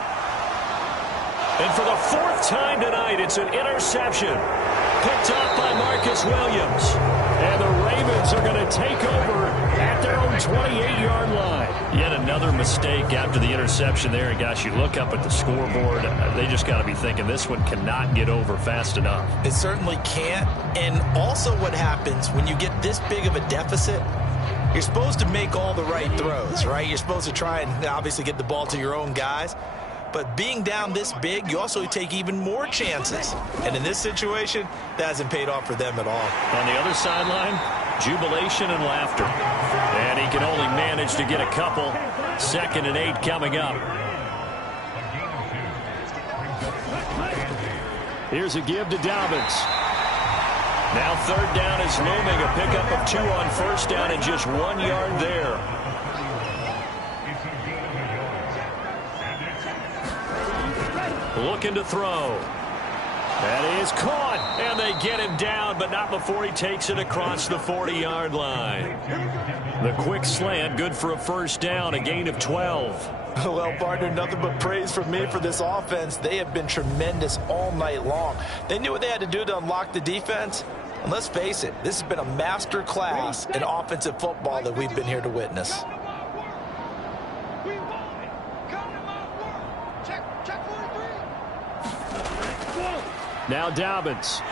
And for the 4th time tonight, it's an interception. Picked off by Marcus Williams. And the Ravens are going to take over at their own 28-yard line. Yet another mistake after the interception there. And, gosh, you look up at the scoreboard, they just got to be thinking this one cannot get over fast enough. It certainly can't. And also what happens when you get this big of a deficit, you're supposed to make all the right throws, right? You're supposed to try and obviously get the ball to your own guys. But being down this big, you also take even more chances. And in this situation, that hasn't paid off for them at all. On the other sideline, jubilation and laughter. And he can only manage to get a couple. 2nd and 8 coming up. Here's a give to Dobbins. Now 3rd down is looming. A pickup of 2 on 1st down and just 1 yard there. Looking to throw. That is caught. And they get him down, but not before he takes it across the 40-yard line. The quick slant, good for a 1st down, a gain of 12. Well, partner, nothing but praise from me for this offense. They have been tremendous all night long. They knew what they had to do to unlock the defense. And let's face it, this has been a master class in offensive football that we've been here to witness. Now Dobbins.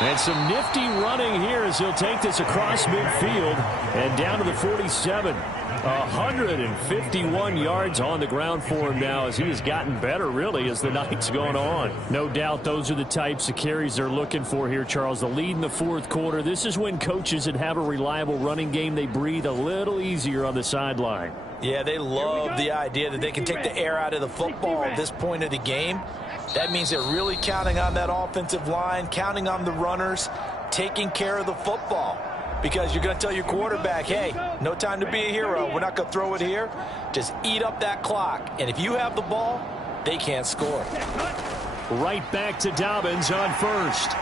And some nifty running here as he'll take this across midfield and down to the 47. 151 yards on the ground for him now as he has gotten better, really, as the night's gone on. No doubt those are the types of carries they're looking for here, Charles. The lead in the 4th quarter. This is when coaches that have a reliable running game, they breathe a little easier on the sideline. Yeah, they love the idea that they can take the air out of the football at this point of the game. That means they're really counting on that offensive line, counting on the runners, taking care of the football. Because you're going to tell your quarterback, hey, no time to be a hero. We're not going to throw it here. Just eat up that clock. And if you have the ball, they can't score. Right back to Dobbins on 1st.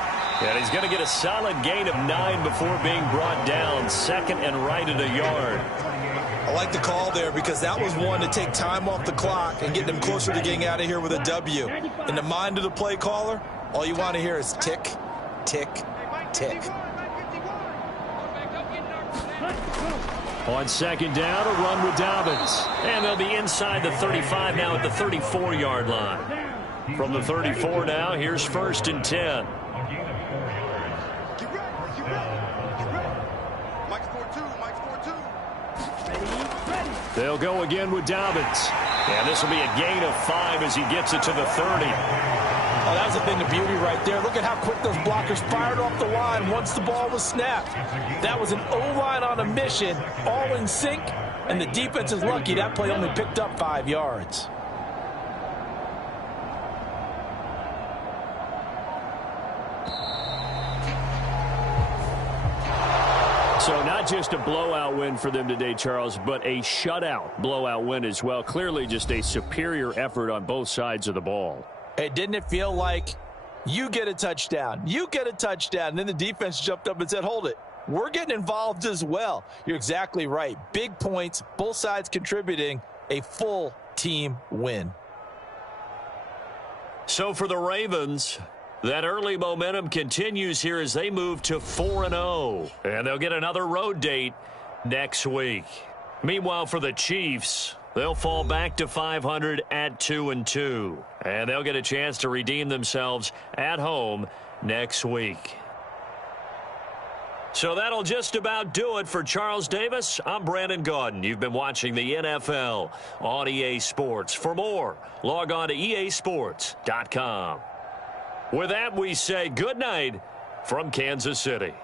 And he's going to get a solid gain of 9 before being brought down. 2nd and right at a yard. I like the call there because that was one to take time off the clock and get them closer to getting out of here with a W. In the mind of the play caller, all you want to hear is tick, tick, tick. On second down, a run with Dobbins. And they'll be inside the 35 now at the 34-yard line. From the 34 now, here's 1st and 10. They'll go again with Dobbins. And this will be a gain of 5 as he gets it to the 30. Oh, that was a thing of beauty right there. Look at how quick those blockers fired off the line once the ball was snapped. That was an O-line on a mission, all in sync, and the defense is lucky that play only picked up 5 yards. So not just a blowout win for them today, Charles, but a shutout blowout win as well. Clearly just a superior effort on both sides of the ball. Hey, didn't it feel like you get a touchdown, you get a touchdown, and then the defense jumped up and said, hold it, we're getting involved as well. You're exactly right. Big points, both sides contributing, a full team win. So for the Ravens, that early momentum continues here as they move to 4-0. And they'll get another road date next week. Meanwhile, for the Chiefs, they'll fall back to 500 at 2-2. And they'll get a chance to redeem themselves at home next week. So that'll just about do it for Charles Davis. I'm Brandon Gaudin. You've been watching the NFL on EA Sports. For more, log on to easports.com. With that, we say good night from Kansas City.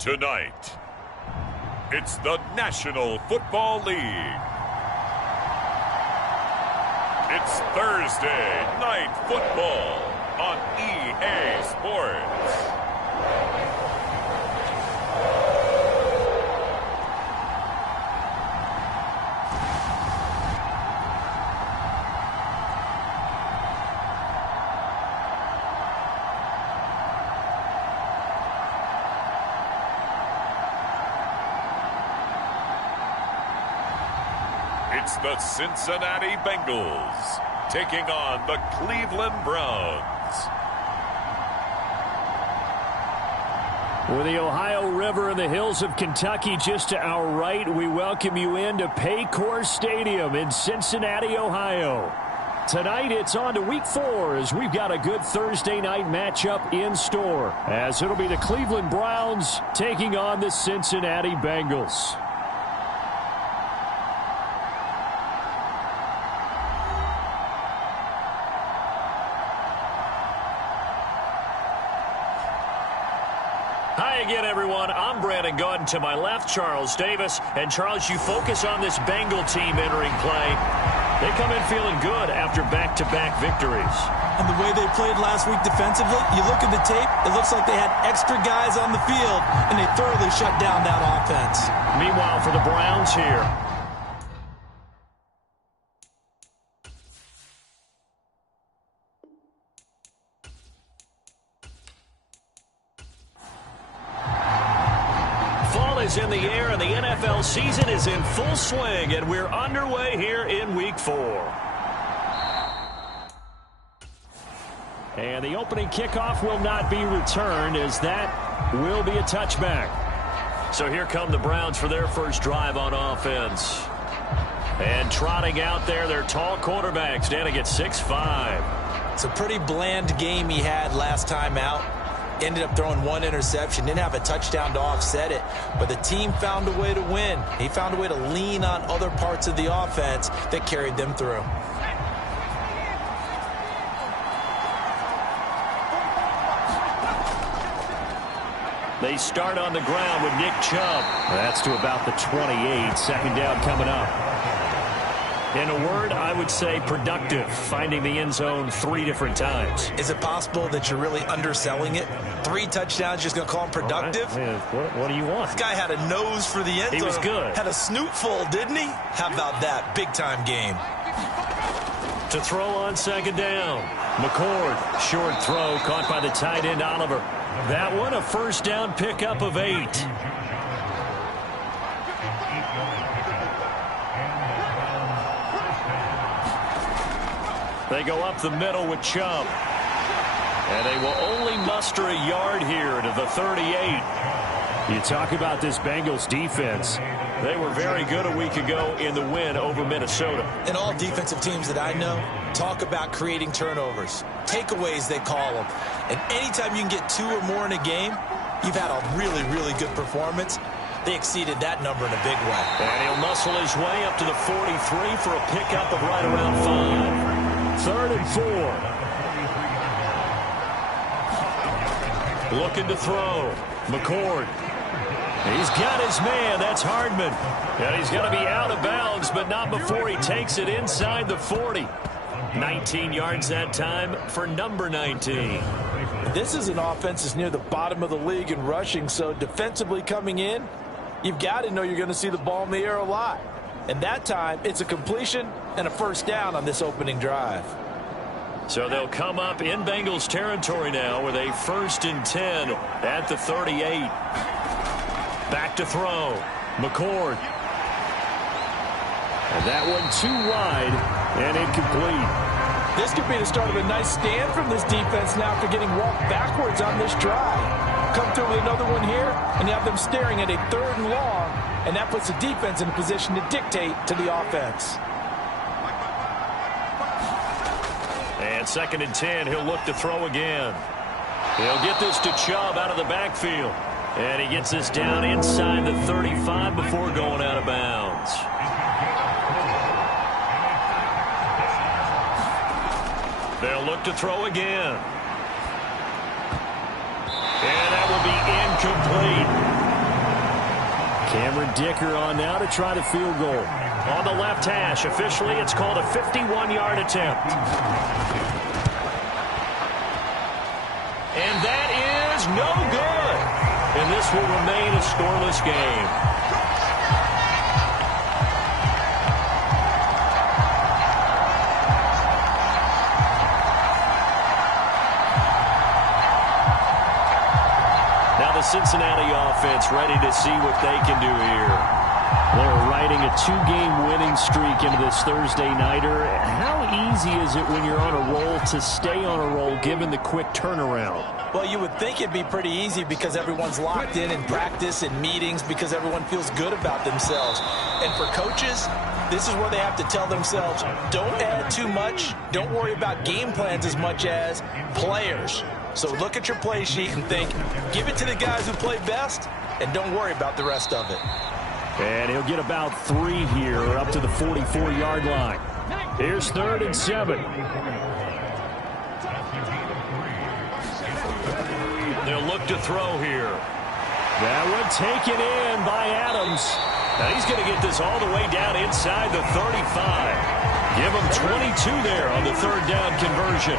Tonight, it's the National Football League. It's Thursday Night Football on EA Sports. It's the Cincinnati Bengals taking on the Cleveland Browns. With the Ohio River and the hills of Kentucky just to our right, we welcome you into Paycor Stadium in Cincinnati, Ohio. Tonight, it's on to Week 4 as we've got a good Thursday night matchup in store, as it'll be the Cleveland Browns taking on the Cincinnati Bengals. Hi again, everyone. I'm Brandon Gordon. To my left, Charles Davis. And, Charles, you focus on this Bengal team entering play. They come in feeling good after back-to-back victories. And the way they played last week defensively, you look at the tape, it looks like they had extra guys on the field, and they thoroughly shut down that offense. Meanwhile, for the Browns here, is in the air, and the NFL season is in full swing, and we're underway here in Week 4. And the opening kickoff will not be returned, as that will be a touchback. So here come the Browns for their first drive on offense. And trotting out there, their tall quarterbacks, standing at 6'5". It's a pretty bland game he had last time out. Ended up throwing one interception, didn't have a touchdown to offset it, but the team found a way to win. He found a way to lean on other parts of the offense that carried them through. They start on the ground with Nick Chubb. That's to about the 28. Second down coming up. In a word, I would say productive, finding the end zone 3 different times. Is it possible that you're really underselling it? 3 touchdowns, just going to call him productive? Right. What do you want? This guy had a nose for the end zone. He was good. Had a snoot full, didn't he? How about that? Big-time game. To throw on second down. McCord, short throw, caught by the tight end Oliver. That one, a first down pickup of 8. They go up the middle with Chubb. And they will only muster a yard here to the 38. You talk about this Bengals defense. They were very good a week ago in the win over Minnesota. And all defensive teams that I know talk about creating turnovers. Takeaways, they call them. And anytime you can get 2 or more in a game, you've had a really, really good performance. They exceeded that number in a big way. And he'll muscle his way up to the 43 for a pickup of right around 5. 3rd and 4. Looking to throw. McCord. He's got his man. That's Hardman. And he's going to be out of bounds, but not before he takes it inside the 40. 19 yards that time for number 19. This is an offense that's near the bottom of the league in rushing, so defensively coming in, you've got to know you're going to see the ball in the air a lot. And that time, it's a completion and a first down on this opening drive. So they'll come up in Bengals territory now with a 1st and 10 at the 38. Back to throw. McCord. And that one too wide and incomplete. This could be the start of a nice stand from this defense now after getting walked backwards on this drive. Come through with another one here, and you have them staring at a 3rd and long, and that puts the defense in a position to dictate to the offense. And 2nd and 10, he'll look to throw again. He'll get this to Chubb out of the backfield. And he gets this down inside the 35 before going out of bounds. They'll look to throw again. And that will be incomplete. Cameron Dicker on now to try the field goal. On the left hash, officially it's called a 51-yard attempt. And that is no good. And this will remain a scoreless game. The Cincinnati offense ready to see what they can do here. They're riding a 2-game winning streak into this Thursday nighter. How easy is it when you're on a roll to stay on a roll given the quick turnaround? Well, you would think it'd be pretty easy because everyone's locked in practice and meetings because everyone feels good about themselves. And for coaches, this is where they have to tell themselves, don't add too much, don't worry about game plans as much as players. So look at your play sheet and think, give it to the guys who play best, and don't worry about the rest of it. And he'll get about 3 here, up to the 44-yard line. Here's 3rd and 7. They'll look to throw here. That one taken in by Adams. Now he's going to get this all the way down inside the 35. Give him 22 there on the 3rd down conversion.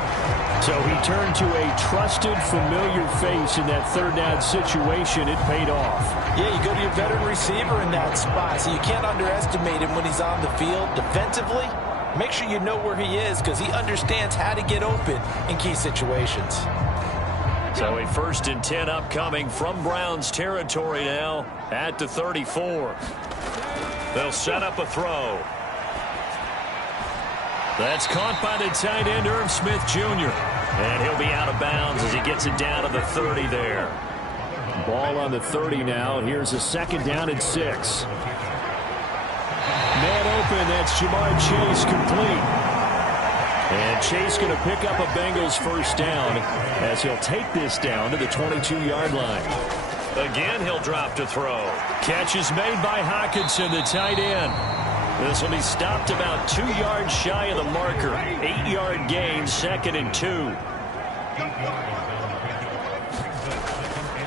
So he turned to a trusted, familiar face in that 3rd down situation. It paid off. Yeah, you go to your veteran receiver in that spot, so you can't underestimate him when he's on the field. Defensively, make sure you know where he is because he understands how to get open in key situations. So a 1st and 10 upcoming from Browns territory now at the 34. They'll set up a throw. That's caught by the tight end, Irv Smith Jr. And he'll be out of bounds as he gets it down to the 30 there. Ball on the 30 now. Here's a 2nd down and 6. Man open, that's Jamar Chase complete. And Chase going to pick up a Bengals 1st down as he'll take this down to the 22-yard line. Again, he'll drop to throw. Catch is made by Hockenson, the tight end. This will be stopped about 2 yards shy of the marker. 8-yard gain, 2nd and 2.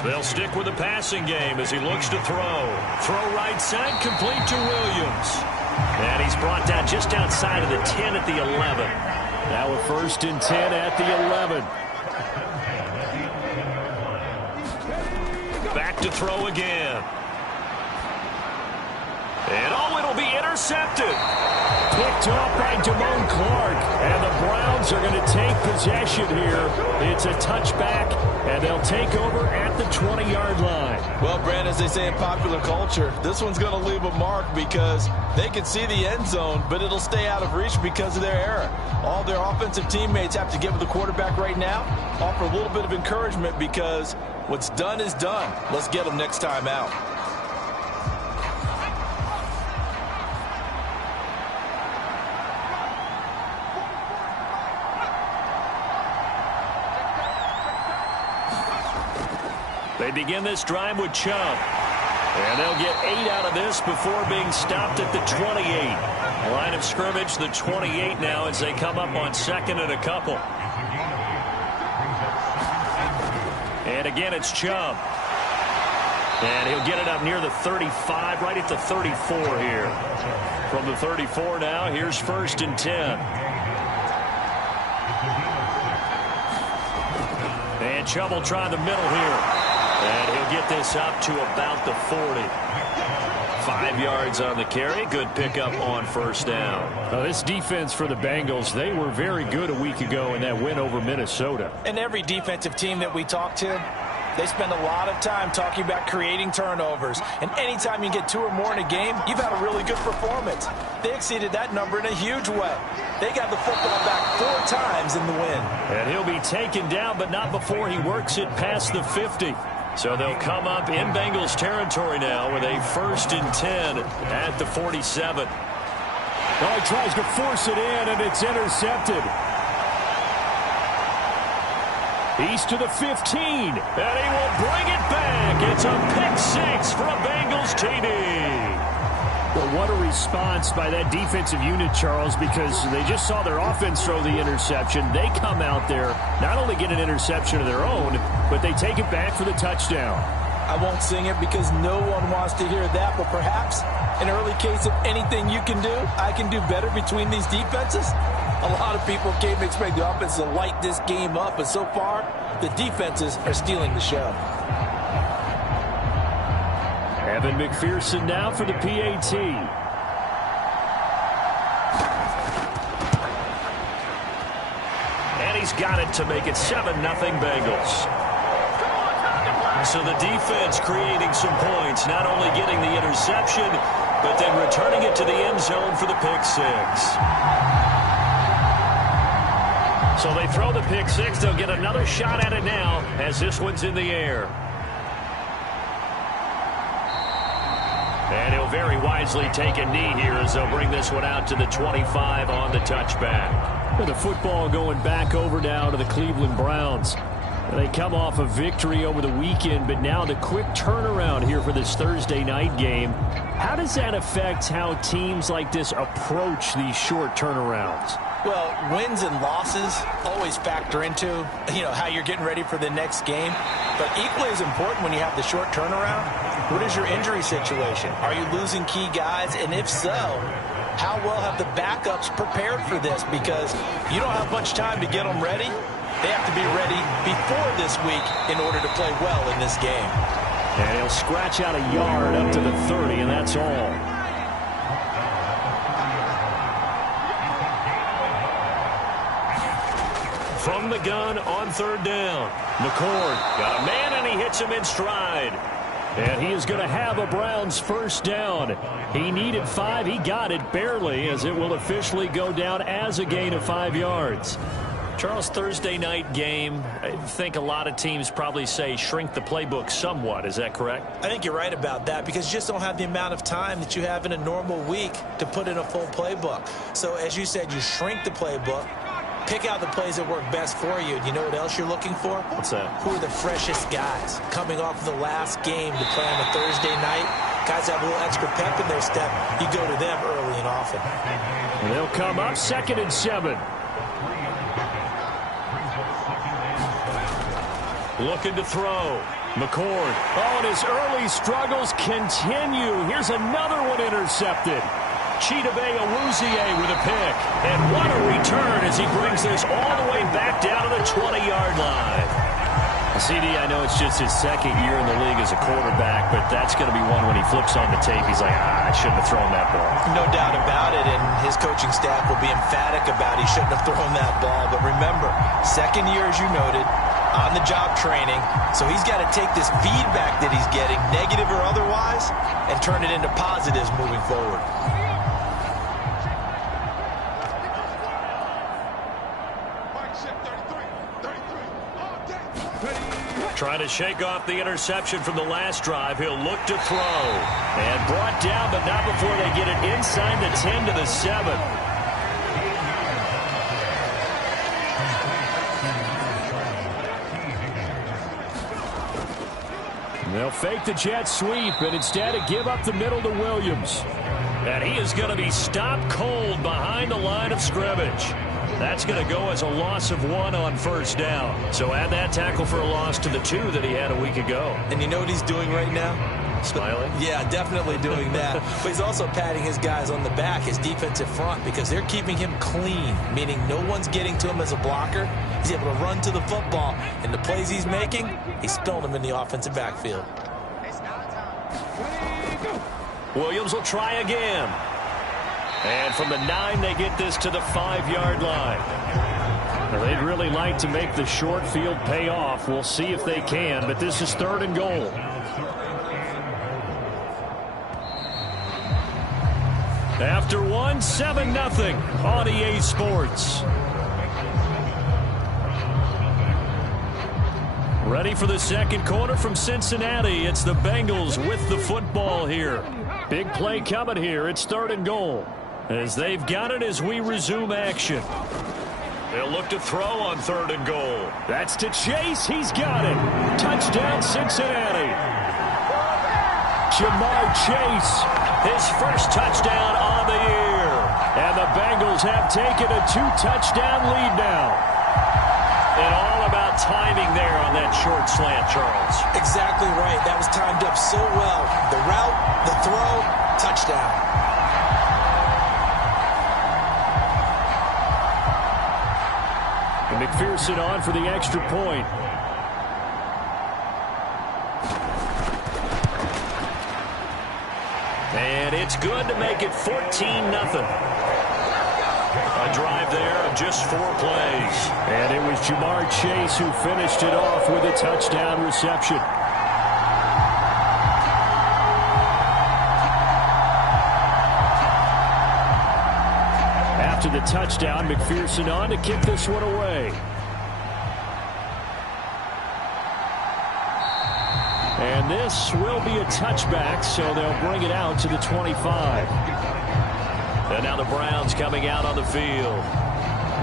They'll stick with the passing game as he looks to throw. Throw right side, complete to Williams. And he's brought down just outside of the 10 at the 11. Now a 1st and 10 at the 11. Back to throw again. And it'll be intercepted. Picked off by Damone Clark. And the Browns are going to take possession here. It's a touchback, and they'll take over at the 20-yard line. Well, Brandon, as they say in popular culture, this one's going to leave a mark because they can see the end zone, but it'll stay out of reach because of their error. All their offensive teammates have to get with the quarterback right now, offer a little bit of encouragement because what's done is done. Let's get them next time out. They begin this drive with Chubb. And they'll get 8 out of this before being stopped at the 28. Line of scrimmage, the 28 now as they come up on 2nd and a couple. And again, it's Chubb. And he'll get it up near the 35, right at the 34 here. From the 34 now, here's 1st and 10. And Chubb will try the middle here. And he'll get this up to about the 40. 5 yards on the carry. Good pickup on 1st down. This defense for the Bengals, they were very good a week ago in that win over Minnesota. And every defensive team that we talk to, they spend a lot of time talking about creating turnovers. And anytime you get 2 or more in a game, you've had a really good performance. They exceeded that number in a huge way. They got the football back 4 times in the win. And he'll be taken down, but not before he works it past the 50. So they'll come up in Bengals territory now with a 1st and 10 at the 47. He tries to force it in, and it's intercepted. He's to the 15, and he will bring it back. It's a pick 6 for a Bengals TD. Well, what a response by that defensive unit, Charles, because they just saw their offense throw the interception. They come out there, not only get an interception of their own, but they take it back for the touchdown. I won't sing it because no one wants to hear that, but perhaps an early case of anything you can do, I can do better between these defenses. A lot of people came to expect the offense to light this game up, but so far, the defenses are stealing the show. Evan McPherson now for the PAT. And he's got it to make it 7-0 Bengals. So the defense creating some points, not only getting the interception, but then returning it to the end zone for the pick six. So they throw the pick six. They'll get another shot at it now as this one's in the air. And he'll very wisely take a knee here as they'll bring this one out to the 25 on the touchback. With the football going back over now to the Cleveland Browns. They come off a victory over the weekend, but now the quick turnaround here for this Thursday night game. How does that affect how teams like this approach these short turnarounds? Well, wins and losses always factor into, how you're getting ready for the next game. But equally as important when you have the short turnaround, what is your injury situation? Are you losing key guys? And if so, how well have the backups prepared for this? Because you don't have much time to get them ready. They have to be ready before this week in order to play well in this game. And he'll scratch out a yard up to the 30, and that's all. From the gun on third down. McCord got a man, and he hits him in stride. And he is going to have a Browns first down. He needed 5. He got it barely, as it will officially go down as a gain of 5 yards. Charles, Thursday night game, I think a lot of teams probably say shrink the playbook somewhat. Is that correct? I think you're right about that because you just don't have the amount of time that you have in a normal week to put in a full playbook. So as you said, you shrink the playbook, pick out the plays that work best for you. You know what else you're looking for? What's that? Who are the freshest guys coming off of the last game to play on a Thursday night? Guys have a little extra pep in their step. You go to them early and often. And they'll come up 2nd and 7. Looking to throw. McCord. Oh, and his early struggles continue. Here's another one intercepted. Chidobe Awuzie with a pick. And what a return as he brings this all the way back down to the 20-yard line. CD, I know it's just his second year in the league as a quarterback, but that's going to be one when he flips on the tape. He's like, I shouldn't have thrown that ball. No doubt about it, and his coaching staff will be emphatic about he shouldn't have thrown that ball. But remember, second year, as you noted, on-the-job training, so he's got to take this feedback that he's getting, negative or otherwise, and turn it into positives moving forward. Trying to shake off the interception from the last drive. He'll look to throw. And brought down, but not before they get it inside the 10 to the 7. They'll fake the jet sweep and instead give up the middle to Williams. And he is going to be stopped cold behind the line of scrimmage. That's going to go as a loss of 1 on first down. So add that tackle for a loss to the 2 that he had a week ago. And you know what he's doing right now? Smiling? Yeah, definitely doing that. But he's also patting his guys on the back, his defensive front, because they're keeping him clean, meaning no one's getting to him as a blocker. He's able to run to the football, and the plays he's making, he's spilling them in the offensive backfield. Williams will try again. And from the 9, they get this to the 5-yard line. Now, they'd really like to make the short field pay off. We'll see if they can, but this is 3rd and goal. After 1, 7-0 on EA Sports. Ready for the second quarter from Cincinnati. It's the Bengals with the football here. Big play coming here. It's 3rd and goal. As they've got it as we resume action. They'll look to throw on 3rd and goal. That's to Chase. He's got it. Touchdown, Cincinnati. Jamar Chase. His first touchdown on the year. And the Bengals have taken a 2-touchdown lead now. And all about timing there on that short slant, Charles. Exactly right. That was timed up so well. The route, the throw, touchdown. And McPherson on for the extra point. And it's good to make it 14-0. A drive there of just 4 plays. And it was Jamar Chase who finished it off with a touchdown reception. After the touchdown, McPherson on to kick this one away. And this will be a touchback, so they'll bring it out to the 25. And now the Browns coming out on the field.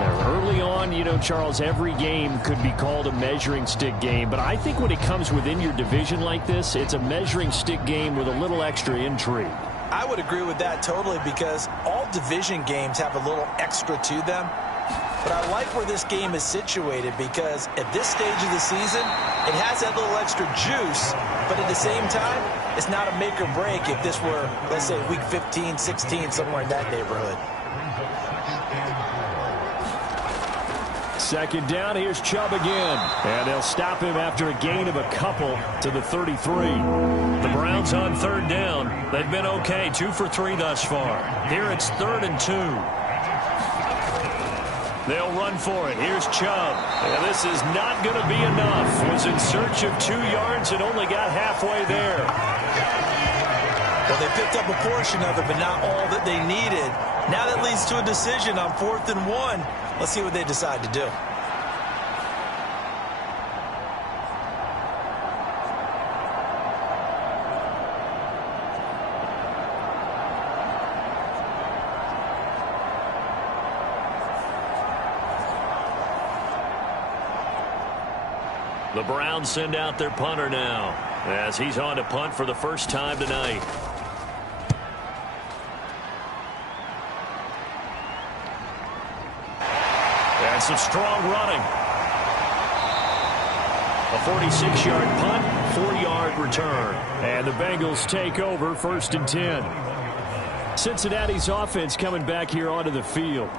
Now, early on, you know, Charles, every game could be called a measuring stick game. But I think when it comes within your division like this, it's a measuring stick game with a little extra intrigue. I would agree with that totally because all division games have a little extra to them. But I like where this game is situated because at this stage of the season, it has that little extra juice, but at the same time, it's not a make or break if this were, let's say, week 15, 16, somewhere in that neighborhood. Second down, here's Chubb again. And they'll stop him after a gain of a couple to the 33. The Browns on third down. They've been okay, 2 for 3 thus far. Here it's 3rd and 2. They'll run for it. Here's Chubb. And this is not going to be enough. Was in search of 2 yards and only got halfway there. Well, they picked up a portion of it, but not all that they needed. Now that leads to a decision on 4th and 1. Let's see what they decide to do. The Browns send out their punter now as he's on to punt for the first time tonight. And some strong running. A 46-yard punt, 4-yard return. And the Bengals take over 1st and 10. Cincinnati's offense coming back here onto the field.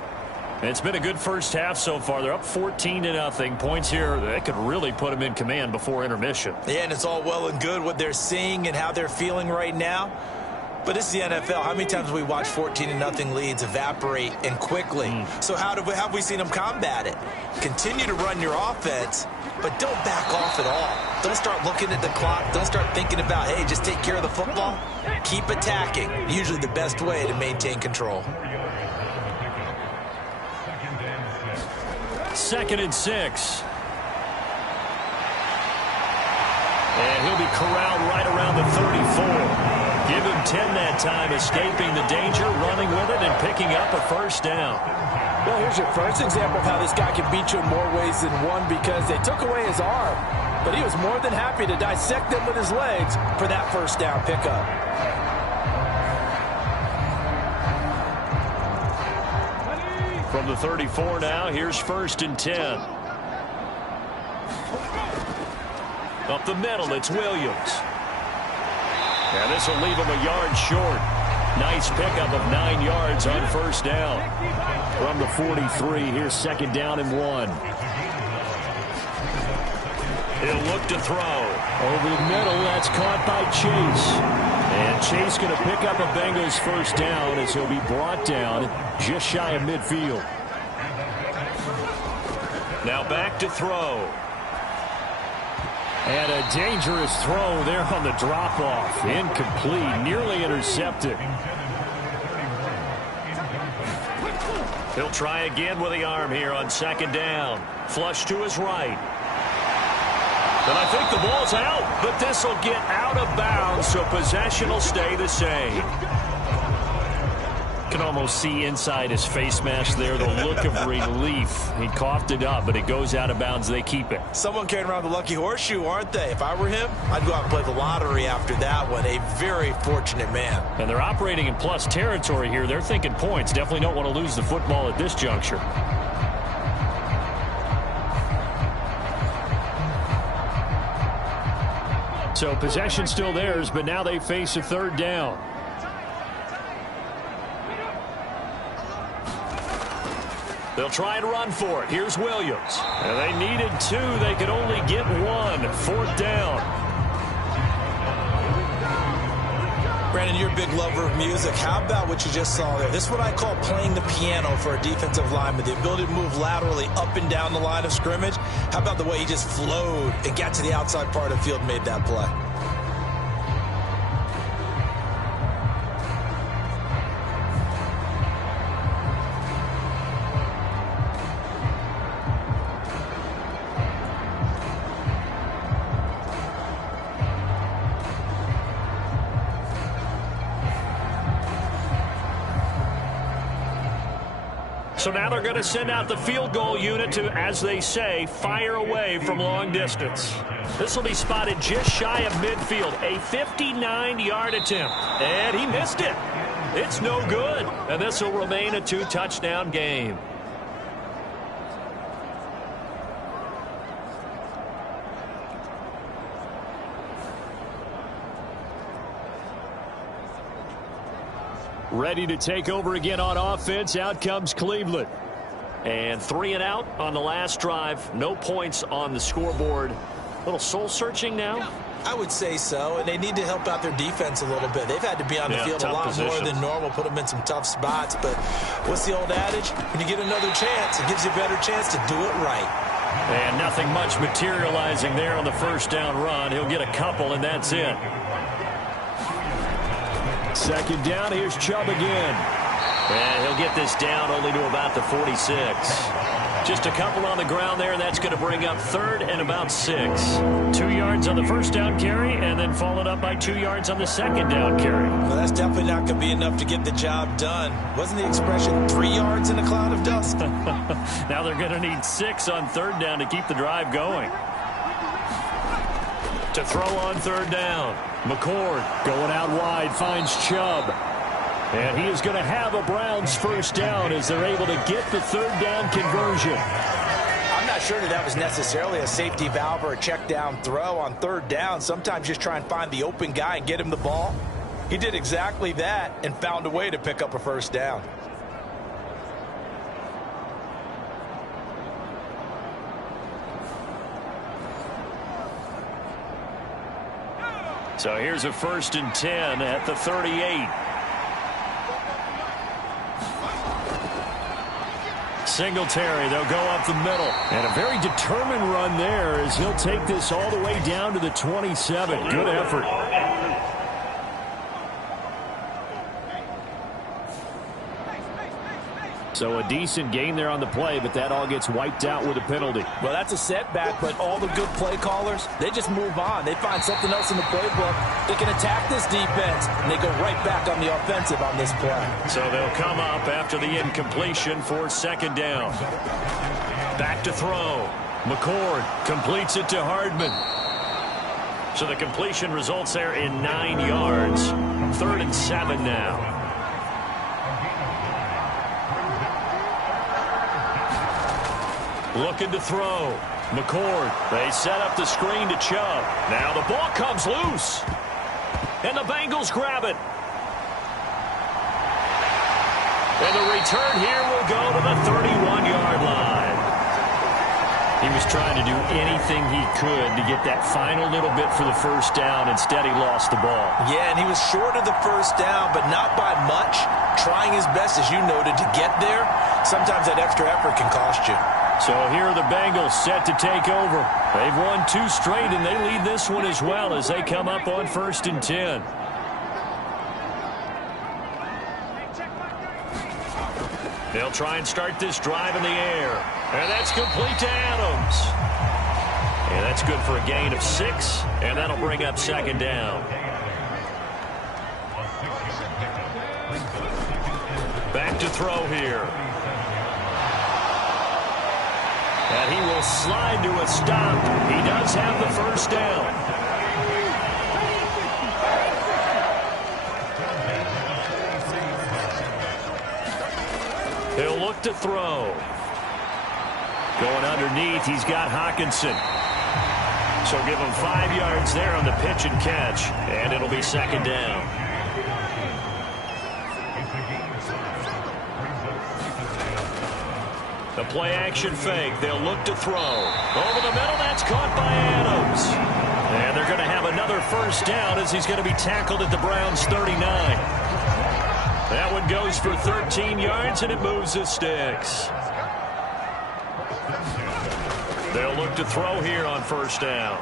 It's been a good first half so far. They're up 14-0. Points here that could really put them in command before intermission. Yeah, and it's all well and good what they're seeing and how they're feeling right now. But it's the NFL. How many times have we watched 14-0 leads evaporate and quickly? So how have we seen them combat it? Continue to run your offense, but don't back off at all. Don't start looking at the clock. Don't start thinking about, hey, just take care of the football. Keep attacking. Usually the best way to maintain control. 2nd and 6. And he'll be corralled right around the 34. Give him 10 that time, escaping the danger, running with it, and picking up a first down. Well, here's your first example of how this guy can beat you in more ways than one because they took away his arm. But he was more than happy to dissect them with his legs for that first down pickup. From the 34 now, here's 1st and 10. Up the middle, it's Williams. And this will leave him a yard short. Nice pickup of 9 yards on first down. From the 43, here's 2nd down and 1. He'll look to throw. Over the middle, that's caught by Chase. And Chase going to pick up a Bengals first down as he'll be brought down just shy of midfield. Now back to throw. And a dangerous throw there on the drop-off. Incomplete, nearly intercepted. He'll try again with the arm here on 2nd down. Flush to his right. And I think the ball's out, but this will get out of bounds, so possession will stay the same. Can almost see inside his face mask there the look of relief. He coughed it up, but it goes out of bounds. They keep it. Someone carrying around the lucky horseshoe, aren't they? If I were him, I'd go out and play the lottery after that one. A very fortunate man. And they're operating in plus territory here. They're thinking points. Definitely don't want to lose the football at this juncture. So possession still theirs, but now they face a third down. They'll try and run for it. Here's Williams. And they needed 2. They could only get 1. Fourth down. Brandon, you're a big lover of music. How about what you just saw there? This is what I call playing the piano for a defensive lineman. The ability to move laterally up and down the line of scrimmage. How about the way he just flowed and got to the outside part of the field and made that play? So now they're going to send out the field goal unit to, as they say, fire away from long distance. This will be spotted just shy of midfield. A 59-yard attempt. And he missed it. It's no good. And this will remain a 2-touchdown game. Ready to take over again on offense. Out comes Cleveland. And 3 and out on the last drive. No points on the scoreboard. A little soul-searching now? I would say so, and they need to help out their defense a little bit. They've had to be on the field a lot more than normal, put them in some tough spots. But what's the old adage? When you get another chance, it gives you a better chance to do it right. And nothing much materializing there on the first down run. He'll get a couple, and that's it. Second down, here's Chubb again. And he'll get this down only to about the 46. Just a couple on the ground there, and that's going to bring up third and about 6. 2 yards on the first down carry, and then followed up by 2 yards on the second down carry. Well, that's definitely not going to be enough to get the job done. Wasn't the expression 3 yards in a cloud of dust? Now they're going to need 6 on third down to keep the drive going. To throw on third down. McCord going out wide, finds Chubb. And he is going to have a Browns first down as they're able to get the third down conversion. I'm not sure that was necessarily a safety valve or a check down throw on third down. Sometimes just try and find the open guy and get him the ball. He did exactly that and found a way to pick up a first down. So here's a 1st and 10 at the 38. Singletary, they'll go up the middle. And a very determined run there as he'll take this all the way down to the 27. Good effort. So a decent gain there on the play, but that all gets wiped out with a penalty. Well, that's a setback, but all the good play callers, they just move on. They find something else in the playbook. They can attack this defense, and they go right back on the offensive on this play. So they'll come up after the incompletion for second down. Back to throw. McCord completes it to Hardman. So the completion results there in 9 yards. 3rd and 7 now. Looking to throw. McCord. They set up the screen to Chubb. Now the ball comes loose. And the Bengals grab it. And the return here will go to the 31-yard line. He was trying to do anything he could to get that final little bit for the first down. Instead, he lost the ball. Yeah, and he was short of the first down, but not by much. Trying his best, as you noted, to get there. Sometimes that extra effort can cost you. So here are the Bengals set to take over. They've won 2 straight, and they lead this one as well as they come up on 1st and 10. They'll try and start this drive in the air. And that's complete to Adams. And that's good for a gain of 6, and that'll bring up second down. Back to throw here. And he will slide to a stop. He does have the first down. He'll look to throw. Going underneath, he's got Hockenson. So give them 5 yards there on the pitch and catch, and it'll be second down. The play action fake. They'll look to throw. Over the middle, that's caught by Adams. And they're going to have another first down as he's going to be tackled at the Browns' 39. That one goes for 13 yards, and it moves the sticks. They'll look to throw here on first down.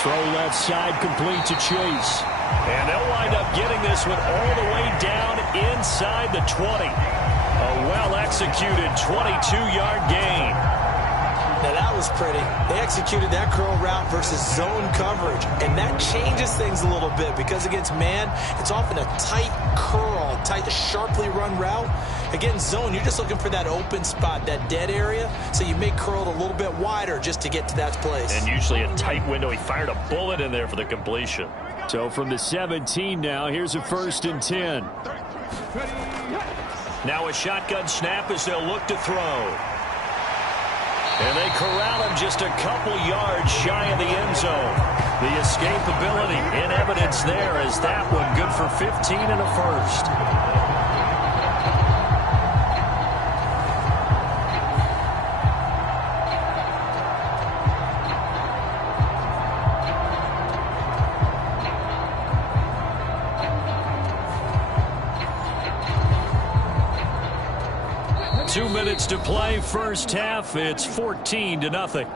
Throw left side, complete to Chase. And they'll wind up getting this one all the way down inside the 20. A well-executed 22-yard gain. Now, that was pretty. They executed that curl route versus zone coverage, and that changes things a little bit because against man, it's often a tight curl, tight, sharply run route. Against zone, you're just looking for that open spot, that dead area, so you may curl it a little bit wider just to get to that place. And usually a tight window. He fired a bullet in there for the completion. So from the 17 now, here's a 1st and 10. Now a shotgun snap as they'll look to throw. And they corral him just a couple yards shy of the end zone. The escapability in evidence there as that one good for 15 and a first. 2 minutes to play, first half. It's 14-0.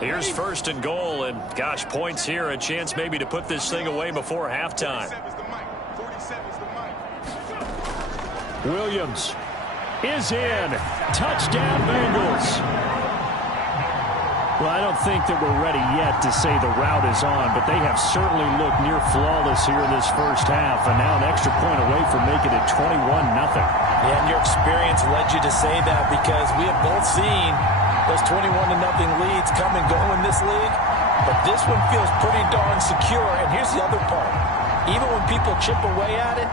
Here's 1st and goal, and gosh, points here, a chance maybe to put this thing away before halftime. Williams is in. Touchdown, Bengals. Well, I don't think that we're ready yet to say the route is on, but they have certainly looked near flawless here in this first half, and now an extra point away from making it 21-0. Yeah, and your experience led you to say that because we have both seen those 21-0 leads come and go in this league, but this one feels pretty darn secure, and here's the other part. Even when people chip away at it,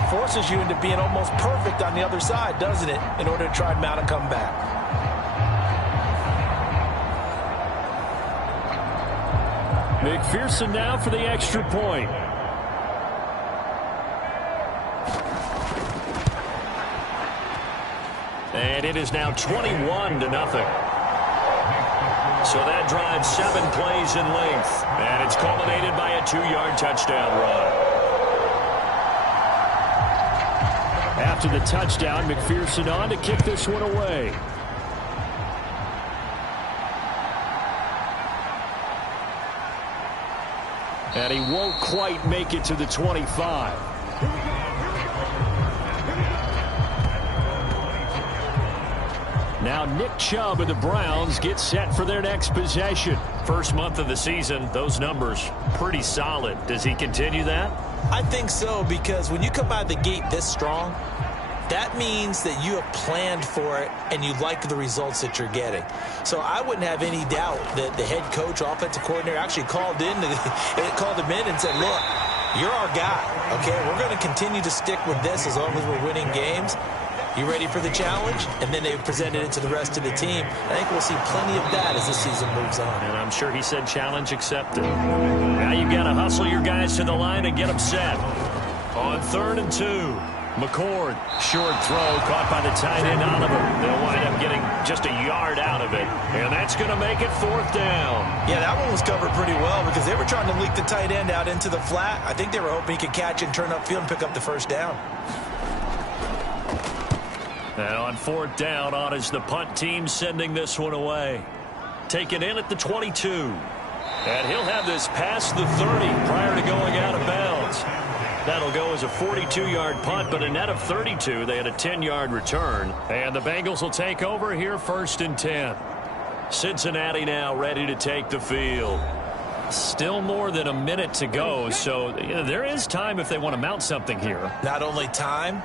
it forces you into being almost perfect on the other side, doesn't it, in order to try and mount a comeback. McPherson now for the extra point. And it is now 21-0. So that drives 7 plays in length. And it's culminated by a 2-yard touchdown run. After the touchdown, McPherson on to kick this one away. And he won't quite make it to the 25. Now Nick Chubb of the Browns gets set for their next possession. First month of the season, those numbers pretty solid. Does he continue that? I think so, because when you come out of the gate this strong, that means that you have planned for it and you like the results that you're getting. So I wouldn't have any doubt that the head coach, offensive coordinator, actually called him in and said, look, you're our guy, okay? We're going to continue to stick with this as long as we're winning games. You ready for the challenge? And then they presented it to the rest of the team. I think we'll see plenty of that as the season moves on. And I'm sure he said challenge accepted. Now you've got to hustle your guys to the line and get them set. On 3rd and 2. McCord, short throw, caught by the tight end Oliver. They'll wind up getting just a yard out of it, and that's going to make it 4th down. Yeah, that one was covered pretty well because they were trying to leak the tight end out into the flat. I think they were hoping he could catch and turn upfield and pick up the first down. Now on 4th down, on is the punt team sending this one away. Taken in at the 22. And he'll have this past the 30 prior to going out of bounds. That'll go as a 42-yard punt, but a net of 32. They had a 10-yard return. And the Bengals will take over here 1st and 10. Cincinnati now ready to take the field. Still more than a minute to go, so there is time if they want to mount something here. Not only time,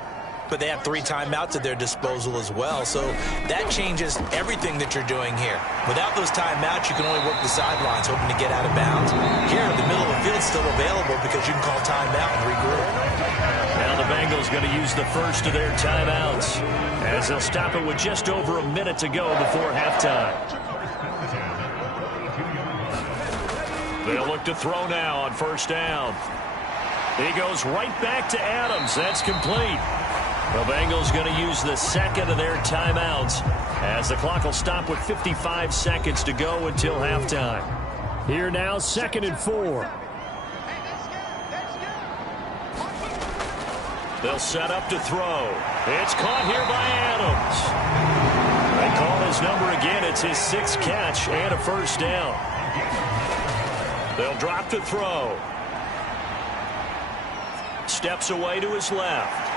but they have 3 timeouts at their disposal as well. So that changes everything that you're doing here. Without those timeouts, you can only work the sidelines, hoping to get out of bounds. Here in the middle of the field, field's still available because you can call timeout and regroup. Now the Bengals going to use the first of their timeouts as they'll stop it with just over a minute to go before halftime. They'll look to throw now on first down. He goes right back to Adams. That's complete. The Bengals going to use the second of their timeouts as the clock will stop with 55 seconds to go until halftime. Here now, 2nd and 4. They'll set up to throw. It's caught here by Adams. They call his number again. It's his 6th catch and a first down. They'll drop to throw. Steps away to his left.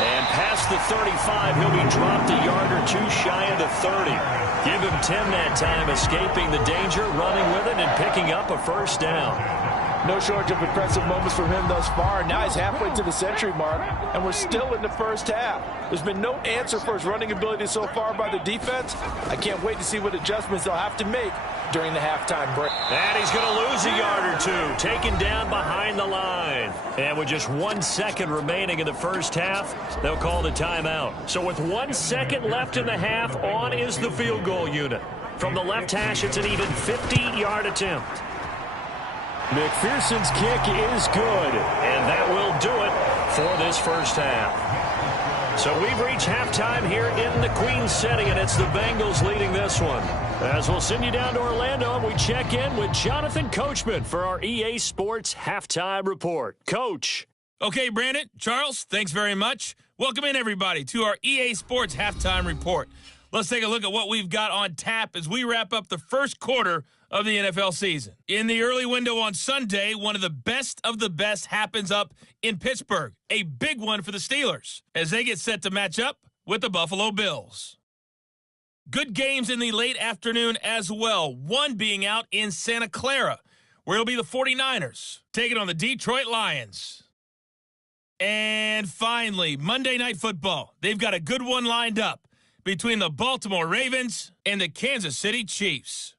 And past the 35, he'll be dropped a yard or two shy of the 30. Give him 10 that time, escaping the danger, running with it, and picking up a first down. No shortage of impressive moments from him thus far. Now he's halfway to the century mark, and we're still in the first half. There's been no answer for his running ability so far by the defense. I can't wait to see what adjustments they'll have to make during the halftime break. And he's going to lose a yard or two, taken down behind the line. And with just 1 second remaining in the first half, they'll call the timeout. So with 1 second left in the half, on is the field goal unit. From the left hash, it's an even 50-yard attempt. McPherson's kick is good. And that will do it for this first half. So we've reached halftime here in the Queen City, and it's the Bengals leading this one. As we'll send you down to Orlando, and we check in with Jonathan Coachman for our EA Sports Halftime Report. Coach. Okay, Brandon, Charles, thanks very much. Welcome in, everybody, to our EA Sports Halftime Report. Let's take a look at what we've got on tap as we wrap up the first quarter of the NFL season. In the early window on Sunday, one of the best happens up in Pittsburgh. A big one for the Steelers as they get set to match up with the Buffalo Bills. Good games in the late afternoon as well, one being out in Santa Clara, where it'll be the 49ers taking on the Detroit Lions. And finally, Monday Night Football. They've got a good one lined up between the Baltimore Ravens and the Kansas City Chiefs.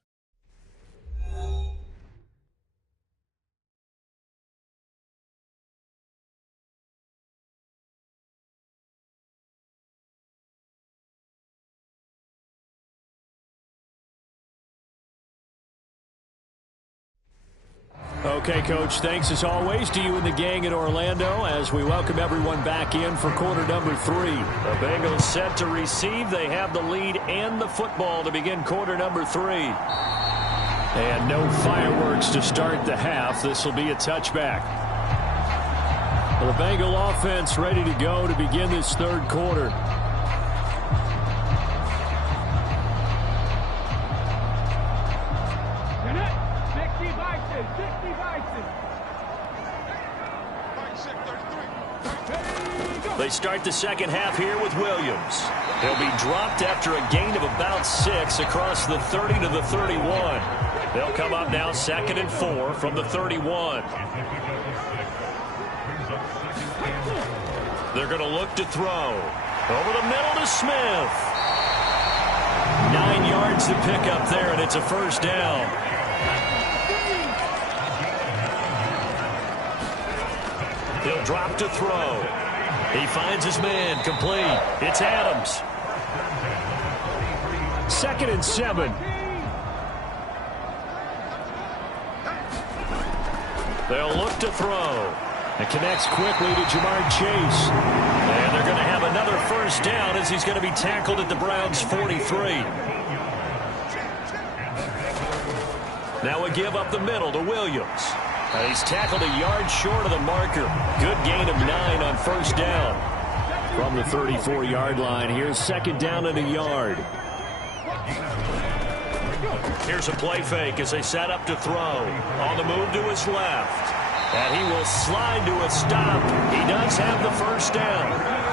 Okay, Coach, thanks as always to you and the gang in Orlando as we welcome everyone back in for quarter number 3. The Bengals set to receive. They have the lead and the football to begin quarter number 3. And no fireworks to start the half. This will be a touchback. The Bengal offense ready to go to begin this third quarter. They start the second half here with Williams. He'll be dropped after a gain of about 6 across the 30 to the 31. They'll come up now 2nd and 4 from the 31. They're going to look to throw. Over the middle to Smith. 9 yards to pick up there, and it's a first down. He'll drop to throw. He finds his man, complete. It's Adams. 2nd and 7. They'll look to throw. It connects quickly to Jamar Chase. And they're going to have another first down as he's going to be tackled at the Browns' 43. Now a give up the middle to Williams. He's tackled a yard short of the marker. Good gain of 9 on first down. From the 34-yard line, here's 2nd down and a yard. Here's a play fake as they set up to throw. On the move to his left. And he will slide to a stop. He does have the first down.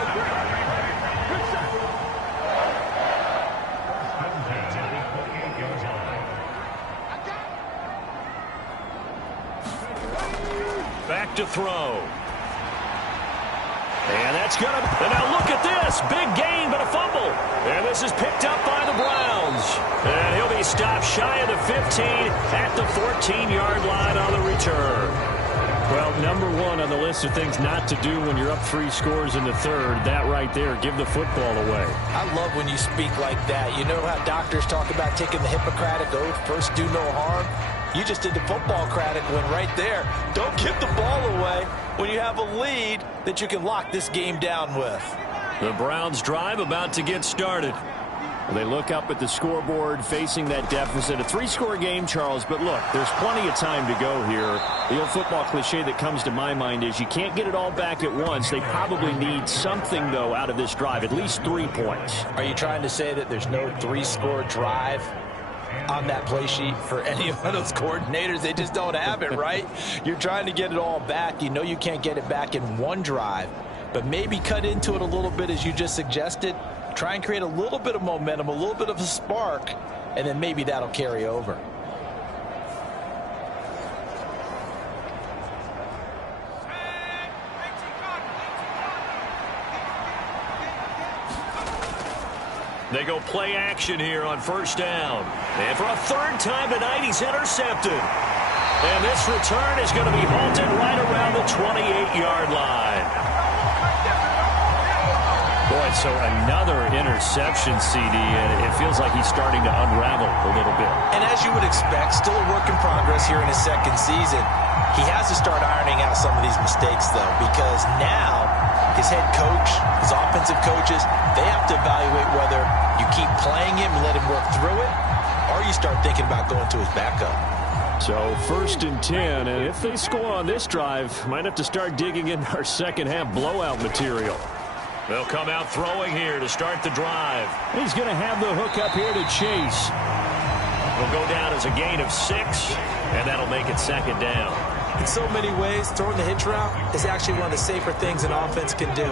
Back to throw. And that's going to... And now look at this. Big gain, but a fumble. And this is picked up by the Browns. And he'll be stopped shy of the 15 at the 14-yard line on the return. number one on the list of things not to do when you're up 3 scores in the third. That right there, give the football away. I love when you speak like that. You know how doctors talk about taking the Hippocratic Oath, first do no harm? You just did the football-cratic one right there. Don't give the ball away when you have a lead that you can lock this game down with. The Browns drive about to get started. They look up at the scoreboard facing that deficit. A 3-score game, Charles, but look, there's plenty of time to go here. The old football cliche that comes to my mind is you can't get it all back at once. They probably need something, though, out of this drive, at least 3 points. Are you trying to say that there's no 3-score drive on that play sheet for any of those coordinators? They just don't have it, right? You're trying to get it all back. You know you can't get it back in one drive, but maybe cut into it a little bit as you just suggested. Try and create a little bit of momentum, a little bit of a spark, and then maybe that'll carry over. They go play action here on first down. And for a third time tonight, he's intercepted. And this return is going to be halted right around the 28-yard line. Boy, so another interception, CD, and it feels like he's starting to unravel a little bit. And as you would expect, still a work in progress here in his second season. He has to start ironing out some of these mistakes, though, because now his head coach, his offensive coaches, they have to evaluate whether you keep playing him and let him work through it, or you start thinking about going to his backup. So 1st and 10, and if they score on this drive, might have to start digging in our second half blowout material. They'll come out throwing here to start the drive. He's going to have the hook up here to Chase. Will go down as a gain of 6, and that'll make it second down. In so many ways, throwing the hitch route is actually one of the safer things an offense can do.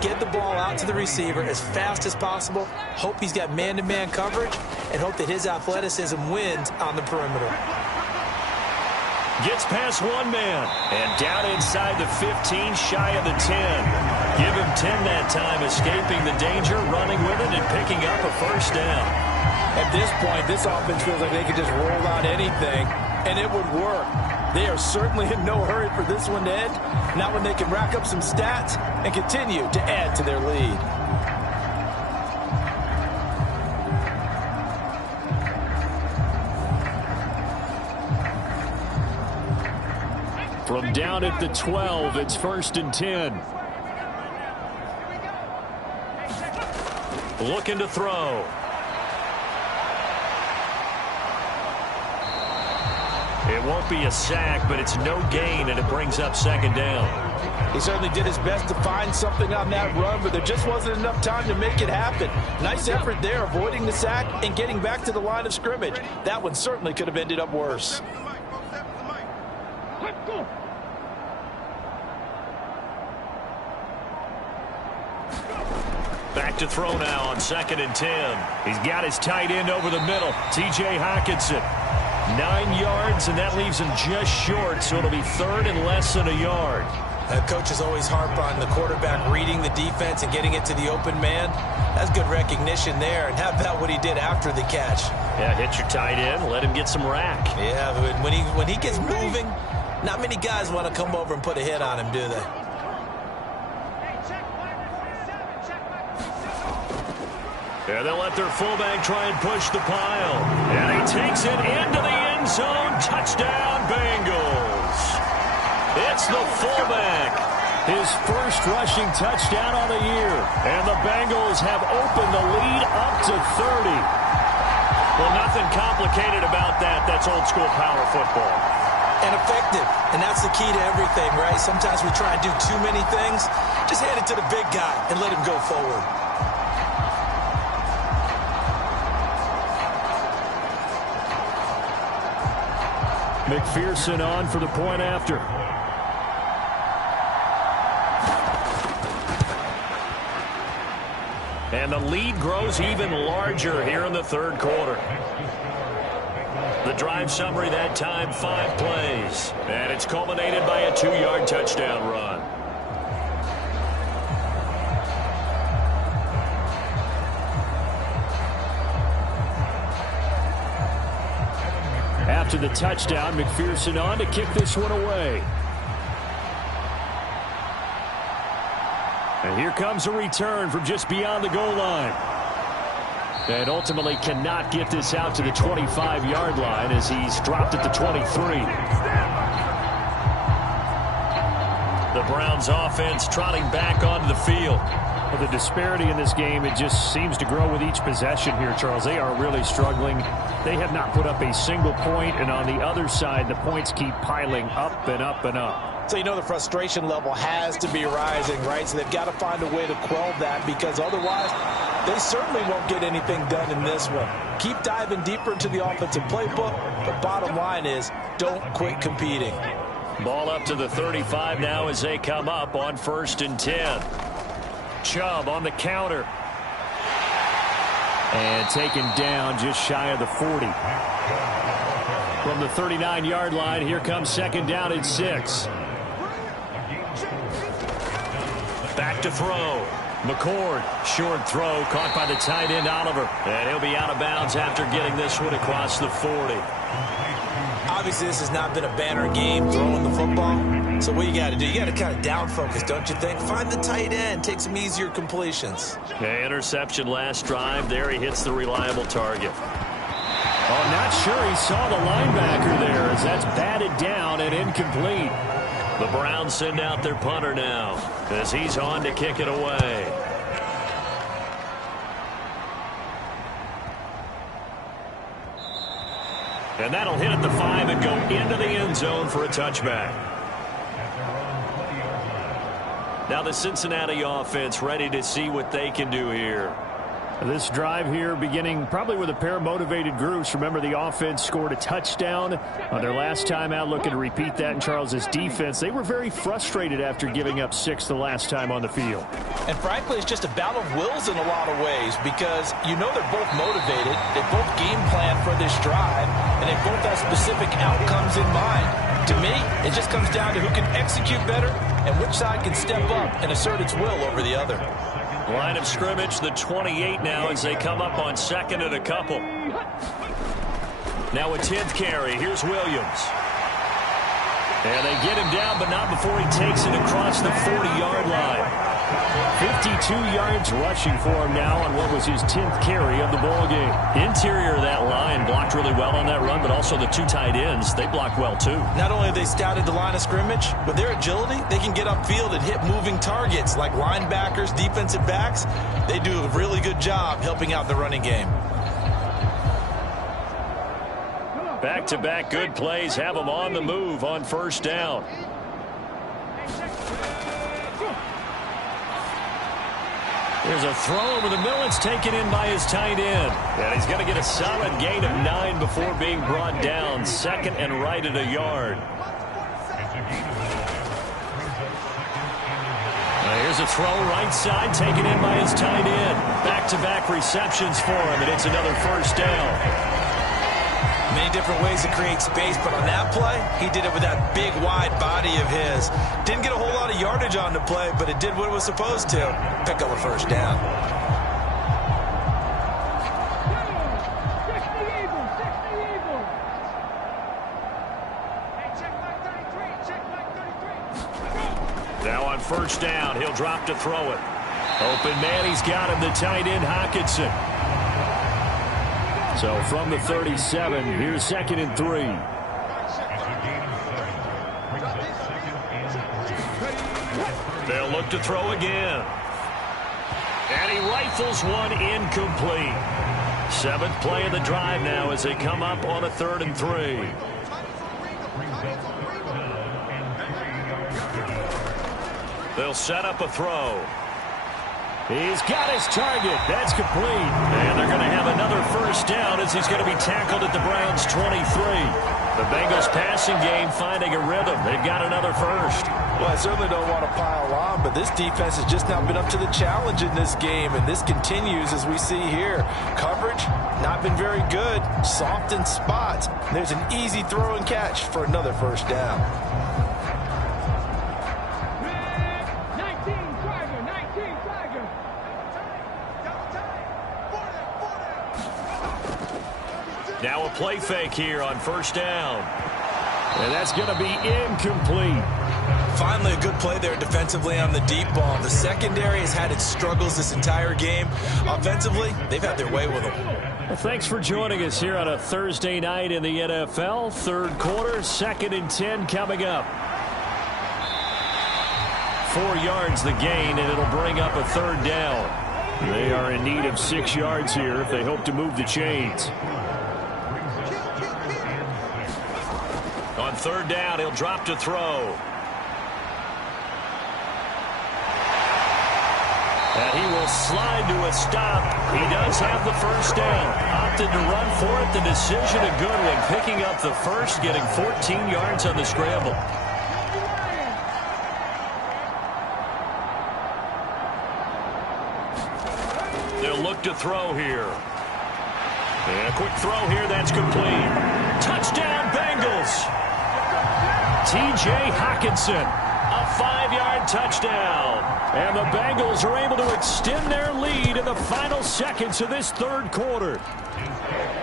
Get the ball out to the receiver as fast as possible, hope he's got man-to-man coverage, and hope that his athleticism wins on the perimeter. Gets past one man, and down inside the 15, shy of the 10. Give him 10 that time, escaping the danger, running with it, and picking up a first down. At this point, this offense feels like they could just roll out anything, and it would work. They are certainly in no hurry for this one to end, not when they can rack up some stats and continue to add to their lead. From down at the 12, it's 1st and 10. Looking to throw. It won't be a sack, but it's no gain, and it brings up second down. He certainly did his best to find something on that run, but there just wasn't enough time to make it happen. Nice effort there, avoiding the sack and getting back to the line of scrimmage. That one certainly could have ended up worse. Back to throw now on 2nd and 10. He's got his tight end over the middle, T.J. Hockenson. 9 yards, and that leaves him just short, so it'll be 3rd and less than a yard. Coaches always harp on the quarterback reading the defense and getting it to the open man. That's good recognition there. And how about what he did after the catch? Yeah, hit your tight end, let him get some rack. Yeah, but when he gets moving, not many guys want to come over and put a hit on him, do they? Yeah, they'll let their fullback try and push the pile. And he takes it into the end zone. Touchdown, Bengals. It's the fullback. His first rushing touchdown on the year. And the Bengals have opened the lead up to 30. Well, nothing complicated about that. That's old school power football. And effective. And that's the key to everything, right? Sometimes we try and do too many things. Just hand it to the big guy and let him go forward. McPherson on for the point after. And the lead grows even larger here in the third quarter. The drive summary that time, 5 plays. And it's culminated by a 2-yard touchdown run. After the touchdown, McPherson on to kick this one away. And here comes a return from just beyond the goal line. And ultimately cannot get this out to the 25-yard line as he's dropped at the 23. The Browns offense trotting back onto the field. Well, the disparity in this game, it just seems to grow with each possession here, Charles. They are really struggling. They have not put up a single point, and on the other side, the points keep piling up and up and up. So you know the frustration level has to be rising, right? So they've got to find a way to quell that, because otherwise they certainly won't get anything done in this one. Keep diving deeper into the offensive playbook, but bottom line is don't quit competing. Ball up to the 35 now as they come up on 1st and 10. Chubb on the counter. And taken down just shy of the 40. From the 39-yard line, here comes 2nd down and 6. Back to throw. McCord, short throw, caught by the tight end Oliver. And he'll be out of bounds after getting this one across the 40. Obviously, this has not been a banner game throwing the football. So what you got to do, you got to kind of down focus, don't you think? Find the tight end, take some easier completions. The interception last drive. There he hits the reliable target. Oh, not sure he saw the linebacker there as that's batted down and incomplete. The Browns send out their punter now as he's on to kick it away. And that'll hit at the 5 and go into the end zone for a touchback. Now the Cincinnati offense ready to see what they can do here. This drive here beginning probably with a pair of motivated groups. Remember, the offense scored a touchdown on their last time out, looking to repeat that in Charles's defense. They were very frustrated after giving up 6 the last time on the field. And frankly, it's just a battle of wills in a lot of ways, because you know they're both motivated, they both game plan for this drive, and they both have specific outcomes in mind. To me, it just comes down to who can execute better and which side can step up and assert its will over the other. Line of scrimmage, the 28 now as they come up on 2nd and a couple. Now a 10th carry. Here's Williams. And they get him down, but not before he takes it across the 40-yard line. 52 yards rushing for him now on what was his 10th carry of the ball game. Interior of that line blocked really well on that run, but also the 2 tight ends, they blocked well too. Not only have they scouted the line of scrimmage, with their agility, they can get upfield and hit moving targets like linebackers, defensive backs. They do a really good job helping out the running game. Back-to-back good plays have them on the move on 1st down. There's a throw over the middle. It's taken in by his tight end. And he's going to get a solid gain of 9 before being brought down. 2nd and right at a yard. Now here's a throw right side taken in by his tight end. Back-to-back receptions for him, and it's another 1st down. Many different ways to create space, but on that play, he did it with that big, wide body of his. Didn't get a whole lot of yardage on the play, but it did what it was supposed to. Pick up a 1st down. Now on 1st down, he'll drop to throw it. Open man, he's got him, the tight end, Hockenson. So from the 37, here's 2nd and 3. They'll look to throw again. And he rifles one incomplete. 7th play of the drive now as they come up on a 3rd and 3. They'll set up a throw. He's got his target. That's complete. And they're going to have another 1st down as he's going to be tackled at the Browns' 23. The Bengals passing game finding a rhythm. They've got another 1st. Well, I certainly don't want to pile on, but this defense has just not been up to the challenge in this game, and this continues as we see here. Coverage, not been very good. Soft in spots. There's an easy throw and catch for another 1st down. Now a play fake here on 1st down. And that's going to be incomplete. Finally, a good play there defensively on the deep ball. The secondary has had its struggles this entire game. Offensively, they've had their way with them. Well, thanks for joining us here on a Thursday night in the NFL. Third quarter, 2nd and 10 coming up. 4 yards the gain, and it'll bring up a third down. They are in need of 6 yards here if they hope to move the chains. On third down, he'll drop to throw. And he will slide to a stop. He does have the first down. Opted to run for it. The decision a good one. Picking up the first, getting 14 yards on the scramble. They'll look to throw here. And a quick throw here. That's complete. Touchdown, Bengals. T.J. Hockenson. A 5-yard touchdown. And the Bengals are able to extend their lead in the final seconds of this third quarter.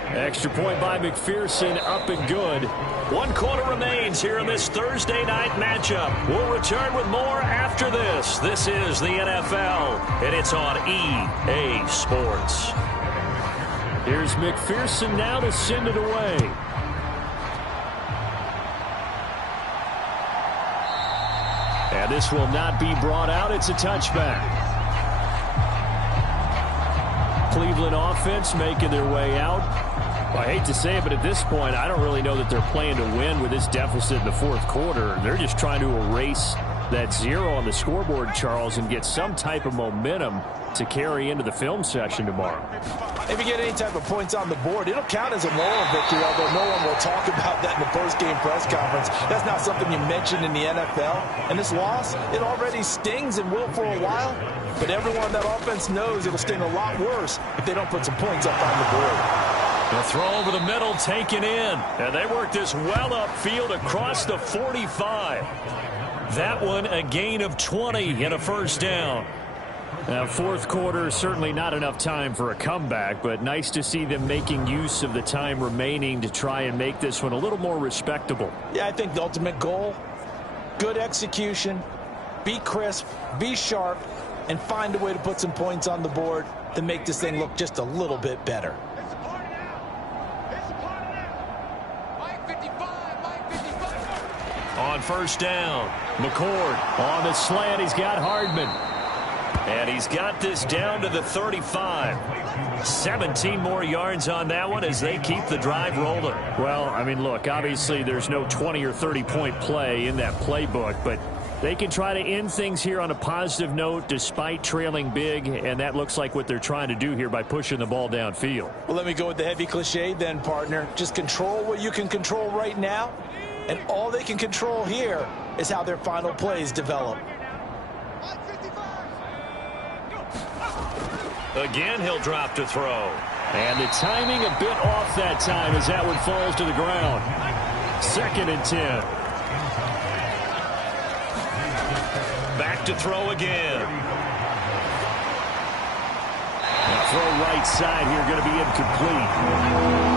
Extra point by McPherson, up and good. 1 quarter remains here in this Thursday night matchup. We'll return with more after this. This is the NFL, and it's on EA Sports. Here's McPherson now to send it away. And this will not be brought out. It's a touchback. Cleveland offense making their way out. Well, I hate to say it, but at this point, I don't really know that they're playing to win with this deficit in the fourth quarter. They're just trying to erase that 0 on the scoreboard, Charles, and get some type of momentum to carry into the film session tomorrow. If you get any type of points on the board, it'll count as a moral victory, although no one will talk about that in the post-game press conference. That's not something you mentioned in the NFL. And this loss, it already stings and will for a while. But everyone on that offense knows it'll sting a lot worse if they don't put some points up on the board. The throw over the middle taken in. And they work this well upfield across the 45. That one a gain of 20 and a first down. Now, fourth quarter, certainly not enough time for a comeback, but nice to see them making use of the time remaining to try and make this one a little more respectable. Yeah, I think the ultimate goal, good execution, be crisp, be sharp, and find a way to put some points on the board to make this thing look just a little bit better. On first down, McCord on the slant. He's got Hardman. And he's got this down to the 35. 17 more yards on that one as they keep the drive rolling. Well, I mean, look, obviously there's no 20 or 30-point play in that playbook, but they can try to end things here on a positive note despite trailing big, and that looks like what they're trying to do here by pushing the ball downfield. Well, let me go with the heavy cliche then, partner. Just control what you can control right now, and all they can control here is how their final plays develop. Again, he'll drop to throw. And the timing a bit off that time as that one falls to the ground. 2nd and 10. Back to throw again. Now throw right side here, going to be incomplete.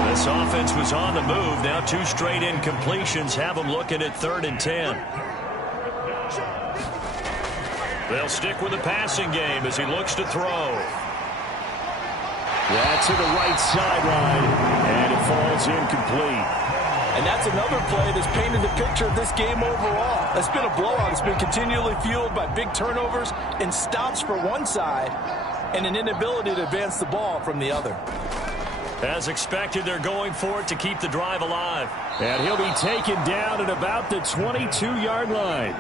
This offense was on the move. Now 2 straight incompletions have them looking at 3rd and 10. They'll stick with the passing game as he looks to throw. That's to the right sideline, and it falls incomplete. And that's another play that's painted the picture of this game overall. It's been a blowout. It's been continually fueled by big turnovers and stops for one side and an inability to advance the ball from the other. As expected, they're going for it to keep the drive alive. And he'll be taken down at about the 22-yard line.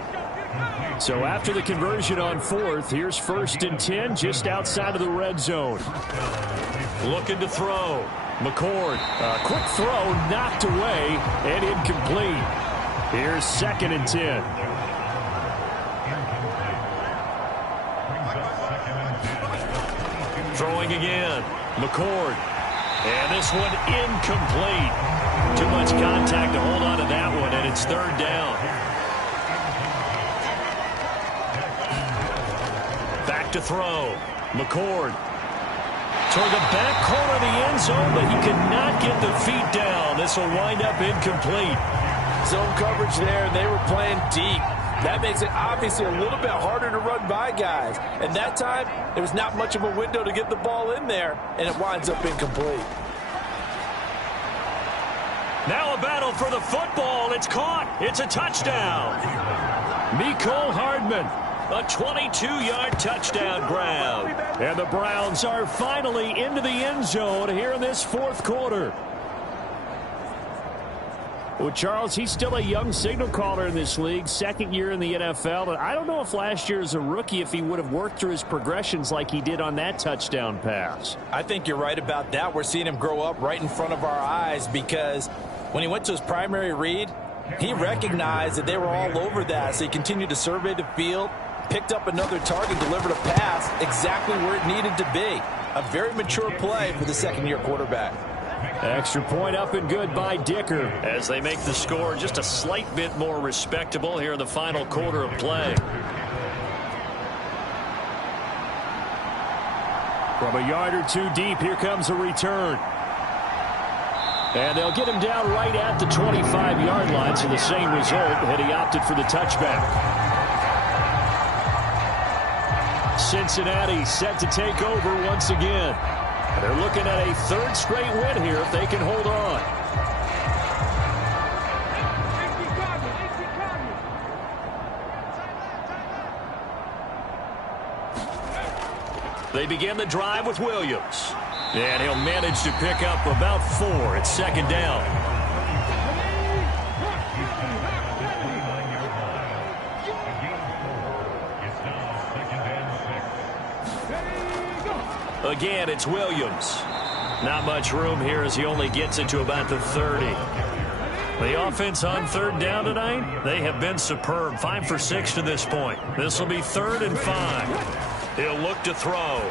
So after the conversion on 4th, here's 1st and 10 just outside of the red zone. Looking to throw. McCord, a quick throw knocked away and incomplete. Here's 2nd and 10. Throwing again. McCord. And this one incomplete. Too much contact to hold on to that one, and it's 3rd down. Back to throw. McCord. Toward the back corner of the end zone, but he could not get the feet down. This will wind up incomplete. zone coverage there, and they were playing deep. That makes it obviously a little bit harder to run by guys. And that time, there was not much of a window to get the ball in there, and it winds up incomplete. Now a battle for the football. It's caught. It's a touchdown. Mecole Hardman, a 22-yard touchdown grab. And the Browns are finally into the end zone here in this fourth quarter. Well, Charles, he's still a young signal caller in this league, second year in the NFL. And I don't know if last year as a rookie, if he would have worked through his progressions like he did on that touchdown pass. I think you're right about that. We're seeing him grow up right in front of our eyes because when he went to his primary read, he recognized that they were all over that. So he continued to survey the field, picked up another target, delivered a pass exactly where it needed to be. A very mature play for the second-year quarterback. Extra point up and good by Dicker as they make the score just a slight bit more respectable here in the final quarter of play. From a yard or two deep, here comes a return. And they'll get him down right at the 25-yard line, so the same result, and he opted for the touchback. Cincinnati set to take over once again. They're looking at a third straight win here if they can hold on. They begin the drive with Williams. And he'll manage to pick up about 4. It's second down. Again, it's Williams. Not much room here as he only gets it to about the 30. The offense on third down tonight, they have been superb. 5 for 6 to this point. This will be 3rd and 5. He'll look to throw.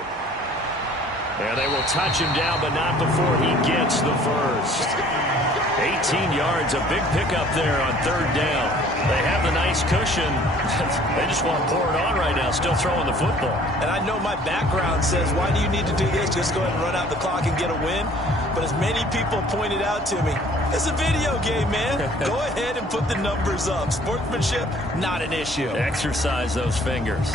And they will touch him down, but not before he gets the first. 18 yards, a big pickup there on third down. They have the nice cushion. They just want to pour it on right now, still throwing the football. And I know my background says, why do you need to do this? Just go ahead and run out the clock and get a win. But as many people pointed out to me, it's a video game, man. Go ahead and put the numbers up. Sportsmanship, not an issue. Exercise those fingers.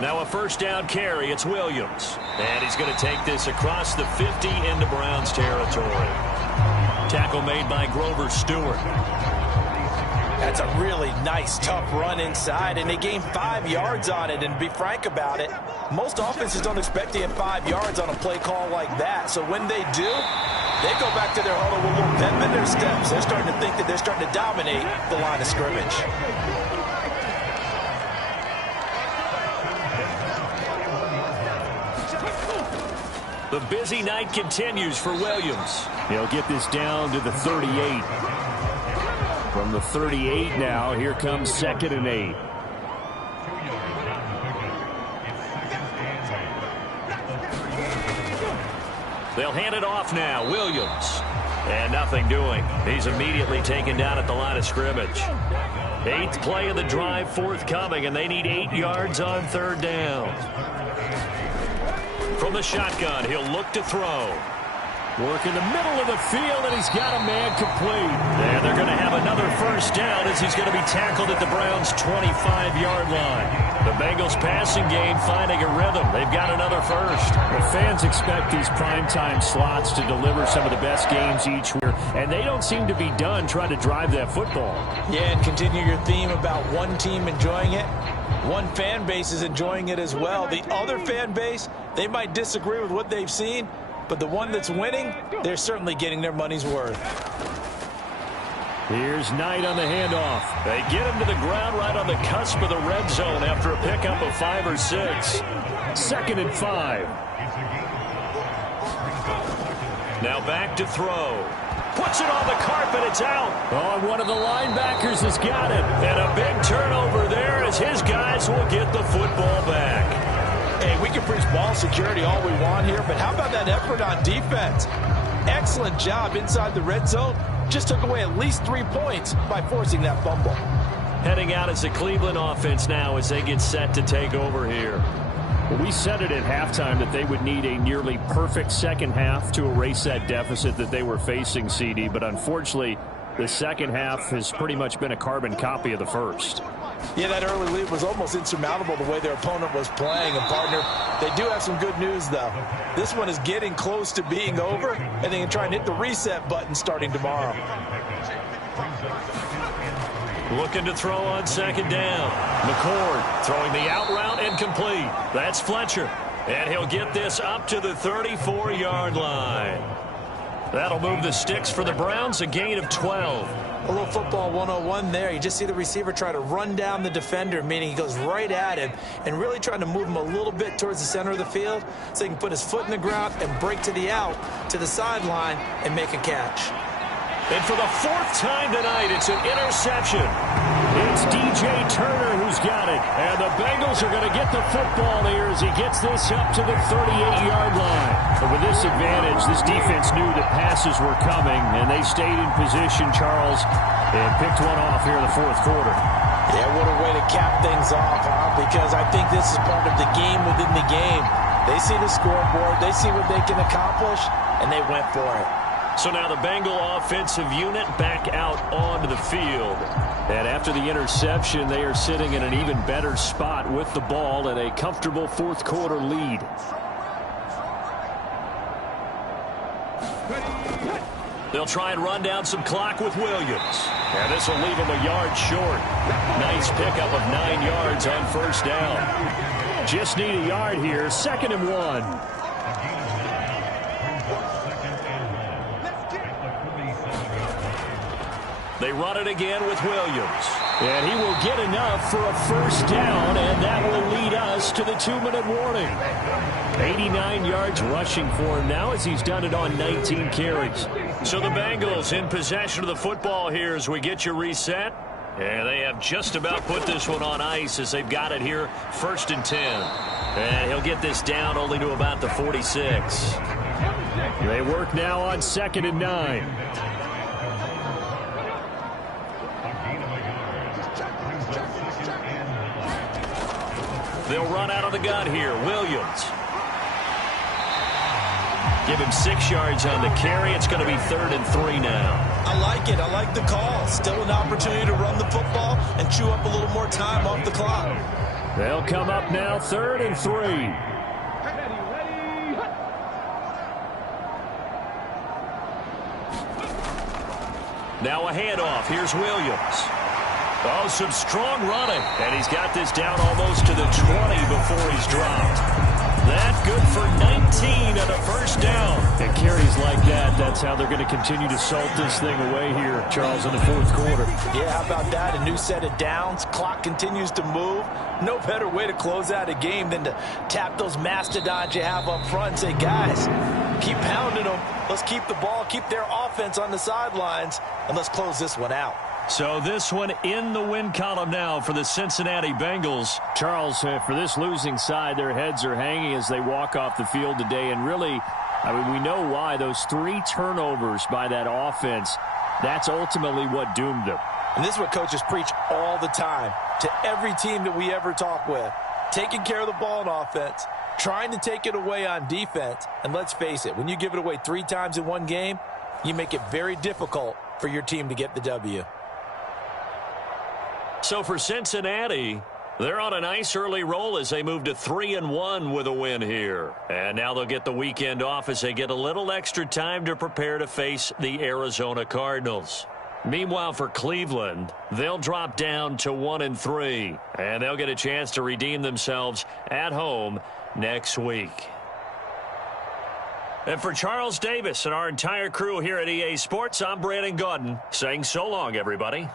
Now a first down carry. It's Williams. And he's going to take this across the 50 into Browns territory. Tackle made by Grover Stewart. That's a really nice, tough run inside, and they gained 5 yards on it. And to be frank about it, most offenses don't expect to get 5 yards on a play call like that. So when they do, they go back to their huddle with a little pep in their steps. They're starting to think that they're starting to dominate the line of scrimmage. The busy night continues for Williams. He'll get this down to the 38. From the 38 now, here comes 2nd and 8. They'll hand it off now. Williams. And nothing doing. He's immediately taken down at the line of scrimmage. 8th play of the drive forthcoming, and they need 8 yards on third down. From the shotgun, he'll look to throw. Work in the middle of the field, and he's got a man complete. And they're going to have another first down as he's going to be tackled at the Browns' 25-yard line. The Bengals passing game finding a rhythm. They've got another first. The fans expect these primetime slots to deliver some of the best games each year, and they don't seem to be done trying to drive that football. Yeah, and continue your theme about one team enjoying it. One fan base is enjoying it as well. The other fan base, they might disagree with what they've seen, but the one that's winning, they're certainly getting their money's worth. Here's Knight on the handoff. They get him to the ground right on the cusp of the red zone after a pickup of 5 or 6. 2nd and 5. Now back to throw. Puts it on the carpet. It's out. Oh, one of the linebackers has got it. And a big turnover there as his guys will get the football back. Hey, we can preach ball security all we want here, but how about that effort on defense? Excellent job inside the red zone. Just took away at least 3 points by forcing that fumble. Heading out as the Cleveland offense now as they get set to take over here. Well, we said it at halftime that they would need a nearly perfect second half to erase that deficit that they were facing, CD. But unfortunately, the second half has pretty much been a carbon copy of the first. Yeah, that early lead was almost insurmountable the way their opponent was playing. And, partner, they do have some good news, though. This one is getting close to being over, and they can try and hit the reset button starting tomorrow. Looking to throw on second down. McCord throwing the out route incomplete. That's Fletcher. And he'll get this up to the 34-yard line. That'll move the sticks for the Browns, a gain of 12. A little football 101 there. You just see the receiver try to run down the defender, meaning he goes right at him and really trying to move him a little bit towards the center of the field so he can put his foot in the ground and break to the out, to the sideline, and make a catch. And for the fourth time tonight, it's an interception. It's DJ Turner who's got it. And the Bengals are going to get the football here as he gets this up to the 38-yard line. But with this advantage, this defense knew that passes were coming, and they stayed in position, Charles, and picked one off here in the fourth quarter. Yeah, what a way to cap things off, huh? Because I think this is part of the game within the game. They see the scoreboard, they see what they can accomplish, and they went for it. So now the Bengal offensive unit back out onto the field. And after the interception, they are sitting in an even better spot with the ball and a comfortable fourth quarter lead. They'll try and run down some clock with Williams. And this will leave him a yard short. Nice pickup of 9 yards on first down. Just need a yard here, 2nd and 1. They run it again with Williams. And he will get enough for a first down, and that will lead us to the 2-minute warning. 89 yards rushing for him now as he's done it on 19 carries. So the Bengals in possession of the football here as we get you reset. And they have just about put this one on ice as they've got it here, 1st and 10. And he'll get this down only to about the 46. They work now on 2nd and 9. They'll run out of the gun here. Williams. Give him 6 yards on the carry. It's going to be 3rd and 3 now. I like it. I like the call. Still an opportunity to run the football and chew up a little more time off the clock. They'll come up now 3rd and 3. Now a handoff. Here's Williams. Oh, some strong running. And he's got this down almost to the 20 before he's dropped. That good for 19 and a first down. And carries like that, that's how they're going to continue to salt this thing away here, Charles, in the fourth quarter. Yeah, how about that? A new set of downs. Clock continues to move. No better way to close out a game than to tap those mastodons you have up front and say, guys, keep pounding them. Let's keep the ball, keep their offense on the sidelines, and let's close this one out. So this one in the win column now for the Cincinnati Bengals. Charles, for this losing side, their heads are hanging as they walk off the field today. And really, I mean, we know why. Those 3 turnovers by that offense, that's ultimately what doomed them. And this is what coaches preach all the time to every team that we ever talk with. Taking care of the ball on offense, trying to take it away on defense. And let's face it, when you give it away 3 times in one game, you make it very difficult for your team to get the W. So for Cincinnati, they're on a nice early roll as they move to 3-1 with a win here. And now they'll get the weekend off as they get a little extra time to prepare to face the Arizona Cardinals. Meanwhile, for Cleveland, they'll drop down to 1-3, and they'll get a chance to redeem themselves at home next week. And for Charles Davis and our entire crew here at EA Sports, I'm Brandon Gaudin saying so long, everybody.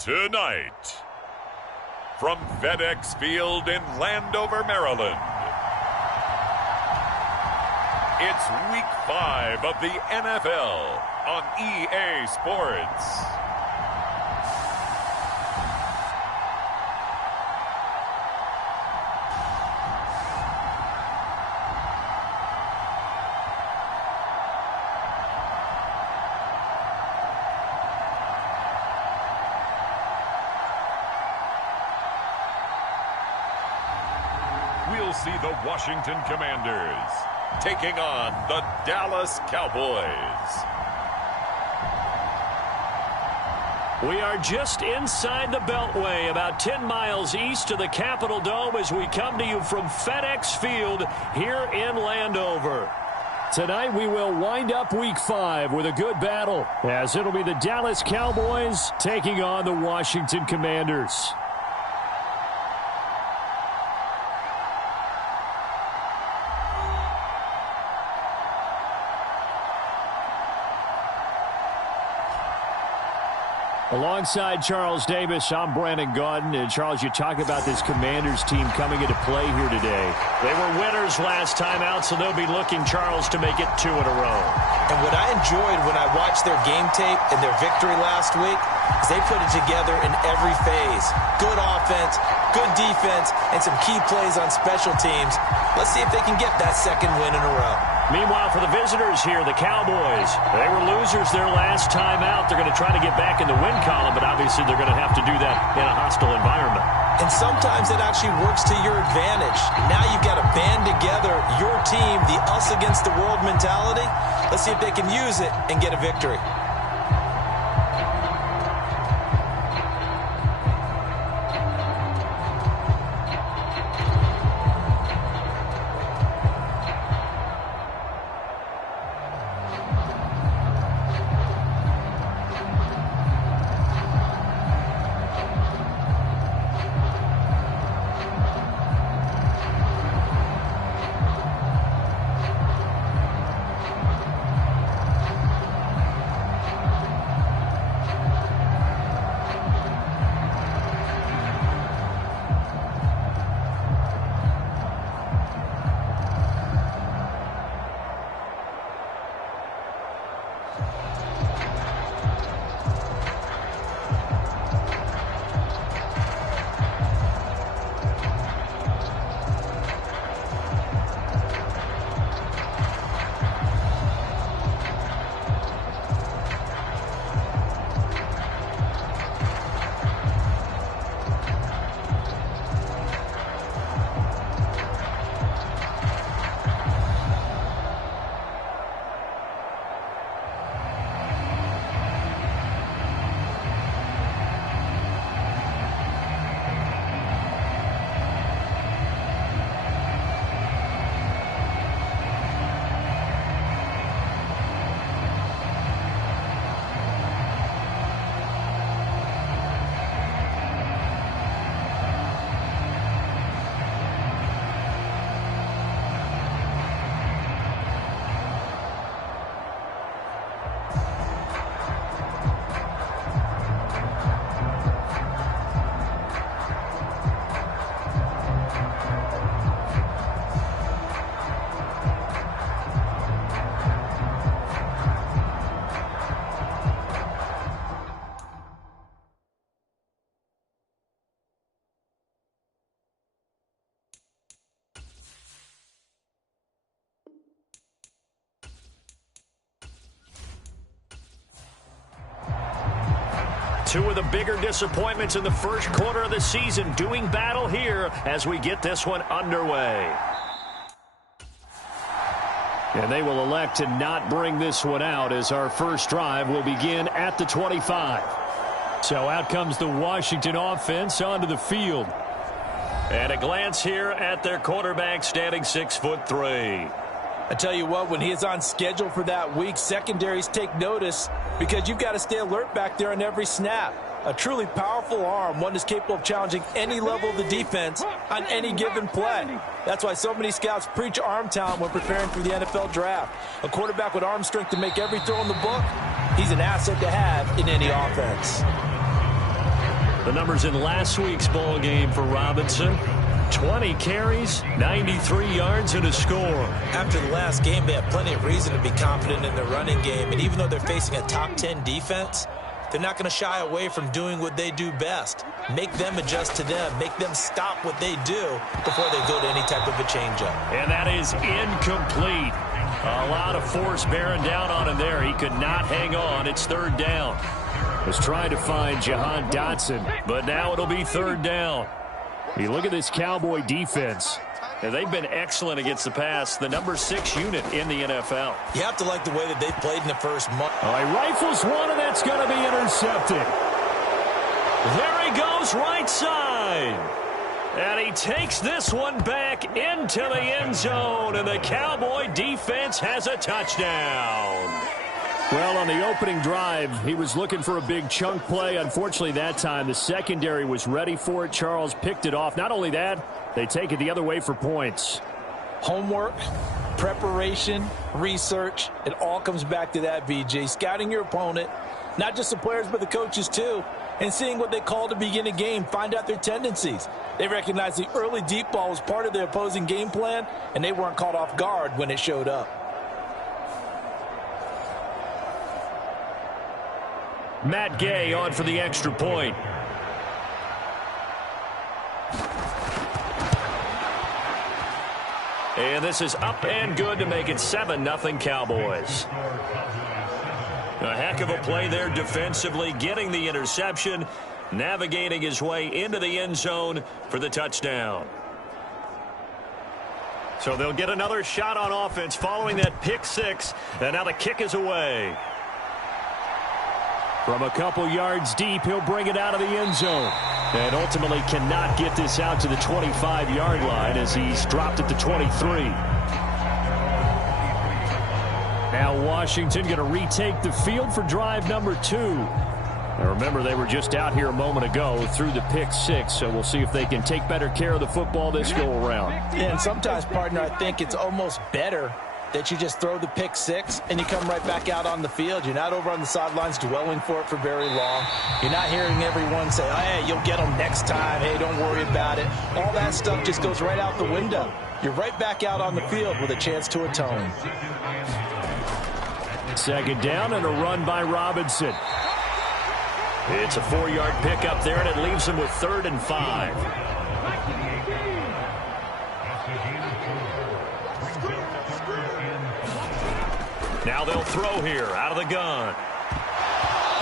Tonight, from FedEx Field in Landover, Maryland, it's Week 5 of the NFL on EA Sports. We'll see the Washington Commanders taking on the Dallas Cowboys. We are just inside the Beltway, about 10 miles east of the Capitol Dome as we come to you from FedEx Field here in Landover. Tonight we will wind up Week 5 with a good battle, as it'll be the Dallas Cowboys taking on the Washington Commanders. Alongside Charles Davis, I'm Brandon Gaudin. And Charles, you talk about this Commanders team coming into play here today. They were winners last time out, so they'll be looking, Charles, to make it 2 in a row. And what I enjoyed when I watched their game tape and their victory last week is they put it together in every phase. Good offense, good defense, and some key plays on special teams. Let's see if they can get that second win in a row. Meanwhile, for the visitors here, the Cowboys, they were losers their last time out. They're going to try to get back in the win column, but obviously they're going to have to do that in a hostile environment. And sometimes it actually works to your advantage. Now you've got to band together your team, the us against the world mentality. Let's see if they can use it and get a victory. Two of the bigger disappointments in the first quarter of the season doing battle here as we get this one underway. And they will elect to not bring this one out as our first drive will begin at the 25. So out comes the Washington offense onto the field. And a glance here at their quarterback standing 6'3". I tell you what, when he is on schedule for that week, secondaries take notice because you've got to stay alert back there on every snap. A truly powerful arm, one that's capable of challenging any level of the defense on any given play. That's why so many scouts preach arm talent when preparing for the NFL draft. A quarterback with arm strength to make every throw in the book, he's an asset to have in any offense. The numbers in last week's ball game for Robinson: 20 carries, 93 yards, and a score. After the last game, they have plenty of reason to be confident in their running game. And even though they're facing a top 10 defense, they're not going to shy away from doing what they do best. Make them adjust to them. Make them stop what they do before they go to any type of a changeup. And that is incomplete. A lot of force bearing down on him there. He could not hang on. It's third down. Was trying to find Jahan Dotson, but now it'll be third down. You look at this Cowboy defense. And they've been excellent against the pass, the number 6 unit in the NFL. You have to like the way that they've played in the first month. All right, rifles one, and that's going to be intercepted. There he goes, right side. And he takes this one back into the end zone, and the Cowboy defense has a touchdown. Well, on the opening drive, he was looking for a big chunk play. Unfortunately, that time, the secondary was ready for it. Charles picked it off. Not only that, they take it the other way for points. Homework, preparation, research, it all comes back to that, VJ. Scouting your opponent, not just the players, but the coaches too, and seeing what they call to begin a game, find out their tendencies. They recognize the early deep ball was part of their opposing game plan, and they weren't caught off guard when it showed up. Matt Gay on for the extra point. And this is up and good to make it 7-0 Cowboys. A heck of a play there defensively, getting the interception, navigating his way into the end zone for the touchdown. So they'll get another shot on offense following that pick six, and now the kick is away. From a couple yards deep, he'll bring it out of the end zone. And ultimately cannot get this out to the 25-yard line as he's dropped it to 23. Now Washington going to retake the field for drive number 2. Now remember, they were just out here a moment ago through the pick six, so we'll see if they can take better care of the football this go-around. Yeah, and sometimes, partner, I think it's almost better that you just throw the pick six and you come right back out on the field. You're not over on the sidelines dwelling for it for very long. You're not hearing everyone say, oh, hey, you'll get them next time. Hey, don't worry about it. All that stuff just goes right out the window. You're right back out on the field with a chance to atone. Second down and a run by Robinson. It's a 4-yard pickup there, and it leaves him with 3rd and 5. Now they'll throw here out of the gun.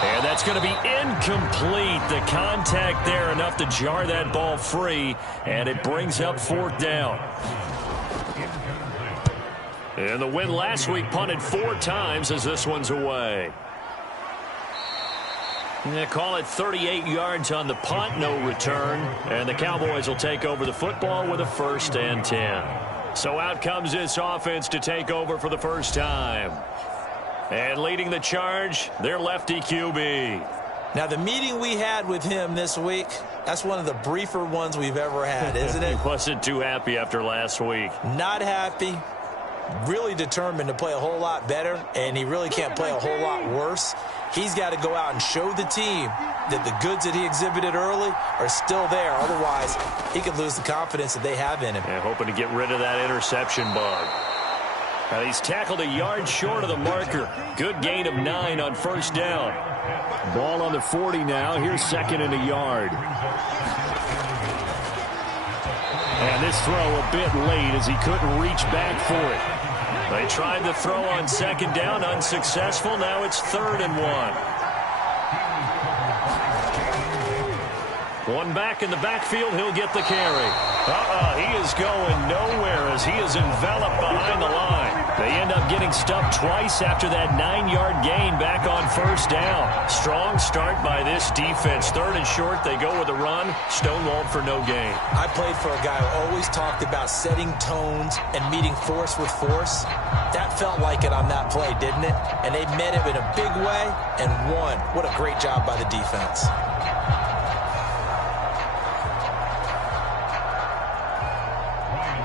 And that's going to be incomplete. The contact there enough to jar that ball free, and it brings up 4th down. And the win last week punted 4 times as this one's away. They call it 38 yards on the punt, no return. And the Cowboys will take over the football with a 1st and 10. So out comes this offense to take over for the first time. And leading the charge, their lefty QB. Now, the meeting we had with him this week, that's one of the briefer ones we've ever had, isn't it? He wasn't too happy after last week. Not happy. Really determined to play a whole lot better, and he really can't play a whole lot worse. He's got to go out and show the team that the goods that he exhibited early are still there. Otherwise, he could lose the confidence that they have in him. And hoping to get rid of that interception bug. Now he's tackled a yard short of the marker. Good gain of 9 on 1st down. Ball on the 40 now. Here's 2nd and a yard. And this throw a bit late as he couldn't reach back for it. They tried the throw on 2nd down, unsuccessful. Now it's 3rd and 1. One back in the backfield, he'll get the carry. He is going nowhere as he is enveloped behind the line. They end up getting stuffed twice after that 9-yard gain back on 1st down. Strong start by this defense. 3rd and short, they go with a run. Stonewalled for no gain. I played for a guy who always talked about setting tones and meeting force with force. That felt like it on that play, didn't it? And they met him in a big way and won. What a great job by the defense.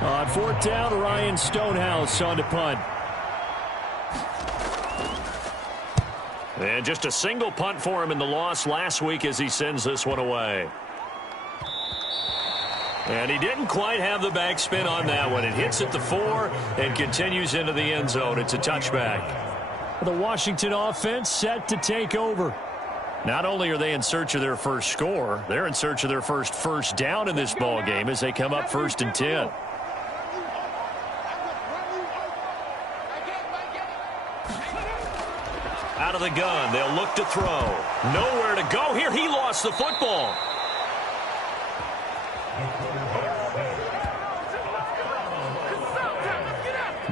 On 4th down, Ryan Stonehouse on to punt. And just a single punt for him in the loss last week as he sends this one away. And he didn't quite have the backspin on that one. It hits at the 4 and continues into the end zone. It's a touchback. The Washington offense set to take over. Not only are they in search of their first score, they're in search of their first down in this ball game as they come up 1st and 10. Out of the gun, they'll look to throw. Nowhere to go here. He lost the football.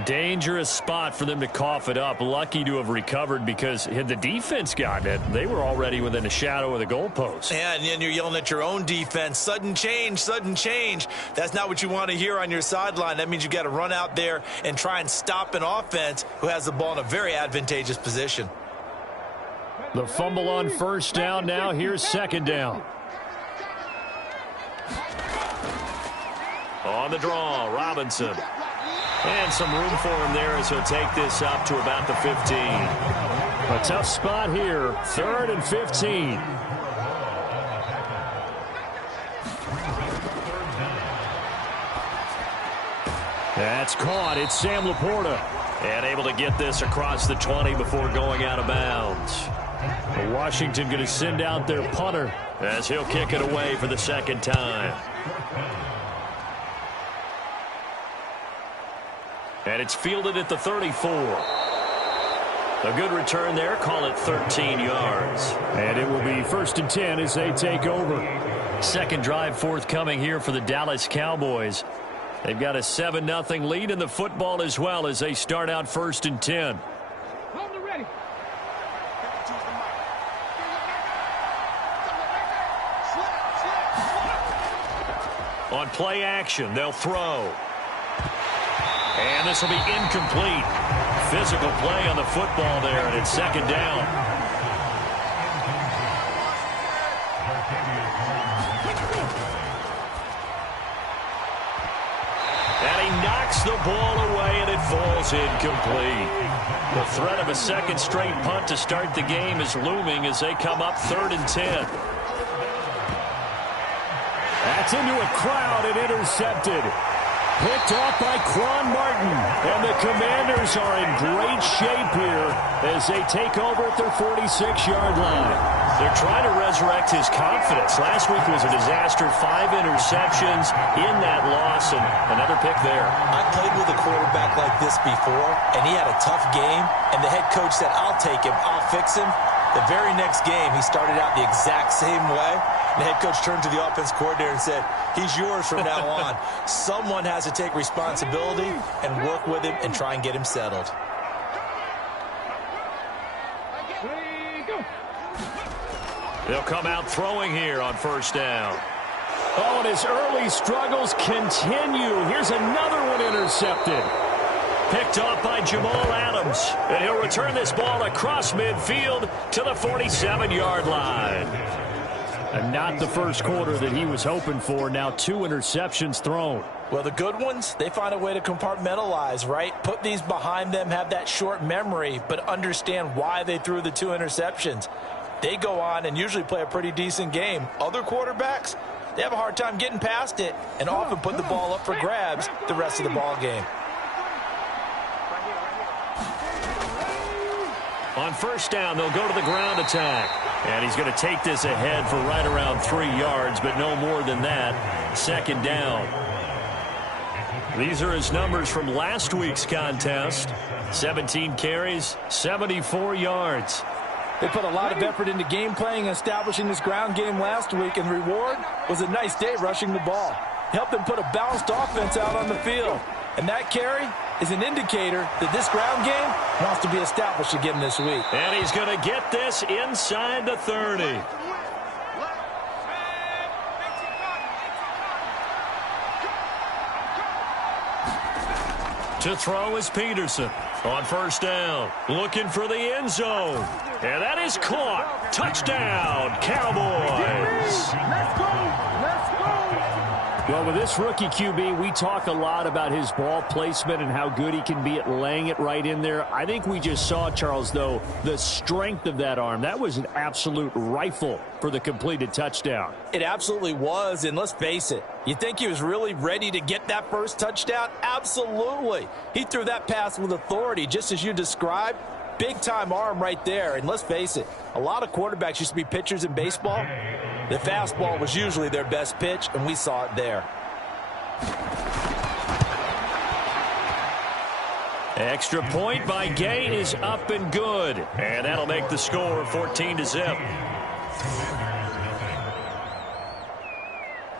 Dangerous spot for them to cough it up. Lucky to have recovered because had the defense gotten it, they were already within a shadow of the goalpost. Yeah, and then you're yelling at your own defense. Sudden change, sudden change. That's not what you want to hear on your sideline. That means you got to run out there and try and stop an offense who has the ball in a very advantageous position. The fumble on 1st down now. Here's 2nd down. On the draw, Robinson. And some room for him there as he'll take this up to about the 15. A tough spot here. 3rd and 15. That's caught. It's Sam Laporta. And able to get this across the 20 before going out of bounds. Washington going to send out their punter as he'll kick it away for the 2nd time. And it's fielded at the 34. A good return there. Call it 13 yards. And it will be 1st and 10 as they take over. Second drive forthcoming here for the Dallas Cowboys. They've got a 7-0 lead in the football as well as they start out 1st and 10. On play action, they'll throw. And this will be incomplete. Physical play on the football there, and it's 2nd down. And he knocks the ball away, and it falls incomplete. The threat of a 2nd straight punt to start the game is looming as they come up 3rd and 10. That's into a crowd and intercepted. Picked off by Quan Martin. And the Commanders are in great shape here as they take over at their 46-yard line. They're trying to resurrect his confidence. Last week was a disaster. 5 interceptions in that loss, and another pick there. I played with a quarterback like this before, and he had a tough game, and the head coach said, I'll take him, I'll fix him. The very next game, he started out the exact same way. The head coach turned to the offense coordinator and said, he's yours from now on. Someone has to take responsibility and work with him and try and get him settled. They'll come out throwing here on 1st down. Oh, and his early struggles continue. Here's another one intercepted. Picked off by Jamal Adams. And he'll return this ball across midfield to the 47-yard line. And not the first quarter that he was hoping for. Now 2 interceptions thrown. Well, the good ones, they find a way to compartmentalize, right? Put these behind them, have that short memory, but understand why they threw the 2 interceptions. They go on and usually play a pretty decent game. Other quarterbacks, they have a hard time getting past it and often put the ball up for grabs the rest of the ball game. On 1st down, they'll go to the ground attack. And he's going to take this ahead for right around 3 yards, but no more than that. 2nd down. These are his numbers from last week's contest. 17 carries, 74 yards. They put a lot of effort into game playing and establishing this ground game last week, and the reward was a nice day rushing the ball. Helped them put a balanced offense out on the field. And that carry is an indicator that this ground game wants to be established again this week. And he's going to get this inside the 30. To throw is Peterson on 1st down. Looking for the end zone. And that is caught. Touchdown, Cowboys. Let's go. Let's go. Well, with this rookie QB, we talk a lot about his ball placement and how good he can be at laying it right in there. I think we just saw, Charles, though, the strength of that arm. That was an absolute rifle for the completed touchdown. It absolutely was, and let's face it, you think he was really ready to get that first touchdown? Absolutely. He threw that pass with authority, just as you described. Big-time arm right there, and let's face it, a lot of quarterbacks used to be pitchers in baseball. The fastball was usually their best pitch, and we saw it there. Extra point by Gay is up and good. And that'll make the score 14-0.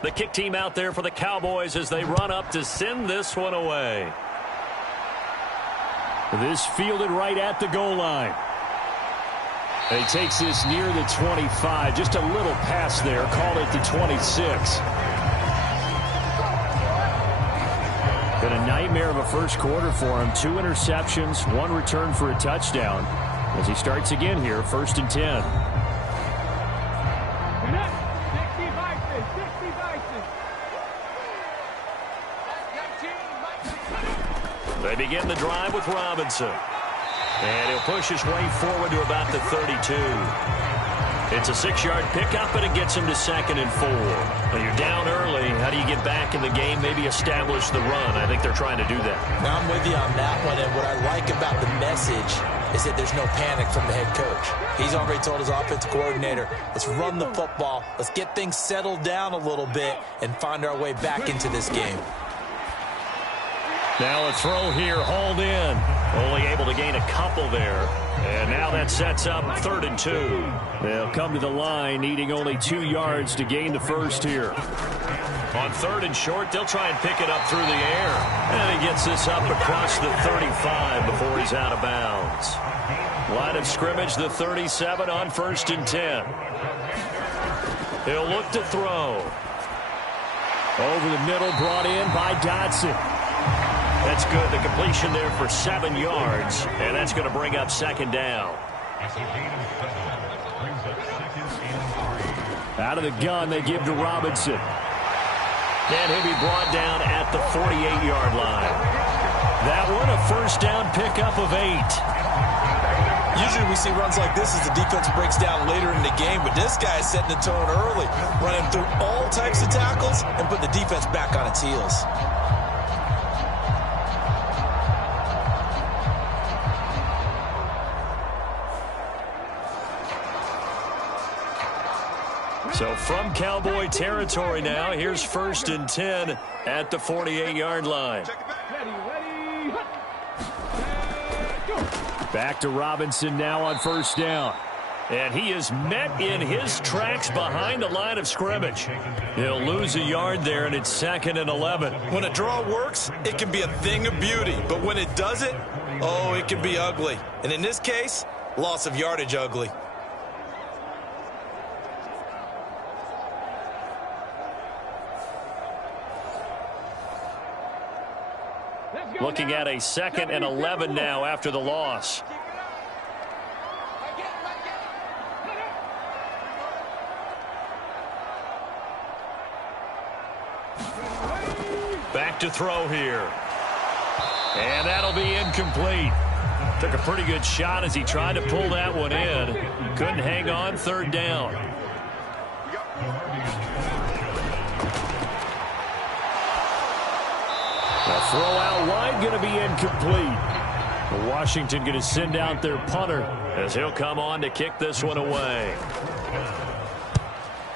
The kick team out there for the Cowboys as they run up to send this one away. This fielded right at the goal line. He takes this near the 25. Just a little pass there. Called it the 26. Been a nightmare of a first quarter for him. 2 interceptions, 1 return for a touchdown. As he starts again here, 1st and 10. They begin the drive with Robinson. And he'll push his way forward to about the 32. It's a 6-yard pickup, and it gets him to 2nd and 4. When you're down early, how do you get back in the game, maybe establish the run? I think they're trying to do that. Now I'm with you on that one, and what I like about the message is that there's no panic from the head coach. He's already told his offensive coordinator, let's run the football, let's get things settled down a little bit, and find our way back into this game. Now a throw here, hauled in. Only able to gain a couple there. And now that sets up 3rd and 2. They'll come to the line, needing only 2 yards to gain the first here. On 3rd and short, they'll try and pick it up through the air. And he gets this up across the 35 before he's out of bounds. Line of scrimmage, the 37 on 1st and 10. He'll look to throw. Over the middle, brought in by Dotson. That's good. The completion there for 7 yards, and that's going to bring up 2nd down. Out of the gun, they give to Robinson. And he'll be brought down at the 48-yard line. That one, a 1st down pickup of 8. Usually we see runs like this as the defense breaks down later in the game, but this guy is setting the tone early, running through all types of tackles and putting the defense back on its heels. So from Cowboy territory now, here's 1st and 10 at the 48-yard line. Back to Robinson now on 1st down. And he is met in his tracks behind the line of scrimmage. He'll lose a yard there, and it's 2nd and 11. When a draw works, it can be a thing of beauty. But when it doesn't, oh, it can be ugly. And in this case, loss of yardage ugly. Looking at a 2nd and 11 now after the loss. Back to throw here. And that'll be incomplete. Took a pretty good shot as he tried to pull that one in. Couldn't hang on, 3rd down. The throw out wide going to be incomplete. Washington going to send out their punter as he'll come on to kick this one away.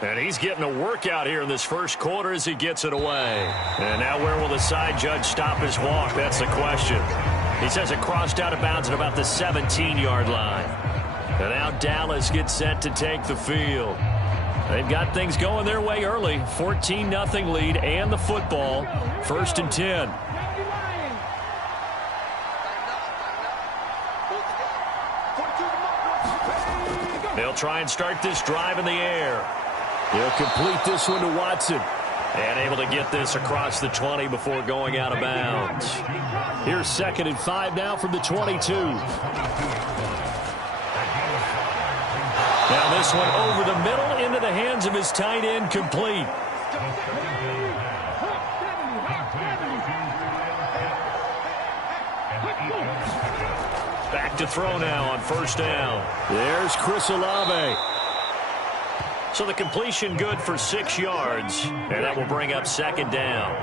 And he's getting a workout here in this first quarter as he gets it away. And now where will the side judge stop his walk? That's the question. He says it crossed out of bounds at about the 17-yard line. And now Dallas gets set to take the field. They've got things going their way early. 14-0 lead and the football. 1st and 10. They'll try and start this drive in the air. He'll complete this one to Watson. And able to get this across the 20 before going out of bounds. Here's 2nd and 5 now from the 22. Now this one over the middle into the hands of his tight end, complete. Back to throw now on first down. There's Chris Olave. So the completion good for 6 yards, and that will bring up second down.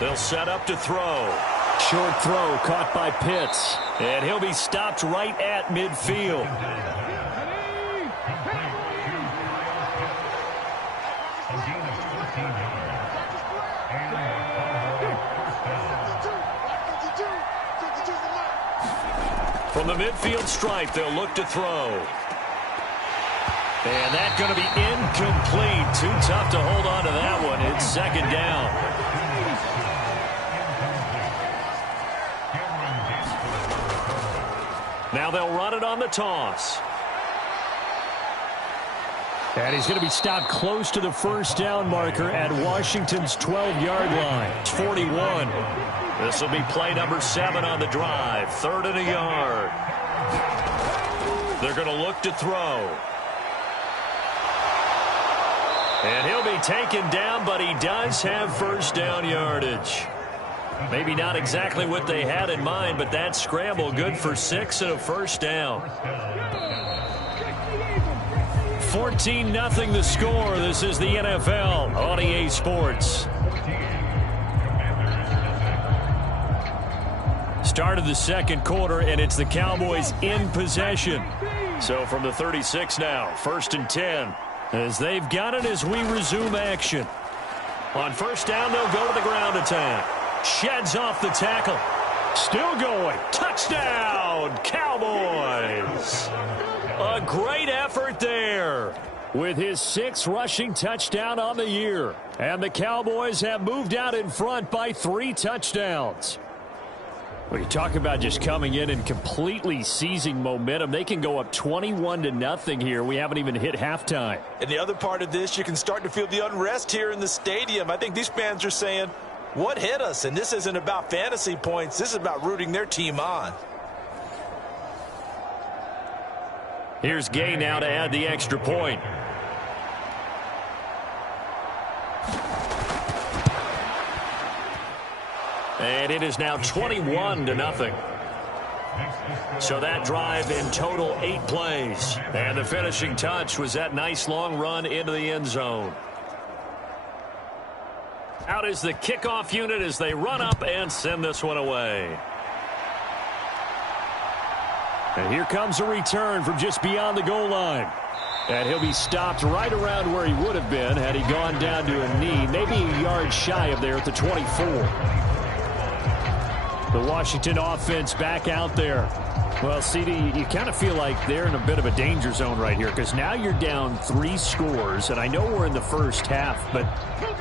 They'll set up to throw. Short throw caught by Pitts, and he'll be stopped right at midfield. From the midfield stripe, they'll look to throw. And that's going to be incomplete. Too tough to hold on to that one. It's second down. Now they'll run it on the toss. And he's going to be stopped close to the first down marker at Washington's 12-yard line. It's 41. This will be play number 7 on the drive. 3rd and a yard. They're going to look to throw. And he'll be taken down, but he does have first down yardage. Maybe not exactly what they had in mind, but that scramble good for 6 and a first down. 14-0 the score. This is the NFL on EA Sports. Start of the second quarter, and it's the Cowboys in possession. So from the 36 now, 1st and 10, as they've got it as we resume action. On first down, they'll go to the ground attack. Sheds off the tackle. Still going. Touchdown, Cowboys. A great effort there. With his 6th rushing touchdown on the year. And the Cowboys have moved out in front by 3 touchdowns. Well, you talk about just coming in and completely seizing momentum. They can go up 21-0 here. We haven't even hit halftime. And the other part of this, you can start to feel the unrest here in the stadium. I think these fans are saying, what hit us? And this isn't about fantasy points. This is about rooting their team on. Here's Gay now to add the extra point. And it is now 21-0. So that drive in total 8 plays. And the finishing touch was that nice long run into the end zone. Out is the kickoff unit as they run up and send this one away. And here comes a return from just beyond the goal line. And he'll be stopped right around where he would have been had he gone down to a knee, maybe a yard shy of there at the 24. The Washington offense back out there. Well, CD, you kind of feel like they're in a bit of a danger zone right here because now you're down 3 scores, and I know we're in the first half, but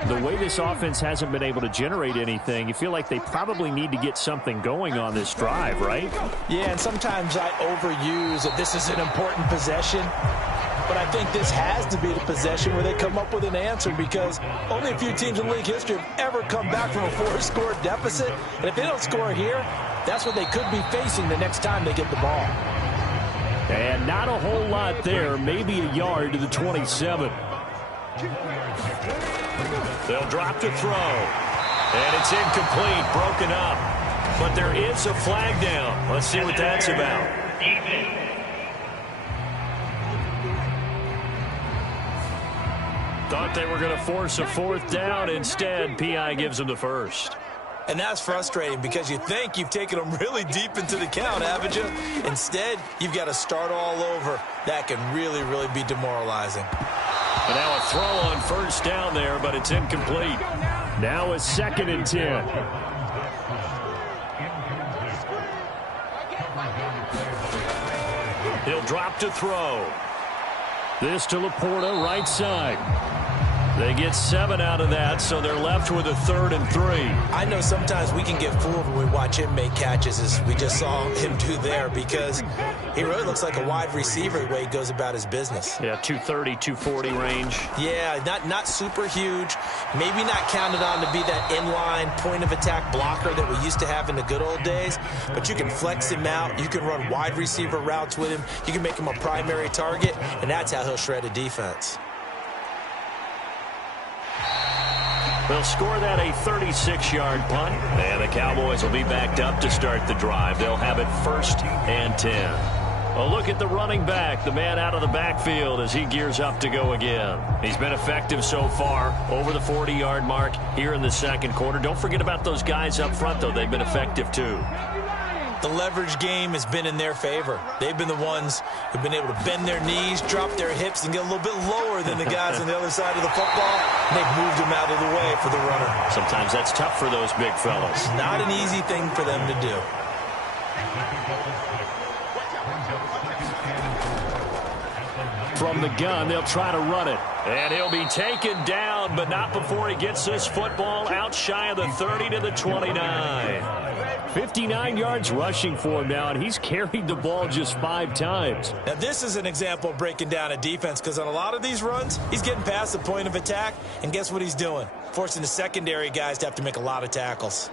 the way this offense hasn't been able to generate anything, you feel like they probably need to get something going on this drive, right? Yeah, and sometimes I overuse that this is an important possession. But I think this has to be the possession where they come up with an answer because only a few teams in league history have ever come back from a 4-score deficit. And if they don't score here, that's what they could be facing the next time they get the ball. And not a whole lot there, maybe a yard to the 27. They'll drop to throw. And it's incomplete, broken up. But there is a flag down. Let's see what that's about. Thought they were going to force a 4th down. Instead, P.I. gives them the first. And that's frustrating because you think you've taken them really deep into the count, haven't you? Instead, you've got to start all over. That can really, really be demoralizing. And now a throw on first down there, but it's incomplete. Now a 2nd and 10. He'll drop to throw. This to Laporta, right side. They get 7 out of that, so they're left with a 3rd and 3. I know sometimes we can get fooled when we watch him make catches, as we just saw him do there, because he really looks like a wide receiver the way he goes about his business. Yeah, 230, 240 range. Yeah, not super huge. Maybe not counted on to be that inline point-of-attack blocker that we used to have in the good old days, but you can flex him out. You can run wide receiver routes with him. You can make him a primary target, and that's how he'll shred a defense. They'll score that a 36-yard punt, and the Cowboys will be backed up to start the drive. They'll have it 1st and 10. A look at the running back, the man out of the backfield as he gears up to go again. He's been effective so far, over the 40-yard mark here in the second quarter. Don't forget about those guys up front, though. They've been effective, too. The leverage game has been in their favor. They've been the ones who've been able to bend their knees, drop their hips, and get a little bit lower than the guys on the other side of the football. And they've moved them out of the way for the runner. Sometimes that's tough for those big fellas. Not an easy thing for them to do. From the gun, they'll try to run it. And he'll be taken down, but not before he gets this football out shy of the 30 to the 29. 59 yards rushing for him now, and he's carried the ball just 5 times. Now, this is an example of breaking down a defense, because on a lot of these runs, he's getting past the point of attack, and guess what he's doing? Forcing the secondary guys to have to make a lot of tackles.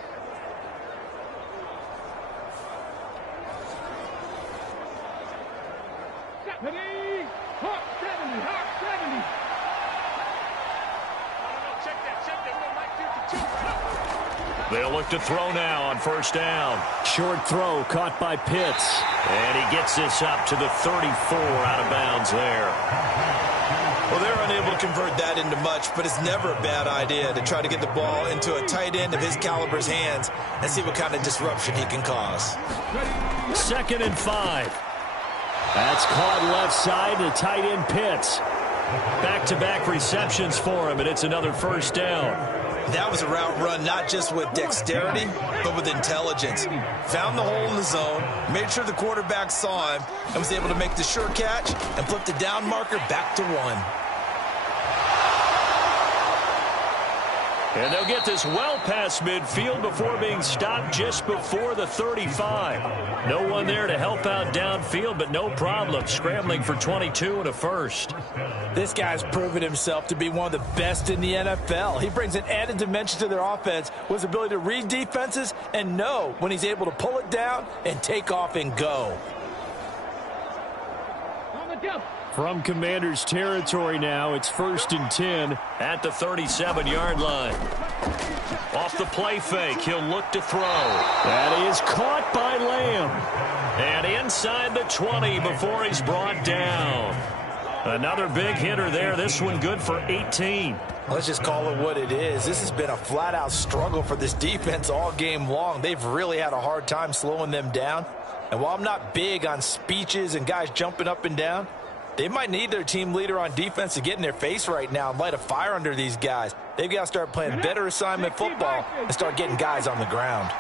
They'll look to throw now on 1st down. Short throw caught by Pitts. And he gets this up to the 34 out of bounds there. Well, they're unable to convert that into much, but it's never a bad idea to try to get the ball into a tight end of his caliber's hands and see what kind of disruption he can cause. 2nd and 5. That's caught left side to tight end Pitts. Back-to-back receptions for him, and it's another 1st down. That was a route run not just with dexterity, but with intelligence. Found the hole in the zone, made sure the quarterback saw him, and was able to make the sure catch and flip the down marker back to 1. And they'll get this well past midfield before being stopped just before the 35. No one there to help out downfield, but no problem. Scrambling for 22 and a 1st. This guy's proven himself to be one of the best in the NFL. He brings an added dimension to their offense with his ability to read defenses and know when he's able to pull it down and take off and go. From Commander's territory now, it's 1st and 10 at the 37-yard line. Off the play fake, he'll look to throw. That is caught by Lamb. And inside the 20 before he's brought down. Another big hitter there. This one good for 18. Let's just call it what it is. This has been a flat-out struggle for this defense all game long. They've really had a hard time slowing them down. And while I'm not big on speeches and guys jumping up and down, they might need their team leader on defense to get in their face right now and light a fire under these guys. They've got to start playing better assignment football and start getting guys on the ground.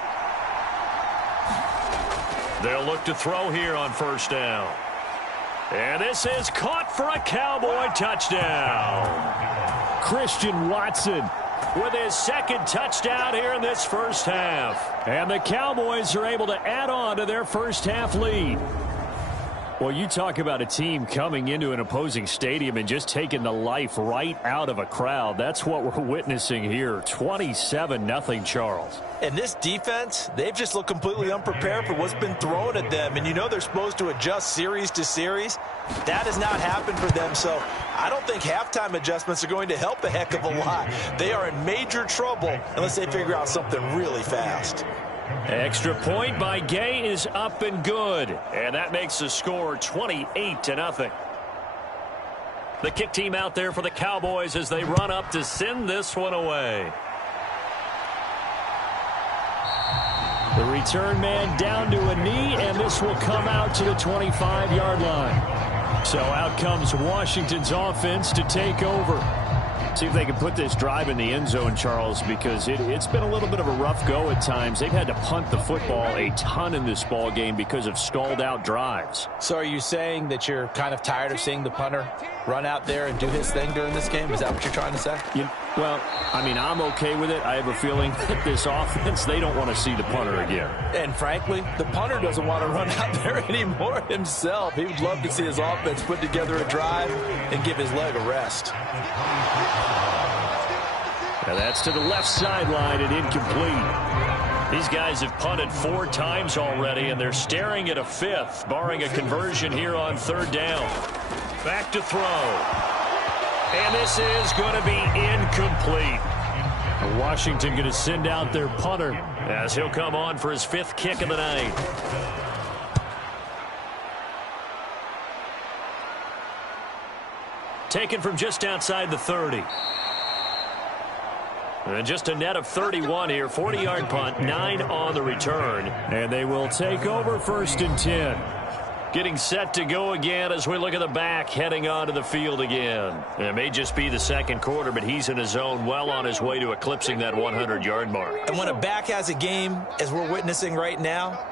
They'll look to throw here on 1st down. And this is caught for a Cowboy touchdown. Christian Watson with his 2nd touchdown here in this 1st half. And the Cowboys are able to add on to their 1st half lead. Well, you talk about a team coming into an opposing stadium and just taking the life right out of a crowd. That's what we're witnessing here. 27-0, Charles. And this defense, they've just looked completely unprepared for what's been thrown at them. And you know they're supposed to adjust series to series. That has not happened for them. So I don't think halftime adjustments are going to help a heck of a lot. They are in major trouble unless they figure out something really fast. Extra point by Gay is up and good. And that makes the score 28-0. The kick team out there for the Cowboys as they run up to send this one away. The return man down to a knee, and this will come out to the 25-yard line. So out comes Washington's offense to take over. See if they can put this drive in the end zone, Charles, because it's been a little bit of a rough go at times. They've had to punt the football a ton in this ball game because of stalled-out drives. So are you saying that you're kind of tired of seeing the punter run out there and do his thing during this game? Is that what you're trying to say? Well, I mean, I'm okay with it. I have a feeling that this offense, they don't want to see the punter again. And frankly, the punter doesn't want to run out there anymore himself. He would love to see his offense put together a drive and give his leg a rest. Now that's to the left sideline and incomplete. These guys have punted 4 times already, and they're staring at a 5th, barring a conversion here on 3rd down. Back to throw. And this is going to be incomplete. Washington going to send out their punter as he'll come on for his 5th kick of the night. Taken from just outside the 30. And just a net of 31 here. 40-yard punt, 9 on the return. And they will take over 1st and 10. Getting set to go again as we look at the back heading onto the field again. It may just be the second quarter, but he's in his zone, well on his way to eclipsing that 100-yard mark. And when a back has a game, as we're witnessing right now,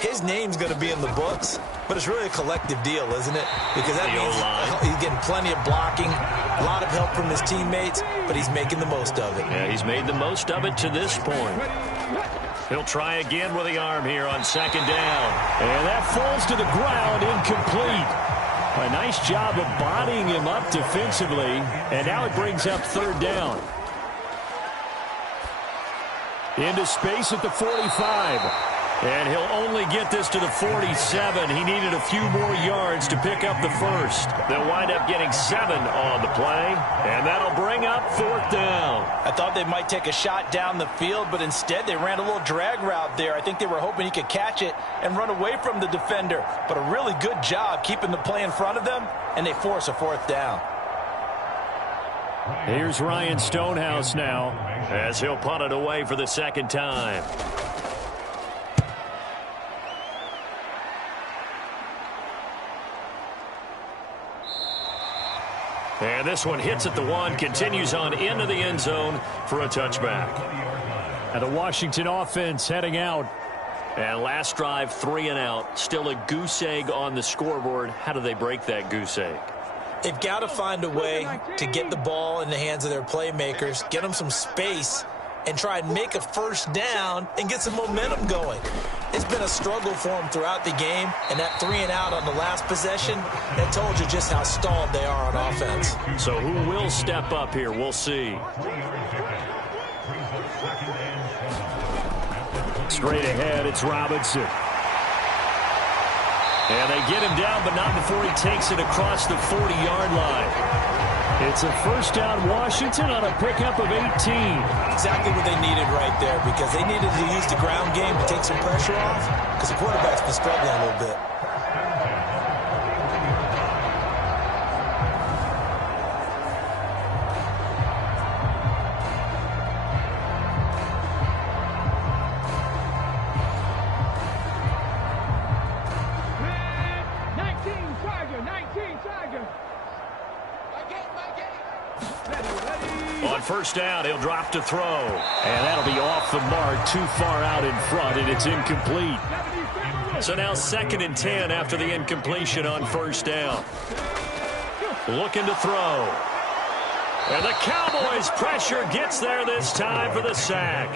his name's going to be in the books, but it's really a collective deal, isn't it? Because that means he's getting plenty of blocking, a lot of help from his teammates, but he's making the most of it. Yeah, he's made the most of it to this point. He'll try again with the arm here on 2nd down. And that falls to the ground, incomplete. A nice job of bodying him up defensively, and now it brings up 3rd down. Into space at the 45. And he'll only get this to the 47. He needed a few more yards to pick up the 1st. They'll wind up getting 7 on the play, and that'll bring up 4th down. I thought they might take a shot down the field, but instead they ran a little drag route there. I think they were hoping he could catch it and run away from the defender. But a really good job keeping the play in front of them, and they force a 4th down. Here's Ryan Stonehouse now, as he'll punt it away for the 2nd time. And this one hits at the 1, continues on into the end zone for a touchback. And the Washington offense heading out. And last drive, 3 and out. Still a goose egg on the scoreboard. How do they break that goose egg? They've got to find a way to get the ball in the hands of their playmakers, get them some space, and try and make a 1st down and get some momentum going. It's been a struggle for them throughout the game, and that 3 and out on the last possession, that told you just how stalled they are on offense. So who will step up here? We'll see. Straight ahead, it's Robinson. And they get him down, but not before he takes it across the 40-yard line. It's a 1st down Washington on a pickup of 18. Exactly what they needed right there, because they needed to use the ground game to take some pressure off, because the quarterback's been struggling a little bit. On 1st down, he'll drop to throw. And that'll be off the mark, too far out in front, and it's incomplete. So now 2nd and 10 after the incompletion on 1st down. Looking to throw. And the Cowboys' pressure gets there this time for the sack.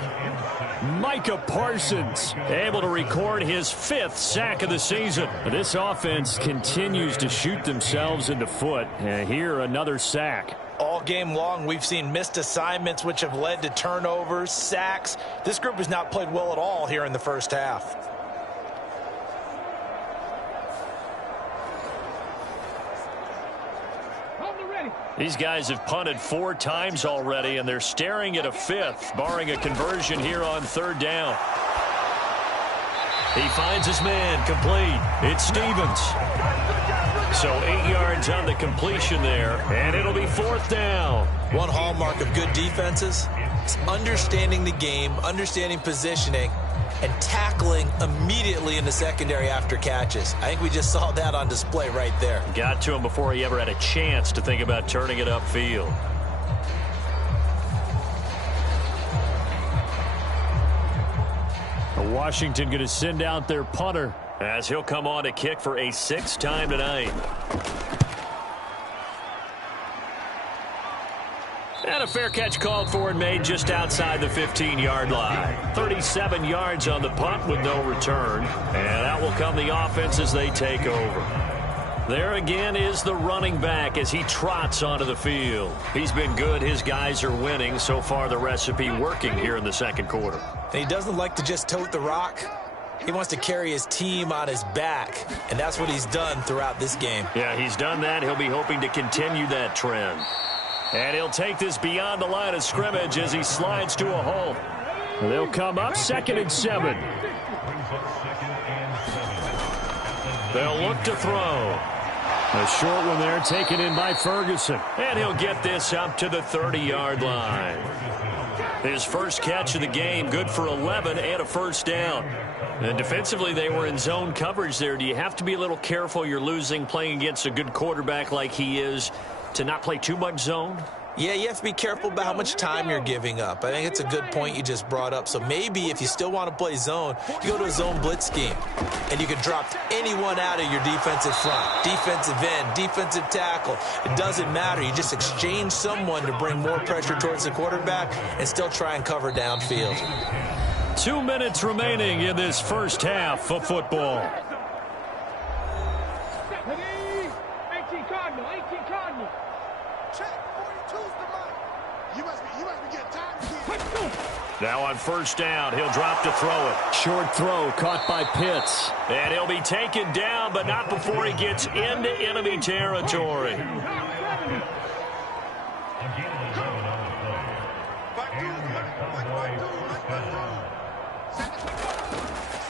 Micah Parsons able to record his 5th sack of the season. This offense continues to shoot themselves in the foot. And here, another sack. All game long, we've seen missed assignments, which have led to turnovers, sacks. This group has not played well at all here in the 1st half. These guys have punted 4 times already, and they're staring at a 5th, barring a conversion here on 3rd down. He finds his man, complete. It's Stevens. So 8 yards on the completion there, and it'll be 4th down. One hallmark of good defenses is understanding the game, understanding positioning, and tackling immediately in the secondary after catches. I think we just saw that on display right there. Got to him before he ever had a chance to think about turning it upfield. Washington going to send out their punter, as he'll come on to kick for a 6th time tonight. And a fair catch called for and made just outside the 15-yard line. 37 yards on the punt with no return. And out will come the offense as they take over. There again is the running back as he trots onto the field. He's been good. His guys are winning. So far, the recipe working here in the 2nd quarter. And he doesn't like to just tote the rock. He wants to carry his team on his back, and that's what he's done throughout this game. Yeah, he's done that. He'll be hoping to continue that trend. And he'll take this beyond the line of scrimmage as he slides to a halt. They'll come up 2nd and 7. They'll look to throw. A short one there taken in by Ferguson. And he'll get this up to the 30-yard line. His first catch of the game, good for 11 and a first down. And defensively, they were in zone coverage there. Do you have to be a little careful you're losing playing against a good quarterback like he is to not play too much zone? Yeah, you have to be careful about how much time you're giving up. I think it's a good point you just brought up. So maybe if you still want to play zone, you go to a zone blitz scheme. And you can drop anyone out of your defensive front. Defensive end, defensive tackle. It doesn't matter. You just exchange someone to bring more pressure towards the quarterback and still try and cover downfield. 2 minutes remaining in this first half of football. 18 Cardinal, 18 Cardinal. Now on first down, he'll drop to throw it. Short throw caught by Pitts. And he'll be taken down, but not before he gets into enemy territory.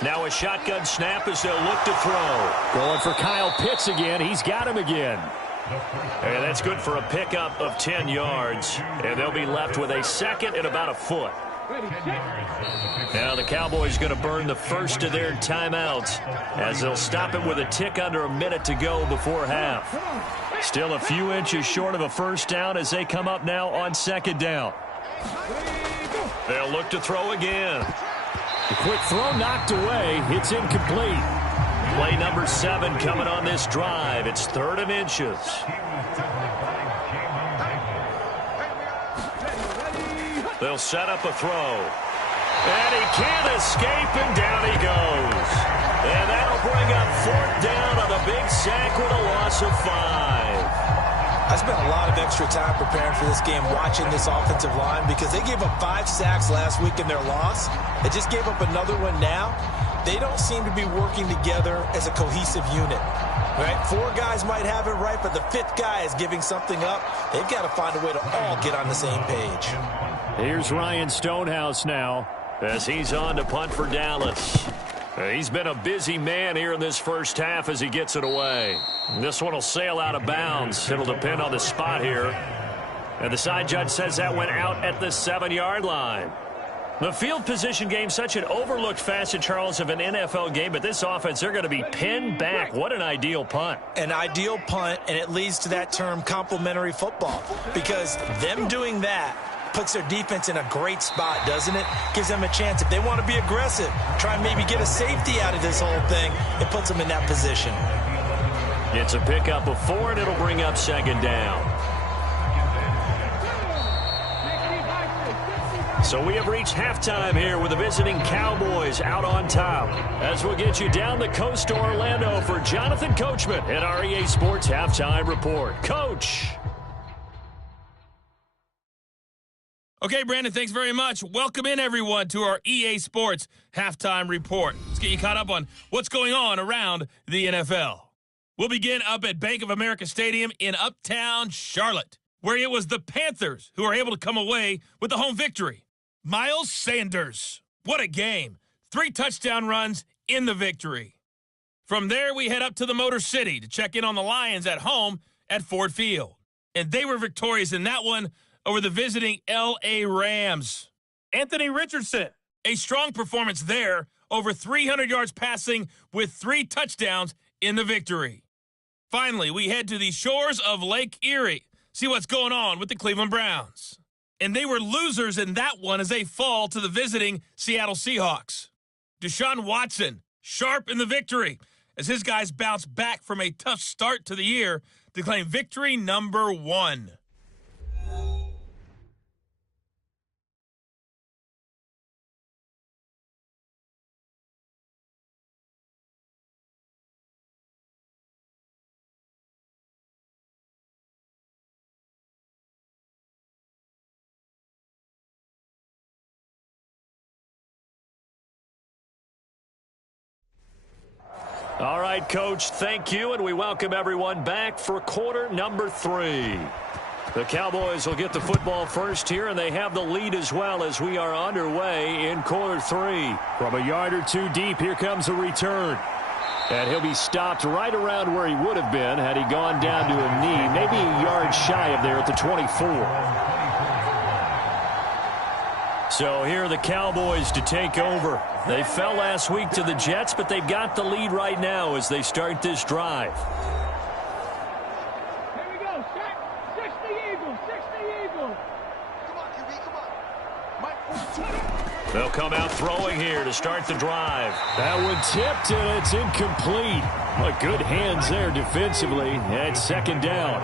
Now a shotgun snap as they'll look to throw. Going for Kyle Pitts again. He's got him again. And that's good for a pickup of 10 yards. And they'll be left with a 2nd and about a foot. Now the Cowboys going to burn the first of their timeouts as they'll stop it with a tick under a minute to go before half. Still a few inches short of a first down as they come up now on 2nd down. They'll look to throw again. The quick throw knocked away. It's incomplete. Play number 7 coming on this drive. It's 3rd and inches. They'll set up a throw. And he can't escape, and down he goes. And that'll bring up 4th down on a big sack with a loss of 5. I spent a lot of extra time preparing for this game watching this offensive line because they gave up 5 sacks last week in their loss. They just gave up another one now. They don't seem to be working together as a cohesive unit. Right? 4 guys might have it right, but the 5th guy is giving something up. They've got to find a way to all get on the same page. Here's Ryan Stonehouse now as he's on to punt for Dallas. He's been a busy man here in this first half as he gets it away. This one will sail out of bounds. It'll depend on the spot here. And the side judge says that went out at the 7-yard line. The field position game, such an overlooked facet, Charles, of an NFL game, but this offense, they're going to be pinned back. What an ideal punt. An ideal punt, and it leads to that term complementary football, because them doing that puts their defense in a great spot, doesn't it? Gives them a chance. If they want to be aggressive, try and maybe get a safety out of this whole thing, it puts them in that position. It's a pickup of 4, and it'll bring up 2nd down. So we have reached halftime here with the visiting Cowboys out on top. As we'll get you down the coast to Orlando for Jonathan Coachman and our EA Sports Halftime Report. Coach. Okay, Brandon, thanks very much. Welcome in, everyone, to our EA Sports Halftime Report. Let's get you caught up on what's going on around the NFL. We'll begin up at Bank of America Stadium in Uptown Charlotte, where it was the Panthers who were able to come away with the home victory. Miles Sanders, what a game. 3 touchdown runs in the victory. From there, we head up to the Motor City to check in on the Lions at home at Ford Field. And they were victorious in that one over the visiting L.A. Rams. Anthony Richardson, a strong performance there, over 300 yards passing with 3 touchdowns in the victory. Finally, we head to the shores of Lake Erie, see what's going on with the Cleveland Browns. And they were losers in that one as they fall to the visiting Seattle Seahawks. Deshaun Watson, sharp in the victory, as his guys bounce back from a tough start to the year to claim victory number 1. All right, Coach, thank you, and we welcome everyone back for quarter number 3. The Cowboys will get the football first here, and they have the lead as well as we are underway in quarter 3. From a yard or two deep, here comes a return. And he'll be stopped right around where he would have been had he gone down to a knee, maybe a yard shy of there at the 24. So here are the Cowboys to take over. They fell last week to the Jets, but they've got the lead right now as they start this drive. They'll come out throwing here to start the drive. That one tipped, and it's incomplete. But good hands there defensively at second down.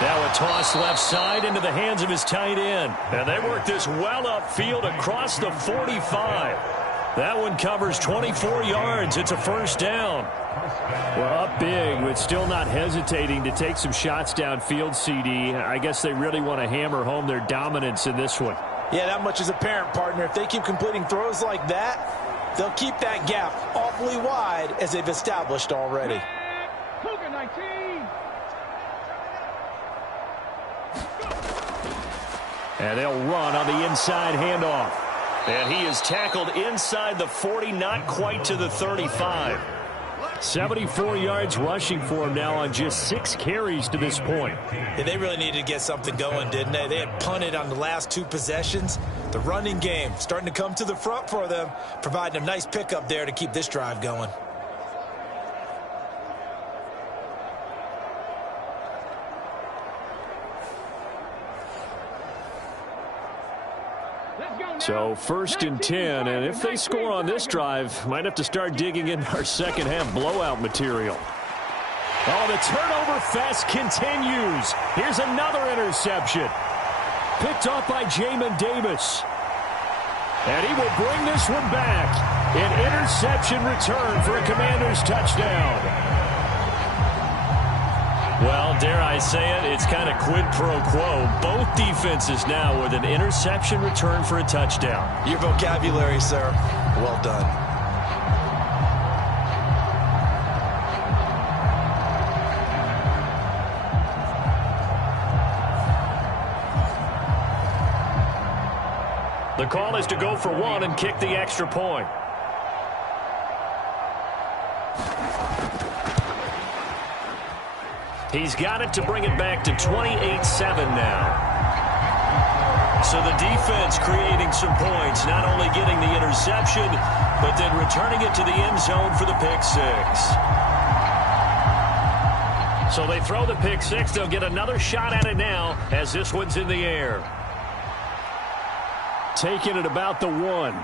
Now a toss left side into the hands of his tight end. And they work this well upfield across the 45. That one covers 24 yards. It's a first down. Well, up big, but still not hesitating to take some shots downfield, CD. I guess they really want to hammer home their dominance in this one. Yeah, that much is apparent, partner. If they keep completing throws like that, they'll keep that gap awfully wide as they've established already. Cougar 19. And they'll run on the inside handoff. And he is tackled inside the 40, not quite to the 35. 74 yards rushing for him now on just 6 carries to this point. Yeah, they really needed to get something going, didn't they? They had punted on the last 2 possessions. The running game starting to come to the front for them, providing a nice pickup there to keep this drive going. So first and 10, and if they score on this drive, might have to start digging in our second half blowout material. Oh, the turnover fest continues. Here's another interception. Picked off by Jamin Davis. And he will bring this one back. An interception return for a Commanders touchdown. Well, dare I say it, it's kind of quid pro quo. Both defenses now with an interception return for a touchdown. Your vocabulary, sir. Well done. The call is to go for 1 and kick the extra point. He's got it to bring it back to 28-7 now. So the defense creating some points, not only getting the interception, but then returning it to the end zone for the pick 6. So they throw the pick 6. They'll get another shot at it now as this one's in the air. Taking it about the 1.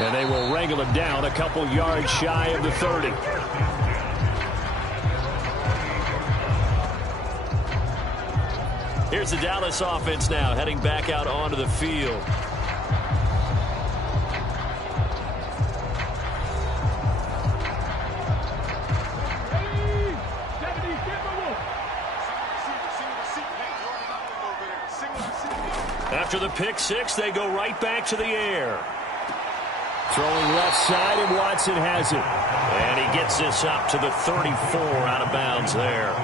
And they will wrangle it down a couple yards shy of the 30. Here's the Dallas offense now heading back out onto the field. After the pick 6, they go right back to the air. Throwing left side, and Watson has it. And he gets this up to the 34 out of bounds there.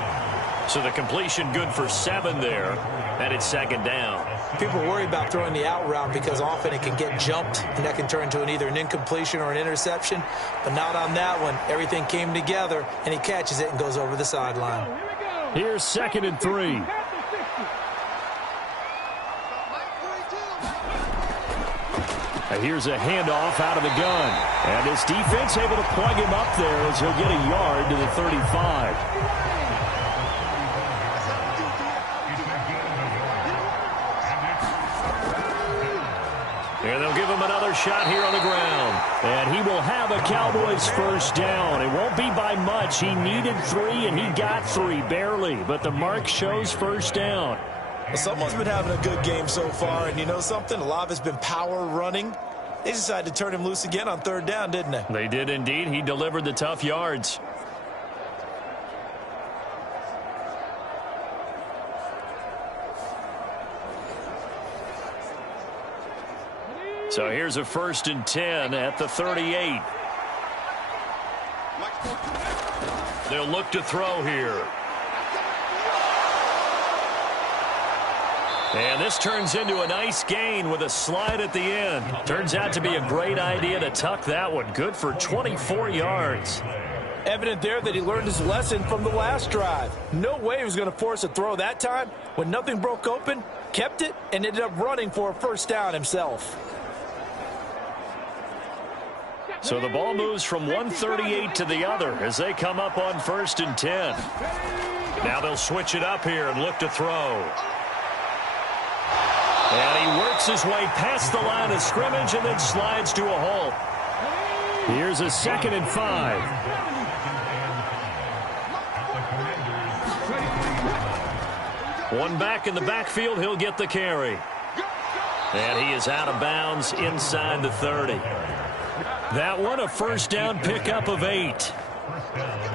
So the completion good for 7 there, and it's second down. People worry about throwing the out route because often it can get jumped, and that can turn into either an incompletion or an interception. But not on that one. Everything came together, and he catches it and goes over the sideline. Here's 2nd and 3. Here's a handoff out of the gun. And his defense able to plug him up there as he'll get a yard to the 35. And they'll give him another shot here on the ground. And he will have a Cowboys first down. It won't be by much. He needed 3, and he got 3, barely. But the mark shows first down. Well, someone's been having a good game so far, and you know something? A lot of it's been power running. They decided to turn him loose again on 3rd down, didn't they? They did indeed. He delivered the tough yards. So here's a 1st and 10 at the 38. They'll look to throw here. And this turns into a nice gain with a slide at the end. Turns out to be a great idea to tuck that one. Good for 24 yards. Evident there that he learned his lesson from the last drive. No way he was going to force a throw that time. When nothing broke open, kept it, and ended up running for a first down himself. So the ball moves from 138 to the other as they come up on 1st and 10. Now they'll switch it up here and look to throw. And he works his way past the line of scrimmage and then slides to a halt. Here's a 2nd and 5. One back in the backfield, he'll get the carry. And he is out of bounds inside the 30. That one, a first down pickup of 8.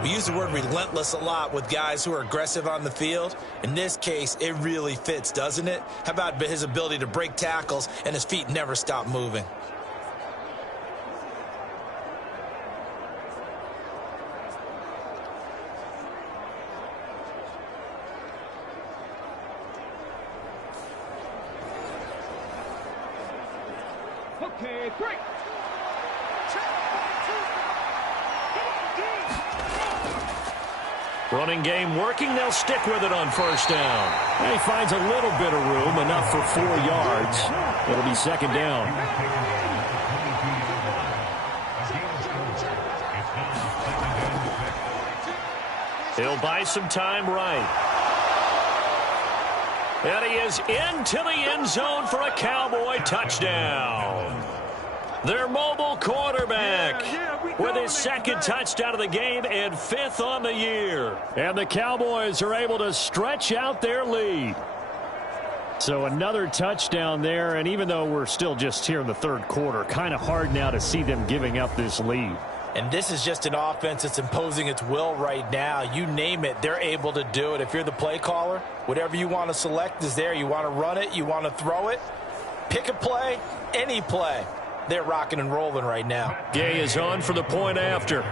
We use the word relentless a lot with guys who are aggressive on the field. In this case, it really fits, doesn't it? How about his ability to break tackles and his feet never stop moving? Okay, 3. Running game working. They'll stick with it on first down. And he finds a little bit of room, enough for 4 yards. It'll be 2nd down. He'll buy some time right. And he is into the end zone for a Cowboy touchdown. Their mobile quarterback with his 2nd touchdown of the game and 5th on the year. And the Cowboys are able to stretch out their lead. So another touchdown there, and even though we're still just here in the 3rd quarter, kind of hard now to see them giving up this lead. And this is just an offense that's imposing its will right now. You name it, they're able to do it. If you're the play caller, whatever you want to select is there. You want to run it, you want to throw it, pick a play, any play. They're rocking and rolling right now. Gay is on for the point after.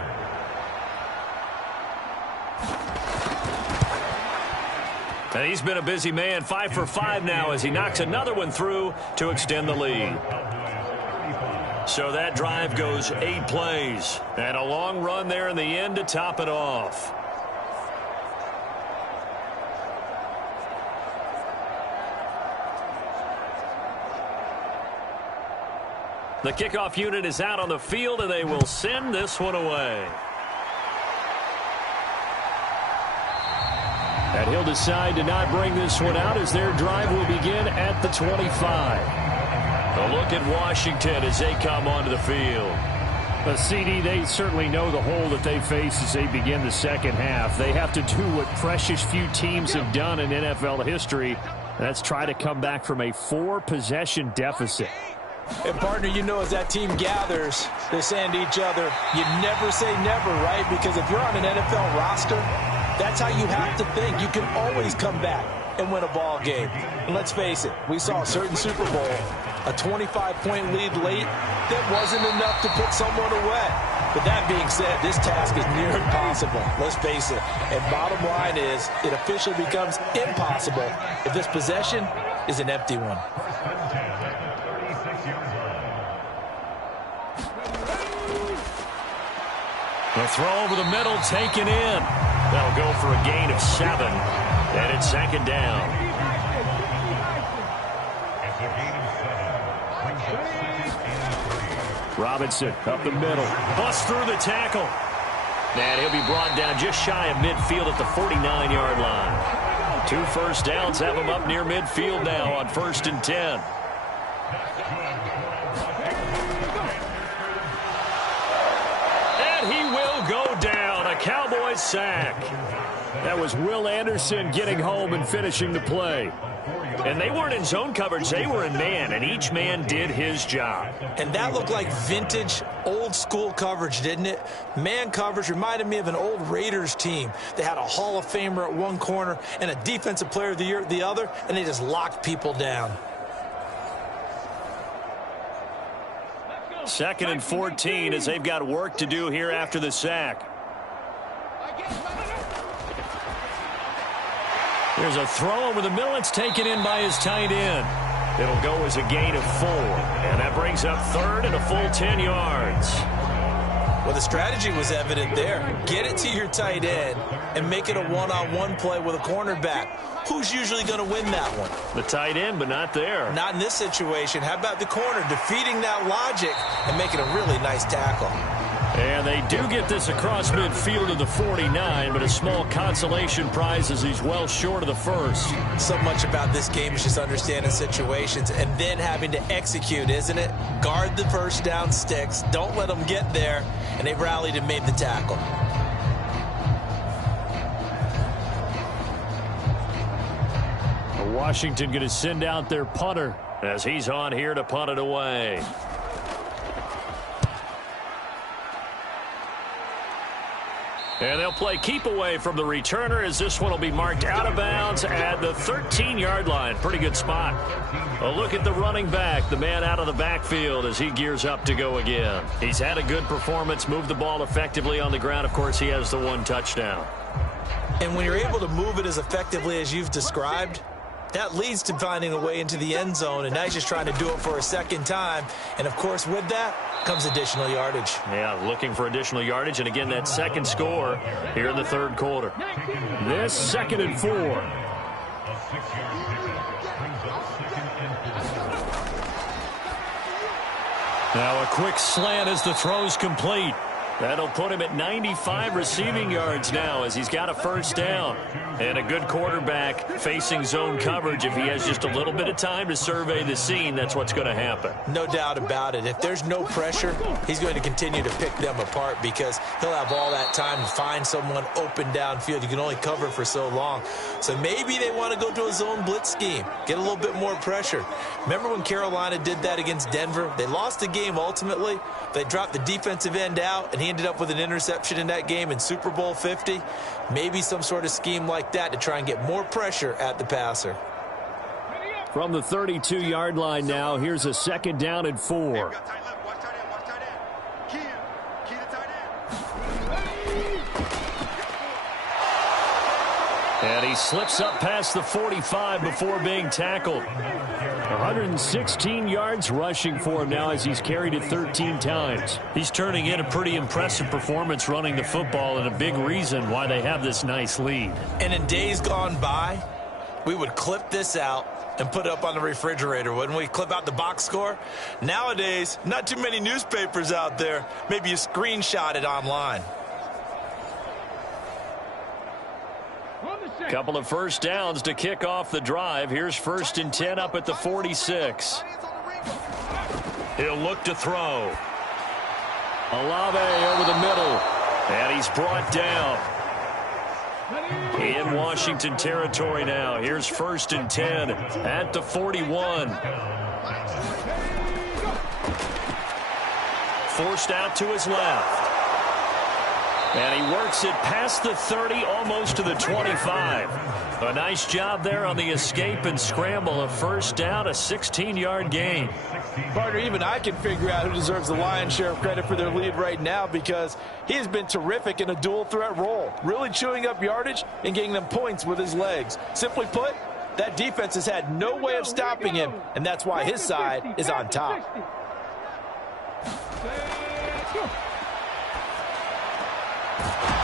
And he's been a busy man, 5 for 5 now as he knocks another one through to extend the lead. So that drive goes 8 plays. And a long run there in the end to top it off. The kickoff unit is out on the field, and they will send this one away. And he'll decide to not bring this one out as their drive will begin at the 25. A look at Washington as they come onto the field. The CD, they certainly know the hole that they face as they begin the 2nd half. They have to do what precious few teams have done in NFL history, and that's try to come back from a 4-possession deficit. And, partner, you know as that team gathers, they're saying to each other, you never say never, right? Because if you're on an NFL roster, that's how you have to think. You can always come back and win a ball game. And let's face it, we saw a certain Super Bowl, a 25-point lead late, that wasn't enough to put someone away. But that being said, this task is near impossible. Let's face it. And bottom line is, it officially becomes impossible if this possession is an empty one. The throw over the middle taken in. That'll go for a gain of 7. And it's 2nd down. Robinson up the middle. Bust through the tackle. And he'll be brought down just shy of midfield at the 49-yard line. 2 first downs have him up near midfield now on 1st and 10. And he will go down. A Cowboys sack. That was Will Anderson getting home and finishing the play. And they weren't in zone coverage. They were in man, and each man did his job. And that looked like vintage, old-school coverage, didn't it? Man coverage reminded me of an old Raiders team. They had a Hall of Famer at one corner and a Defensive Player of the Year at the other, and they just locked people down. 2nd and 14 as they've got work to do here after the sack. There's a throw over the middle. It's taken in by his tight end. It'll go as a gain of 4. And that brings up third and a full 10 yards. Well, the strategy was evident there. Get it to your tight end and make it a one-on-one play with a cornerback. Who's usually going to win that one? The tight end, but not there. Not in this situation. How about the corner defeating that logic and making a really nice tackle? And they do get this across midfield to the 49, but a small consolation prize as he's well short of the first. So much about this game is just understanding situations and then having to execute, isn't it? Guard the first down sticks. Don't let them get there. And they rallied and made the tackle. Washington going to send out their punter as he's on here to punt it away. And they'll play keep away from the returner as this one will be marked out of bounds at the 13-yard line. Pretty good spot. A look at the running back, the man out of the backfield as he gears up to go again. He's had a good performance, moved the ball effectively on the ground. Of course, he has the 1 touchdown. And when you're able to move it as effectively as you've described, that leads to finding a way into the end zone, and now he's just trying to do it for a second time. And, of course, with that comes additional yardage. Yeah, looking for additional yardage, and again, that second score here in the third quarter. This 2nd and 4. Now a quick slant as the throw's complete. That'll put him at 95 receiving yards now as he's got a first down. And a good quarterback facing zone coverage. If he has just a little bit of time to survey the scene, that's what's going to happen. No doubt about it. If there's no pressure, he's going to continue to pick them apart because he'll have all that time to find someone open downfield. You can only cover for so long. So maybe they want to go to a zone blitz scheme, get a little bit more pressure. Remember when Carolina did that against Denver? They lost the game ultimately. They dropped the defensive end out, and he ended up with an interception in that game in Super Bowl 50. Maybe some sort of scheme like that to try and get more pressure at the passer. From the 32-yard line now, here's a 2nd down and 4. And he slips up past the 45 before being tackled. 116 yards rushing for him now as he's carried it 13 times. He's turning in a pretty impressive performance running the football, and a big reason why they have this nice lead. And in days gone by, we would clip this out and put it up on the refrigerator, wouldn't we? Clip out the box score. Nowadays, not too many newspapers out there. Maybe you screenshot it online. Couple of first downs to kick off the drive. Here's 1st and 10 up at the 46. He'll look to throw. Olave over the middle. And he's brought down. In Washington territory now. Here's 1st and 10 at the 41. Forced out to his left. And he works it past the 30, almost to the 25. A nice job there on the escape and scramble. A first down, a 16-yard gain. Partner, even I can figure out who deserves the lion's share of credit for their lead right now because he has been terrific in a dual threat role, really chewing up yardage and getting them points with his legs. Simply put, that defense has had no way of stopping him, and that's why his side is on top.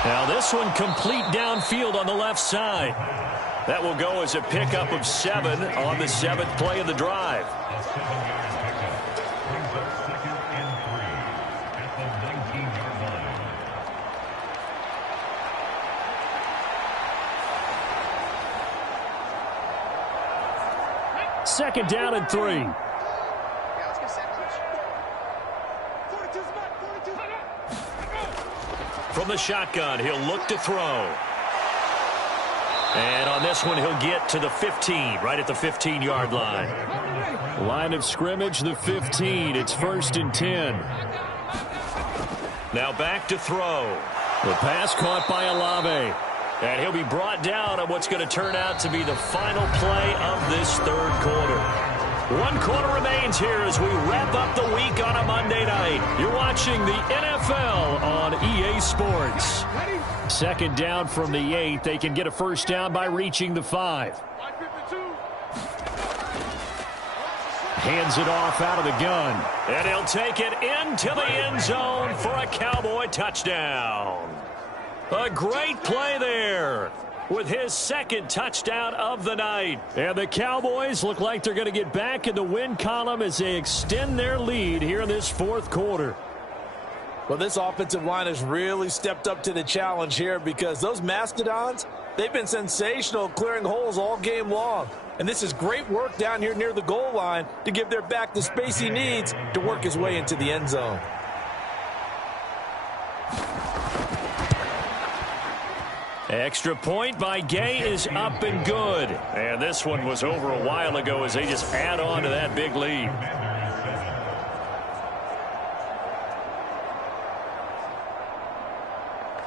Now this one complete downfield on the left side. That will go as a pickup of 7 on the 7th play of the drive. Second down and 3. From the shotgun, he'll look to throw. And on this one, he'll get to the 15, right at the 15-yard line. Line of scrimmage, the 15. It's 1st and 10. Now back to throw. The pass caught by Olave. And he'll be brought down on what's going to turn out to be the final play of this third quarter. 1 quarter remains here as we wrap up the week on a Monday night. You're watching the NFL on EA Sports. 2nd down from the 8. They can get a first down by reaching the 5. Hands it off out of the gun. And he'll take it into the end zone for a Cowboy touchdown. A great play there with his 2nd touchdown of the night. And the Cowboys look like they're going to get back in the win column as they extend their lead here in this 4th quarter. Well, this offensive line has really stepped up to the challenge here because those Mastodons, they've been sensational clearing holes all game long. And this is great work down here near the goal line to give their back the space he needs to work his way into the end zone. Extra point by Gay is up and good. And this one was over a while ago as they just add on to that big lead.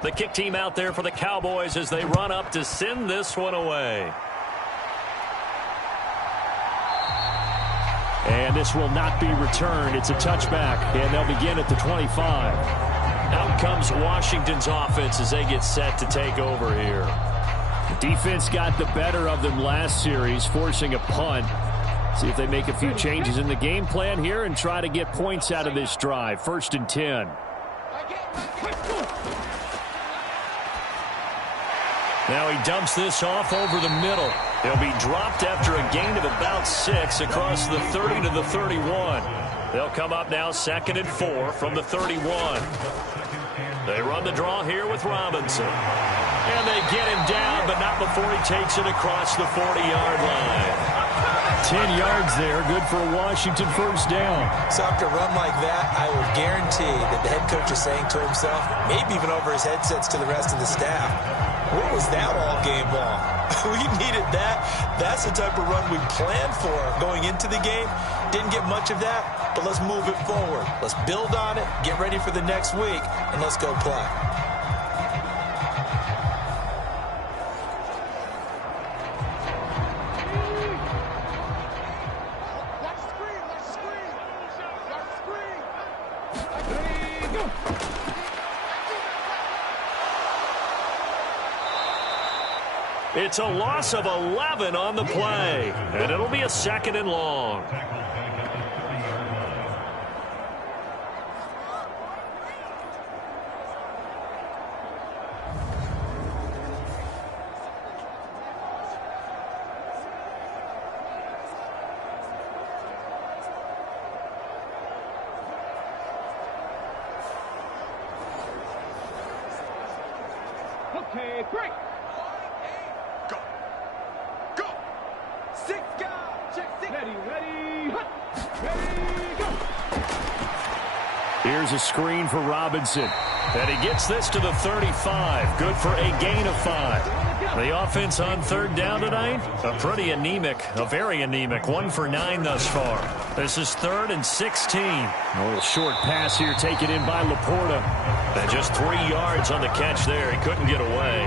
The kick team out there for the Cowboys as they run up to send this one away. And this will not be returned. It's a touchback, and they'll begin at the 25. Out comes Washington's offense as they get set to take over here. The defense got the better of them last series, forcing a punt. See if they make a few changes in the game plan here and try to get points out of this drive. 1st and 10. Now he dumps this off over the middle. He'll be dropped after a gain of about 6 across the 30 to the 31. They'll come up now 2nd and 4 from the 31. They run the draw here with Robinson. And they get him down, but not before he takes it across the 40-yard line. 10 yards there, good for a Washington first down. So after a run like that, I will guarantee that the head coach is saying to himself, maybe even over his headsets to the rest of the staff, what was that all game long? We needed that. That's the type of run we planned for going into the game. Didn't get much of that, but let's move it forward. Let's build on it, get ready for the next week, and let's go play. It's a loss of 11 on the play, and it'll be a 2nd and long. Okay, break. Here's a screen for Robinson. And he gets this to the 35. Good for a gain of 5. The offense on 3rd down tonight, a very anemic. 1 for 9 thus far. This is 3rd and 16. A little short pass here taken in by Laporta. And just 3 yards on the catch there. He couldn't get away.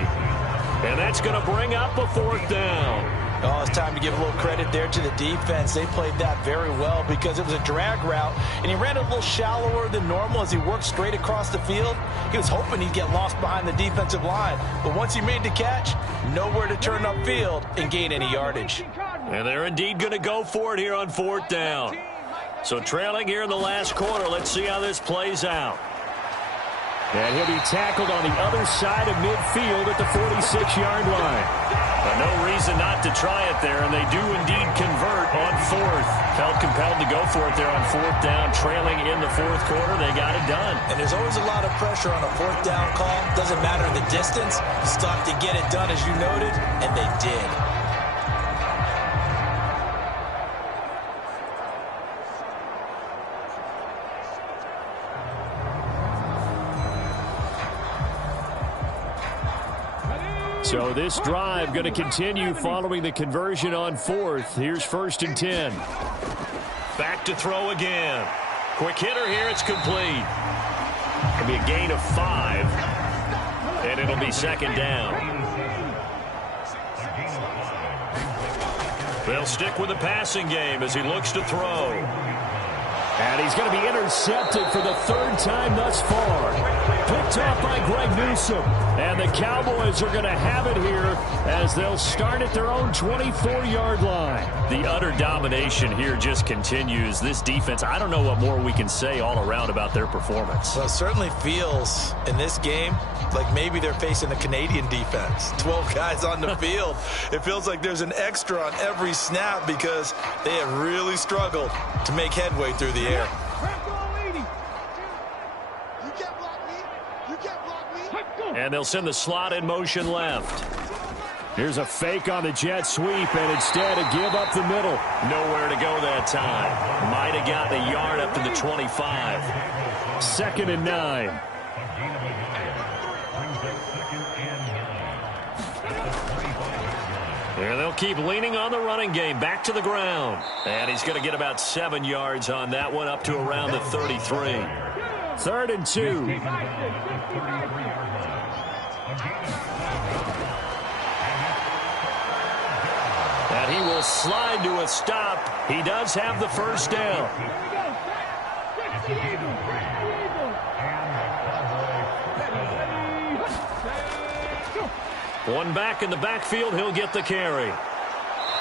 And that's going to bring up a 4th down. Oh, it's time to give a little credit there to the defense. They played that very well because it was a drag route, and he ran it a little shallower than normal as he worked straight across the field. He was hoping he'd get lost behind the defensive line, but once he made the catch, nowhere to turn upfield and gain any yardage. And they're indeed going to go for it here on 4th down. So trailing here in the last quarter, let's see how this plays out. And he'll be tackled on the other side of midfield at the 46-yard line. No reason not to try it there, and they do indeed convert on 4th. Felt compelled to go for it there on 4th down, trailing in the 4th quarter. They got it done. And there's always a lot of pressure on a 4th down call. Doesn't matter the distance. Stop to get it done, as you noted, and they did. So this drive going to continue following the conversion on 4th. Here's 1st and 10. Back to throw again. Quick hitter here. It's complete. It'll be a gain of 5. And it'll be 2nd down. They'll stick with the passing game as he looks to throw. And he's going to be intercepted for the third time thus far. Picked off by Greg Newsome. And the Cowboys are going to have it here as they'll start at their own 24-yard line. The utter domination here just continues. This defense, I don't know what more we can say all around about their performance. Well, it certainly feels in this game like maybe they're facing a Canadian defense. 12 guys on the field. It feels like there's an extra on every snap because they have really struggled to make headway through the air. And they'll send the slot in motion left. Here's a fake on the jet sweep, and instead a give up the middle. Nowhere to go that time. Might have gotten a yard up to the 25. 2nd and 9. And they'll keep leaning on the running game. Back to the ground. And he's going to get about 7 yards on that one, up to around the 33. 3rd and 2. And he will slide to a stop. He does have the first down. One back in the backfield, he'll get the carry.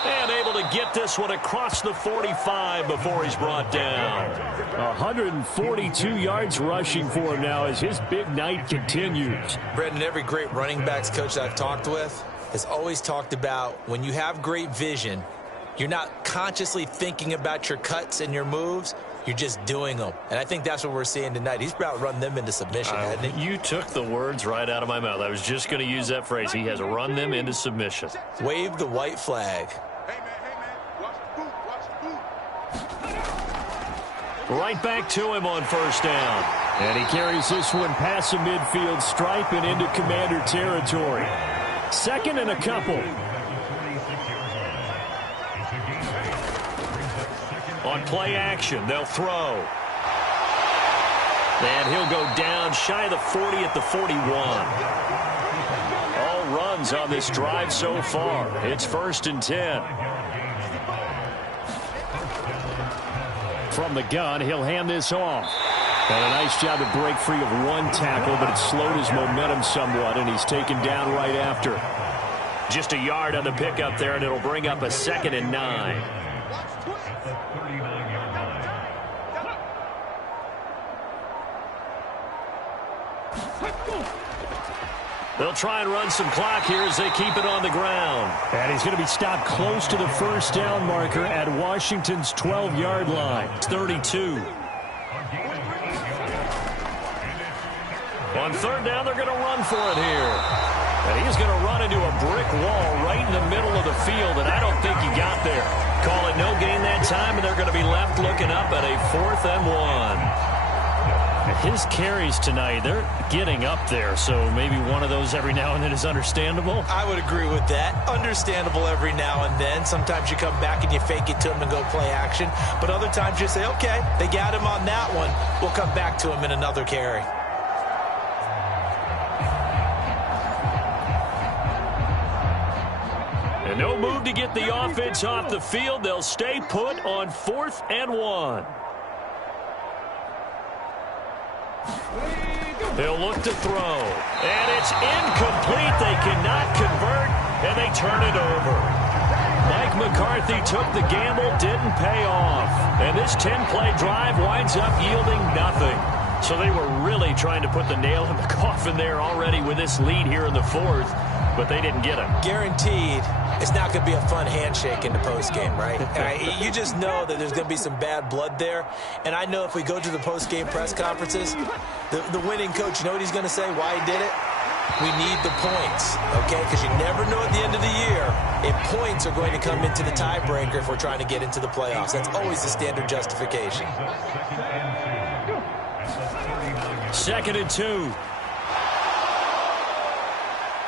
And able to get this one across the 45 before he's brought down. 142 yards rushing for him now as his big night continues. Brendan, every great running backs coach that I've talked with has always talked about when you have great vision, you're not consciously thinking about your cuts and your moves. You're just doing them. And I think that's what we're seeing tonight. He's about to run them into submission, hasn't he? You took the words right out of my mouth. I was just going to use that phrase. He has run them into submission. Wave the white flag. Right back to him on first down. And he carries this one past the midfield stripe and into Commander territory. 2nd and a couple. On play action, they'll throw. And he'll go down shy of the 40 at the 41. All runs on this drive so far. It's 1st and 10. From the gun, he'll hand this off. And a nice job to break free of one tackle, but it slowed his momentum somewhat, and he's taken down right after. Just a yard on the pickup there, and it'll bring up a 2nd and 9. They'll try and run some clock here as they keep it on the ground. And he's going to be stopped close to the first down marker at Washington's 12-yard line. It's 32. On 3rd down, they're going to run for it here. And he's going to run into a brick wall right in the middle of the field, and I don't think he got there. Call it no gain that time, and they're going to be left looking up at a 4th and 1. His carries tonight, they're getting up there, so maybe one of those every now and then is understandable. I would agree with that. Understandable every now and then. Sometimes you come back and you fake it to him and go play action. But other times you say, okay, they got him on that one. We'll come back to him in another carry. And no move to get the offense off the field. They'll stay put on 4th and 1. They'll look to throw. And it's incomplete. They cannot convert, and they turn it over. Mike McCarthy took the gamble, didn't pay off. And this 10-play drive winds up yielding nothing. So they were really trying to put the nail in the coffin there already with this lead here in the 4th, but they didn't get it. Guaranteed it's not going to be a fun handshake in the postgame, right? You just know that there's going to be some bad blood there. And I know if we go to the postgame press conferences, the winning coach, you know what he's going to say, why he did it? We need the points, okay? Because you never know at the end of the year if points are going to come into the tiebreaker if we're trying to get into the playoffs. That's always the standard justification. 2nd and 2.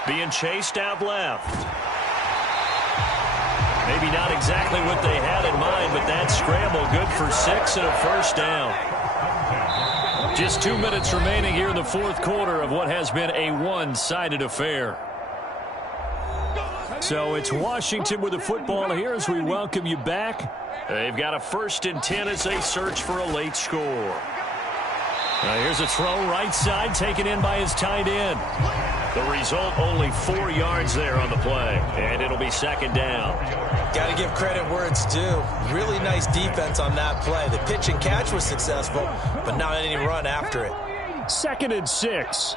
Being chased out left. Maybe not exactly what they had in mind, but that scramble good for 6 and a first down. Just 2 minutes remaining here in the 4th quarter of what has been a one-sided affair. So it's Washington with the football here as we welcome you back. They've got a 1st and 10 as they search for a late score. Here's a throw right side taken in by his tight end. The result, only 4 yards there on the play, and it'll be 2nd down. Got to give credit where it's due. Really nice defense on that play. The pitch and catch was successful, but not any run after it. 2nd and 6.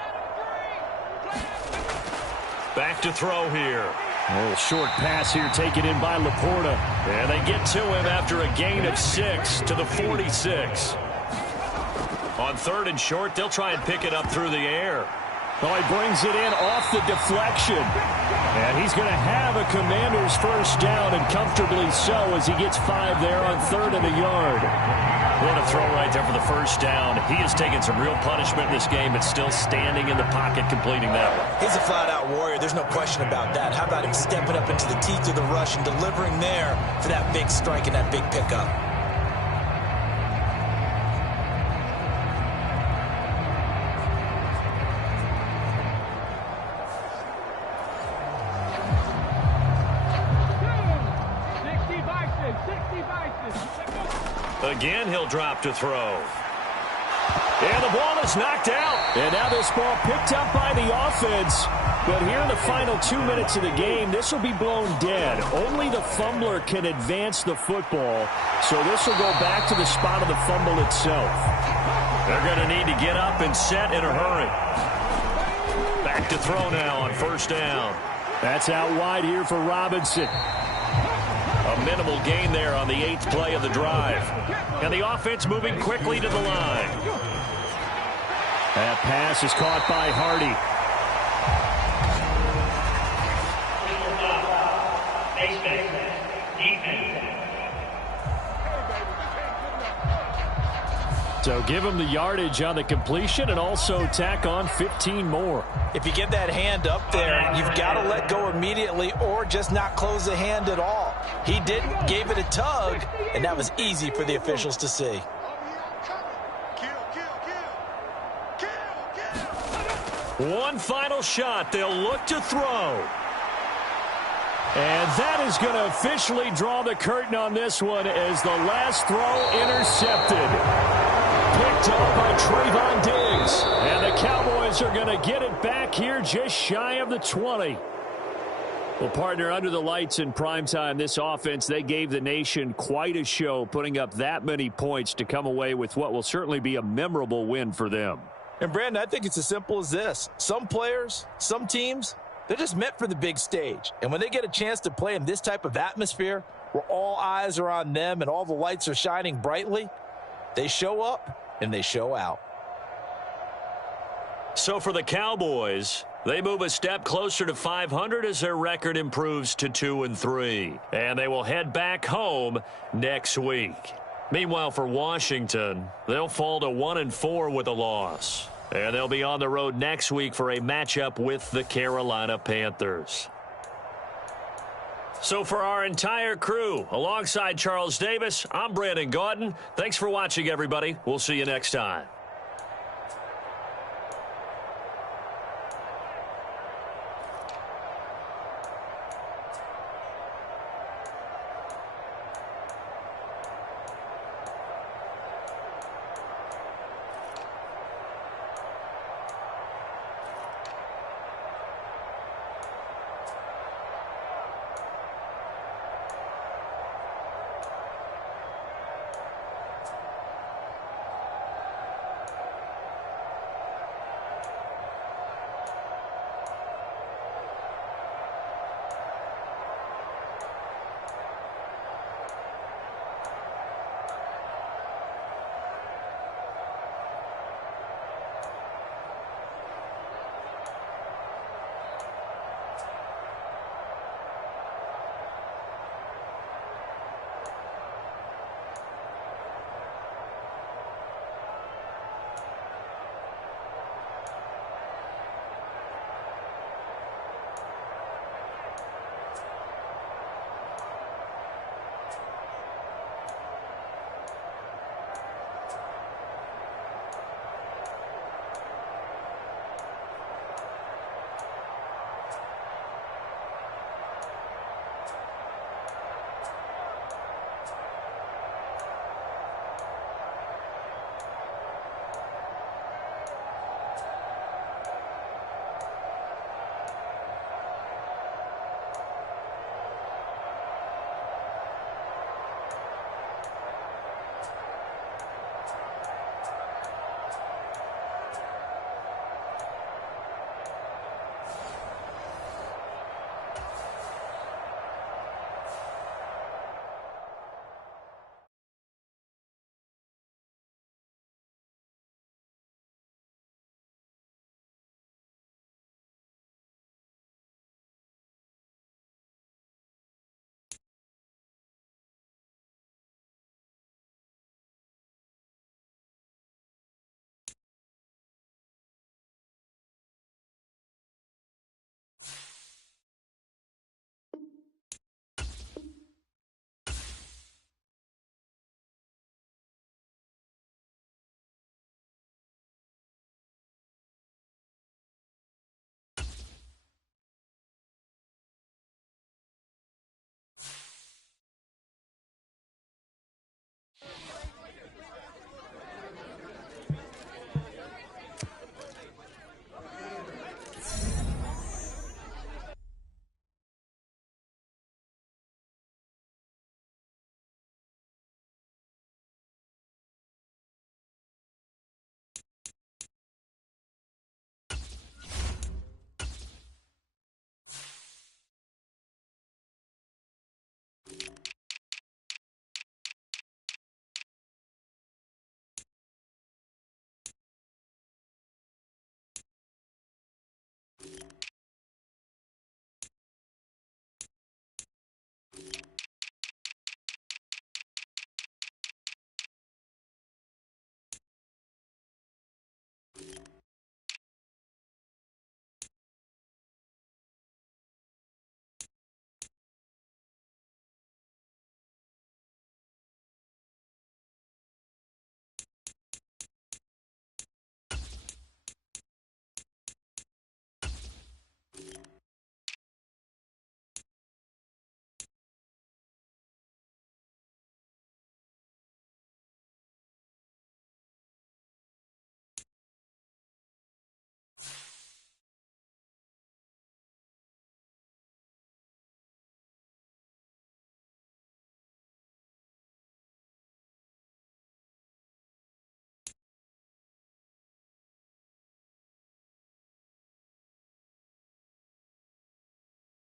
Back to throw here. A little short pass here taken in by Laporta. And they get to him after a gain of 6 to the 46. On 3rd and short, they'll try and pick it up through the air. Oh, he brings it in off the deflection. And he's going to have a Commander's 1st down, and comfortably so, as he gets 5 there on 3rd and a yard. What a throw right there for the 1st down. He has taken some real punishment in this game, but still standing in the pocket completing that one. He's a flat-out warrior. There's no question about that. How about him stepping up into the teeth of the rush and delivering there for that big strike and that big pickup? Again, he'll drop to throw. And the ball is knocked out. And now this ball picked up by the offense. But here in the final 2 minutes of the game, this will be blown dead. Only the fumbler can advance the football. So this will go back to the spot of the fumble itself. They're going to need to get up and set in a hurry. Back to throw now on 1st down. That's out wide here for Robinson. A minimal gain there on the 8th play of the drive. And the offense moving quickly to the line. That pass is caught by Hardy. So give him the yardage on the completion and also tack on 15 more. If you get that hand up there, you've got to let go immediately or just not close the hand at all. He didn't, gave it a tug, and that was easy for the officials to see. One final shot. They'll look to throw. And that is going to officially draw the curtain on this one as the last throw intercepted. Picked up by Trayvon Diggs. And the Cowboys are going to get it back here just shy of the 20. Well, partner, under the lights in primetime, this offense, they gave the nation quite a show, putting up that many points to come away with what will certainly be a memorable win for them. And, Brandon, I think it's as simple as this. Some players, some teams, they're just meant for the big stage. And when they get a chance to play in this type of atmosphere where all eyes are on them and all the lights are shining brightly, they show up and they show out. So for the Cowboys, they move a step closer to 500 as their record improves to 2-3. And they will head back home next week. Meanwhile, for Washington, they'll fall to 1-4 with a loss. And they'll be on the road next week for a matchup with the Carolina Panthers. So for our entire crew, alongside Charles Davis, I'm Brandon Gaudin. Thanks for watching, everybody. We'll see you next time.